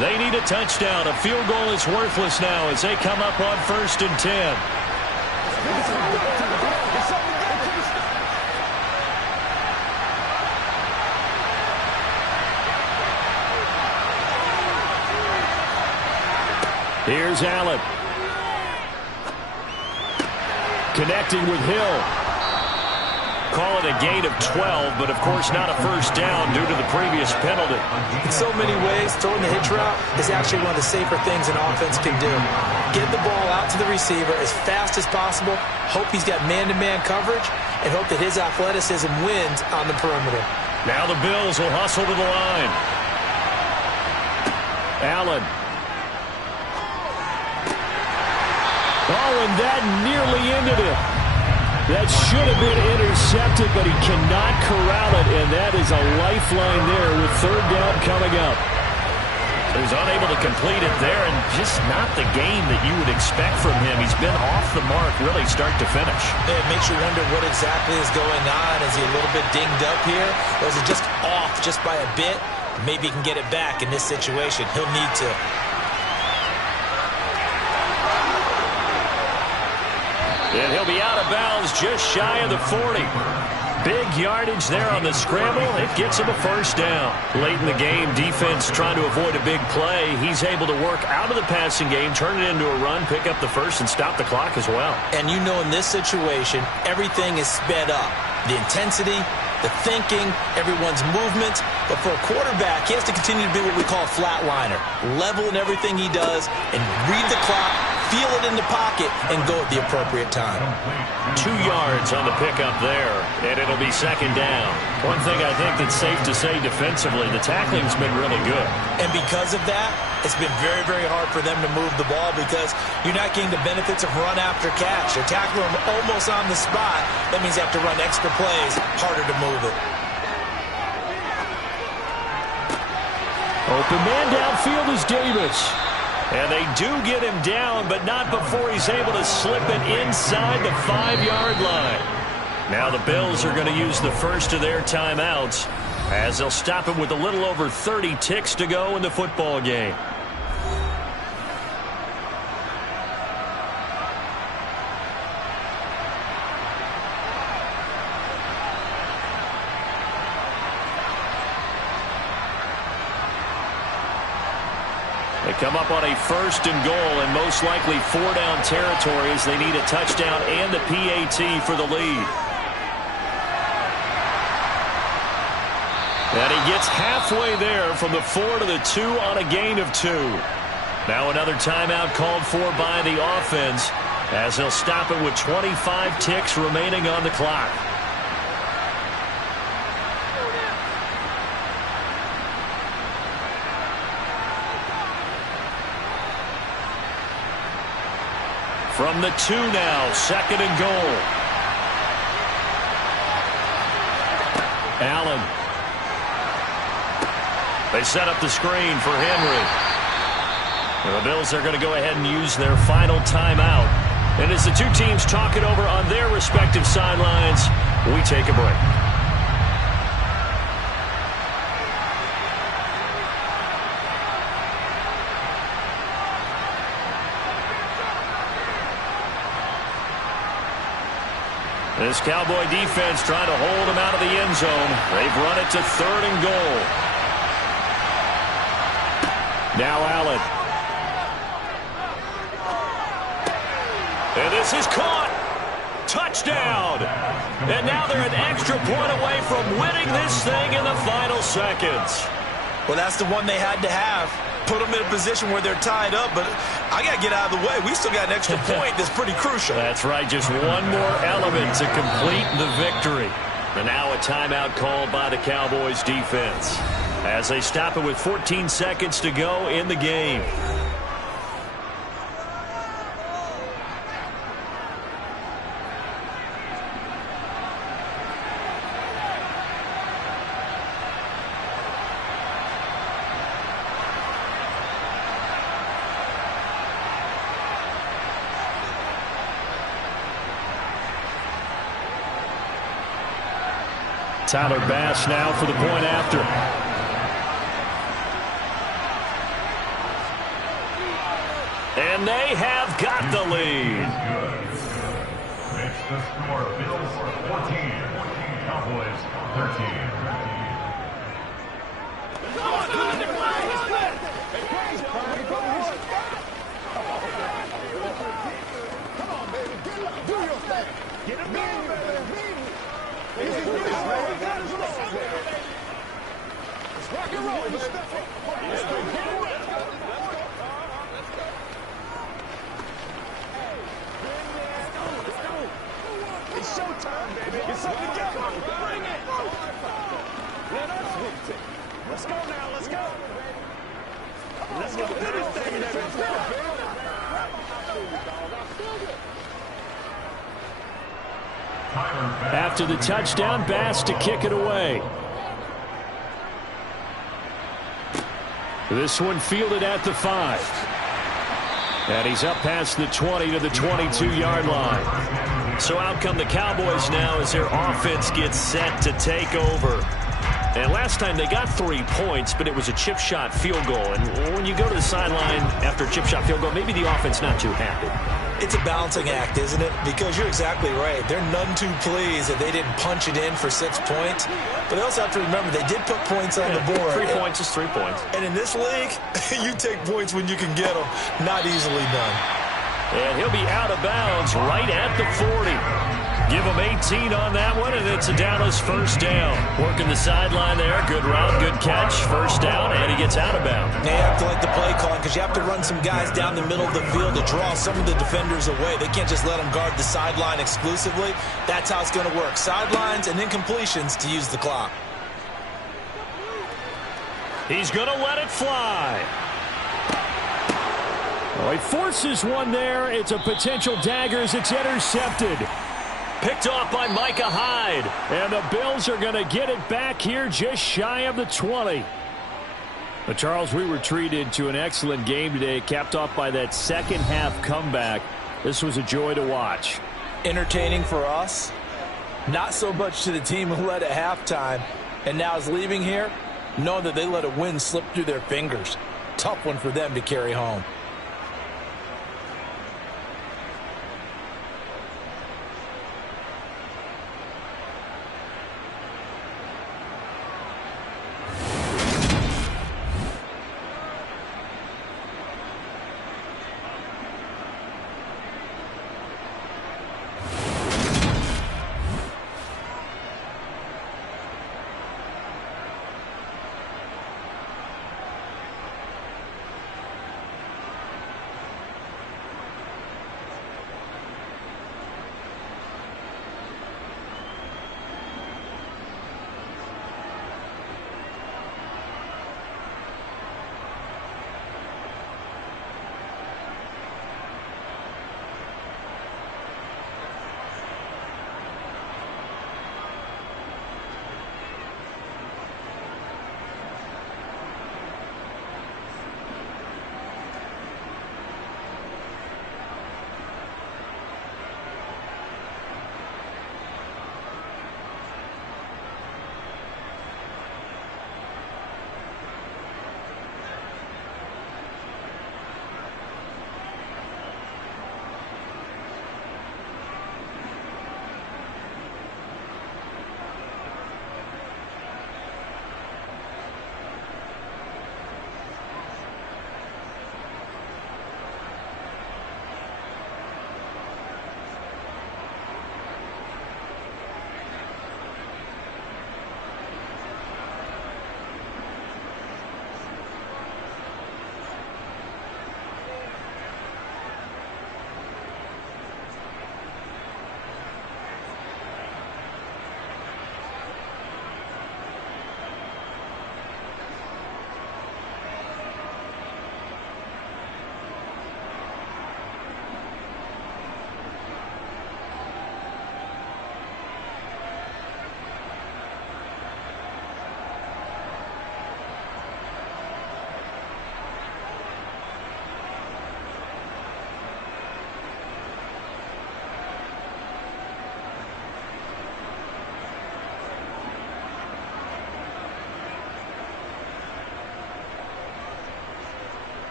They need a touchdown. A field goal is worthless now as they come up on 1st and 10. Here's Allen. Connecting with Hill. Call it a gain of 12, but of course not a 1st down due to the previous penalty. In so many ways, throwing the hitch route is actually one of the safer things an offense can do. Get the ball out to the receiver as fast as possible, hope he's got man-to-man coverage, and hope that his athleticism wins on the perimeter. Now the Bills will hustle to the line. Allen. Oh, and that nearly ended it. That should have been intercepted, but he cannot corral it, and that is a lifeline there with 3rd down coming up. He was unable to complete it there, and just not the game that you would expect from him. He's been off the mark really start to finish. It makes you wonder what exactly is going on. Is he a little bit dinged up here, or is it just off just by a bit? Maybe he can get it back in this situation. He'll need to. And he'll be out of bounds just shy of the 40. Big yardage there on the scramble. It gets him a 1st down. Late in the game, defense trying to avoid a big play. He's able to work out of the passing game, turn it into a run, pick up the 1st, and stop the clock as well. And you know in this situation, everything is sped up. The intensity, the thinking, everyone's movement. But for a quarterback, he has to continue to be what we call a flatliner. Level in everything he does and read the clock, feel it in the pocket, and go at the appropriate time. 2 yards on the pickup there, and it'll be 2nd down. One thing I think that's safe to say defensively, the tackling's been really good. And because of that, it's been very, very hard for them to move the ball because you're not getting the benefits of run after catch. They're tackling them almost on the spot. That means you have to run extra plays, harder to move it. Open man downfield is Davis. And they do get him down, but not before he's able to slip it inside the 5-yard line. Now the Bills are going to use the first of their timeouts as they'll stop it with a little over 30 ticks to go in the football game. They come up on a 1st and goal and most likely 4-down territory as they need a touchdown and a PAT for the lead. And he gets halfway there from the 4 to the 2 on a gain of 2. Now another timeout called for by the offense as they'll stop it with 25 ticks remaining on the clock. From the 2 now, 2nd and goal. Allen. They set up the screen for Henry. And the Bills are going to go ahead and use their final timeout. And as the two teams talk it over on their respective sidelines, we take a break. This Cowboy defense trying to hold him out of the end zone. They've run it to 3rd and goal. Now Allen. And this is caught. Touchdown. And now they're an extra point away from winning this thing in the final seconds. Well, that's the one they had to have. Put them in a position where they're tied up, but I got to get out of the way. We still got an extra point that's pretty crucial. That's right, just one more element to complete the victory. And now a timeout called by the Cowboys defense as they stop it with 14 seconds to go in the game. Tyler Bass now for the point after. And they have got the lead. It's the score. Bills 14, Cowboys 13. Come on, baby. Do your thing. Get him in, baby. Let's rock and roll, baby. It's showtime, baby. Get something together. Bring it. Let us hit it. Let's go now. Let's go. Let's go do this thing, baby. After the touchdown, Bass to kick it away. This one fielded at the 5. And he's up past the 20 to the 22-yard line. So out come the Cowboys now as their offense gets set to take over. And last time they got 3 points, but it was a chip shot field goal. And when you go to the sideline after a chip shot field goal, maybe the offense not too happy. It's a balancing act, isn't it? Because you're exactly right. They're none too pleased that they didn't punch it in for 6 points. But they also have to remember they did put points on the board. 3 points is 3 points. And in this league, you take points when you can get them. Not easily done. And he'll be out of bounds right at the 40. Give him 18 on that one, and it's a Dallas 1st down. Working the sideline there. Good route, good catch. 1st down, and he gets out of bounds. They have to like the play calling because you have to run some guys down the middle of the field to draw some of the defenders away. They can't just let them guard the sideline exclusively. That's how it's going to work. Sidelines and incompletions to use the clock. He's going to let it fly. Oh, he forces one there. It's a potential dagger as it's intercepted. Picked off by Micah Hyde. And the Bills are going to get it back here just shy of the 20. But Charles, we were treated to an excellent game today, capped off by that second half comeback. This was a joy to watch. Entertaining for us. Not so much to the team who led at halftime and now is leaving here, knowing that they let a win slip through their fingers. Tough one for them to carry home.